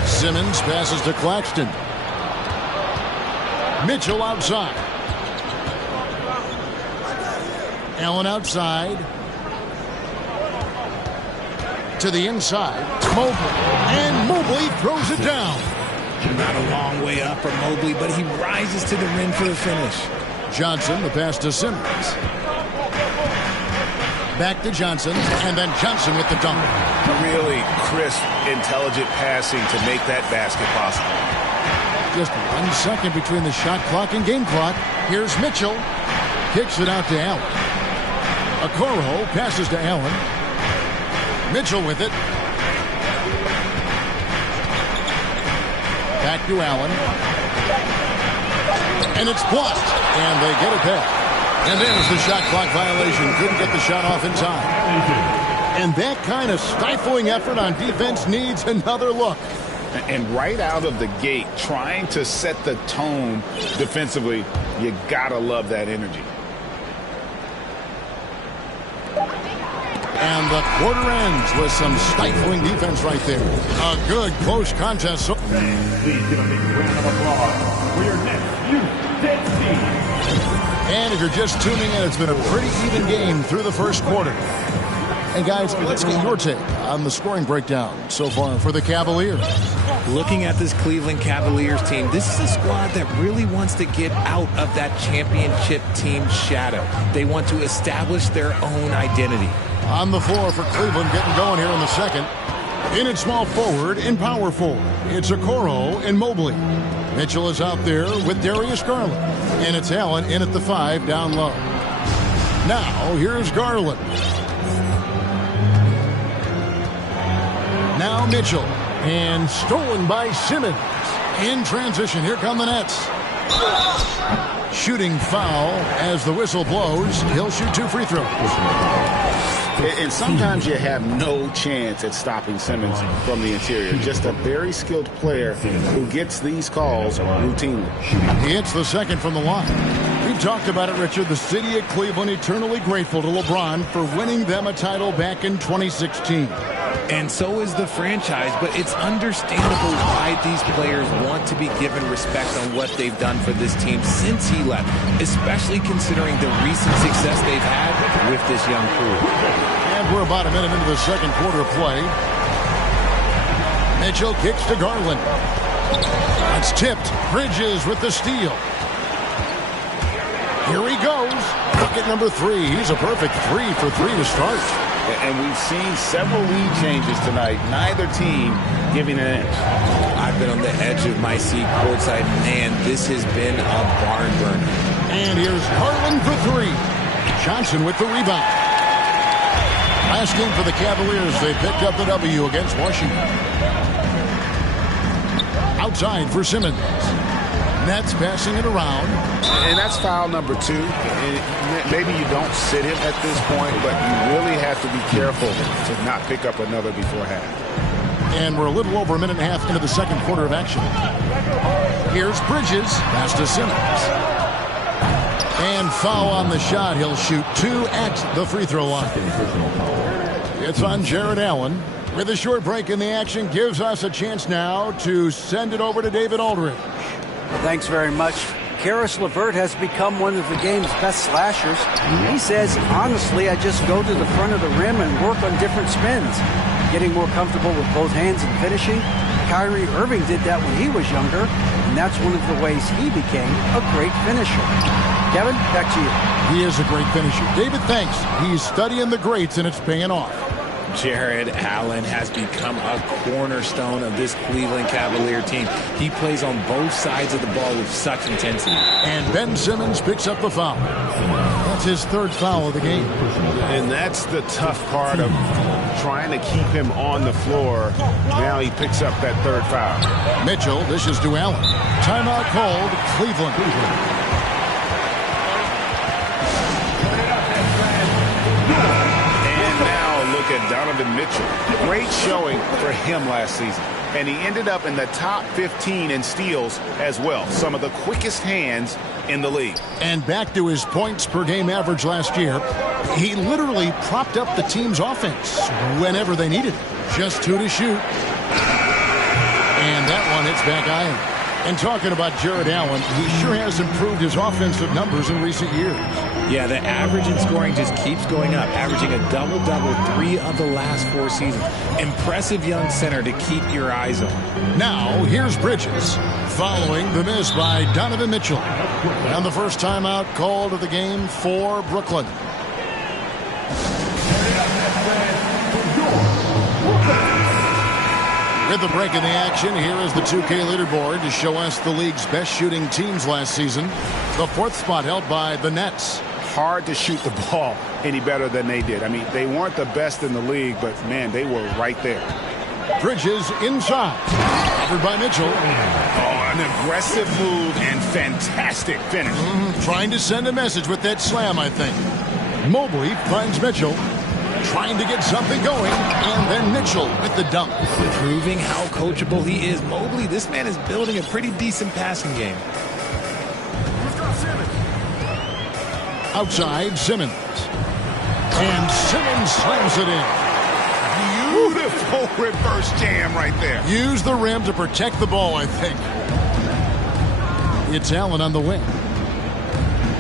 Simmons passes to Claxton. Mitchell outside. Allen outside. To the inside. Mobley. And Mobley throws it down. Not a long way up for Mobley, but he rises to the rim for the finish. Johnson, the pass to Simmons. Back to Johnson, and then Johnson with the dunk. Really crisp, intelligent passing to make that basket possible. Just 1 second between the shot clock and game clock. Here's Mitchell. Kicks it out to Allen. Okoro passes to Allen. Mitchell with it. Back to Allen. And it's blocked. And they get it back. And there's the shot clock violation. Couldn't get the shot off in time. And that kind of stifling effort on defense needs another look. And right out of the gate, trying to set the tone defensively, you gotta love that energy. And the quarter ends with some stifling defense right there. A good close contest. Please give a big round of applause for your next youth team. And if you're just tuning in, it's been a pretty even game through the first quarter. And guys, let's get your take on the scoring breakdown so far for the Cavaliers. Looking at this Cleveland Cavaliers team, this is a squad that really wants to get out of that championship team shadow. They want to establish their own identity. On the floor for Cleveland, getting going here in the second. In at small forward and power forward, it's Okoro and Mobley. Mitchell is out there with Darius Garland. And it's Allen in at the 5 down low. Now, here's Garland. Now Mitchell. And stolen by Simmons. In transition, here come the Nets. Shooting foul as the whistle blows. He'll shoot 2 free throws. And sometimes you have no chance at stopping Simmons from the interior. Just a very skilled player who gets these calls routinely. He hits the second from the line. We've talked about it, Richard. The city of Cleveland eternally grateful to LeBron for winning them a title back in 2016. And so is the franchise, but it's understandable why these players want to be given respect on what they've done for this team since he left, especially considering the recent success they've had with this young crew. And we're about a minute into the second quarter of play. Mitchell kicks to Garland. It's tipped. Bridges with the steal. Here he goes. Bucket number 3. He's a perfect 3 for 3 to start. And we've seen several lead changes tonight. Neither team giving an inch. I've been on the edge of my seat courtside. Man, this has been a barn burner. And here's Garland for 3. Johnson with the rebound. Last game for the Cavaliers, they picked up the W against Washington. Outside for Simmons. Nets passing it around. And that's foul number 2. And maybe you don't sit him at this point, but you really have to be careful to not pick up another before half. And we're a little over a minute and a half into the second quarter of action. Here's Bridges. Pass to Simmons. And foul on the shot. He'll shoot 2 at the free throw line. It's on Jared Allen. With a short break in the action, gives us a chance now to send it over to David Aldridge. Thanks very much. Karis LeVert has become one of the game's best slashers. He says, honestly, I just go to the front of the rim and work on different spins. Getting more comfortable with both hands and finishing. Kyrie Irving did that when he was younger, and that's one of the ways he became a great finisher. Kevin, back to you. He is a great finisher. David, thanks. He's studying the greats, and it's paying off. Jared Allen has become a cornerstone of this Cleveland Cavalier team. He plays on both sides of the ball with such intensity. And Ben Simmons picks up the foul. That's his 3rd foul of the game. And that's the tough part of trying to keep him on the floor. Now he picks up that 3rd foul. Mitchell dishes to Allen. Timeout called, Cleveland. At Donovan Mitchell. Great showing for him last season. And he ended up in the top 15 in steals as well. Some of the quickest hands in the league. And back to his points per game average last year. He literally propped up the team's offense whenever they needed it. Just 2 to shoot. And that one hits back iron. And talking about Jared Allen, he sure has improved his offensive numbers in recent years. Yeah, the average in scoring just keeps going up, averaging a double-double 3 of the last 4 seasons. Impressive young center to keep your eyes on. Now, here's Bridges, following the miss by Donovan Mitchell. And the first timeout called of the game for Brooklyn. With the break in the action, here is the 2K leaderboard to show us the league's best shooting teams last season. The 4th spot held by the Nets. hard to shoot the ball any better than they did. I mean, they weren't the best in the league, but, man, they were right there. Bridges inside. Covered by Mitchell. Oh, an aggressive move and fantastic finish. Trying to send a message with that slam, I think. Mobley finds Mitchell. Trying to get something going. And then Mitchell with the dunk. Proving how coachable he is. Mobley, this man is building a pretty decent passing game. Outside, Simmons. And Simmons slams it in. Beautiful reverse jam right there. Use the rim to protect the ball, I think. It's Allen on the wing.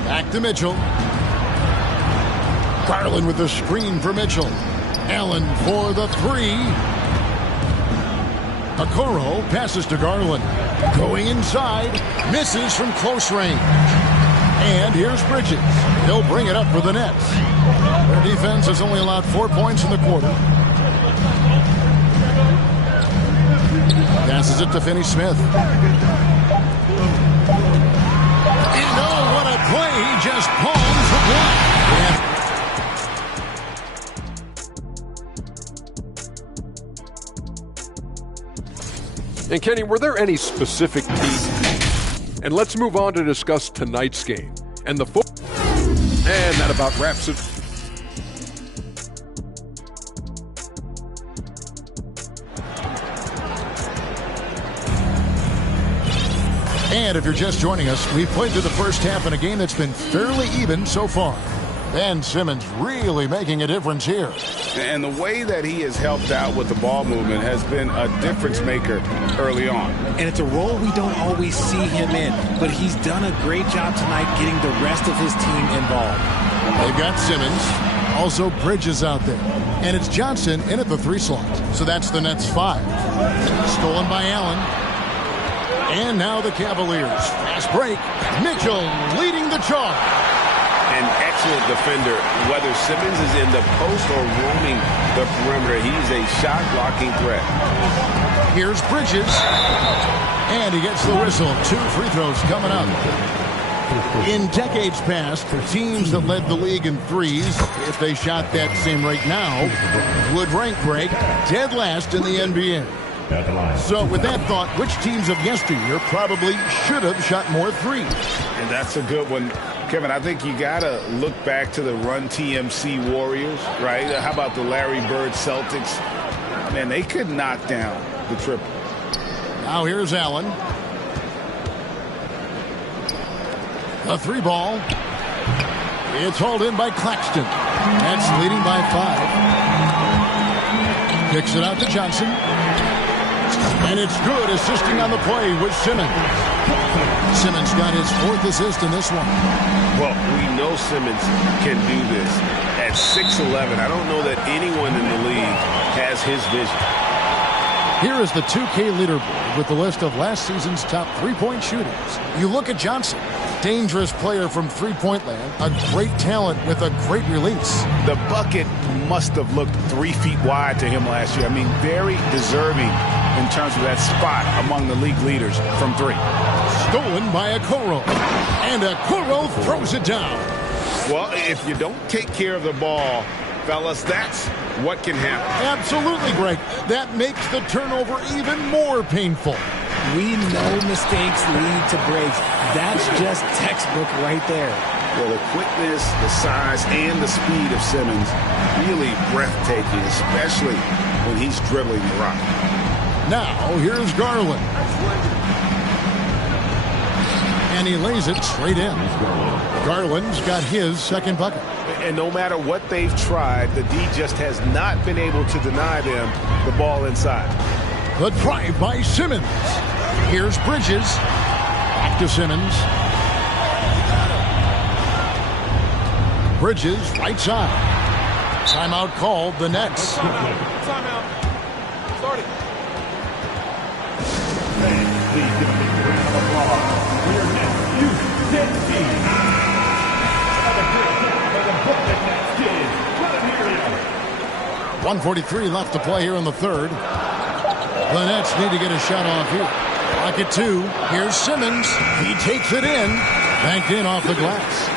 Back to Mitchell. Garland with the screen for Mitchell. Allen for the three. Okoro passes to Garland. Going inside. Misses from close range. And here's Bridges. He'll bring it up for the Nets. Their defense has only allowed 4 points in the quarter. Passes it to Finney-Smith. Oh, what a play. He just palms the block. And Kenny, were there any specific teams? And let's move on to discuss tonight's game. And the and that about wraps it. And if you're just joining us, we've played through the first half in a game that's been fairly even so far. Ben Simmons really making a difference here. And the way that he has helped out with the ball movement has been a difference maker early on. And it's a role we don't always see him in, but he's done a great job tonight getting the rest of his team involved. They've got Simmons, also Bridges out there. And it's Johnson in at the 3 slot. So that's the Nets 5. Stolen by Allen. And now the Cavaliers. Fast break. Mitchell leading the charge. An excellent defender, whether Simmons is in the post or roaming the perimeter. He's a shot-blocking threat. Here's Bridges. And he gets the whistle. 2 free throws coming up. In decades past, teams that led the league in threes, if they shot that same rate now, would rank break dead last in the NBA. So with that thought, which teams of yesteryear probably should have shot more threes? And that's a good one. Kevin, I think you got to look back to the Run TMC Warriors, right? How about the Larry Bird Celtics? Man, they could knock down the triple. Now here's Allen. A 3 ball. It's hauled in by Claxton. That's leading by 5. Kicks it out to Johnson. And it's good, assisting on the play with Simmons. Simmons got his 4th assist in this one. Well, we know Simmons can do this. At 6'11", I don't know that anyone in the league has his vision. Here is the 2K leaderboard with the list of last season's top 3-point shooters. You look at Johnson, dangerous player from three-point land, a great talent with a great release. The bucket must have looked 3 feet wide to him last year. I mean, very deserving in terms of that spot among the league leaders from 3. Stolen by Okoro. And Okoro throws it down. Well, if you don't take care of the ball, fellas, that's what can happen. Absolutely, Greg. That makes the turnover even more painful. We know mistakes lead to breaks. That's just textbook right there. Well, the quickness, the size, and the speed of Simmons really breathtaking, especially when he's dribbling the rock. Now, here's Garland. And he lays it straight in. Garland's got his 2nd bucket. And no matter what they've tried, the D just has not been able to deny them the ball inside. The drive by Simmons. Here's Bridges. Back to Simmons. Bridges, right side. Timeout called, the Nets. Timeout. Start it. Please give a big round of applause for your Nets U10 team. Another great job by the Brooklyn Nets kids. Let them hear you. 1:43 left to play here in the 3rd. The Nets need to get a shot off here. Pocket 2. Here's Simmons. He takes it in. Banked in off the glass.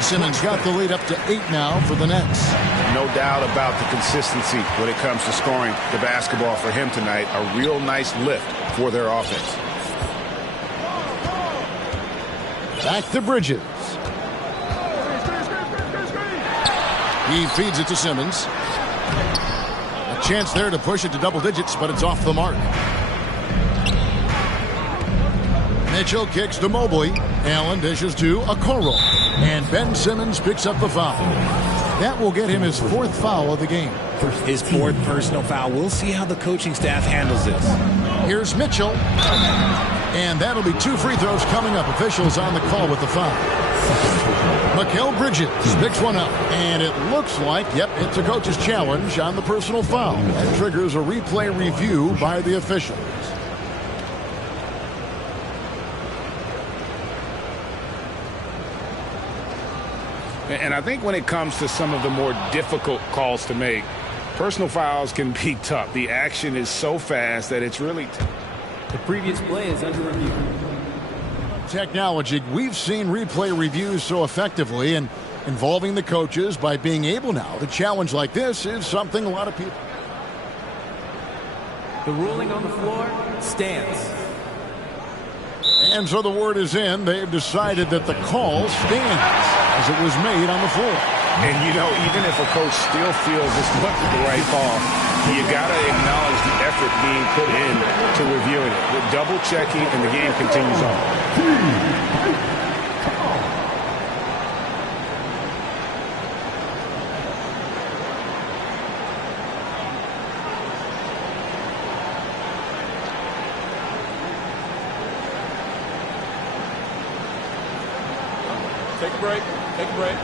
Simmons got the lead up to 8 now for the Nets. No doubt about the consistency when it comes to scoring the basketball for him tonight. A real nice lift for their offense. Back to Bridges. He feeds it to Simmons. A chance there to push it to double digits, but it's off the mark. Mitchell kicks to Mobley. Allen dishes to Okoro. And Ben Simmons picks up the foul. That will get him his 4th foul of the game. His 4th personal foul. We'll see how the coaching staff handles this. Here's Mitchell. And that'll be 2 free throws coming up. Officials on the call with the foul. Mikal Bridges picks one up. And it looks like, yep, it's a coach's challenge on the personal foul. That triggers a replay review by the officials. And I think when it comes to some of the more difficult calls to make, personal fouls can be tough. The action is so fast that it's really the previous play is under review. Technology, we've seen replay reviews so effectively, and involving the coaches by being able now to challenge like this is something a lot of people. The ruling on the floor stands. And so the word is in. They've decided that the call stands as it was made on the floor. And, you know, even if a coach still feels this wasn't the right call, you got to acknowledge the effort being put in to reviewing it. The double checking, and the game continues on. Take a break. Take a break.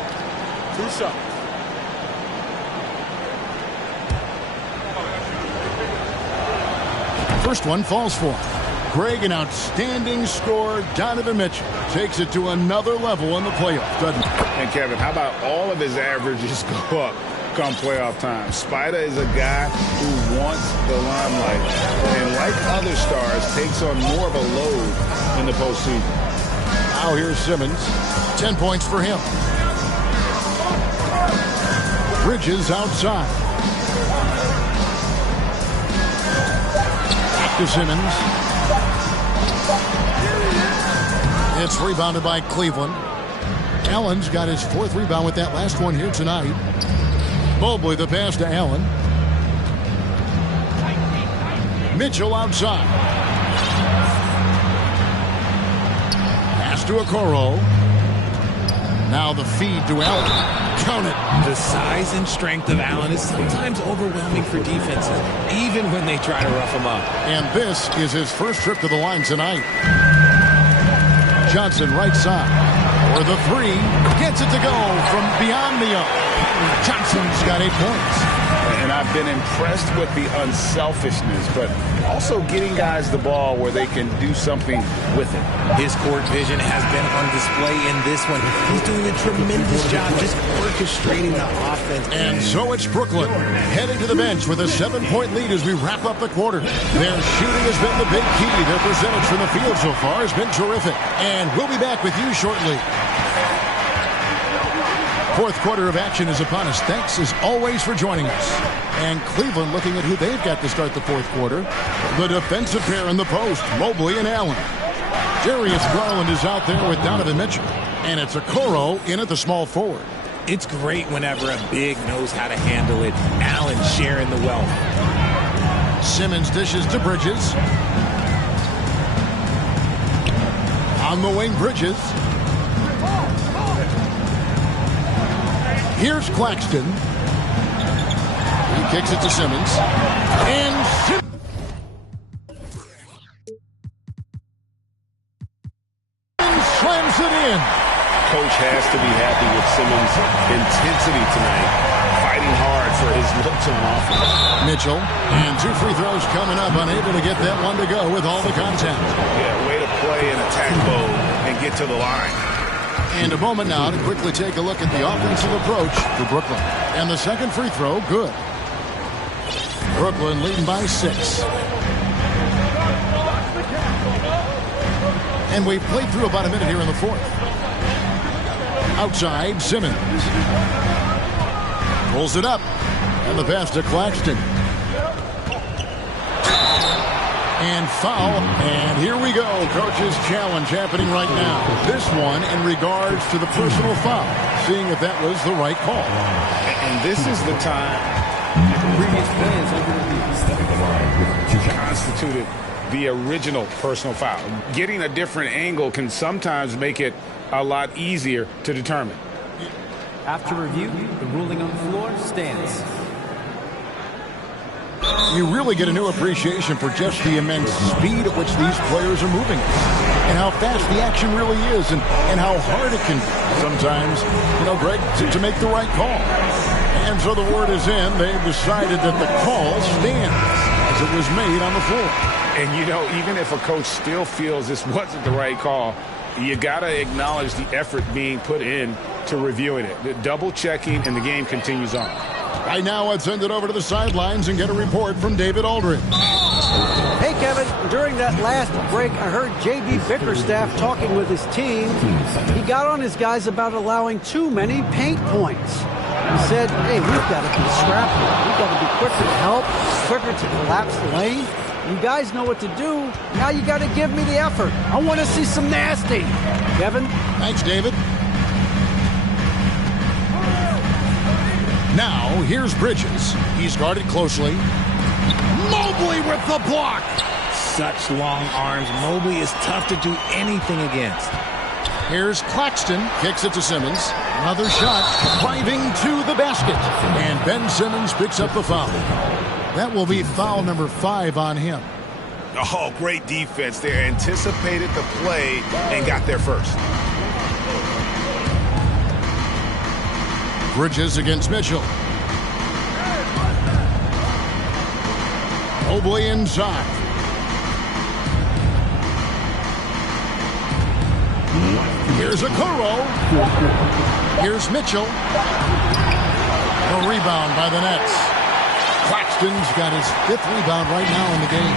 2 shots. First one falls for him. Greg, an outstanding scorer. Donovan Mitchell takes it to another level in the playoffs, doesn't he? And Kevin, how about all of his averages go up come playoff time? Spider is a guy who wants the limelight, and like other stars, takes on more of a load in the postseason. Now here's Simmons. 10 points for him. Bridges outside. Back to Simmons. It's rebounded by Cleveland. Allen's got his 4th rebound with that last one here tonight. Mobley the pass to Allen. Mitchell outside. Pass to Okoro. Now the feed to Allen. Count it. The size and strength of Allen is sometimes overwhelming for defenses, even when they try to rough him up. And this is his first trip to the line tonight. Johnson right side. For the 3. Gets it to go from beyond the arc. Johnson's got 8 points. And I've been impressed with the unselfishness, but also getting guys the ball where they can do something with it. His court vision has been on display in this one. He's doing a tremendous job just orchestrating the offense. And so it's Brooklyn heading to the bench with a 7-point lead as we wrap up the quarter. Their shooting has been the big key. Their percentage from the field so far has been terrific. And we'll be back with you shortly. 4th quarter of action is upon us. Thanks as always for joining us. And Cleveland looking at who they've got to start the 4th quarter. The defensive pair in the post, Mobley and Allen. Darius Garland is out there with Donovan Mitchell. And it's Okoro in at the small forward. It's great whenever a big knows how to handle it. Allen sharing the wealth. Simmons dishes to Bridges. On the wing, Bridges. Here's Claxton. He kicks it to Simmons. And Simmons slams it in. Coach has to be happy with Simmons' intensity tonight, fighting hard for his looks on offense. Mitchell, and 2 free throws coming up, unable to get that one to go with all the contact. Yeah, way to play in attack mode and get to the line. And a moment now to quickly take a look at the offensive approach for Brooklyn. And the second free throw, good. Brooklyn leading by 6. And we've played through about a minute here in the 4th. Outside, Simmons. Pulls it up. And the pass to Claxton. And foul. And here we go. Coach's challenge happening right now. This one in regards to the personal foul. Seeing if that was the right call. And this is the time Previous plans under the stepping the line constituted the original personal foul. Getting a different angle can sometimes make it a lot easier to determine. After review, the ruling on the floor stands. You really get a new appreciation for just the immense speed at which these players are moving and how fast the action really is and how hard it can be sometimes, Greg, to make the right call. And so the word is in. They've decided that the call stands as it was made on the floor. And, even if a coach still feels this wasn't the right call, you got to acknowledge the effort being put in to reviewing it. The double checking, and the game continues on. Right now, let's send it over to the sidelines and get a report from David Aldridge. Hey, Kevin, during that last break, I heard J.B. Bickerstaff talking with his team. He got on his guys about allowing too many paint points. He said, hey, we've got to be scrappy. We've got to be quicker to help, quicker to collapse the lane. You guys know what to do. Now you got to give me the effort. I want to see some nasty. Kevin? Thanks, David. Now, here's Bridges. He's guarded closely. Mobley with the block. Such long arms. Mobley is tough to do anything against. Here's Claxton. Kicks it to Simmons. Another shot. Driving to the basket. And Ben Simmons picks up the foul. That will be foul number 5 on him. Oh, great defense there. Anticipated the play and got there first. Bridges against Mitchell. Mobley inside. Here's Okoro. Here's Mitchell. A rebound by the Nets. Claxton's got his 5th rebound right now in the game.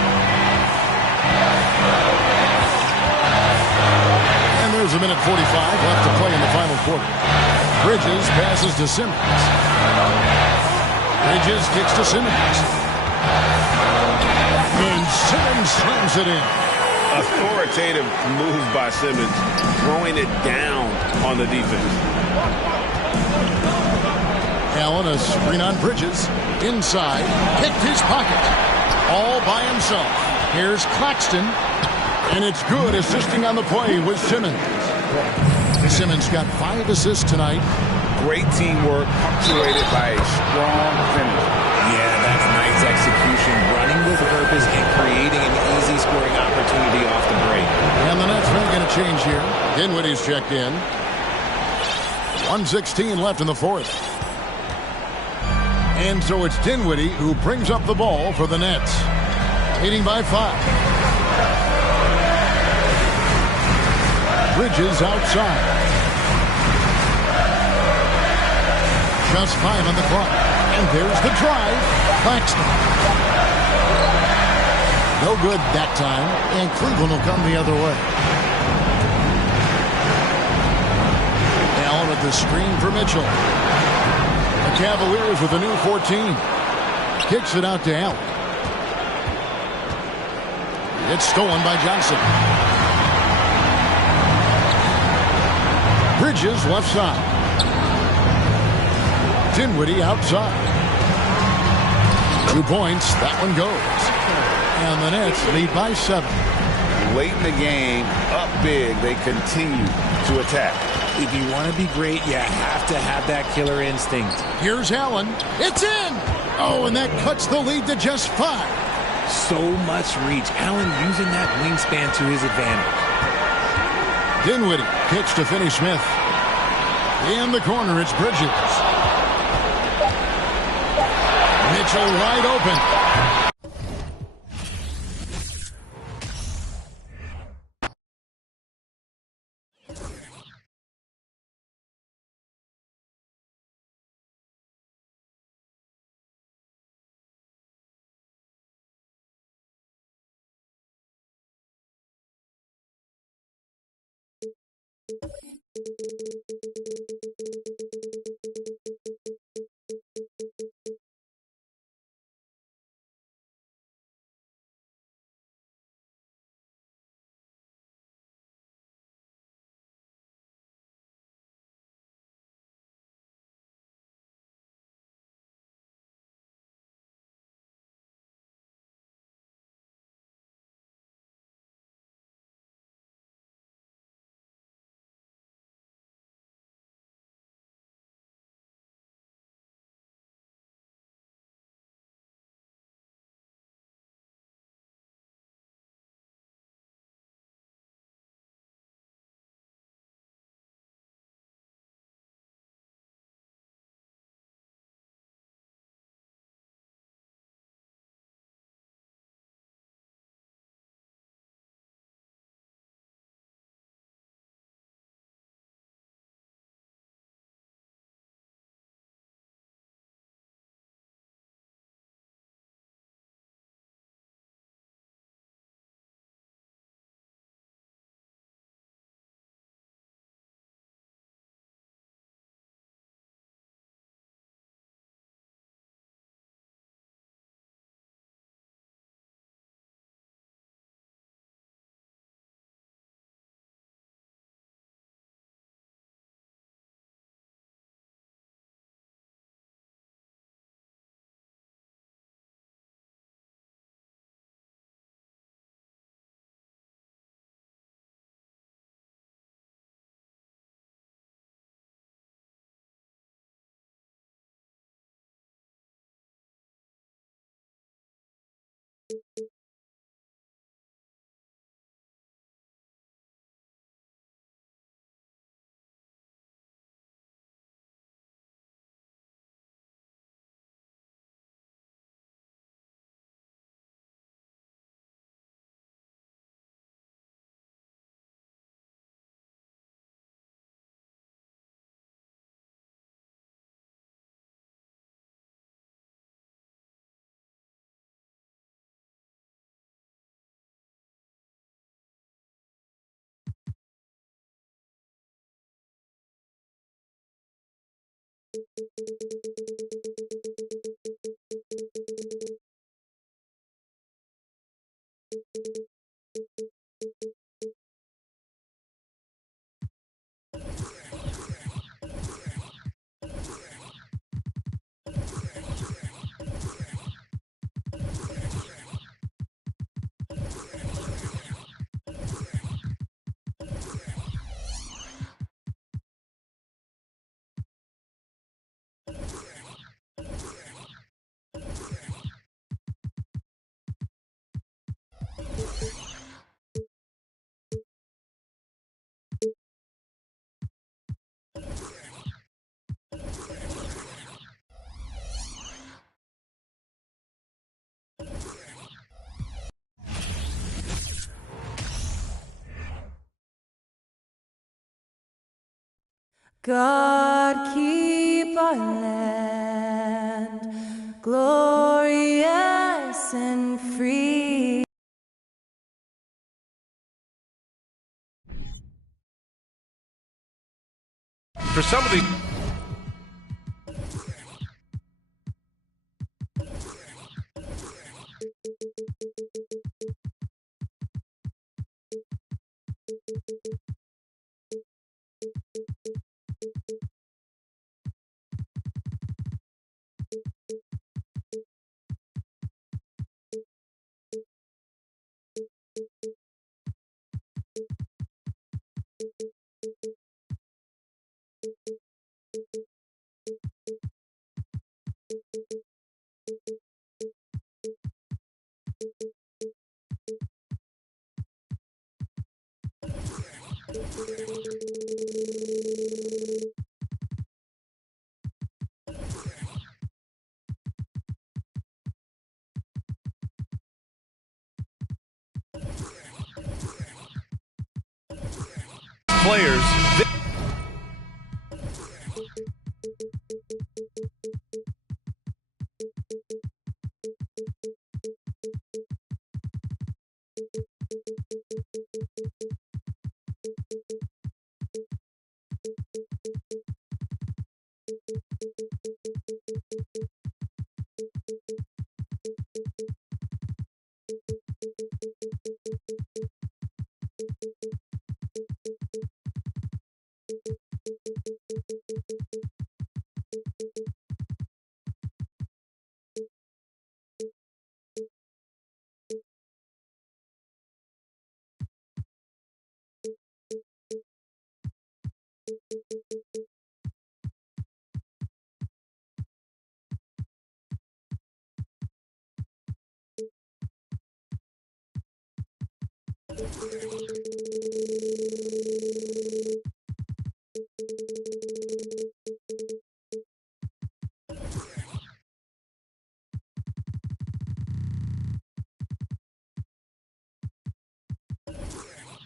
And there's a minute 45 left to play in the final quarter. Bridges passes to Simmons. Bridges kicks to Simmons. And Simmons slams it in. Authoritative move by Simmons, throwing it down on the defense. Allen, a screen on Bridges. Inside, picked his pocket. All by himself. Here's Claxton. And it's good, assisting on the play with Simmons. Simmons got 5 assists tonight. Great teamwork, punctuated by a strong finish. Yeah, that's nice execution. Running with purpose and creating an easy scoring opportunity off the break. And the Nets are going to change here. Dinwiddie's checked in. 1:16 left in the 4th. And so it's Dinwiddie who brings up the ball for the Nets. Leading by 5. Bridges outside. Just 5 on the clock. And there's the drive. Claxton. No good that time. And Cleveland will come the other way. Allen with the screen for Mitchell. The Cavaliers with a new 14. Kicks it out to Allen. It's stolen by Johnson. Bridges left side. Dinwiddie outside. 2 points. That one goes. And the Nets lead by 7. Late in the game, up big, they continue to attack. If you want to be great, you have to have that killer instinct. Here's Allen. It's in! Oh, and that cuts the lead to just 5. So much reach. Allen using that wingspan to his advantage. Dinwiddie kicks to Finney Smith. In the corner, it's Bridges. Mitchell wide open. God keep our land glorious and free. For some of these... players...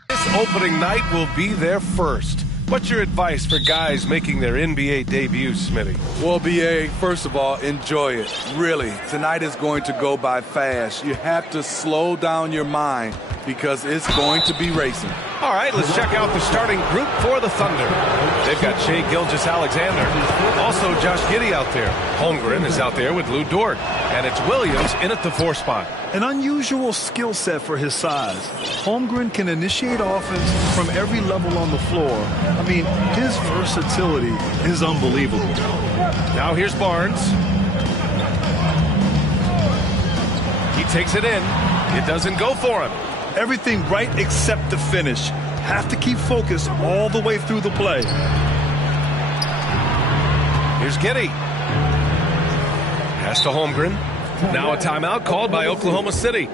This opening night will be their first. What's your advice for guys making their NBA debuts, Smitty? Well, BA, first of all, enjoy it. Really, tonight is going to go by fast. You have to slow down your mind because it's going to be racing. All right, let's check out the starting group for the Thunder. They've got Shai Gilgeous-Alexander. Also, Josh Giddey out there. Holmgren is out there with Lou Dort. And it's Williams in at the 4 spot. An unusual skill set for his size. Holmgren can initiate offense from every level on the floor. I mean, his versatility is unbelievable. Now here's Barnes. He takes it in. It doesn't go for him. Everything right except the finish. Have to keep focused all the way through the play. Here's Giddey. Pass to Holmgren. Now a timeout called by Oklahoma City.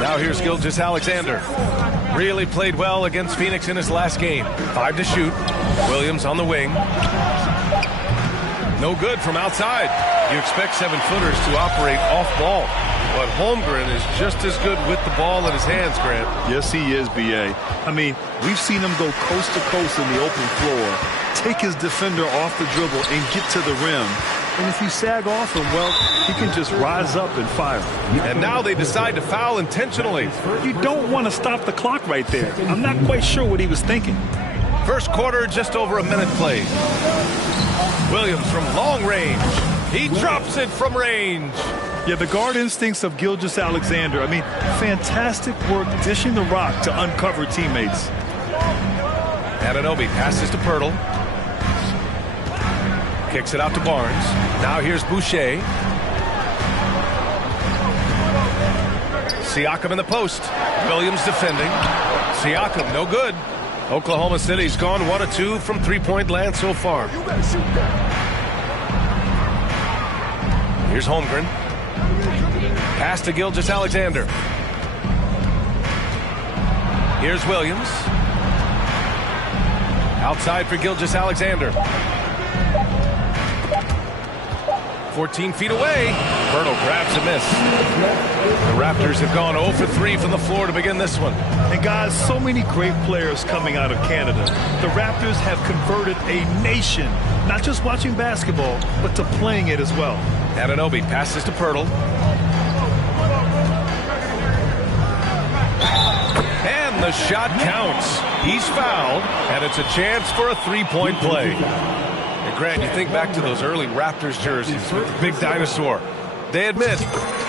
Now here's Gilgeous-Alexander. Really played well against Phoenix in his last game. 5 to shoot. Williams on the wing. No good from outside. You expect 7-footers to operate off ball. But Holmgren is just as good with the ball in his hands, Grant. Yes, he is, B.A. I mean, we've seen him go coast to coast in the open floor, take his defender off the dribble and get to the rim. And if you sag off him, well, he can just rise up and fire. And now they decide to foul intentionally. You don't want to stop the clock right there. I'm not quite sure what he was thinking. First quarter, just over a minute played. Williams from long range. He drops it from range. Yeah, the guard instincts of Gilgeous-Alexander. I mean, fantastic work dishing the rock to uncover teammates. Anunoby passes to Pirtle. Kicks it out to Barnes. Now here's Boucher. Siakam in the post. Williams defending. Siakam, no good. Oklahoma City's gone 1 of 2 from three-point land so far. Here's Holmgren. Pass to Gilgeous-Alexander. Here's Williams. Outside for Gilgeous-Alexander. 14 feet away. Pirtle grabs a miss. The Raptors have gone 0 for 3 from the floor to begin this one. And guys, so many great players coming out of Canada. The Raptors have converted a nation, not just watching basketball, but to playing it as well. Anunoby passes to Pirtle. And the shot counts. He's fouled, and it's a chance for a three-point play. And Grant, you think back to those early Raptors jerseys with the big dinosaur. They admit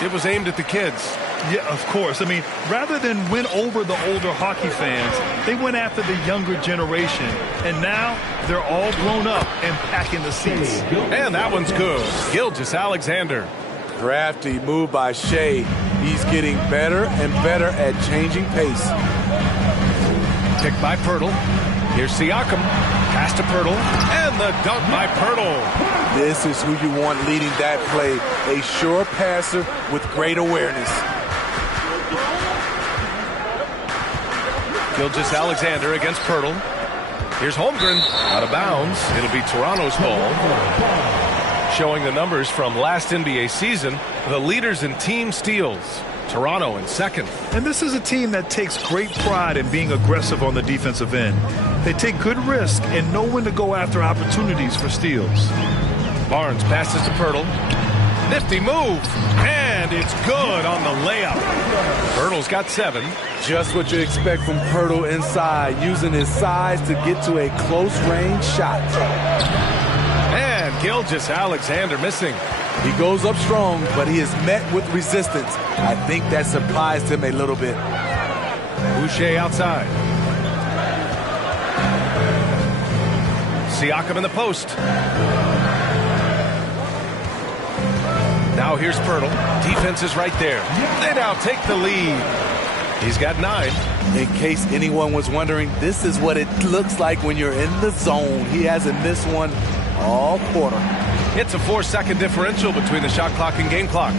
it was aimed at the kids. Yeah, of course. I mean, rather than win over the older hockey fans, they went after the younger generation. And now they're all grown up and packing the seats. And that one's good. Gilgeous-Alexander. Crafty move by Shea. He's getting better and better at changing pace. Picked by Pirtle. Here's Siakam. Pass to Pirtle. And the dunk by Pirtle. This is who you want leading that play. A sure passer with great awareness. Gilgeous-Alexander against Pirtle. Here's Holmgren. Out of bounds. It'll be Toronto's ball. Showing the numbers from last NBA season, the leaders in team steals. Toronto in second. And this is a team that takes great pride in being aggressive on the defensive end. They take good risk and know when to go after opportunities for steals. Barnes passes to Pirtle. Nifty move. And it's good on the layup. Pirtle's got 7. Just what you expect from Pirtle inside, using his size to get to a close-range shot. And Gilgeous-Alexander missing. He goes up strong, but he is met with resistance. I think that surprised him a little bit. Boucher outside. Siakam in the post. Now here's Pirtle. Defense is right there. They now take the lead. He's got 9. In case anyone was wondering, this is what it looks like when you're in the zone. He hasn't missed one all quarter. It's a 4-second differential between the shot clock and game clock.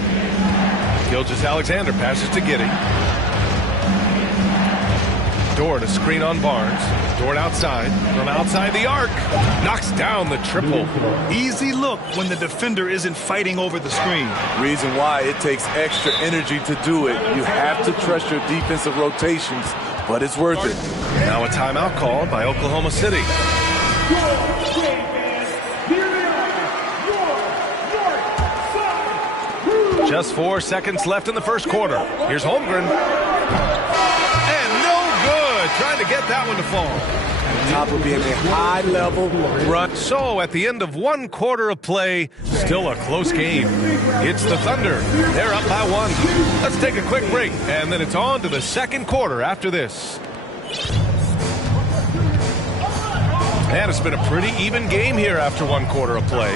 Gilgeous-Alexander passes to Giddey. Dort a screen on Barnes. Dort outside. From outside the arc. Knocks down the triple. Easy look when the defender isn't fighting over the screen. Reason why it takes extra energy to do it. You have to trust your defensive rotations, but it's worth it. Now a timeout called by Oklahoma City. Just 4 seconds left in the first quarter. Here's Holmgren. And no good. Trying to get that one to fall. Top of being a high-level run. So at the end of 1 quarter of play, still a close game. It's the Thunder. They're up by 1. Let's take a quick break, and then it's on to the second quarter after this. And it's been a pretty even game here after 1 quarter of play.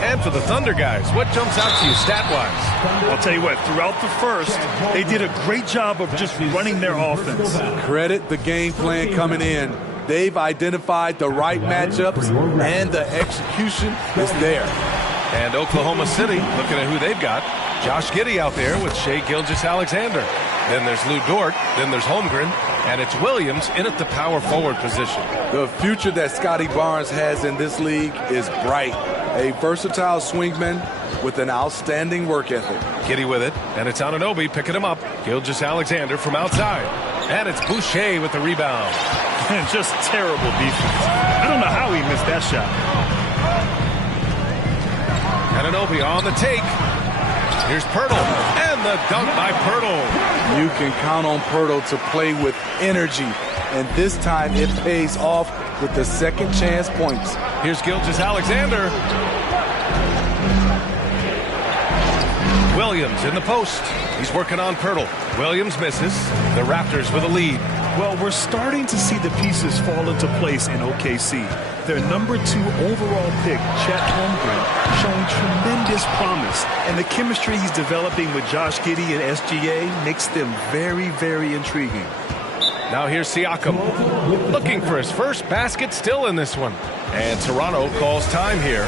And for the Thunder guys, what jumps out to you stat-wise? I'll tell you what, throughout the first, they did a great job of just running their offense. Credit the game plan coming in. They've identified the right matchups, and the execution is there. And Oklahoma City, looking at who they've got, Josh Giddey out there with Shai Gilgeous-Alexander. Then there's Lou Dort. Then there's Holmgren. And it's Williams in at the power forward position. The future that Scotty Barnes has in this league is bright. A versatile swingman with an outstanding work ethic. Giddey with it, and it's Anunoby picking him up. Gilgeous-Alexander from outside. And it's Boucher with the rebound. And just terrible defense. I don't know how he missed that shot. Anunoby on the take. Here's Pirtle, and the dunk by Pirtle. You can count on Pirtle to play with energy, and this time it pays off with the second chance points. Here's Gilgeous-Alexander. Williams in the post. He's working on Pirtle. Williams misses. The Raptors with a lead. Well, we're starting to see the pieces fall into place in OKC. Their number 2 overall pick, Chet Holmgren, showing tremendous promise. And the chemistry he's developing with Josh Giddey and SGA makes them very, very intriguing. Now here's Siakam. Looking for his first basket still in this one. And Toronto calls time here.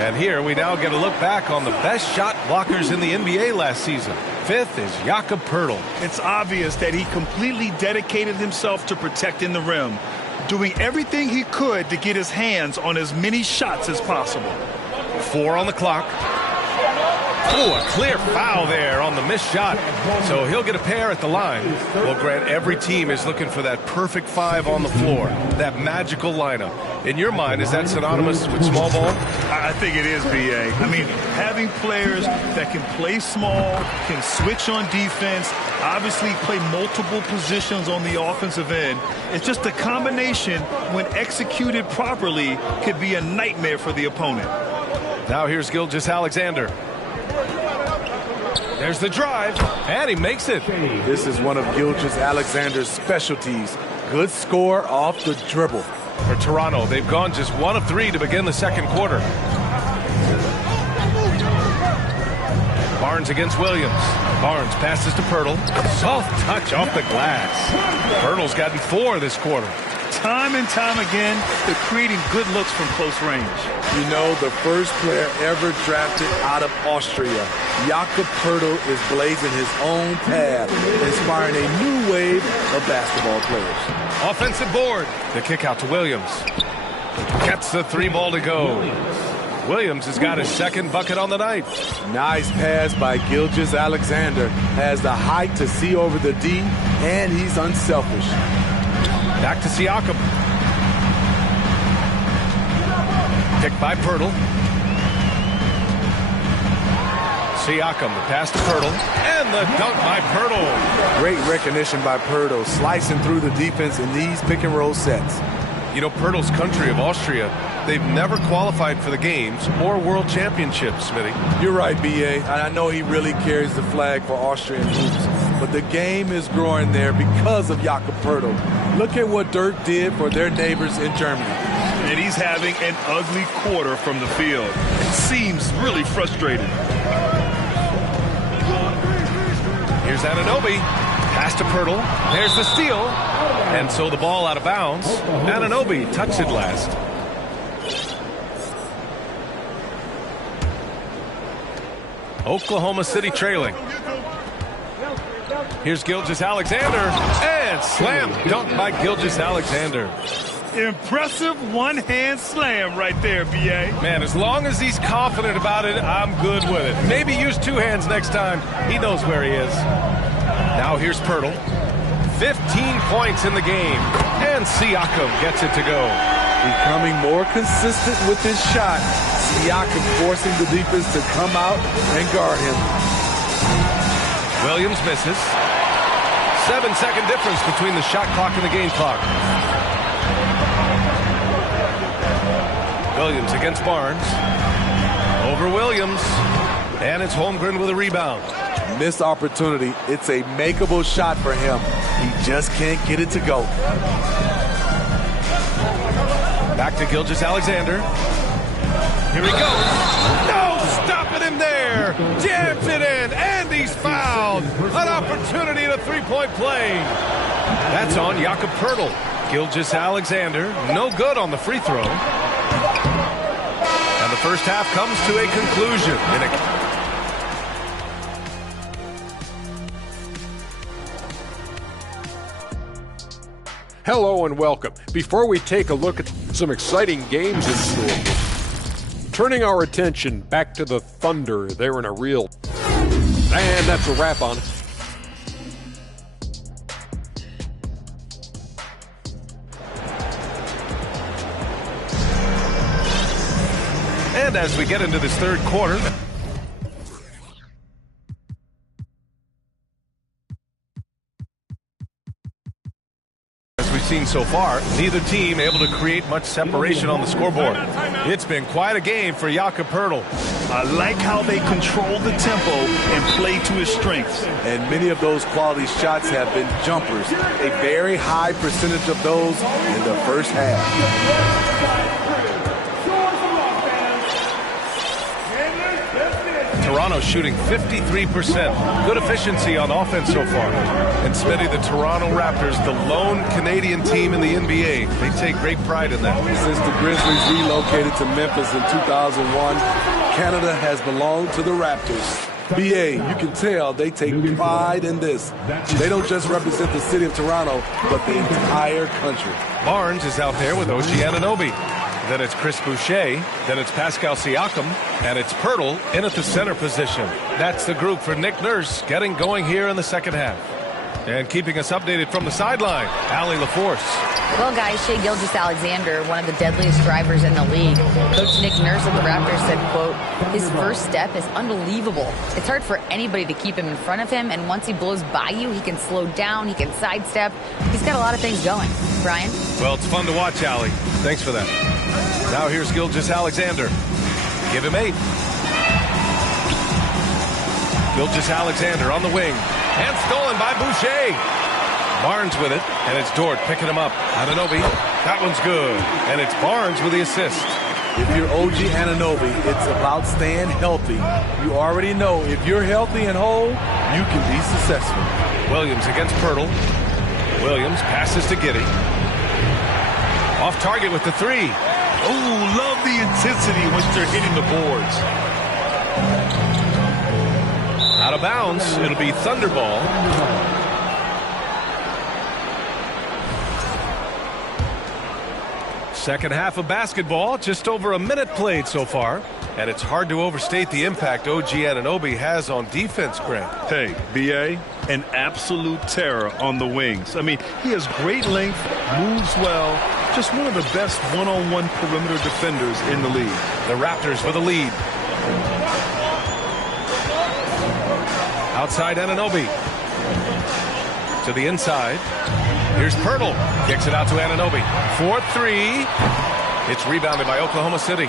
And here we now get a look back on the best shot blockers in the NBA last season. 5th is Jakob Poeltl. It's obvious that he completely dedicated himself to protecting the rim, doing everything he could to get his hands on as many shots as possible. 4 on the clock. Oh, a clear foul there on the missed shot. So he'll get a pair at the line. Well, Grant, every team is looking for that perfect 5 on the floor, that magical lineup. In your mind, is that synonymous with small ball? I think it is, B.A. I mean, having players that can play small, can switch on defense, obviously play multiple positions on the offensive end. It's just a combination, when executed properly, could be a nightmare for the opponent. Now here's Gilgeous-Alexander. There's the drive, and he makes it. This is one of Gilgeous-Alexander's specialties. Good score off the dribble. For Toronto, they've gone just 1 of 3 to begin the second quarter. Barnes against Williams. Barnes passes to Pirtle. Soft touch off the glass. Pirtle's gotten 4 this quarter. Time and time again, they're creating good looks from close range. You know, the first player ever drafted out of Austria, Jakob Poeltl, is blazing his own path, inspiring a new wave of basketball players. Offensive board. The kick out to Williams. Gets the 3 ball to go. Williams has got his 2nd bucket on the night. Nice pass by Gilgeous-Alexander. Has the height to see over the D, and he's unselfish. Back to Siakam. Picked by Pirtle. Siakam, the pass to Pirtle. And the dunk by Pirtle. Great recognition by Pirtle, slicing through the defense in these pick-and-roll sets. You know, Pirtle's country of Austria, they've never qualified for the games or world championships, Smitty. You're right, B.A. I know he really carries the flag for Austrian hoops, but the game is growing there because of Jakob Poeltl. Look at what Dirk did for their neighbors in Germany. And he's having an ugly quarter from the field. It seems really frustrated. Here's Anunoby. Pass to Pirtle. There's the steal. And so the ball out of bounds. Anunoby touched it last. Oklahoma City trailing. Here's Gilgeous-Alexander. And slam dunk by Gilgeous-Alexander. Impressive one-hand slam right there, B.A. Man, as long as he's confident about it, I'm good with it. Maybe use 2 hands next time. He knows where he is. Now here's Pirtle. 15 points in the game. And Siakam gets it to go. Becoming more consistent with his shot. Siakam forcing the defense to come out and guard him. Williams misses. 7-second difference between the shot clock and the game clock. Williams against Barnes. Over Williams. And it's Holmgren with a rebound. Missed opportunity. It's a makeable shot for him. He just can't get it to go. Back to Gilgeous-Alexander. Here he goes. No, stopping him there. Jams it in, and he's fouled. An opportunity at a 3-point play. That's on Jakob Poeltl. Gilgeous-Alexander, no good on the free throw. And the first half comes to a conclusion. Hello and welcome. Before we take a look at some exciting games in store, turning our attention back to the Thunder. They're in a real... And that's a wrap on it. And as we get into this third quarter... seen so far, neither team able to create much separation on the scoreboard. It's been quite a game for Jakob Poeltl. I like how they control the tempo and play to his strengths. And many of those quality shots have been jumpers. A very high percentage of those in the first half. Toronto shooting 53%. Good efficiency on offense so far. And Smitty, the Toronto Raptors, the lone Canadian team in the NBA. They take great pride in that. Since the Grizzlies relocated to Memphis in 2001, Canada has belonged to the Raptors. BA, you can tell they take pride in this. They don't just represent the city of Toronto, but the entire country. Barnes is out there with OG Anunoby. Then it's Chris Boucher, then it's Pascal Siakam, and it's Poeltl in at the center position. That's the group for Nick Nurse getting going here in the second half. And keeping us updated from the sideline, Allie LaForce. Well, guys, Shai Gilgeous-Alexander, one of the deadliest drivers in the league. Coach Nick Nurse of the Raptors said, quote, his first step is unbelievable. It's hard for anybody to keep him in front of him, and once he blows by you, he can slow down, he can sidestep. He's got a lot of things going. Brian? Well, it's fun to watch, Allie. Thanks for that. Now here's Gilgeous-Alexander. Give him 8. Gilgeous-Alexander on the wing. And stolen by Boucher. Barnes with it, and it's Dort picking him up. Anunoby, that one's good. And it's Barnes with the assist. If you're OG Anunoby, it's about staying healthy. You already know if you're healthy and whole, you can be successful. Williams against Poeltl. Williams passes to Giddey. Off target with the 3. Oh, love the intensity once they're hitting the boards. Out of bounds, it'll be Thunderball. Second half of basketball, just over a minute played so far. And it's hard to overstate the impact OG Anunoby has on defense, Grant. Hey, B.A., an absolute terror on the wings. I mean, he has great length, moves well, just one of the best one-on-one perimeter defenders in the league. The Raptors with a lead. Outside Anunoby. To the inside. Here's Poeltl. Kicks it out to Anunoby. 4-3. It's rebounded by Oklahoma City.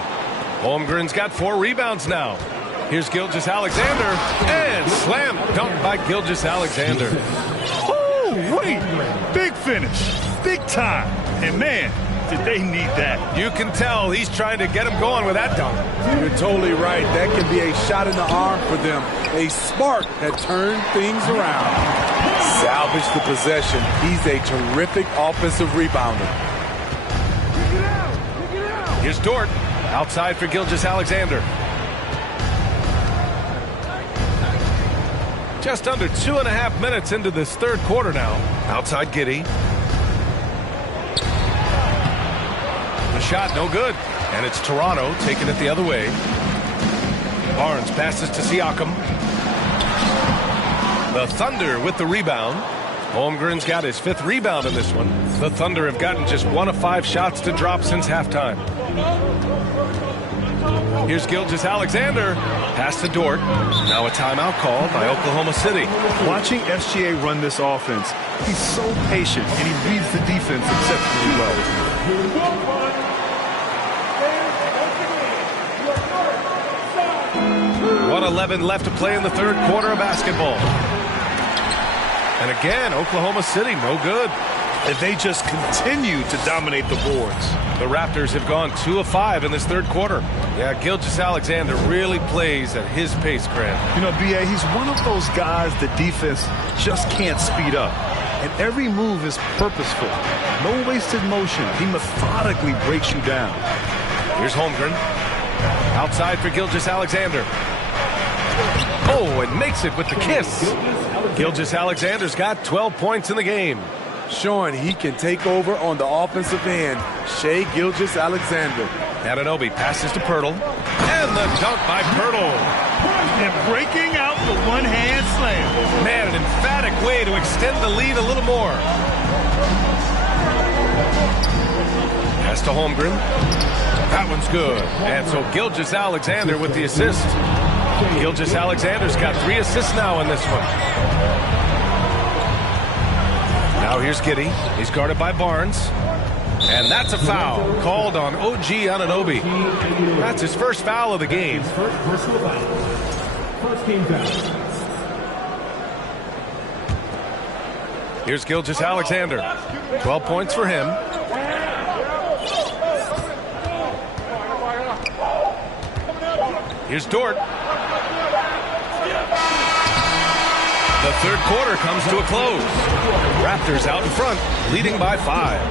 Holmgren's got 4 rebounds now. Here's Gilgeous-Alexander. And slam dunk by Gilgeous-Alexander. Oh, wait. Big finish. Big time. And, man, did they need that. You can tell he's trying to get him going with that dunk. You're totally right. That can be a shot in the arm for them. A spark that turned things around. Salvage the possession. He's a terrific offensive rebounder. Here's Dort. Outside for Gilgeous-Alexander. Just under 2.5 minutes into this third quarter now. Outside Giddey. The shot no good. And it's Toronto taking it the other way. Barnes passes to Siakam. The Thunder with the rebound. Holmgren's got his 5th rebound in this one. The Thunder have gotten just 1 of 5 shots to drop since halftime. Here's Gilgeous-Alexander. Pass to Dort. Now a timeout called by Oklahoma City. Watching SGA run this offense, he's so patient and he reads the defense exceptionally well. 1:11 left to play in the third quarter of basketball. And again, Oklahoma City, no good. And they just continue to dominate the boards. The Raptors have gone 2 of 5 in this third quarter. Yeah, Gilgeous-Alexander really plays at his pace, Grant. You know, B.A., he's one of those guys the defense just can't speed up. and every move is purposeful. No wasted motion. He methodically breaks you down. Here's Holmgren. Outside for Gilgeous-Alexander. Oh, and makes it with the kiss. Gilgeous-Alexander's got 12 points in the game. Showing he can take over on the offensive end. Shai Gilgeous-Alexander. Anunoby passes to Pirtle. And the dunk by Pirtle. And breaking out the one-hand slam. Man, an emphatic way to extend the lead a little more. Pass to Holmgren. That one's good. And so Gilgeous-Alexander with the assist. Gilgeous-Alexander's got 3 assists now in this one. Now here's Giddey. He's guarded by Barnes. And that's a foul called on OG Anunoby. That's his first foul of the game. First team foul. Here's Gilgeous-Alexander. 12 points for him. Here's Dort. The third quarter comes to a close. Raptors out in front, leading by 5.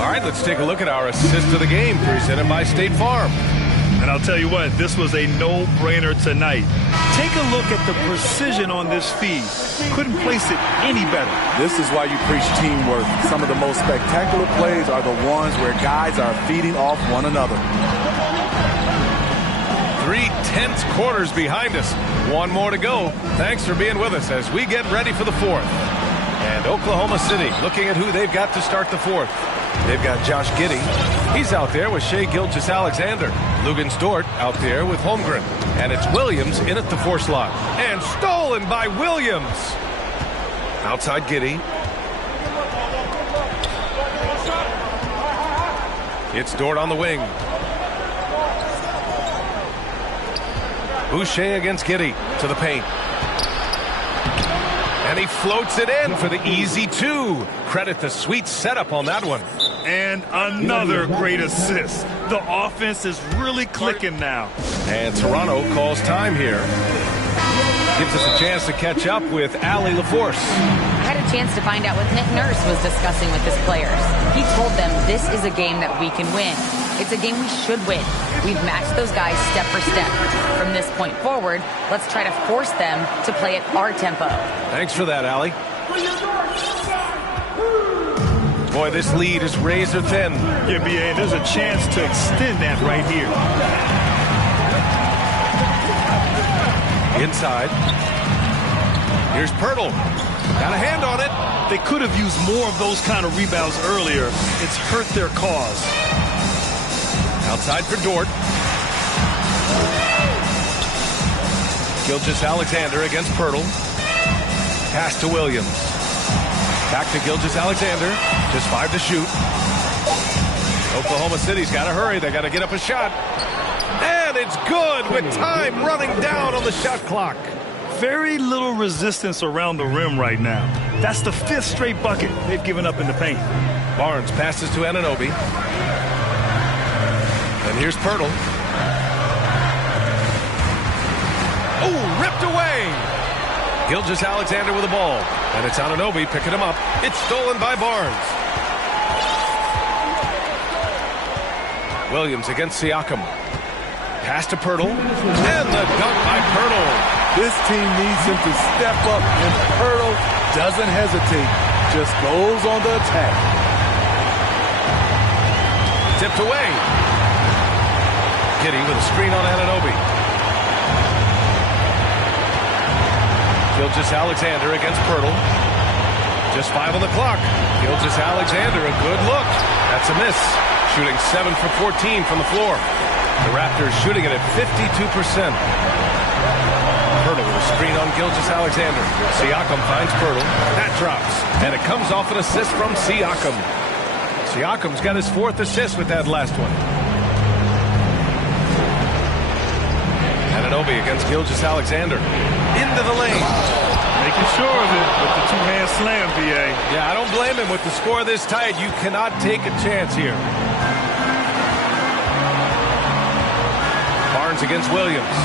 All right, let's take a look at our assist of the game, presented by State Farm. And I'll tell you what, this was a no-brainer tonight. Take a look at the precision on this feed. Couldn't place it any better. This is why you preach teamwork. Some of the most spectacular plays are the ones where guys are feeding off one another. 3 tense quarters behind us. One more to go. Thanks for being with us as we get ready for the fourth. And Oklahoma City looking at who they've got to start the fourth. They've got Josh Giddey. He's out there with Shai Gilgeous-Alexander. Luguentz Dort out there with Holmgren. And it's Williams in at the 4 slot. And stolen by Williams. Outside Giddey. It's Dort on the wing. Boucher against Giddey to the paint. And he floats it in for the easy 2. Credit the sweet setup on that one. And another great assist. The offense is really clicking now. And Toronto calls time here. Gives us a chance to catch up with Allie LaForce. I had a chance to find out what Nick Nurse was discussing with his players. He told them this is a game that we can win. It's a game we should win. We've matched those guys step for step. From this point forward, let's try to force them to play at our tempo. Thanks for that, Allie. Boy, this lead is razor thin. Yeah, BA, there's a chance to extend that right here. Inside. Here's Pirtle. Got a hand on it. They could have used more of those kind of rebounds earlier. It's hurt their cause. Outside for Dort. Gilgeous-Alexander against Pirtle. Pass to Williams. Back to Gilgeous-Alexander. Just 5 to shoot. Oklahoma City's got to hurry. They got to get up a shot. And it's good with time running down on the shot clock. Very little resistance around the rim right now. That's the 5th straight bucket they've given up in the paint. Barnes passes to Anunoby. And here's Pirtle. Oh, ripped away. Gilgeous-Alexander with the ball. And it's Anunoby picking him up. It's stolen by Barnes. Williams against Siakam. Pass to Pirtle. And the dunk by Pirtle. This team needs him to step up, and Pirtle doesn't hesitate. Just goes on the attack. Tipped away. Giddey with a screen on Anunoby. Gilgeous-Alexander against Pirtle. Just 5 on the clock. Gilgeous-Alexander, a good look. That's a miss. Shooting 7 for 14 from the floor. The Raptors shooting it at 52%. Pirtle with a screen on Gilgeous-Alexander. Siakam finds Pirtle. That drops. And it comes off an assist from Siakam. Siakam's got his 4th assist with that last one. Anunoby against Gilgeous-Alexander. Into the lane. Making sure of it with the 2-hand slam, BA. Yeah, I don't blame him. With the score this tight, you cannot take a chance here. Barnes against Williams.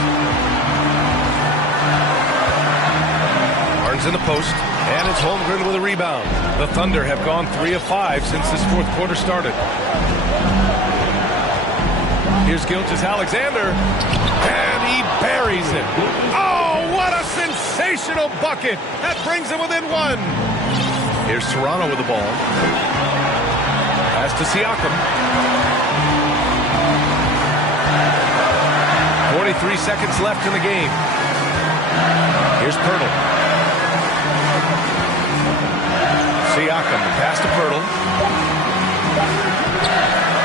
Barnes Simmons in the post, and it's Holmgren with a rebound. The Thunder have gone 3 of 5 since this fourth quarter started. Here's Gilgeous-Alexander, and he buries it. Oh, what a sensational bucket! That brings him within 1. Here's Toronto with the ball. Pass to Siakam. 43 seconds left in the game. Here's Pirtle. Siakam, pass to Pirtle.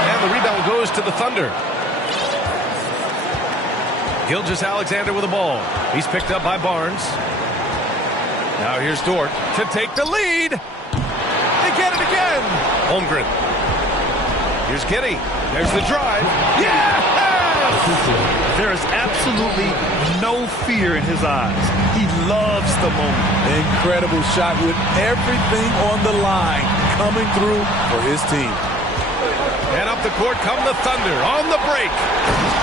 And the rebound goes to the Thunder. Gilgeous-Alexander with the ball. He's picked up by Barnes. Now here's Dort to take the lead. They get it again. Holmgren. Here's Giddey. There's the drive. Yes! There is absolutely no fear in his eyes. He loves the moment. Incredible shot with everything on the line coming through for his team. And up the court come the Thunder on the break.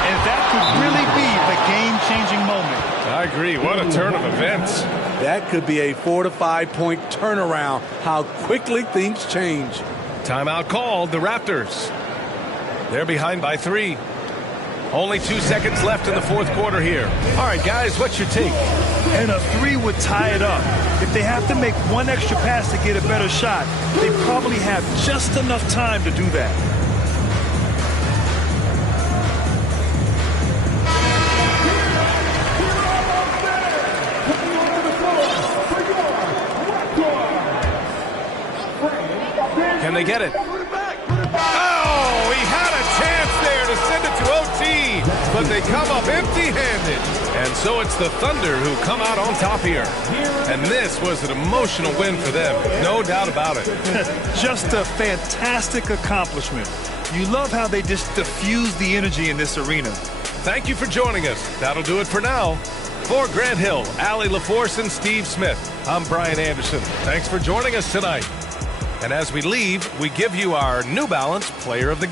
And that could really be the game-changing moment. I agree. What a turn of events. That could be a 4 to 5 point turnaround. How quickly things change. Timeout called. The Raptors. They're behind by 3. Only 2 seconds left in the fourth quarter here. All right, guys, what's your take? And a 3 would tie it up. If they have to make one extra pass to get a better shot, they probably have just enough time to do that. Can they get it? Oh, he had a chance there to send it to OT, but they come up empty-handed. And so it's the Thunder who come out on top here. And this was an emotional win for them, no doubt about it. Just a fantastic accomplishment. You love how they just diffuse the energy in this arena. Thank you for joining us. That'll do it for now. For Grant Hill, Allie LaForce, and Steve Smith, I'm Brian Anderson. Thanks for joining us tonight. And as we leave, we give you our New Balance Player of the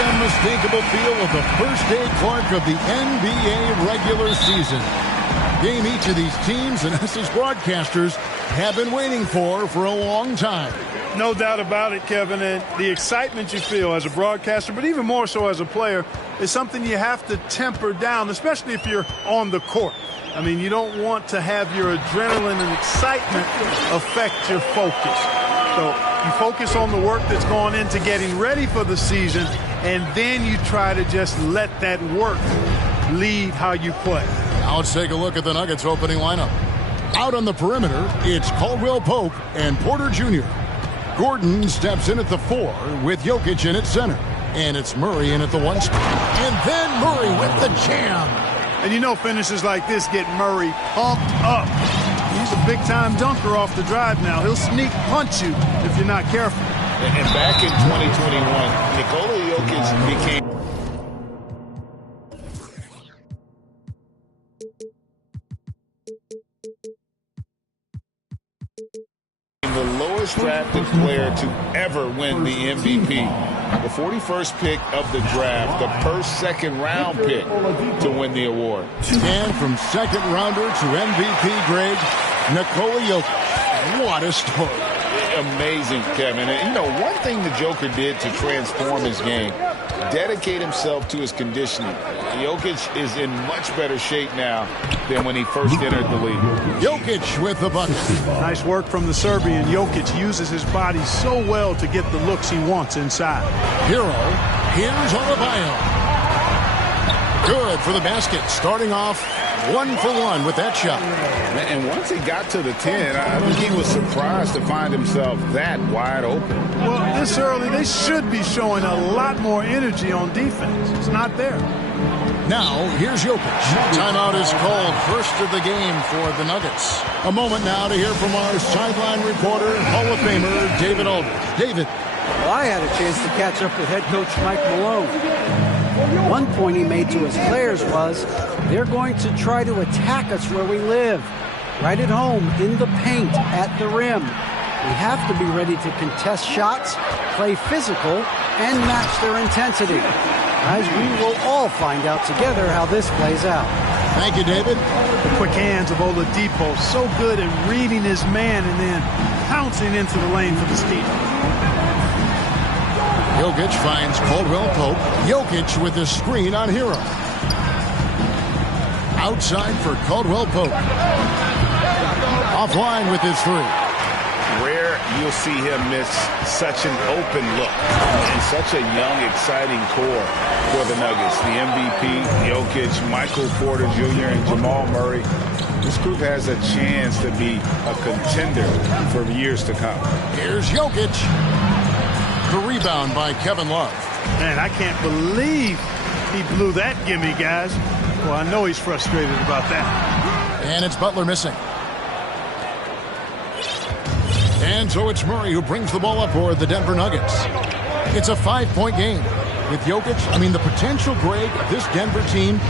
Unmistakable feel of the first day Clark of the NBA regular season. Game each of these teams and us as broadcasters have been waiting for a long time. No doubt about it, Kevin, and the excitement you feel as a broadcaster, but even more so as a player, is something you have to temper down, especially if you're on the court. I mean, you don't want to have your adrenaline and excitement affect your focus. So you focus on the work that's gone into getting ready for the season, and then you try to just let that work lead how you play. Now let's take a look at the Nuggets opening lineup. Out on the perimeter, it's Caldwell Pope and Porter Jr. Gordon steps in at the 4 with Jokic in at center. And it's Murray in at the 1 spot. And then Murray with the jam. And you know finishes like this get Murray pumped up. He's a big-time dunker off the drive now. He'll sneak punch you if you're not careful. And back in 2021, Nikola Jokic became the lowest drafted player to ever win the MVP. The 41st pick of the draft, the first second-round pick to win the award. And from second-rounder to MVP grade, Nikola Jokic. What a story. Amazing, Kevin. And, you know, one thing the Joker did to transform his game, dedicate himself to his conditioning. Jokic is in much better shape now than when he first entered the league. Jokic with the bucket. Nice work from the Serbian. Jokic uses his body so well to get the looks he wants inside. Hero, here's Adebayo. Good for the basket, starting off 1 for 1 with that shot. And once he got to the 10, I think he was surprised to find himself that wide open. Well, this early, they should be showing a lot more energy on defense. It's not there. Now, here's Jokic. Timeout is called, first of the game for the Nuggets. A moment now to hear from our sideline reporter, Hall of Famer, David Aldridge. David. Well, I had a chance to catch up with head coach Mike Malone. One point he made to his players was, they're going to try to attack us where we live, right at home, in the paint, at the rim. We have to be ready to contest shots, play physical, and match their intensity. Guys, we will all find out together how this plays out. Thank you, David. The quick hands of Oladipo, so good at reading his man and then pouncing into the lane for the steal. Jokic finds Caldwell Pope. Jokic with the screen on Hero. Outside for Caldwell Pope. Offline with his 3. Rare you'll see him miss such an open look and such a young, exciting core for the Nuggets. The MVP, Jokic, Michael Porter Jr., and Jamal Murray. This group has a chance to be a contender for years to come. Here's Jokic. The rebound by Kevin Love. Man, I can't believe he blew that gimme, guys. Well, I know he's frustrated about that. And it's Butler missing. And so it's Murray who brings the ball up for the Denver Nuggets. It's a 5-point game. With Jokic, the potential, Greg, of this Denver team,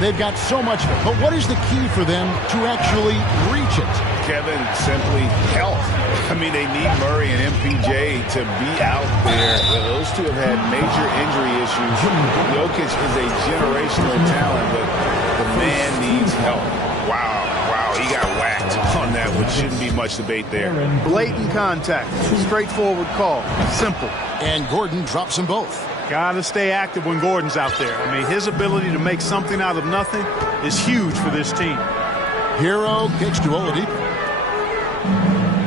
they've got so much. But what is the key for them to actually reach it? Kevin, simply health. They need Murray and MPJ to be out there. Those two have had major injury issues. Jokic is a generational talent, but the man needs help. Wow, he got whacked on that, which shouldn't be much debate there. Blatant contact. Straightforward call. Simple. And Gordon drops them both. Got to stay active when Gordon's out there. His ability to make something out of nothing is huge for this team. Hero kicks to Oladipo.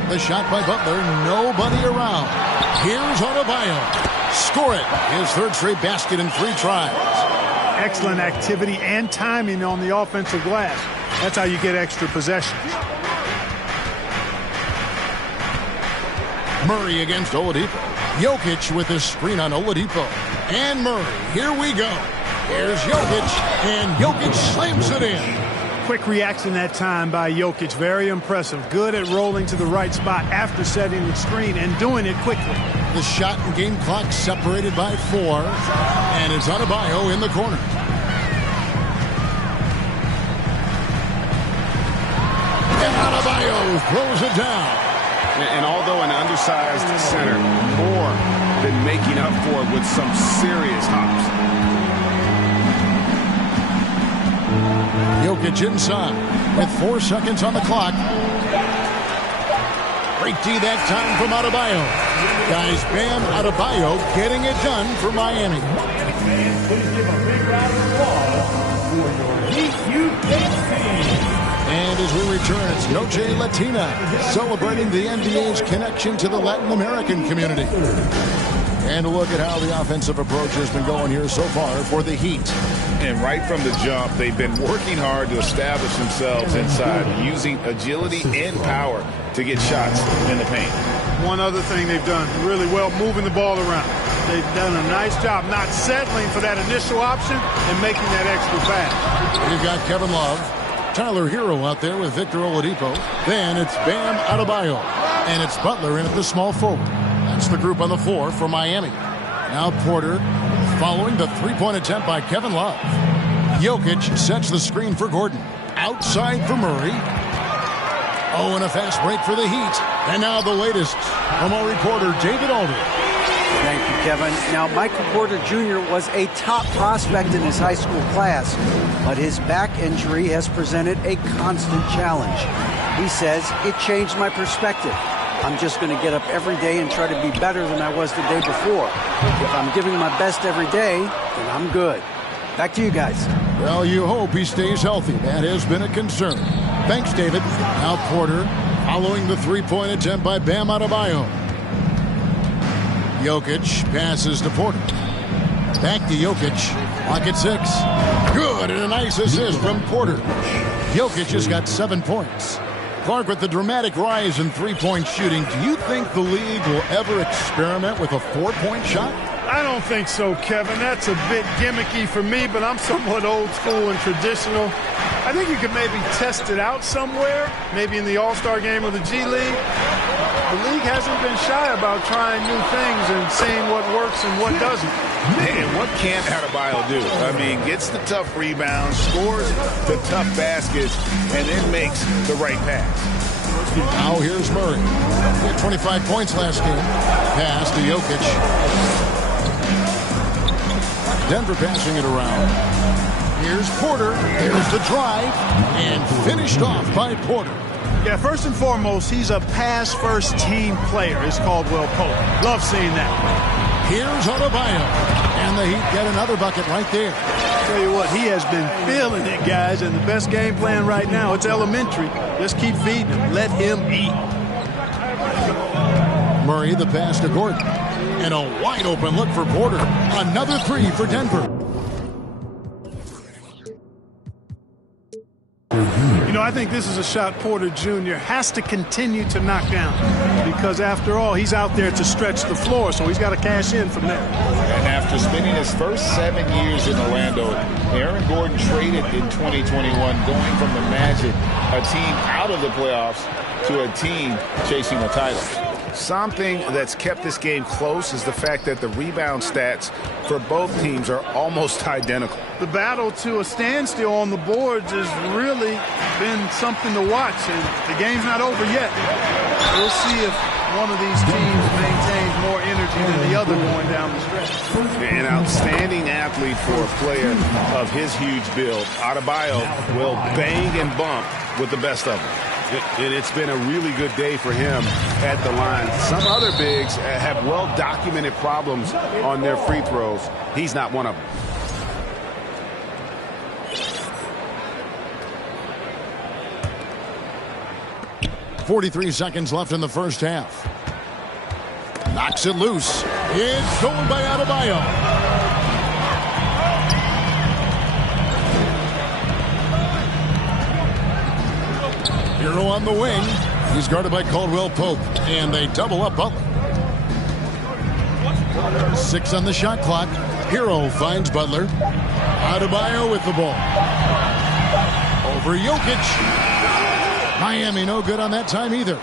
The shot by Butler, nobody around. Here's Adebayo. Score it. His third straight basket in 3 tries. Excellent activity and timing on the offensive glass. That's how you get extra possessions. Murray against Oladipo. Jokic with his screen on Oladipo. And Murray. Here we go. Here's Jokic. And Jokic slams it in. Quick reaction that time by Jokic. Very impressive. Good at rolling to the right spot after setting the screen and doing it quickly. The shot and game clock separated by 4. And it's Adebayo in the corner. And Adebayo throws it down. And although an undersized center, more than making up for it with some serious hops. Jokic inside with 4 seconds on the clock. Great D that time from Adebayo. Guys, Bam Adebayo getting it done for Miami. Fans, please give a big round of applause for your Heat And as we return, it's Noche Latina, celebrating the NBA's connection to the Latin American community. And a look at how the offensive approach has been going here so far for the Heat. And right from the jump, they've been working hard to establish themselves inside, using agility and power to get shots in the paint. One other thing they've done really well, moving the ball around. They've done a nice job not settling for that initial option and making that extra pass. We've got Kevin Love, Tyler Hero out there with Victor Oladipo. Then it's Bam Adebayo. And it's Butler in at the small forward. That's the group on the floor for Miami. Now Porter following the three-point attempt by Kevin Love. Jokic sets the screen for Gordon. Outside for Murray. Oh, and a fast break for the Heat. And now the latest from our reporter, David Aldridge. Thank you, Kevin. Now, Michael Porter Jr. was a top prospect in his high school class, but his back injury has presented a constant challenge. He says, it changed my perspective. I'm just going to get up every day and try to be better than I was the day before. If I'm giving my best every day, then I'm good. Back to you guys. Well, you hope he stays healthy. That has been a concern. Thanks, David. Now Porter following the three-point attempt by Bam Adebayo. Jokic passes to Porter. Back to Jokic. Clock at 6. Good, and a nice assist from Porter. Jokic has got 7 points. Clark, with the dramatic rise in three-point shooting, do you think the league will ever experiment with a four-point shot? I don't think so, Kevin. That's a bit gimmicky for me, but I'm somewhat old school and traditional. I think you could maybe test it out somewhere, maybe in the All-Star game or the G League. The league hasn't been shy about trying new things and seeing what works and what doesn't. Man, what can't Adebayo do? I mean, gets the tough rebounds, scores the tough baskets, and then makes the right pass. Now here's Murray. He had 25 points last game. Pass to Jokic. Denver passing it around. Here's Porter. Here's the drive. And finished off by Porter. Yeah, first and foremost, he's a pass-first team player, is Caldwell Pope. Love seeing that. Here's Adebayo. And the Heat get another bucket right there. Tell you what, he has been feeling it, guys, and the best game plan right now, it's elementary. Just keep feeding him. Let him eat. Murray, the pass to Gordon. And a wide open look for Porter. Another three for Denver. You know, I think this is a shot Porter Jr. has to continue to knock down because, after all, he's out there to stretch the floor, so he's got to cash in from there. And after spending his first 7 years in Orlando, Aaron Gordon traded in 2021, going from the Magic, a team out of the playoffs, to a team chasing a title. Something that's kept this game close is the fact that the rebound stats for both teams are almost identical. The battle to a standstill on the boards has really been something to watch, and the game's not over yet. We'll see if one of these teams maintains more energy than the other going down the stretch. An outstanding athlete for a player of his huge build. Adebayo will bang and bump with the best of them. And it's been a really good day for him at the line. Some other bigs have well-documented problems on their free throws. He's not one of them. .43 seconds left in the first half. Knocks it loose. It's stolen by Adebayo. Hero on the wing. He's guarded by Caldwell Pope. And they double up Butler. 6 on the shot clock. Hero finds Butler. Adebayo with the ball. Over Jokic. Miami no good on that time either.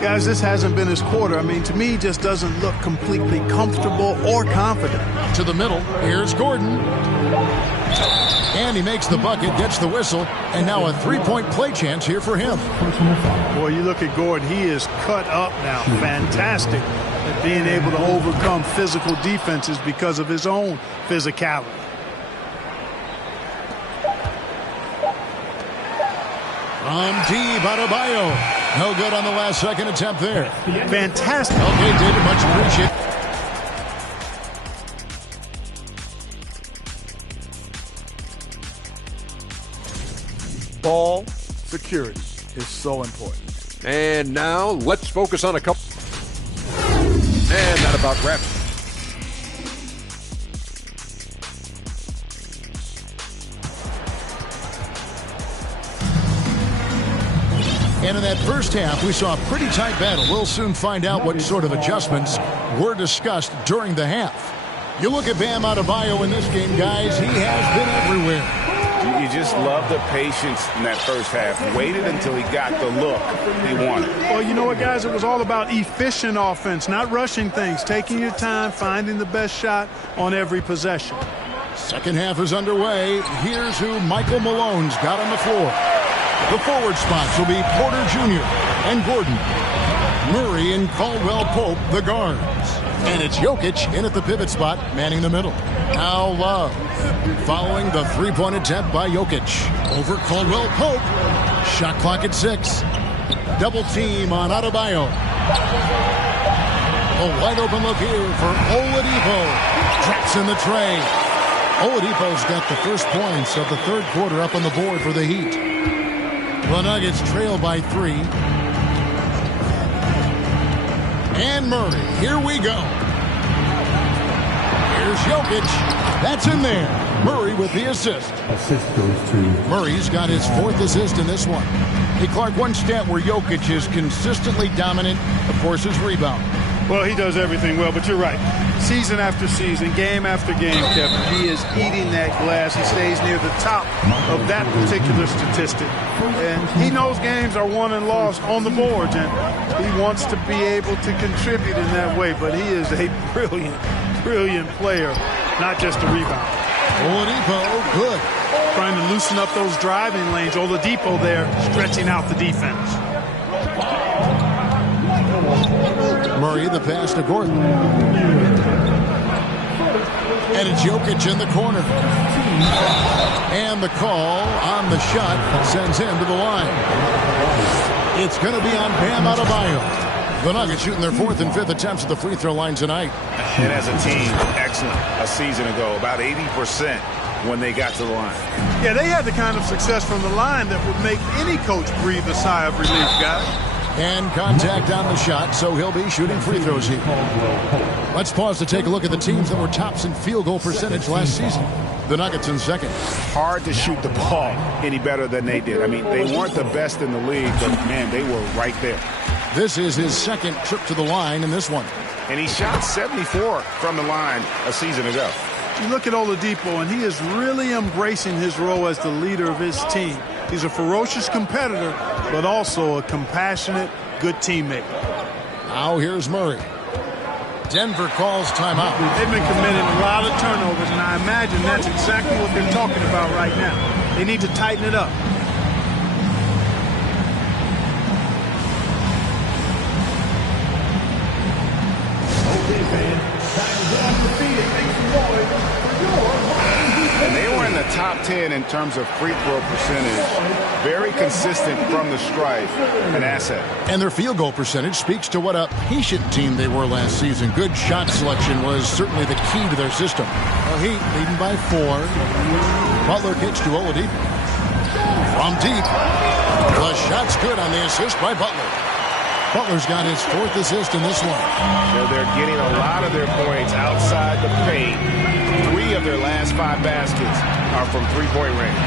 Guys, this hasn't been his quarter. I mean, to me, he just doesn't look completely comfortable or confident. To the middle. Here's Gordon. And he makes the bucket, gets the whistle, and now a three-point play chance here for him. Boy, you look at Gordon, he is cut up now. Fantastic at being able to overcome physical defenses because of his own physicality. From deep, Adebayo. No good on the last second attempt there. Fantastic. Okay, David, much appreciated. Ball security is so important. And now let's focus on a couple. And that about wraps. And in that first half, we saw a pretty tight battle. We'll soon find out what sort of adjustments were discussed during the half. You look at Bam Adebayo in this game, guys, he has been everywhere. You just love the patience in that first half. Waited until he got the look he wanted. Well, you know what, guys? It was all about efficient offense, not rushing things, taking your time, finding the best shot on every possession. Second half is underway. Here's who Michael Malone's got on the floor. The forward spots will be Porter Jr. and Gordon. Murray and Caldwell Pope, the guards. And it's Jokic in at the pivot spot, manning the middle. Now Love, following the three-point attempt by Jokic. Over Caldwell Pope. Shot clock at 6. Double team on Adebayo. A wide open look here for Oladipo. Drops in the tray. Oladipo's got the first points of the third quarter up on the board for the Heat. The Nuggets trail by 3. And Murray, here we go. Here's Jokic. That's in there. Murray with the assist. Assist goes to... Murray's got his 4th assist in this one. Hey, Clark, one stat where Jokic is consistently dominant, of course, is rebound. Well, he does everything well, but you're right. Season after season, game after game, Kevin, he is eating that glass. He stays near the top of that particular statistic. And he knows games are won and lost on the boards, and he wants to be able to contribute in that way. But he is a brilliant player, not just a rebound. Oladipo, good. Trying to loosen up those driving lanes. Oladipo there, stretching out the defense. Murray, the pass to Gordon. And it's Jokic in the corner. And the call on the shot sends him to the line. It's going to be on Bam Adebayo. The Nuggets shooting their 4th and 5th attempts at the free throw line tonight. And as a team, excellent. A season ago, about 80% when they got to the line. Yeah, they had the kind of success from the line that would make any coach breathe a sigh of relief, guys. And contact on the shot, so he'll be shooting free throws here. Let's pause to take a look at the teams that were tops in field goal percentage last season. The Nuggets in second. Hard to shoot the ball any better than they did. I mean, they weren't the best in the league, but, man, they were right there. This is his second trip to the line in this one. And he shot 74 from the line a season ago. You look at Oladipo, and he is really embracing his role as the leader of his team. He's a ferocious competitor, but also a compassionate, good teammate. Now here's Murray. Denver calls timeout. They've been committing a lot of turnovers, and I imagine that's exactly what they're talking about right now. They need to tighten it up. Okay, fans, time to get on your feet and make some noise for your... And they were in the top 10 in terms of free throw percentage. Very consistent from the stripe, an asset. And their field goal percentage speaks to what a patient team they were last season. Good shot selection was certainly the key to their system. The Heat leading by 4. Butler kicks to Oladipo. From deep. The shot's good on the assist by Butler. Butler's got his 4th assist in this one. They're getting a lot of their points outside the paint. 3 of their last 5 baskets are from three-point range.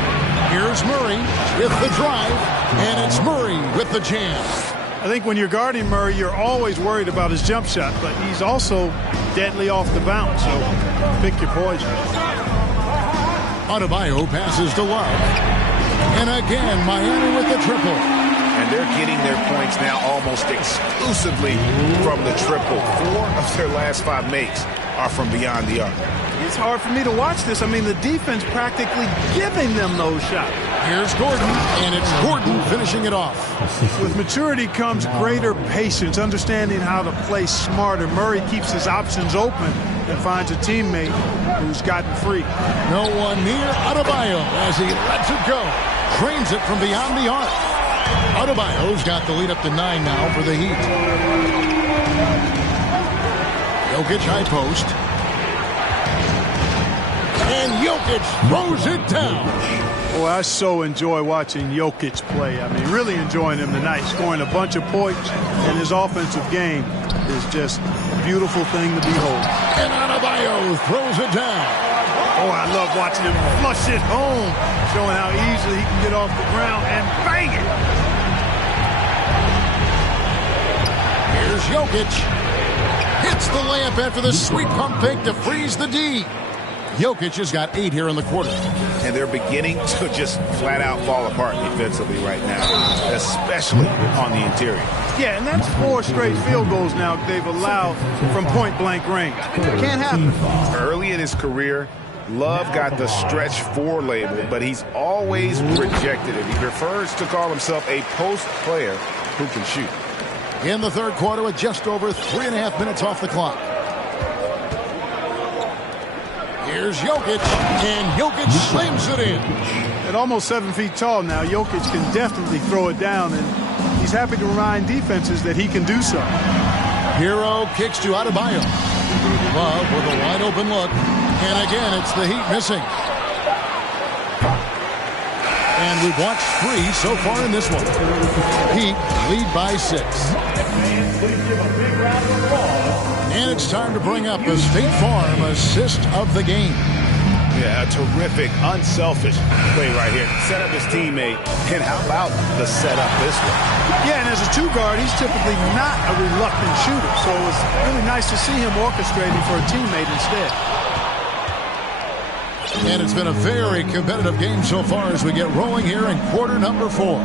Here's Murray with the drive, and it's Murray with the jam. I think when you're guarding Murray, you're always worried about his jump shot, but he's also deadly off the bounce, so pick your poison. Adebayo passes to Love. And again, Miami with the triple. And they're getting their points now almost exclusively from the triple. 4 of their last 5 makes are from beyond the arc. It's hard for me to watch this. I mean, the defense practically giving them those shots. Here's Gordon, and it's Gordon finishing it off. With maturity comes greater patience, understanding how to play smarter. Murray keeps his options open and finds a teammate who's gotten free. No one near Adebayo as he lets it go. Drains it from beyond the arc. Adebayo's got the lead up to 9 now for the Heat. Jokic high post. And Jokic throws it down. Boy, I so enjoy watching Jokic play. I mean, really enjoying him tonight, scoring a bunch of points, and his offensive game is just a beautiful thing to behold. And Adebayo throws it down. Oh, I love watching him flush it home, showing how easily he can get off the ground and bang it. Here's Jokic. Hits the layup after the sweet pump fake to freeze the D. Jokic has got 8 here in the quarter. And they're beginning to just flat out fall apart defensively right now, especially on the interior. Yeah, and that's 4 straight field goals now they've allowed from point-blank range. Can't happen. Early in his career, Love got the stretch 4 label, but he's always rejected it. He prefers to call himself a post player who can shoot. In the third quarter with just over 3.5 minutes off the clock. Here's Jokic, and Jokic slams it in. At almost 7 feet tall now, Jokic can definitely throw it down, and he's happy to remind defenses that he can do so. Hero kicks to Adebayo. Love with a wide open look, and again it's the Heat missing. And we've watched 3 so far in this one. Heat lead by 6. And it's time to bring up the State Farm assist of the game. Yeah, a terrific, unselfish play right here. Set up his teammate, and how about the setup this way? Yeah, and as a 2 guard, he's typically not a reluctant shooter, so it was really nice to see him orchestrating for a teammate instead. And it's been a very competitive game so far as we get rolling here in quarter number 4.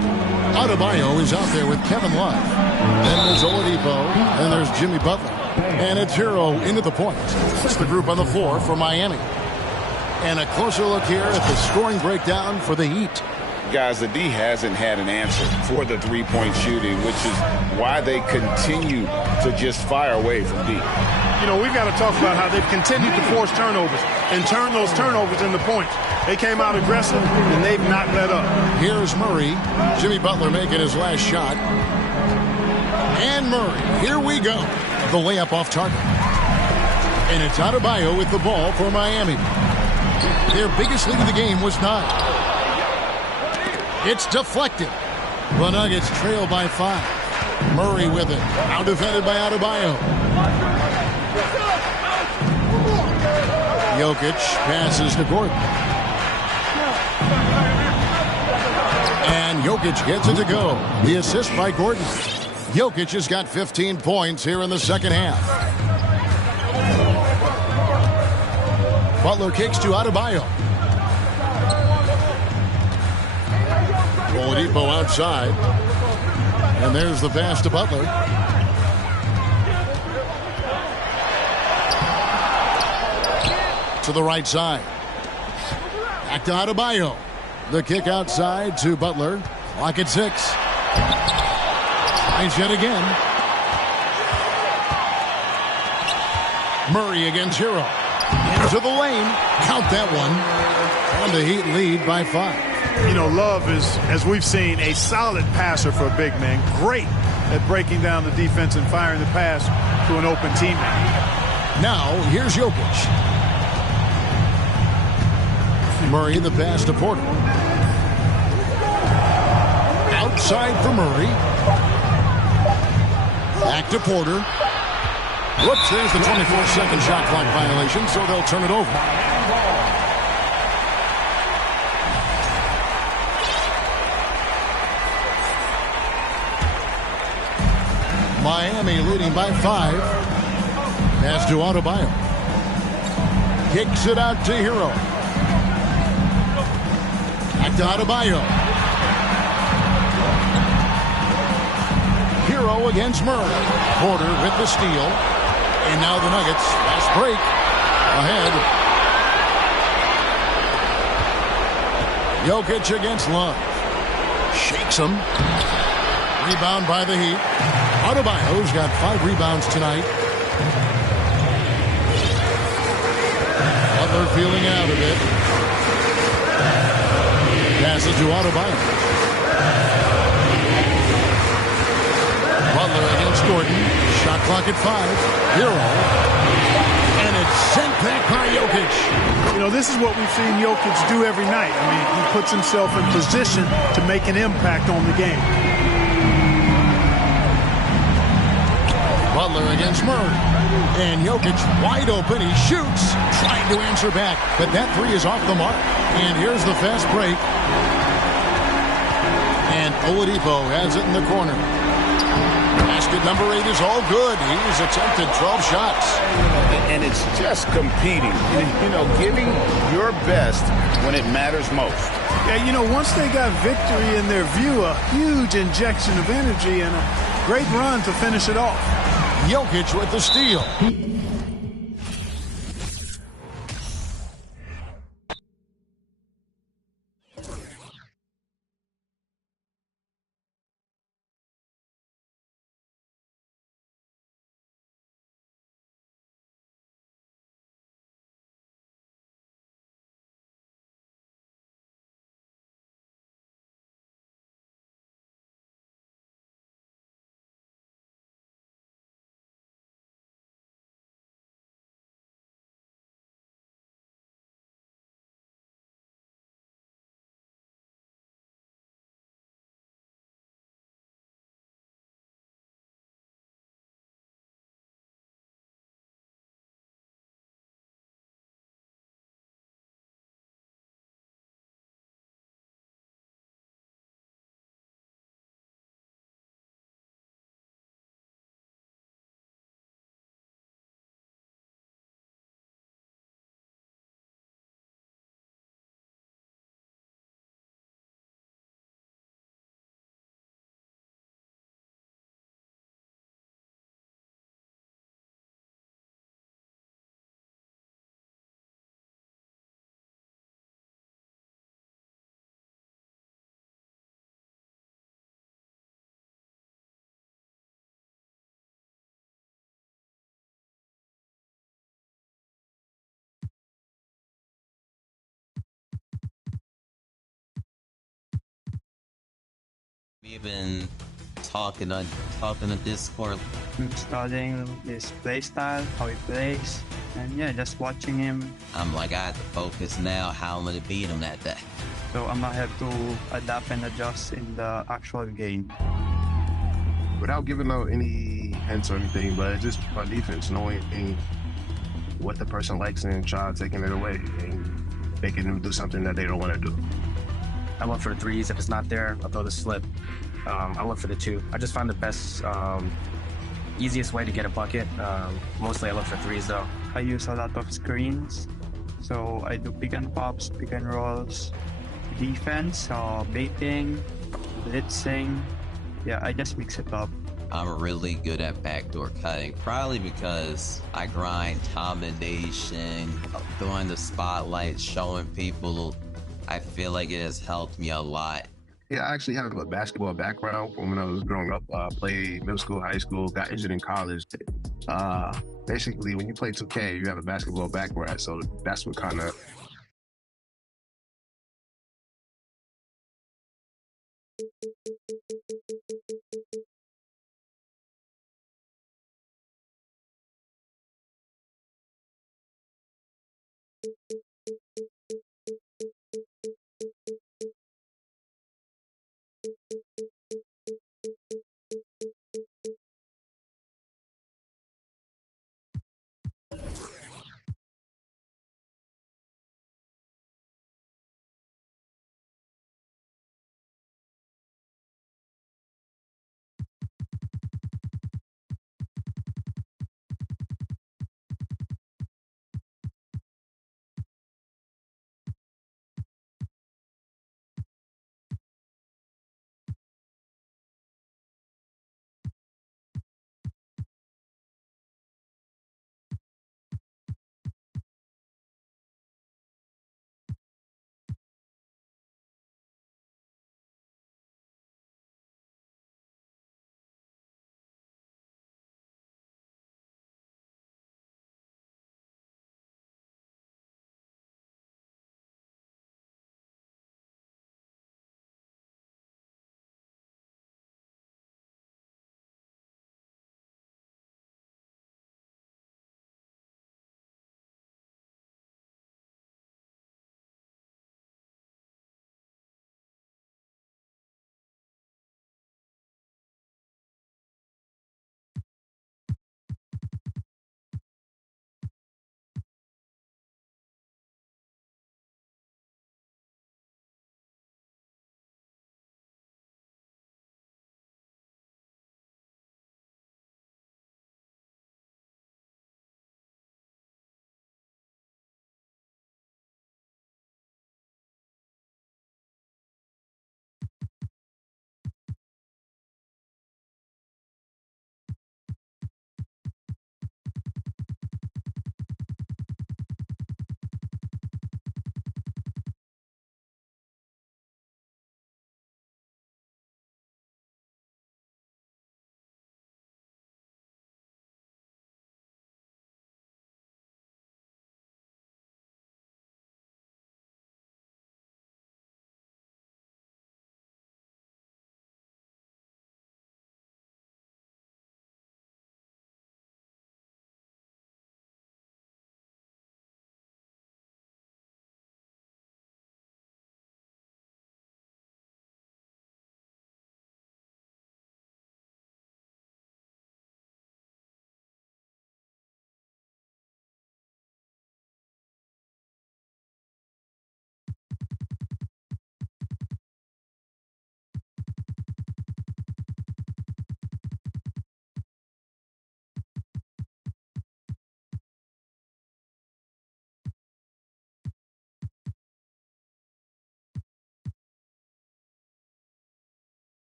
Adebayo is out there with Kevin Love. Then there's Oladipo, and there's Jimmy Butler. And it's Hero into the point. It's the group on the floor for Miami. And a closer look here at the scoring breakdown for the Heat. Guys, the D hasn't had an answer for the three-point shooting, which is why they continue to just fire away from deep. You know, we've got to talk about how they've continued to force turnovers and turn those turnovers into points. They came out aggressive, and they've not let up. Here's Murray. Jimmy Butler making his last shot. And Murray, here we go. The layup off target. And it's Adebayo with the ball for Miami. Their biggest lead of the game was 9. It's deflected. The Nuggets trail by 5. Murray with it. Now defended by Adebayo. Jokic passes to Gordon. And Jokic gets it to go. The assist by Gordon. Jokic has got 15 points here in the second half. Butler kicks to Adebayo. Oladipo outside. And there's the pass to Butler. To the right side. Back to Adebayo. The kick outside to Butler. Clock at 6. Tries yet again. Murray against Hero. Into the lane. Count that one. And the Heat lead by 5. You know, Love is, as we've seen, a solid passer for a big man. Great at breaking down the defense and firing the pass to an open teammate. Now, here's Jokic. Murray, the pass to Porter. Outside for Murray. Back to Porter. Whoops, there's the 24-second shot clock violation, so they'll turn it over. Miami leading by 5. Pass to Adebayo. Kicks it out to Hero. Back to Adebayo. Hero against Murray. Porter with the steal. And now the Nuggets, fast break, ahead. Jokic against Love. Shakes him. Rebound by the Heat. Adebayo's got 5 rebounds tonight. Butler feeling out a bit. Passes to Adebayo. Butler against Gordon. Shot clock at 5. Hero. And it's sent back by Jokic. You know, this is what we've seen Jokic do every night. I mean, he puts himself in position to make an impact on the game. Butler against Murray. And Jokic wide open. He shoots. Trying to answer back. But that 3 is off the mark. And here's the fast break. And Oladipo has it in the corner. Pass Basket number 8 is all good. He's attempted 12 shots. And it's just competing, giving your best when it matters most. Yeah, once they got victory in their view, a huge injection of energy and a great run to finish it off. Jokic with the steal. We've been talking on Discord. Studying his play style, how he plays, and yeah, just watching him. I'm like, I have to focus now how I'm gonna beat him that day. So I'm gonna have to adapt and adjust in the actual game. Without giving out any hints or anything, but it's just my defense, knowing what the person likes and try taking it away and making them do something that they don't want to do. I look for threes. If it's not there, I'll throw the slip. I look for the 2. I just find the best, easiest way to get a bucket. Mostly I look for threes though. I use a lot of screens. So I do pick and pops, pick and rolls, defense, baiting, blitzing. Yeah, I just mix it up. I'm really good at backdoor cutting, probably because I grind combination, throwing the spotlight, showing people. I feel like it has helped me a lot. Yeah, I actually have a basketball background from when I was growing up. Played middle school, high school, got injured in college. Basically, when you play 2K, you have a basketball background, so that's what kind of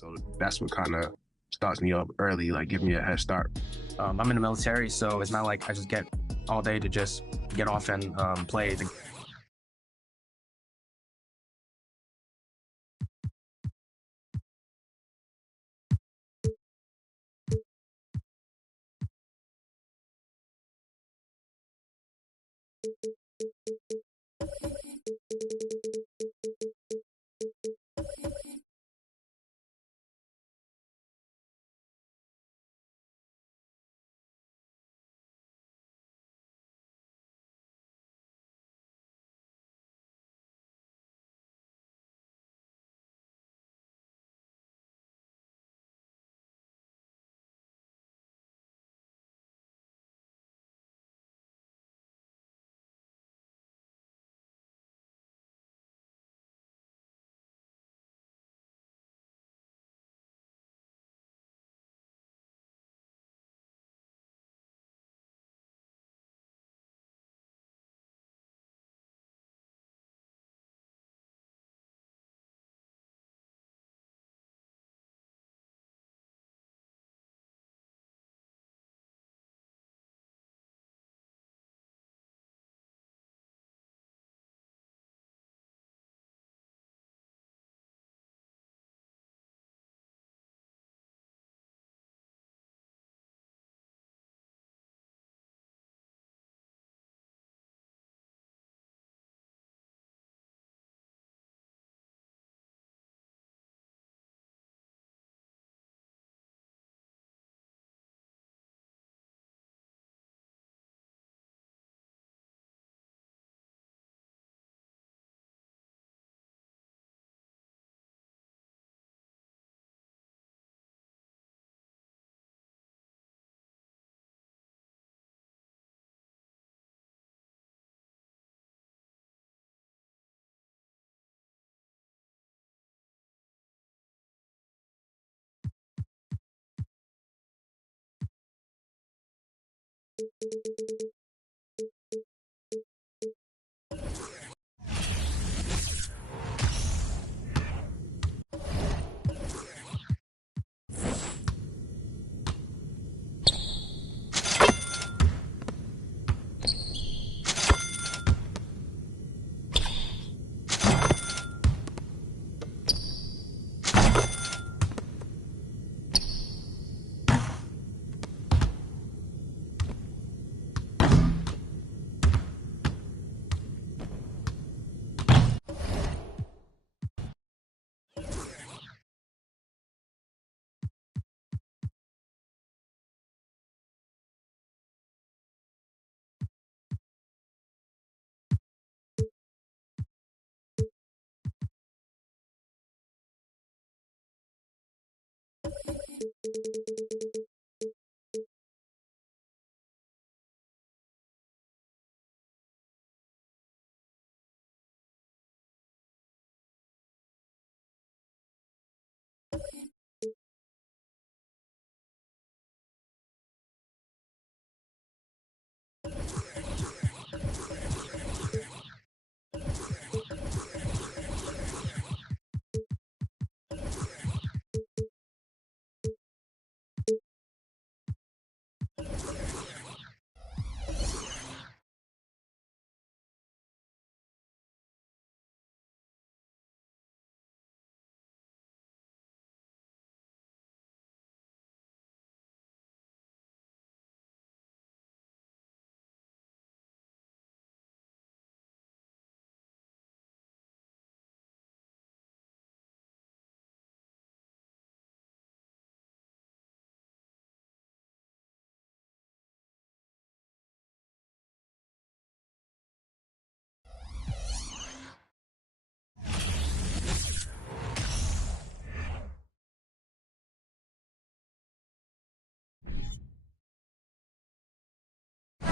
So that's what kind of starts me up early, like give me a head start. I'm in the military, so it's not like I just get all day to just get off and play.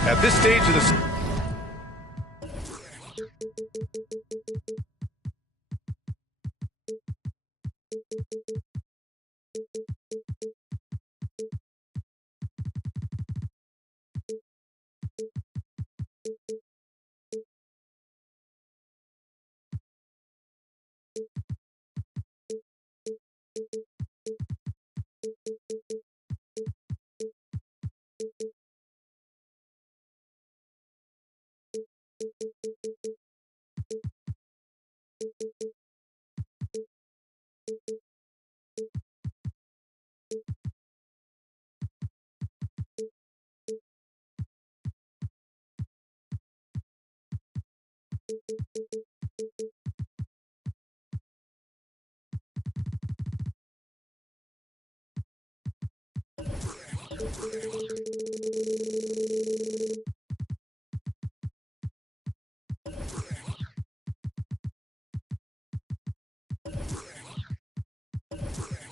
At this stage of the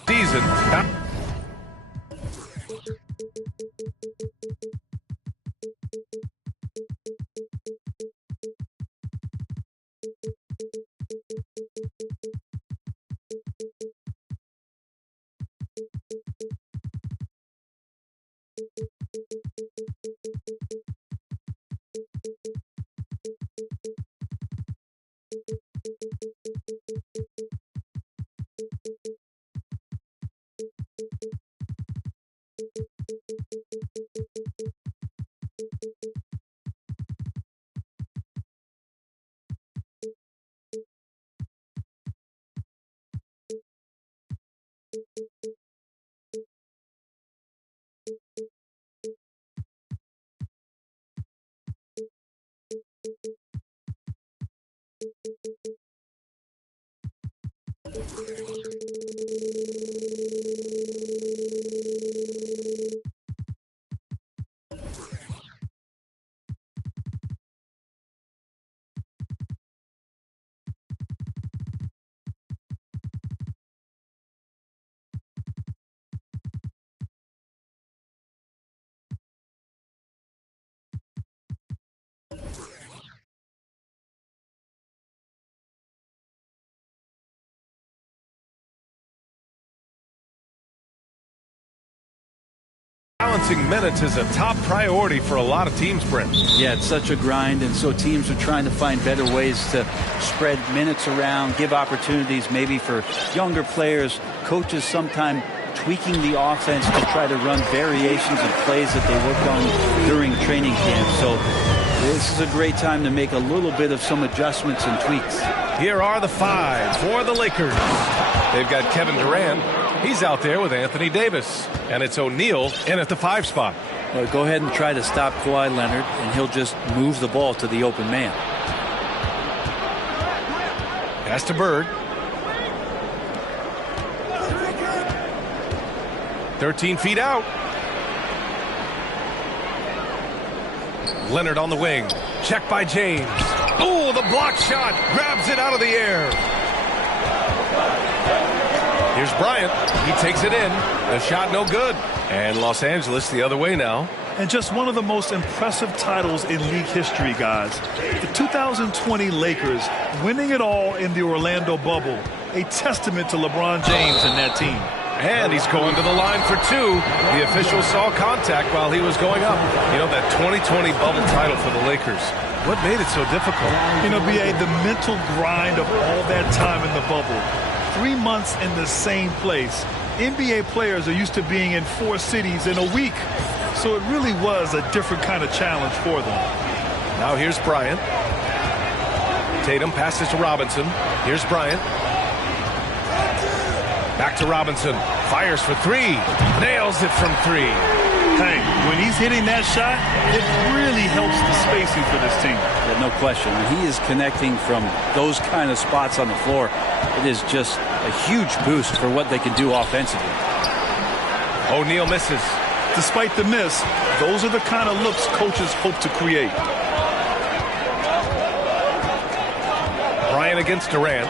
Season. Balancing minutes is a top priority for a lot of teams, Brent. Yeah, it's such a grind, and so teams are trying to find better ways to spread minutes around, give opportunities maybe for younger players. Coaches sometimes tweaking the offense to try to run variations of plays that they worked on during training camp. So this is a great time to make a little bit of some adjustments and tweaks. Here are the five for the Lakers. They've got Kevin Durant. He's out there with Anthony Davis. And it's O'Neal in at the 5 spot. Well, go ahead and try to stop Kawhi Leonard, and he'll just move the ball to the open man. Pass to Bird. 13 feet out. Leonard on the wing. Check by James. Oh, the block shot. Grabs it out of the air. Here's Bryant. He takes it in. The shot no good. And Los Angeles the other way now. And just one of the most impressive titles in league history, guys. The 2020 Lakers winning it all in the Orlando bubble. A testament to LeBron James and that team. And he's going to the line for two. The official saw contact while he was going up. You know, that 2020 bubble title for the Lakers. What made it so difficult? You know, B.A., the mental grind of all that time in the bubble. 3 months in the same place. NBA players are used to being in 4 cities in a week. So it really was a different kind of challenge for them. Now here's Bryant. Tatum passes to Robinson. Here's Bryant. Back to Robinson. Fires for 3. Nails it from 3. Hey, when he's hitting that shot, it really helps the spacing for this team. Yeah, no question. When he is connecting from those kind of spots on the floor, it is just a huge boost for what they can do offensively. O'Neal misses. Despite the miss, those are the kind of looks coaches hope to create. Bryant against Durant.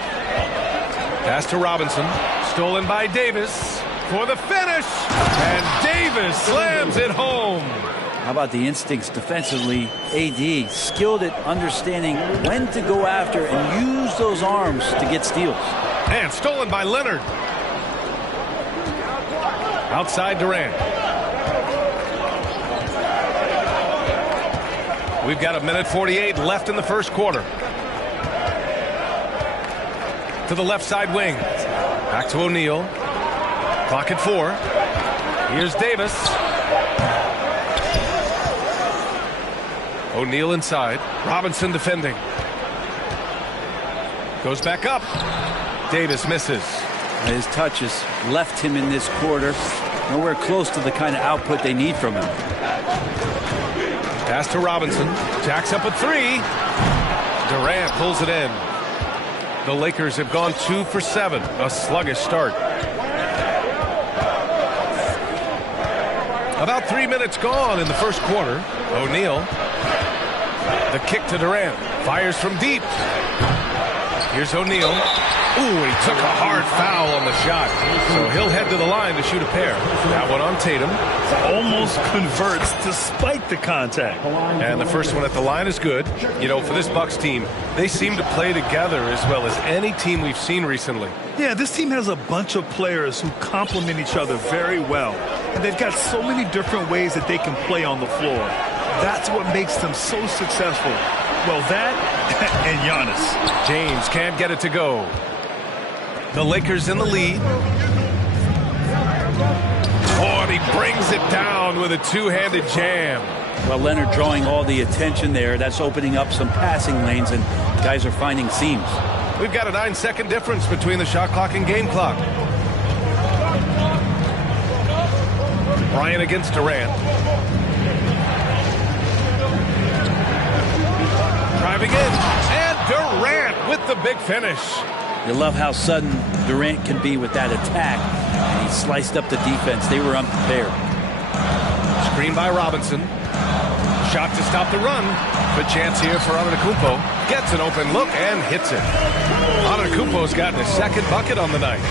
Pass to Robinson. Stolen by Davis for the finish. And Davis slams it home. How about the instincts defensively? AD skilled at understanding when to go after and use those arms to get steals. And stolen by Leonard. Outside Durant. We've got 1:48 left in the first quarter. To the left side wing. Back to O'Neal. Clock at 4. Here's Davis. O'Neal inside. Robinson defending. Goes back up. Davis misses. His touches left him in this quarter. Nowhere close to the kind of output they need from him. Pass to Robinson. Jacks up a 3. Durant pulls it in. The Lakers have gone 2 for 7. A sluggish start. About 3 minutes gone in the first quarter. O'Neal. The kick to Durant. Fires from deep. Here's O'Neal. Ooh, he took a hard foul on the shot. So he'll head to the line to shoot a pair. That one on Tatum. Almost converts despite the contact. And the first one at the line is good. You know, for this Bucks team, they seem to play together as well as any team we've seen recently. Yeah, this team has a bunch of players who complement each other very well. And they've got so many different ways that they can play on the floor. That's what makes them so successful. Well, that and Giannis. James can't get it to go. The Lakers in the lead. Oh, and he brings it down with a two-handed jam. Well, Leonard drawing all the attention there. That's opening up some passing lanes, and guys are finding seams. We've got a 9-second difference between the shot clock and game clock. Bryant against Durant. Driving in, and Durant with the big finish. You love how sudden Durant can be with that attack. And he sliced up the defense. They were unprepared. Screen by Robinson. Shot to stop the run. Good chance here for Antetokounmpo. Gets an open look and hits it. Antetokounmpo's gotten his second bucket on the night.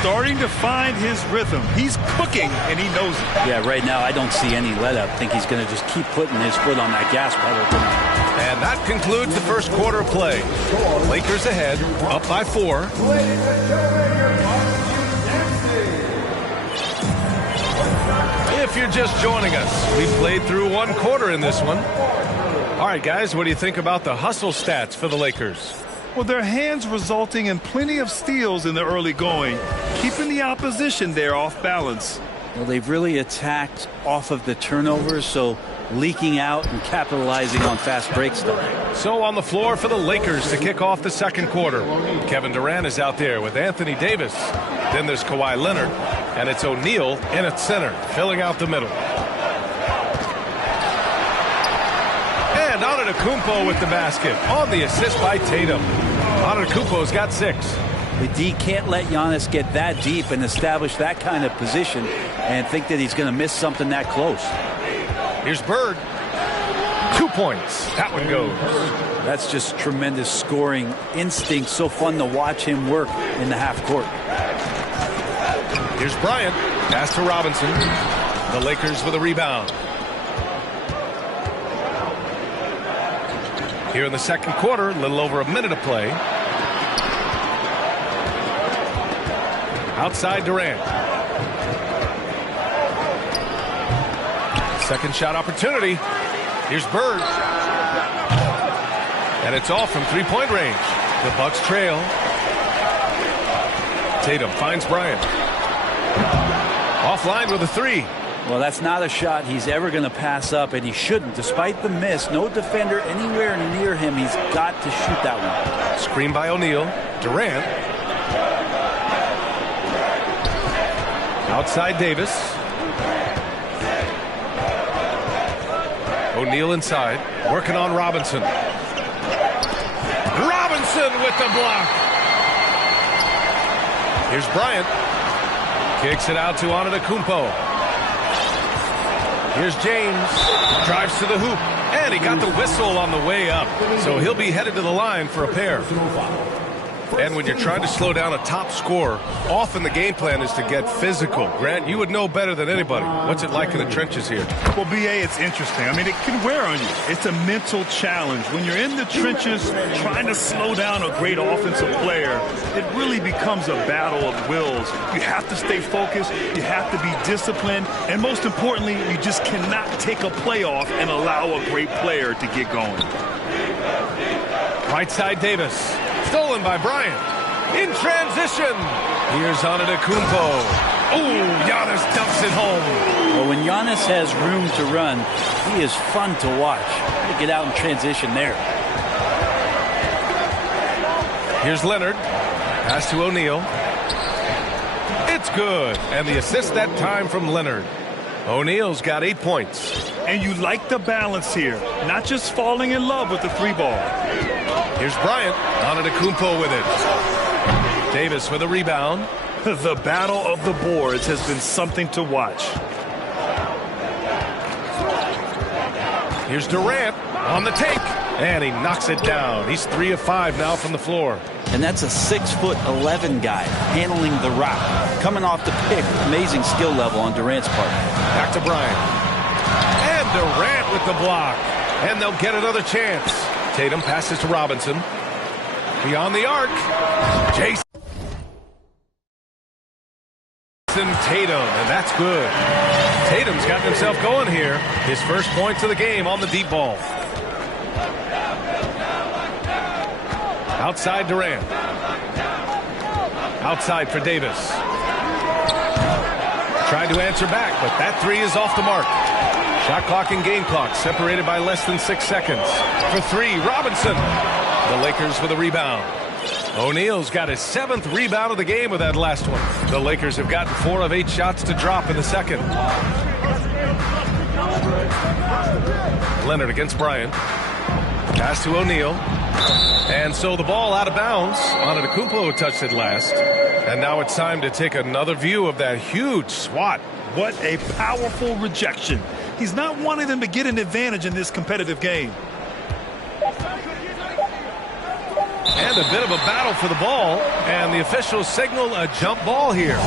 Starting to find his rhythm. He's cooking, and he knows it. Yeah, right now I don't see any let up. I think he's going to just keep putting his foot on that gas pedal tonight. And that concludes the first quarter of play. Lakers ahead, up by 4. If you're just joining us, we played through one quarter in this one. All right, guys, what do you think about the hustle stats for the Lakers? Well, their hands resulting in plenty of steals in the early going, keeping the opposition there off balance. Well, they've really attacked off of the turnovers, so leaking out and capitalizing on fast break stuff. So on the floor for the Lakers to kick off the second quarter. Kevin Durant is out there with Anthony Davis. Then there's Kawhi Leonard, and it's O'Neal in at center, filling out the middle. And Antetokounmpo with the basket on the assist by Tatum. Antetokounmpo's got 6. The D can't let Giannis get that deep and establish that kind of position and think that he's going to miss something that close. Here's Bird. 2 points. That one goes. That's just tremendous scoring instinct. So fun to watch him work in the half court. Here's Bryant. Pass to Robinson. The Lakers with a rebound. Here in the second quarter, a little over a minute of play. Outside Durant. Second shot opportunity. Here's Bird. And it's off from three-point range. The Bucks trail. Tatum finds Bryant. Offline with a 3. Well, that's not a shot he's ever going to pass up, and he shouldn't. Despite the miss, no defender anywhere near him. He's got to shoot that one. Screen by O'Neal. Durant. Outside Davis. O'Neal inside. Working on Robinson. Robinson with the block. Here's Bryant. Kicks it out to Antetokounmpo. Here's James. Drives to the hoop. And he got the whistle on the way up. So he'll be headed to the line for a pair. And when you're trying to slow down a top scorer, often the game plan is to get physical. Grant, you would know better than anybody. What's it like in the trenches here? Well, B.A., it's interesting. I mean, it can wear on you. It's a mental challenge. When you're in the trenches trying to slow down a great offensive player, it really becomes a battle of wills. You have to stay focused. You have to be disciplined. And most importantly, you just cannot take a play off and allow a great player to get going. Right side Davis. Stolen by Bryant. In transition. Here's Antetokounmpo. Oh, Giannis dumps it home. Well, when Giannis has room to run, he is fun to watch. To get out in transition there. Here's Leonard. Pass to O'Neal. It's good. And the assist that time from Leonard. O'Neal's got 8 points. And you like the balance here. Not just falling in love with the 3-ball. Here's Bryant. Antetokounmpo with it. Davis with a rebound. The battle of the boards has been something to watch. Here's Durant on the take, and he knocks it down. He's 3 of 5 now from the floor. And that's a 6'11" guy handling the rock. Coming off the pick, amazing skill level on Durant's part. Back to Bryant. And Durant with the block. And they'll get another chance. Tatum passes to Robinson. Beyond the arc. Jason Tatum, and that's good. Tatum's gotten himself going here. His first points of the game on the deep ball. Outside Durant. Outside for Davis. Tried to answer back, but that three is off the mark. Shot clock and game clock separated by less than 6 seconds. For three, Robinson. The Lakers with a rebound. O'Neal's got his 7th rebound of the game with that last one. The Lakers have gotten 4 of 8 shots to drop in the second. Leonard against Bryant. Pass to O'Neal. And so the ball out of bounds. Antetokounmpo touched it last. And now it's time to take another view of that huge swat. What a powerful rejection. He's not wanting them to get an advantage in this competitive game. And a bit of a battle for the ball, and the officials signal a jump ball here.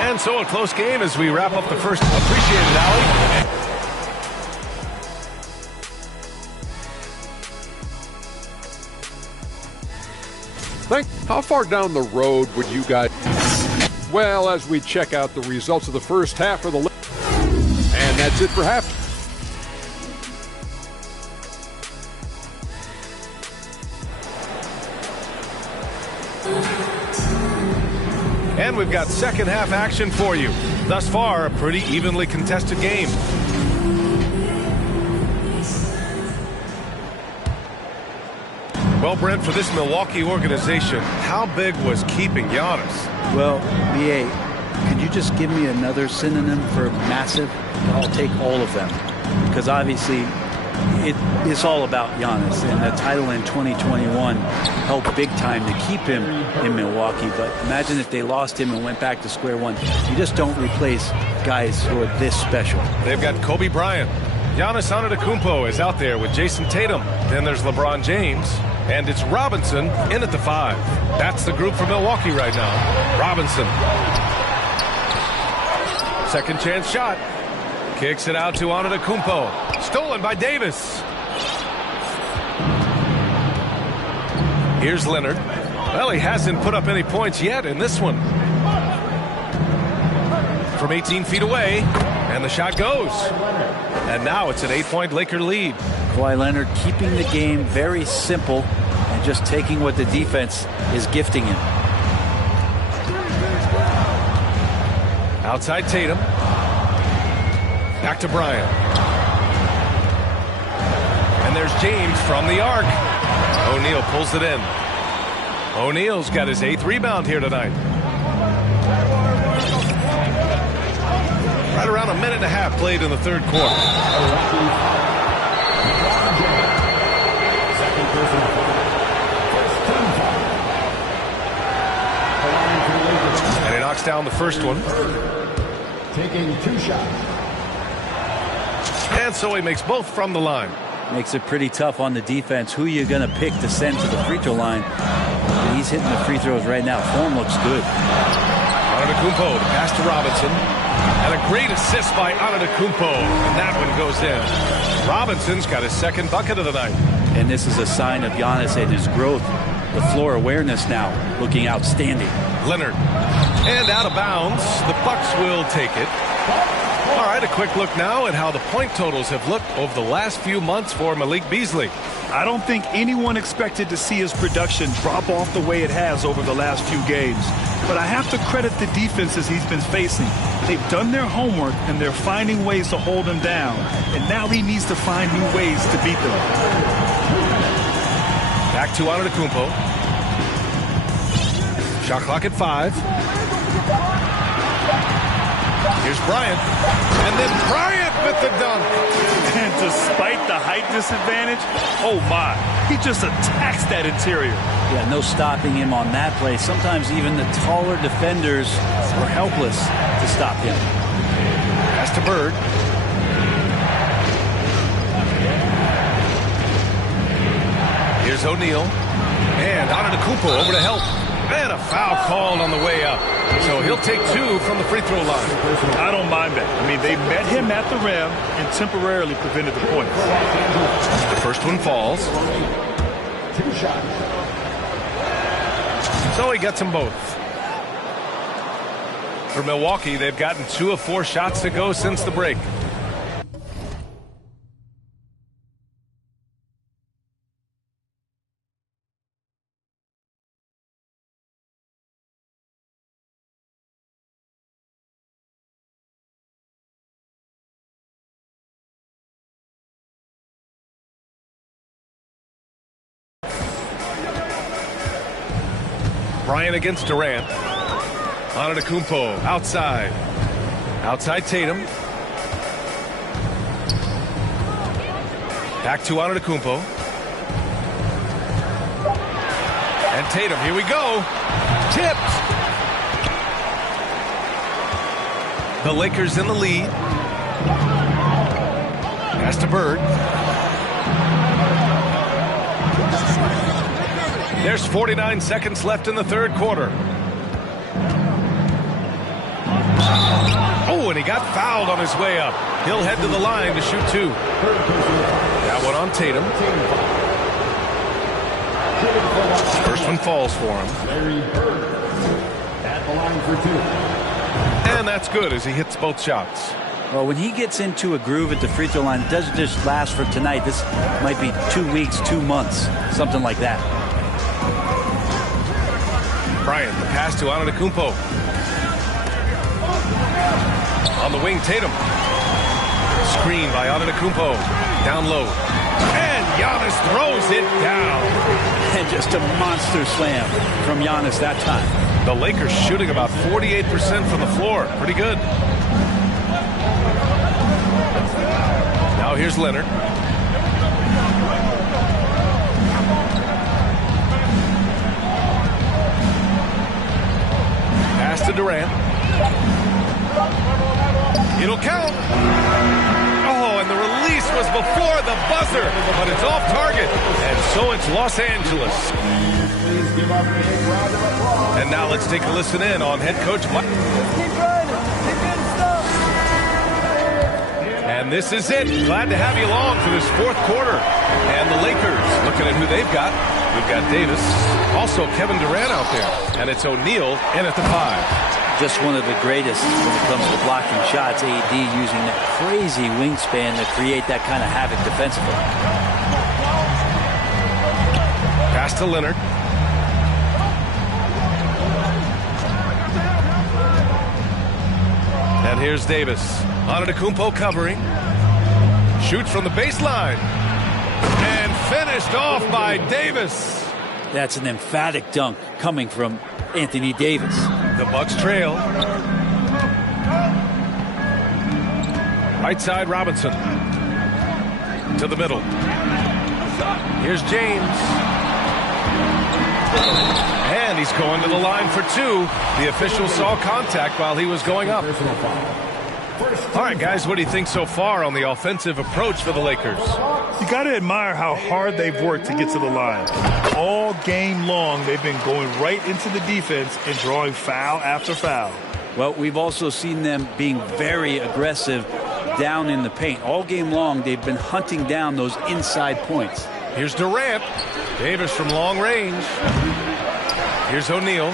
And so a close game as we wrap up the first. Appreciate it, Allie. How far down the road would you guys? Well, as we check out the results of the first half of the... And that's it for half. And we've got second half action for you. Thus far, a pretty evenly contested game. Well, Brent, for this Milwaukee organization, how big was keeping Giannis? Well, B.A., could you just give me another synonym for massive? I'll take all of them. Because obviously, it's all about Giannis. And the title in 2021 helped big time to keep him in Milwaukee. But imagine if they lost him and went back to square one. You just don't replace guys who are this special. They've got Kobe Bryant. Giannis Antetokounmpo is out there with Jason Tatum. Then there's LeBron James. And it's Robinson in at the 5. That's the group for Milwaukee right now. Robinson. Second chance shot. Kicks it out to Antetokounmpo. Stolen by Davis. Here's Leonard. Well, he hasn't put up any points yet in this one. From 18 feet away. And the shot goes. And now it's an 8-point Laker lead. Kawhi Leonard keeping the game very simple and just taking what the defense is gifting him. Outside Tatum. Back to Bryant. And there's James from the arc. O'Neal pulls it in. O'Neal's got his 8th rebound here tonight. Right around a minute and a half played in the third quarter. And he knocks down the first one. Taking 2 shots. And so he makes both from the line. Makes it pretty tough on the defense. Who you going to pick to send to the free throw line? And he's hitting the free throws right now. Form looks good. Antetokounmpo, the pass to Robinson. And a great assist by Antetokounmpo. And that one goes in. Robinson's got his 2nd bucket of the night. And this is a sign of Giannis and his growth. The floor awareness now looking outstanding. Leonard. And out of bounds. The Bucks will take it. All right, a quick look now at how the point totals have looked over the last few months for Malik Beasley. I don't think anyone expected to see his production drop off the way it has over the last few games. But I have to credit the defenses he's been facing. They've done their homework, and they're finding ways to hold him down. And now he needs to find new ways to beat them. Back to Antetokounmpo. Shot clock at 5. Here's Bryant. And then Bryant with the dunk. And to despite the height disadvantage, oh my, he just attacks that interior. Yeah, no stopping him on that play. Sometimes even the taller defenders were helpless to stop him. Pass to Bird. Here's O'Neal. And Antetokounmpo over to help. And a foul called on the way up. So he'll take 2 from the free throw line. I don't mind that. I mean, they met him at the rim and temporarily prevented the points. The first one falls. 2 shots. So he gets them both. For Milwaukee, they've gotten 2 of 4 shots to go since the break. Bryant against Durant. Antetokounmpo outside. Outside Tatum. Back to Antetokounmpo. And Tatum, here we go. Tipped. The Lakers in the lead. Pass to Bird. There's 49 seconds left in the third quarter. Oh, and he got fouled on his way up. He'll head to the line to shoot 2. That one on Tatum. First one falls for him. At the line for 2. And that's good as he hits both shots. Well, when he gets into a groove at the free throw line, it doesn't just last for tonight. This might be 2 weeks, 2 months, something like that. Bryant, the pass to Antetokounmpo. On the wing, Tatum. Screen by Antetokounmpo. Down low. And Giannis throws it down. And just a monster slam from Giannis that time. The Lakers shooting about 48% from the floor. Pretty good. Now here's Leonard. Pass to Durant. It'll count. Oh, and the release was before the buzzer, but it's off target. And so it's Los Angeles. And now let's take a listen in on head coach Mike. And this is it. Glad to have you along for this fourth quarter. And the Lakers looking at who they've got. We've got Davis, also Kevin Durant out there. And it's O'Neal in at the 5. Just one of the greatest when it comes to blocking shots. AD using that crazy wingspan to create that kind of havoc defensively. Pass to Leonard. And here's Davis. Antetokounmpo covering. Shoots from the baseline. And finished off by Davis. That's an emphatic dunk coming from Anthony Davis. The Bucks trail. Right side, Robinson. To the middle. Here's James. And he's going to the line for 2. The official saw contact while he was going up. All right, guys, what do you think so far on the offensive approach for the Lakers? You got to admire how hard they've worked to get to the line. All game long, they've been going right into the defense and drawing foul after foul. Well, we've also seen them being very aggressive down in the paint. All game long, they've been hunting down those inside points. Here's Durant. Davis from long range. Here's O'Neal.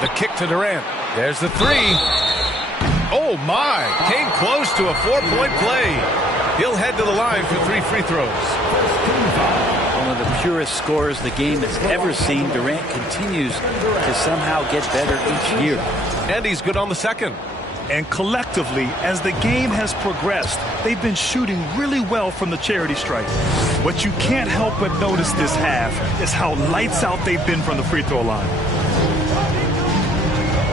The kick to Durant. There's the 3. Oh, my. Came close to a 4-point play. He'll head to the line for 3 free throws. One of the purest scorers the game has ever seen. Durant continues to somehow get better each year. And he's good on the second. And collectively, as the game has progressed, they've been shooting really well from the charity stripe. What you can't help but notice this half is how lights out they've been from the free throw line.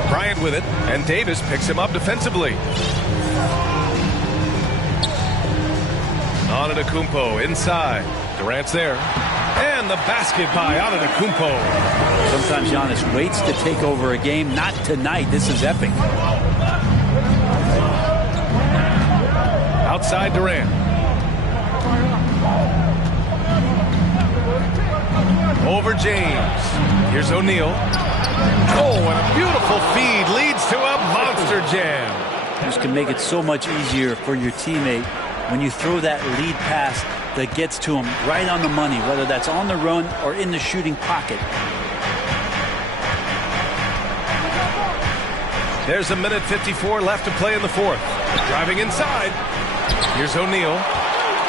Bryant with it, and Davis picks him up defensively. Antetokounmpo inside. Durant's there. And the basket by Antetokounmpo. Sometimes Giannis waits to take over a game. Not tonight. This is epic. Outside Durant. Over James. Here's O'Neal. Oh, and a beautiful feed leads to a monster jam. This can make it so much easier for your teammate when you throw that lead pass that gets to him right on the money, whether that's on the run or in the shooting pocket. There's a minute 54 left to play in the fourth. Driving inside. Here's O'Neal.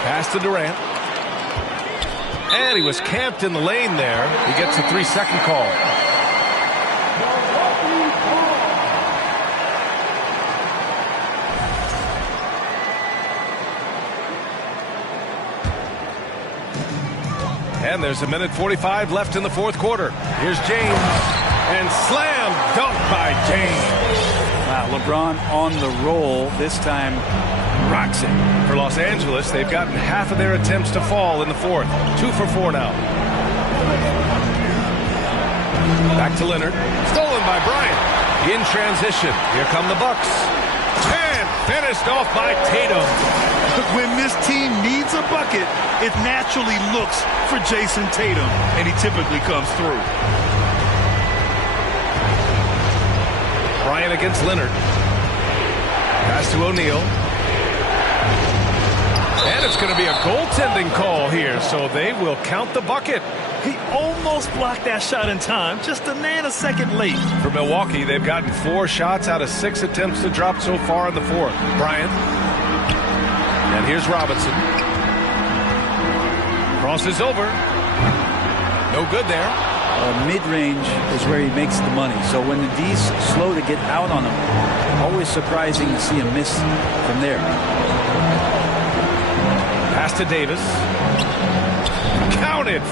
Pass to Durant. And he was camped in the lane there. He gets a 3-second call. And there's a minute 45 left in the fourth quarter. Here's James. And slam dunk by James. Wow, LeBron on the roll. This time rocks it. For Los Angeles, they've gotten half of their attempts to fall in the fourth. 2 for 4 now. Back to Leonard. Stolen by Bryant. In transition. Here come the Bucks. And finished off by Tatum. When this team needs a bucket, it naturally looks for Jason Tatum, and he typically comes through. Bryant against Leonard. Pass to O'Neal. And it's going to be a goaltending call here, so they will count the bucket. He almost blocked that shot in time, just a nanosecond late. For Milwaukee, they've gotten 4 shots out of 6 attempts to drop so far in the fourth. Bryant. And here's Robinson. Crosses over. No good there. Mid-range is where he makes the money. So when the D's slow to get out on him, always surprising to see him miss from there. Pass to Davis. Counted.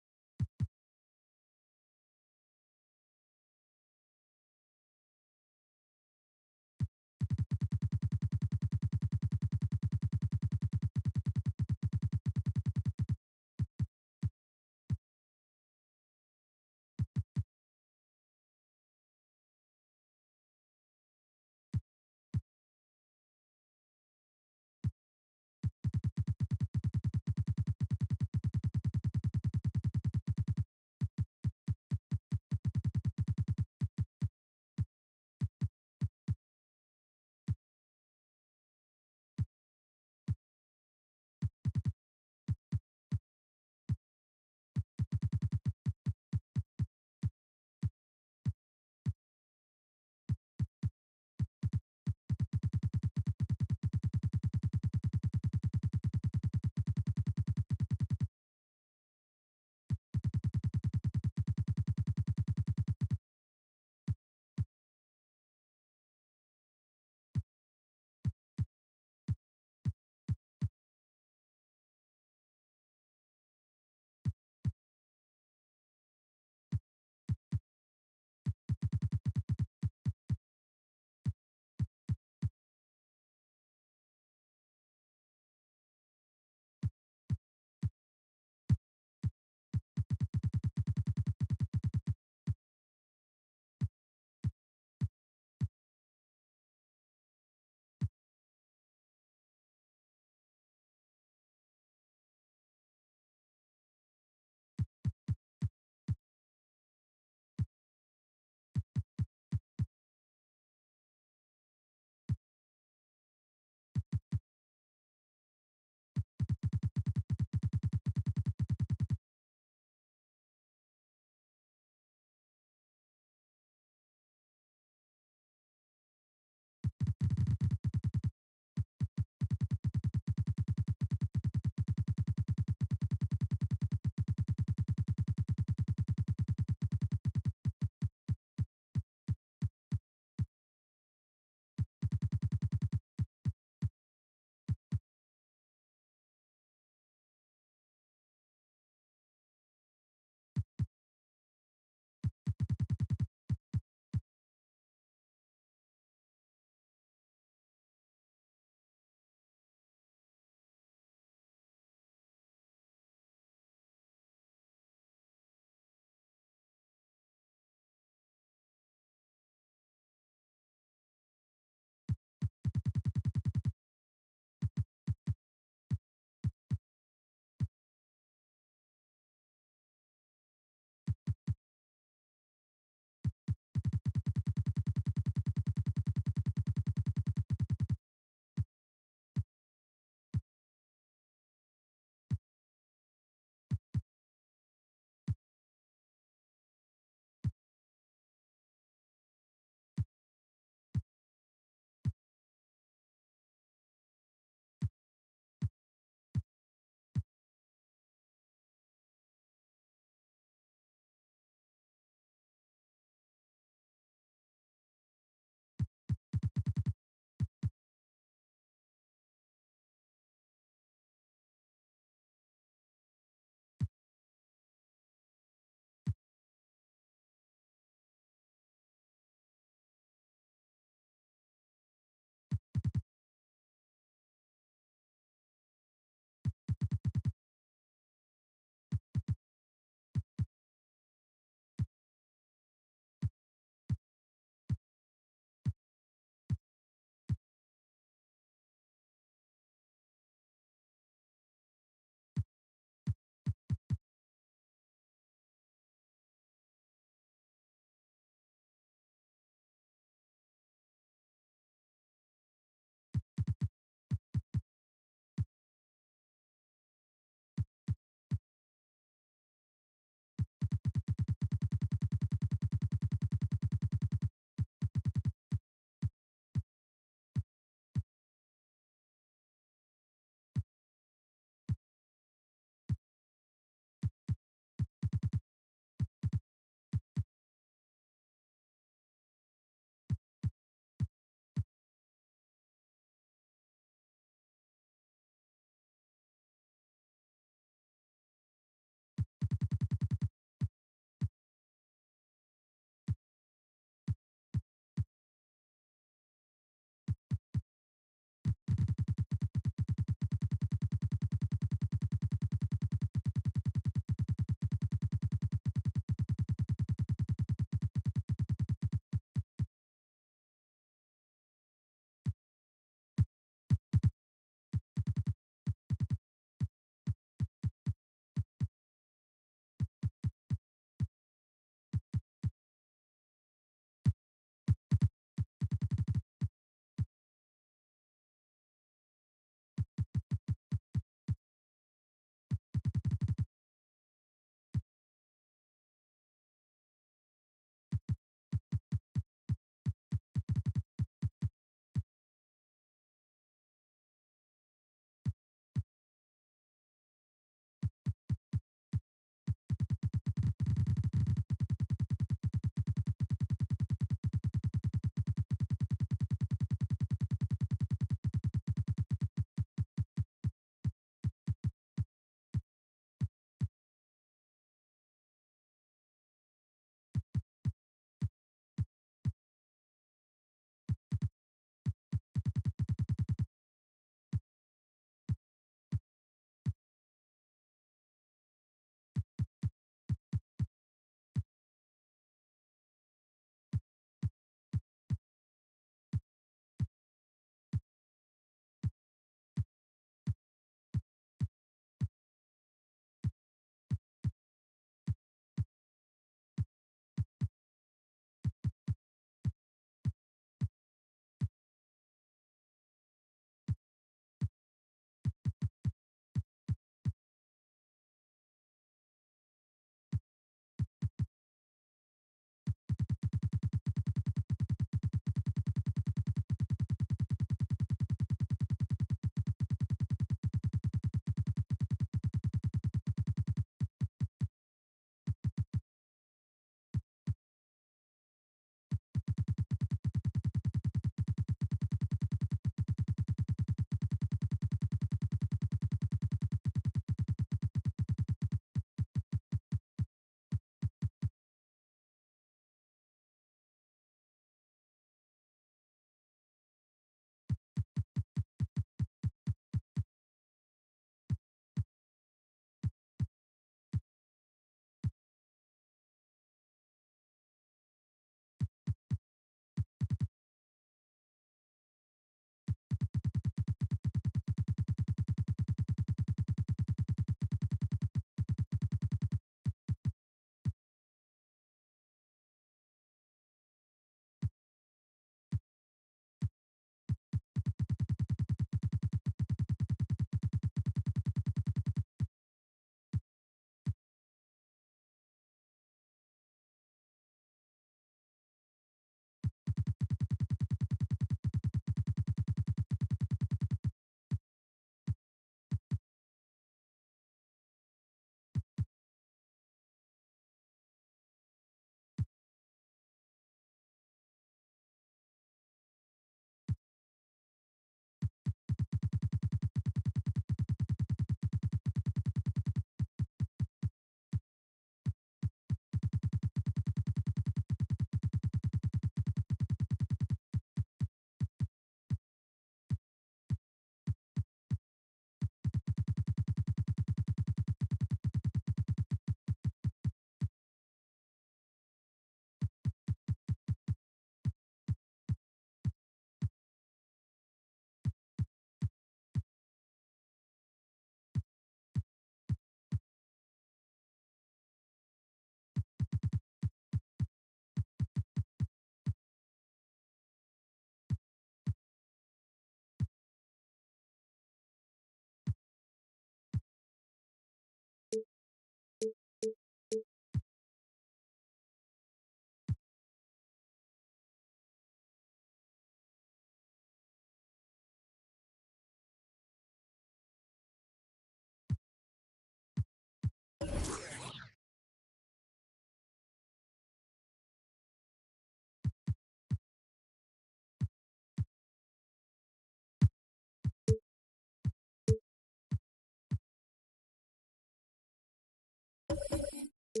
The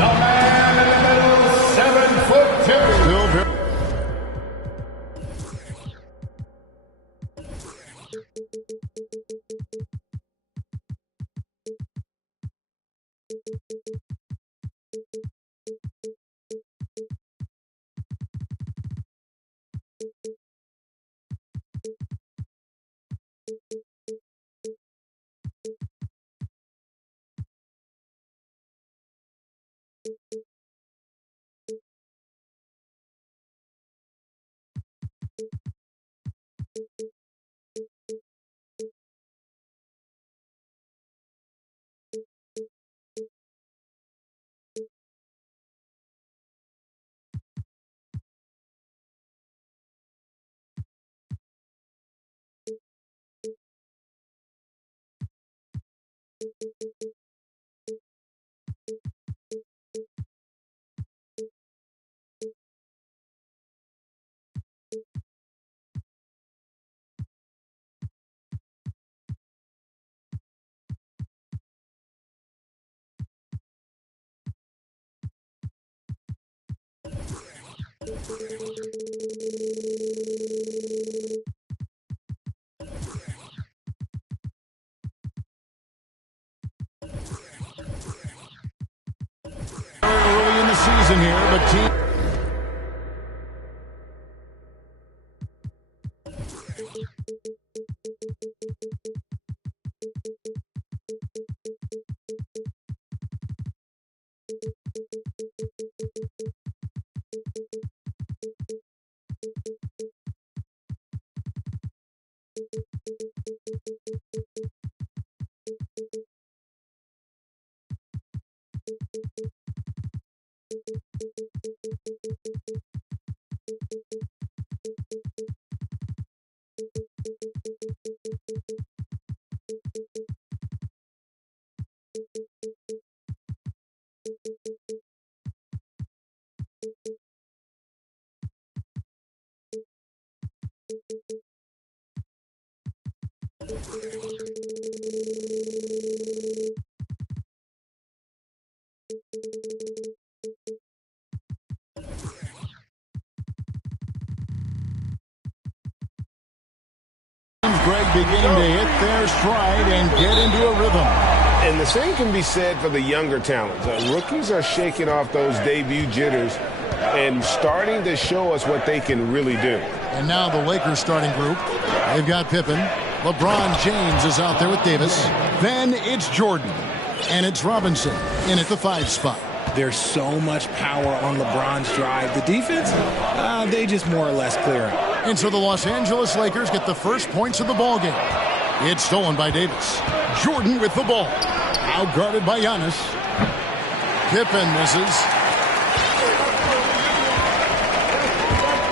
man in the middle, 7'2". Still very early in the season here, but team. Greg beginning to hit their stride and get into a rhythm. And the same can be said for the younger talents. Rookies are shaking off those debut jitters and starting to show us what they can really do. And now the Lakers starting group. They've got Pippen. LeBron James is out there with Davis. Then it's Jordan. And it's Robinson in at the 5 spot. There's so much power on LeBron's drive. The defense, they just more or less clear out. And so the Los Angeles Lakers get the first points of the ball game. It's stolen by Davis. Jordan with the ball. Outguarded by Giannis. Pippen misses.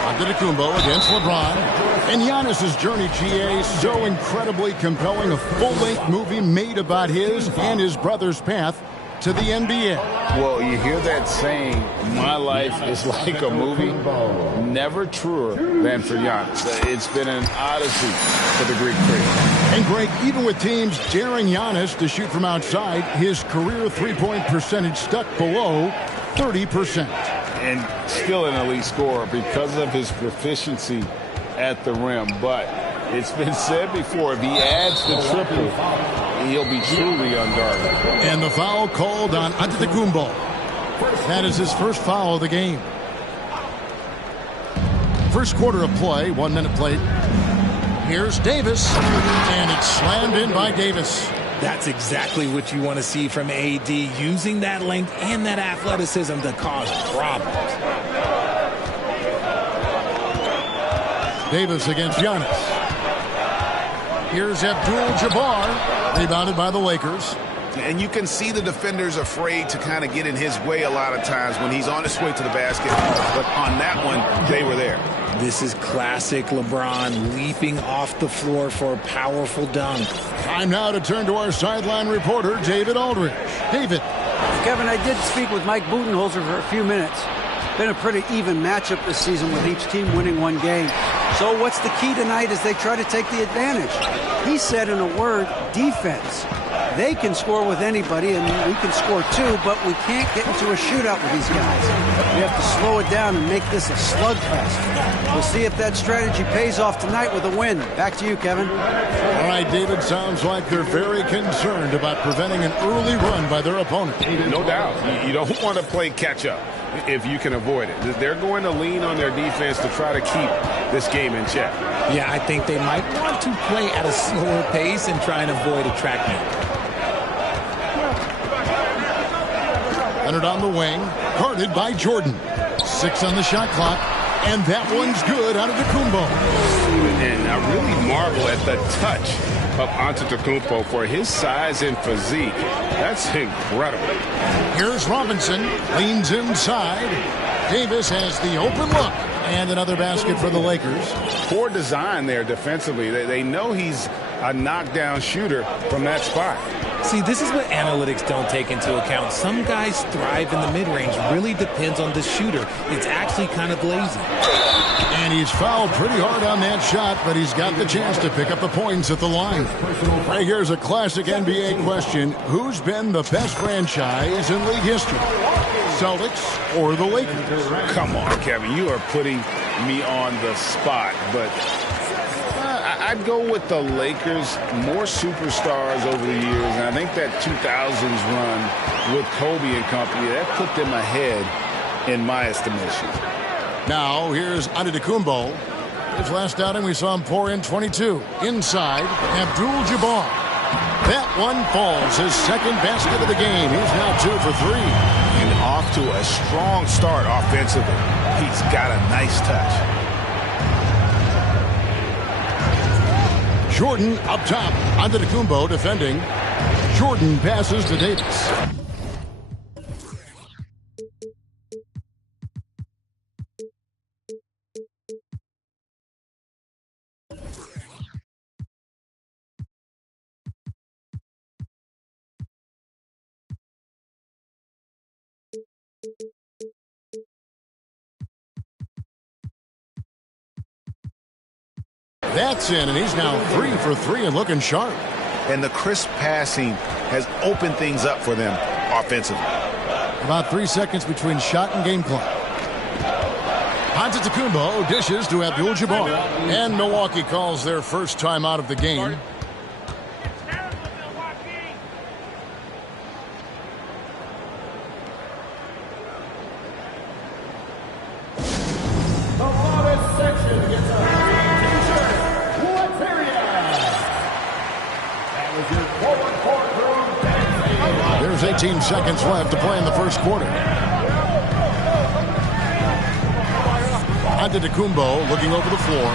Antetokounmpo against LeBron. And Giannis's journey, GA, so incredibly compelling. A full-length movie made about his and his brother's path to the NBA. Well, you hear that saying, my life is like a movie. Never truer than for Giannis. It's been an odyssey for the Greek freak. And Greg, even with teams daring Giannis to shoot from outside, his career three-point percentage stuck below 30%. And still an elite scorer because of his proficiency at the rim. But it's been said before, if he adds the triple, he'll be truly unguarded. And the foul called on Antetokounmpo. That is his first foul of the game. First quarter of play, 1 minute played. Here's Davis, and it's slammed in by Davis. That's exactly what you want to see from AD, using that length and that athleticism to cause problems. Davis against Giannis. Here's Abdul-Jabbar, rebounded by the Lakers. And you can see the defenders afraid to kind of get in his way a lot of times when he's on his way to the basket. But on that one, they were there. This is classic LeBron, leaping off the floor for a powerful dunk. Time now to turn to our sideline reporter, David Aldridge. David. Kevin, I did speak with Mike Budenholzer for a few minutes. Been a pretty even matchup this season with each team winning one game. So what's the key tonight as they try to take the advantage? He said in a word, defense. They can score with anybody, and we can score too, but we can't get into a shootout with these guys. We have to slow it down and make this a slugfest. We'll see if that strategy pays off tonight with a win. Back to you, Kevin. All right, David, sounds like they're very concerned about preventing an early run by their opponent. No doubt. You don't want to play catch-up if you can avoid it. They're going to lean on their defense to try to keep this game in check. Yeah, I think they might want to play at a slower pace and try and avoid a track meet. Leonard on the wing, guarded by Jordan. 6 on the shot clock, and that one's good out of Antetokounmpo. And I really marvel at the touch of Antetokounmpo for his size and physique. That's incredible. Here's Robinson, leans inside. Davis has the open look, and another basket for the Lakers. Poor design there defensively. They know he's a knockdown shooter from that spot. See, this is what analytics don't take into account. Some guys thrive in the mid-range. Really depends on the shooter. It's actually kind of lazy. And he's fouled pretty hard on that shot, but he's got the chance to pick up the points at the line. Right, here's a classic NBA question. Who's been the best franchise in league history? Celtics or the Lakers? Come on, Kevin. You are putting me on the spot, but I'd go with the Lakers. More superstars over the years, and I think that 2000s run with Kobe and company, that put them ahead in my estimation. Now, here's Antetokounmpo. His last outing, we saw him pour in 22. Inside, Abdul-Jabbar. That one falls, his second basket of the game. He's now 2 for 3. And off to a strong start offensively. He's got a nice touch. Jordan up top. Antetokounmpo defending. Jordan passes to Davis. That's in, and he's now 3 for 3 and looking sharp. And the crisp passing has opened things up for them offensively. About 3 seconds between shot and game clock. Antetokounmpo dishes to Abdul-Jabbar. And Milwaukee calls their first time out of the game. There's 18 seconds left to play in the first quarter. Antetokounmpo looking over the floor.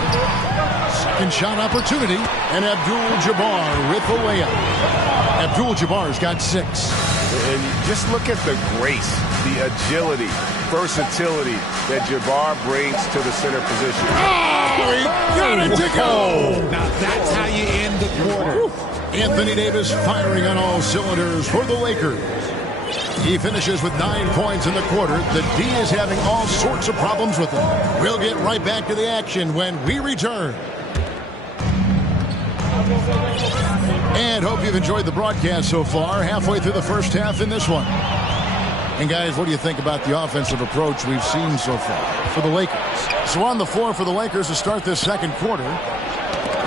Second shot opportunity, and Abdul-Jabbar with the layup. Abdul-Jabbar's got 6. And just look at the grace, the agility, versatility that Jabbar brings to the center position. Oh, he got it to go! Now that's how you end the quarter. Anthony Davis firing on all cylinders for the Lakers. He finishes with 9 points in the quarter. The D is having all sorts of problems with him. We'll get right back to the action when we return. And hope you've enjoyed the broadcast so far. Halfway through the first half in this one. And guys, what do you think about the offensive approach we've seen so far for the Lakers? So on the floor for the Lakers to start this second quarter,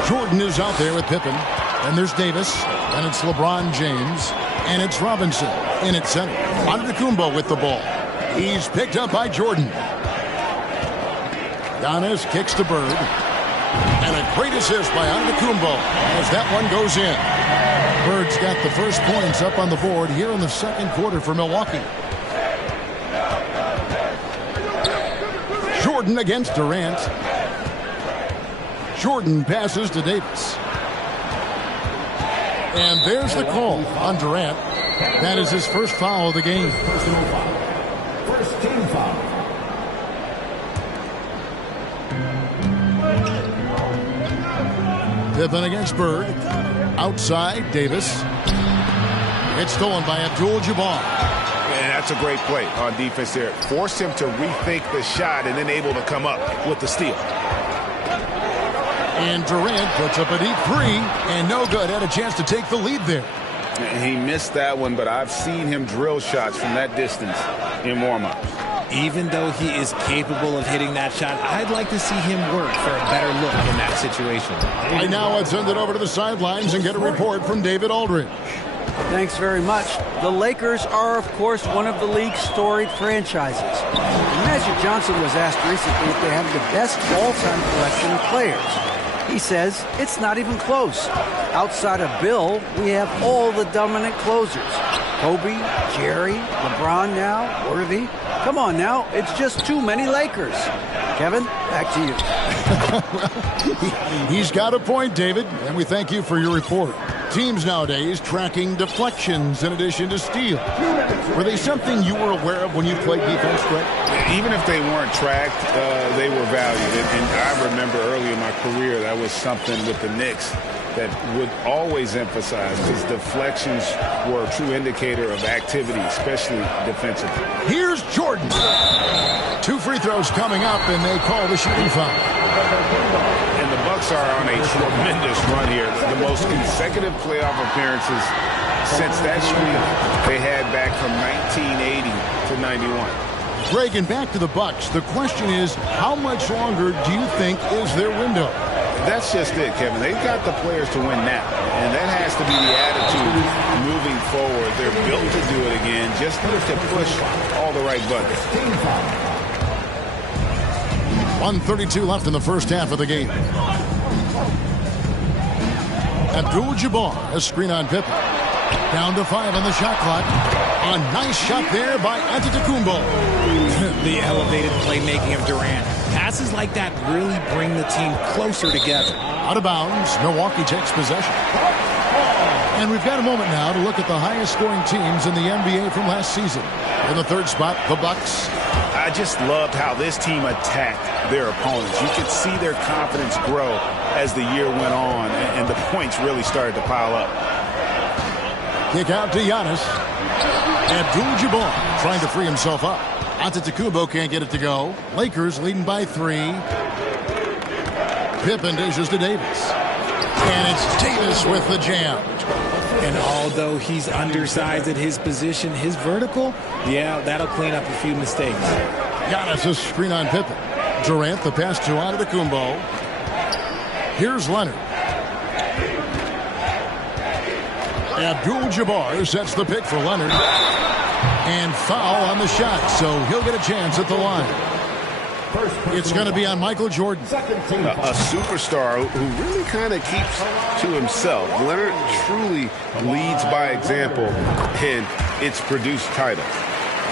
Jordan is out there with Pippen. Then there's Davis. Then it's LeBron James. And it's Robinson in at center. Antetokounmpo with the ball. He's picked up by Jordan. Giannis kicks to Bird. And a great assist by Antetokounmpo as that one goes in. Bird's got the first points up on the board here in the second quarter for Milwaukee. Jordan against Durant. Jordan passes to Davis. And there's the call on Durant. That is his first foul of the game. Personal foul. First team foul. Pippen against Bird. Outside, Davis. It's stolen by Abdul-Jabbar. And that's a great play on defense there. Forced him to rethink the shot and then able to come up with the steal. And Durant puts up a deep three, and no good. Had a chance to take the lead there. He missed that one, but I've seen him drill shots from that distance in warm-ups. Even though he is capable of hitting that shot, I'd like to see him work for a better look in that situation. Right now, let's send it over to the sidelines and get a report from David Aldridge. Thanks very much. The Lakers are, of course, one of the league's storied franchises. Magic Johnson was asked recently if they have the best all-time collection of players. He says it's not even close. Outside of Bill, we have all the dominant closers. Kobe, Jerry, LeBron now, Worthy. Come on now, it's just too many Lakers. Kevin, back to you. He's got a point, David, and we thank you for your report. Teams nowadays tracking deflections in addition to steals. Were they something you were aware of when you played defense, Greg? Even if they weren't tracked, they were valued. And I remember early in my career, that was something with the Knicks that would always emphasize, because deflections were a true indicator of activity, especially defensively. Here's Jordan. 2 free throws coming up, and they call the shooting foul. And the Bucks are on a tremendous run here. The most consecutive playoff appearances since that streak they had back from 1980 to 91. Greg, and back to the Bucks. The question is, how much longer do you think is their window? That's just it, Kevin. They've got the players to win now, and that has to be the attitude moving forward. They're built to do it again, just need to push all the right buttons. 1:32 left in the first half of the game. Abdul-Jabbar, a screen on Pippen. Down to 5 on the shot clock. A nice shot there by Antetokounmpo. The elevated playmaking of Durant. Passes like that really bring the team closer together. Out of bounds, Milwaukee takes possession. And we've got a moment now to look at the highest scoring teams in the NBA from last season. In the third spot, the Bucks. I just loved how this team attacked their opponents. You could see their confidence grow as the year went on, and the points really started to pile up. Kick out to Giannis. Abdul-Jabbar trying to free himself up. Antetokounmpo can't get it to go. Lakers leading by 3. Pippen dishes to Davis. And it's Davis with the jam. And although he's undersized at his position, his vertical, yeah, that'll clean up a few mistakes. Giannis a screen on Pippen. Durant the pass to Antetokounmpo. Here's Leonard. Abdul-Jabbar sets the pick for Leonard. And foul on the shot, so he'll get a chance at the line. It's going to be on Michael Jordan. A superstar who really kind of keeps to himself. Leonard truly leads by example, and it's produced titles.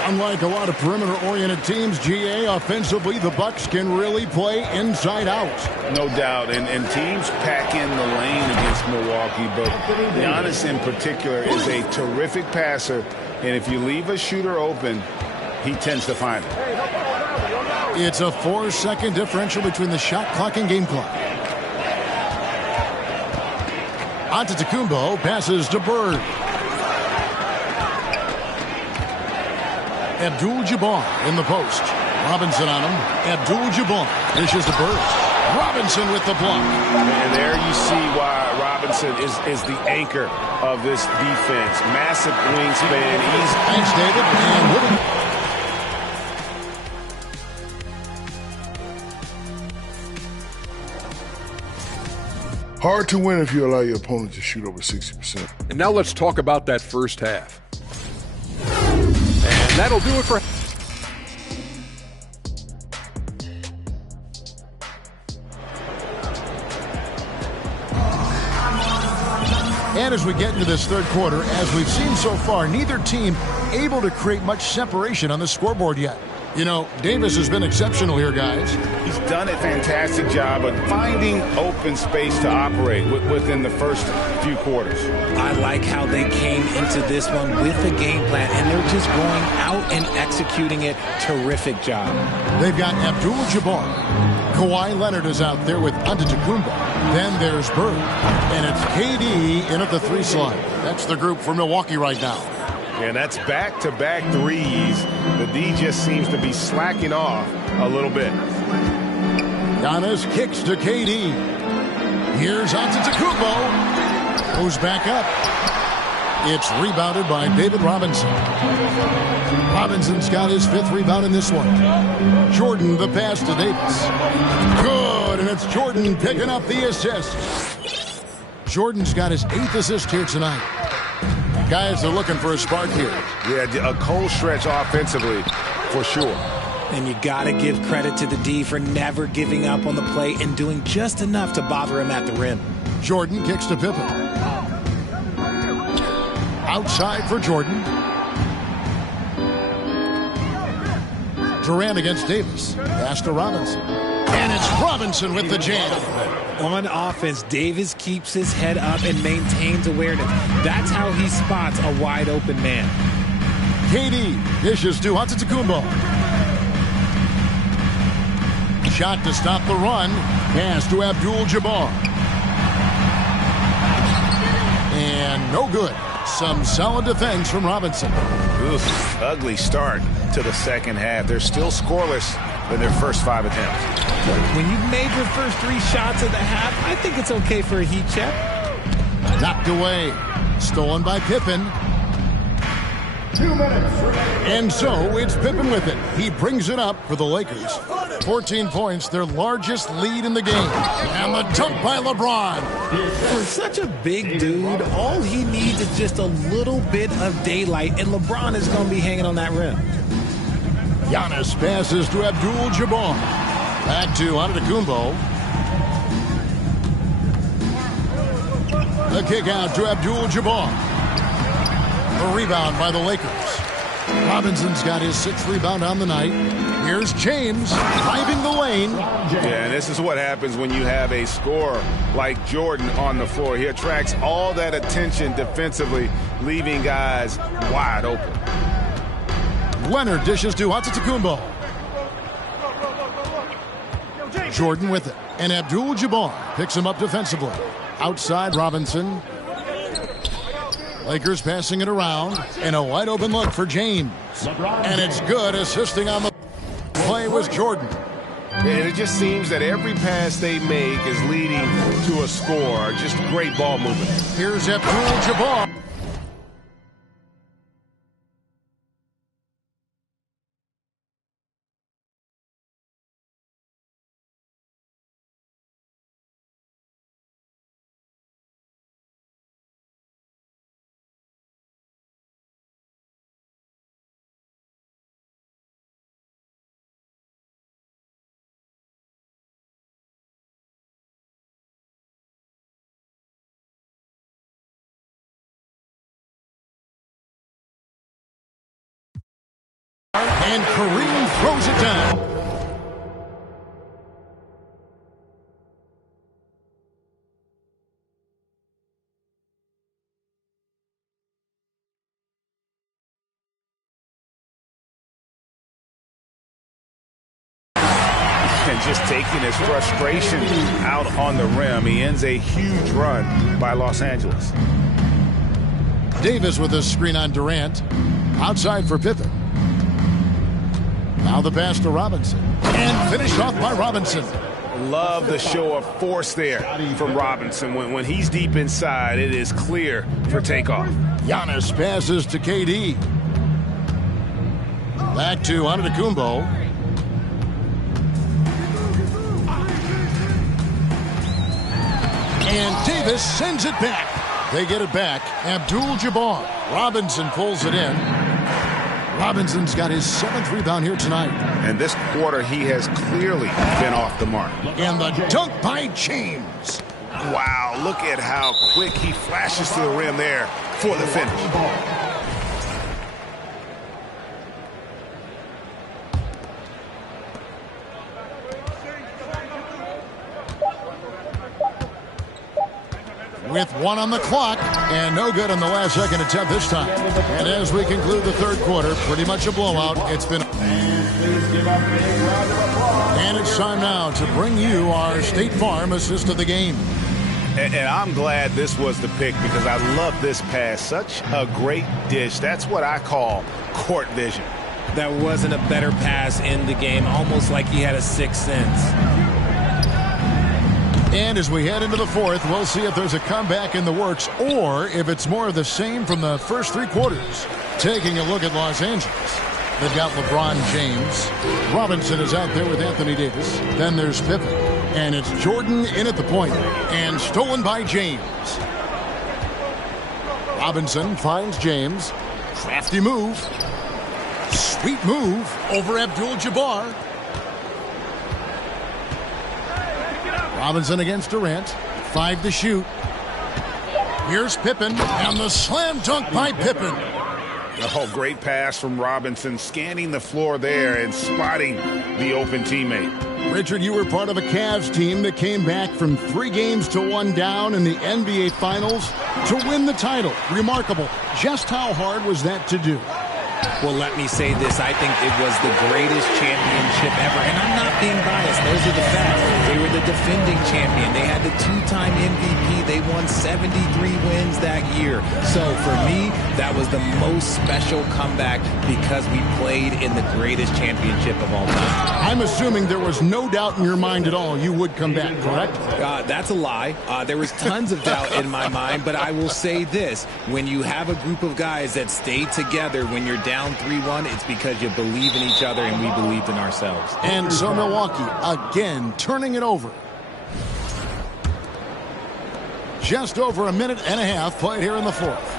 Unlike a lot of perimeter-oriented teams, GA, offensively, the Bucks can really play inside out. No doubt, and teams pack in the lane against Milwaukee, but Giannis in particular is a terrific passer, and if you leave a shooter open, he tends to find it. It's a 4-second differential between the shot clock and game clock. Antetokounmpo passes to Bird. Abdul-Jabbar in the post. Robinson on him. Abdul-Jabbar dishes to Bird. Robinson with the block. And there you see why Robinson is the anchor of this defense. Massive wingspan. Thanks, David. And Woody. Hard to win if you allow your opponent to shoot over 60%. And now let's talk about that first half. And that'll do it for... And as we get into this third quarter, as we've seen so far, neither team able to create much separation on the scoreboard yet. You know, Davis has been exceptional here, guys. He's done a fantastic job of finding open space to operate within the first few quarters. I like how they came into this one with a game plan, and they're just going out and executing it. Terrific job. They've got Abdul-Jabbar. Kawhi Leonard is out there with Antetokounmpo. Then there's Bird. And it's KD in at the 3 slot. That's the group for Milwaukee right now. And that's back-to-back threes. The D just seems to be slacking off a little bit. Giannis kicks to KD. Here's Antetokounmpo. Goes back up. It's rebounded by David Robinson. Robinson's got his 5th rebound in this one. Jordan, the pass to Davis. Good, and it's Jordan picking up the assist. Jordan's got his 8th assist here tonight. Guys are looking for a spark here. Yeah, a cold stretch offensively, for sure. And you got to give credit to the D for never giving up on the play and doing just enough to bother him at the rim. Jordan kicks to Pippen. Outside for Jordan. Durant against Davis. Pass to Robinson. And it's Robinson with the jam. On offense, Davis keeps his head up and maintains awareness. That's how he spots a wide open man. KD dishes to Antetokounmpo. Shot to stop the run. Pass to Abdul-Jabbar. And no good. Some solid defense from Robinson. Oof, ugly start to the second half. They're still scoreless in their first 5 attempts. When you've made your first 3 shots of the half, I think it's okay for a heat check. Knocked away. Stolen by Pippen. 2 minutes. And so it's Pippen with it. He brings it up for the Lakers. 14 points, their largest lead in the game. And the dunk by LeBron. For such a big dude, all he needs is just a little bit of daylight, and LeBron is going to be hanging on that rim. Giannis passes to Abdul-Jabbar. Back to Antetokounmpo. The kick out to Abdul-Jabbar. A rebound by the Lakers. Robinson's got his 6th rebound on the night. Here's James driving the lane. Yeah, and this is what happens when you have a scorer like Jordan on the floor. He attracts all that attention defensively, leaving guys wide open. Leonard dishes to Antetokounmpo. Jordan with it. And Abdul-Jabbar picks him up defensively. Outside Robinson. Lakers passing it around. And a wide open look for James. And it's good. Assisting on the play was Jordan. And it just seems that every pass they make is leading to a score. Just great ball movement. Here's Abdul-Jabbar. And Kareem throws it down. And just taking his frustration out on the rim. He ends a huge run by Los Angeles. Davis with a screen on Durant. Outside for Pippen. Now the pass to Robinson. And finished off by Robinson. Love the show of force there from Robinson. When he's deep inside, it is clear for takeoff. Giannis passes to KD. Back to Antetokounmpo. And Davis sends it back. They get it back. Abdul-Jabbar. Robinson pulls it in. Robinson's got his 7th rebound here tonight. And this quarter, he has clearly been off the mark. And the dunk by James. Wow, look at how quick he flashes to the rim there for the finish. with 1 on the clock, and no good on the last second attempt this time. And as we conclude the third quarter, pretty much a blowout. It's been... And it's time now to bring you our State Farm assist of the game. And I'm glad this was the pick because I love this pass. Such a great dish. That's what I call court vision. That wasn't a better pass in the game, almost like he had a sixth sense. And as we head into the fourth, we'll see if there's a comeback in the works or if it's more of the same from the first 3 quarters. Taking a look at Los Angeles. They've got LeBron James. Robinson is out there with Anthony Davis. Then there's Pippen. And it's Jordan in at the point. And stolen by James. Robinson finds James. Crafty move. Sweet move over Abdul-Jabbar. Robinson against Durant. 5 to shoot. Here's Pippen. And the slam dunk by Pippen. Oh, great pass from Robinson, scanning the floor there and spotting the open teammate. Richard, you were part of a Cavs team that came back from 3 games to 1 down in the NBA Finals to win the title. Remarkable. Just how hard was that to do? Well, let me say this. I think it was the greatest championship ever. And I'm not being biased. Those are the facts. They were the defending champion. They had the 2-time MVP. They won 73 wins that year. So for me, that was the most special comeback because we played in the greatest championship of all time. I'm assuming there was no doubt in your mind at all you would come back, correct? That's a lie. There was tons of doubt in my mind, but I will say this. When you have a group of guys that stay together when you're down 3-1, it's because you believe in each other and we believed in ourselves. And so Milwaukee, again, turning it over. Just over a minute and a half played here in the fourth.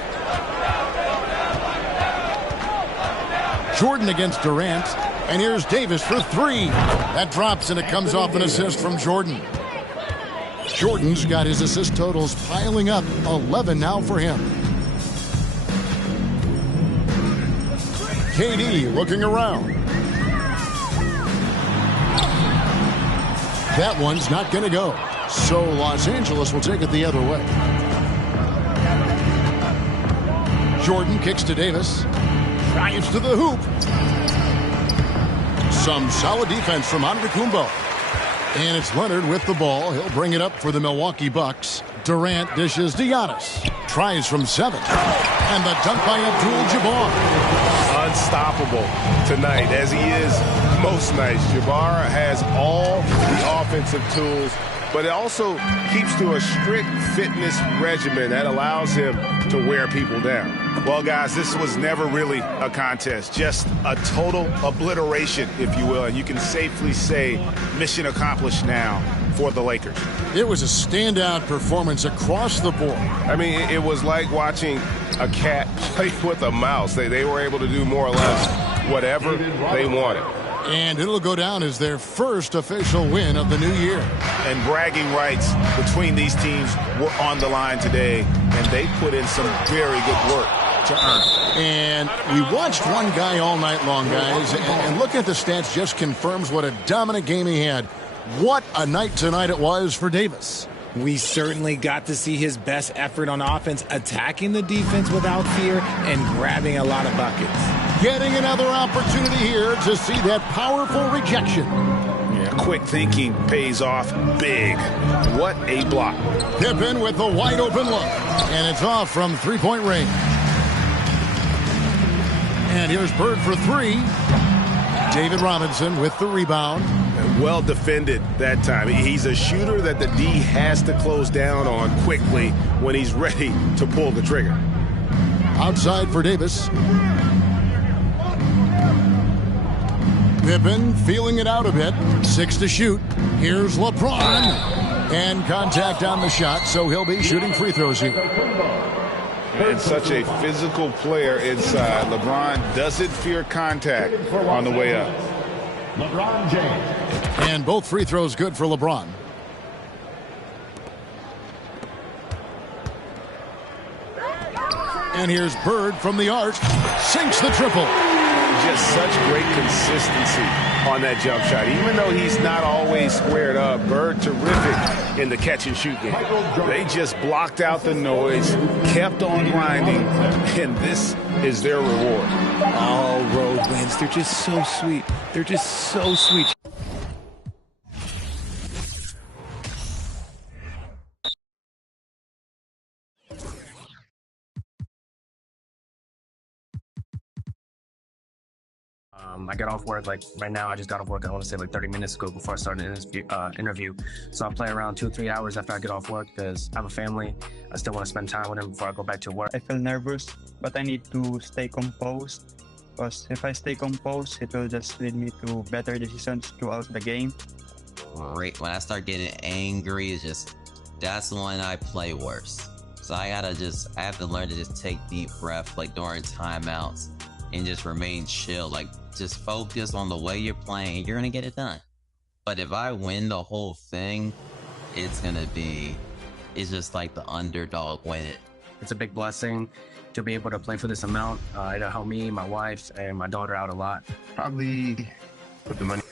Jordan against Durant. And here's Davis for 3. That drops and it comes off an assist from Jordan. Jordan's got his assist totals piling up. 11 now for him. KD looking around. That one's not going to go. So Los Angeles will take it the other way. Jordan kicks to Davis. Drives to the hoop. Some solid defense from Antetokounmpo. And it's Leonard with the ball. He'll bring it up for the Milwaukee Bucks. Durant dishes to Giannis. Tries from 7. And the dunk by Abdul-Jabbar. Unstoppable tonight, as he is most nights. Jabbar has all the offensive tools, but it also keeps to a strict fitness regimen that allows him to wear people down. Well, guys, this was never really a contest, just a total obliteration, if you will, and you can safely say mission accomplished now for the Lakers. It was a standout performance across the board. I mean, it was like watching a cat play with a mouse. They were able to do more or less whatever they wanted. And it'll go down as their first official win of the new year. And bragging rights between these teams were on the line today, and they put in some very good work to earn it. And we watched one guy all night long, guys, and looking at the stats just confirms what a dominant game he had. What a night tonight it was for Davis. We certainly got to see his best effort on offense, attacking the defense without fear and grabbing a lot of buckets. Getting another opportunity here to see that powerful rejection. Yeah, quick thinking pays off big. What a block. Pippen with the wide open look. And it's off from three-point range. And here's Bird for 3. David Robinson with the rebound. Well defended that time. He's a shooter that the D has to close down on quickly when he's ready to pull the trigger. Outside for Davis. Pippen feeling it out a bit. 6 to shoot. Here's LeBron. And contact on the shot, so he'll be shooting free throws here. And such a physical player inside. LeBron doesn't fear contact on the way up. LeBron James. And both free throws good for LeBron. And here's Bird from the arc. Sinks the triple. Just such great consistency on that jump shot. Even though he's not always squared up, Bird terrific in the catch-and-shoot game. They just blocked out the noise, kept on grinding, and this is their reward. All road wins. They're just so sweet. They're just so sweet. I get off work, like right now, I just got off work, I want to say like 30 minutes ago before I started an interview. So I play around 2-3 hours after I get off work because I have a family. I still want to spend time with them before I go back to work. I feel nervous, but I need to stay composed because if I stay composed, it will just lead me to better decisions throughout the game. Right when I start getting angry, it's just that's when I play worse. So I have to learn to just take deep breath like during timeouts and just remain chill. Like just focus on the way you're playing and you're gonna get it done. But if I win the whole thing, it's just like the underdog win it. It's a big blessing to be able to play for this amount. It'll help me, my wife, and my daughter out a lot. Probably put the money.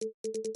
you.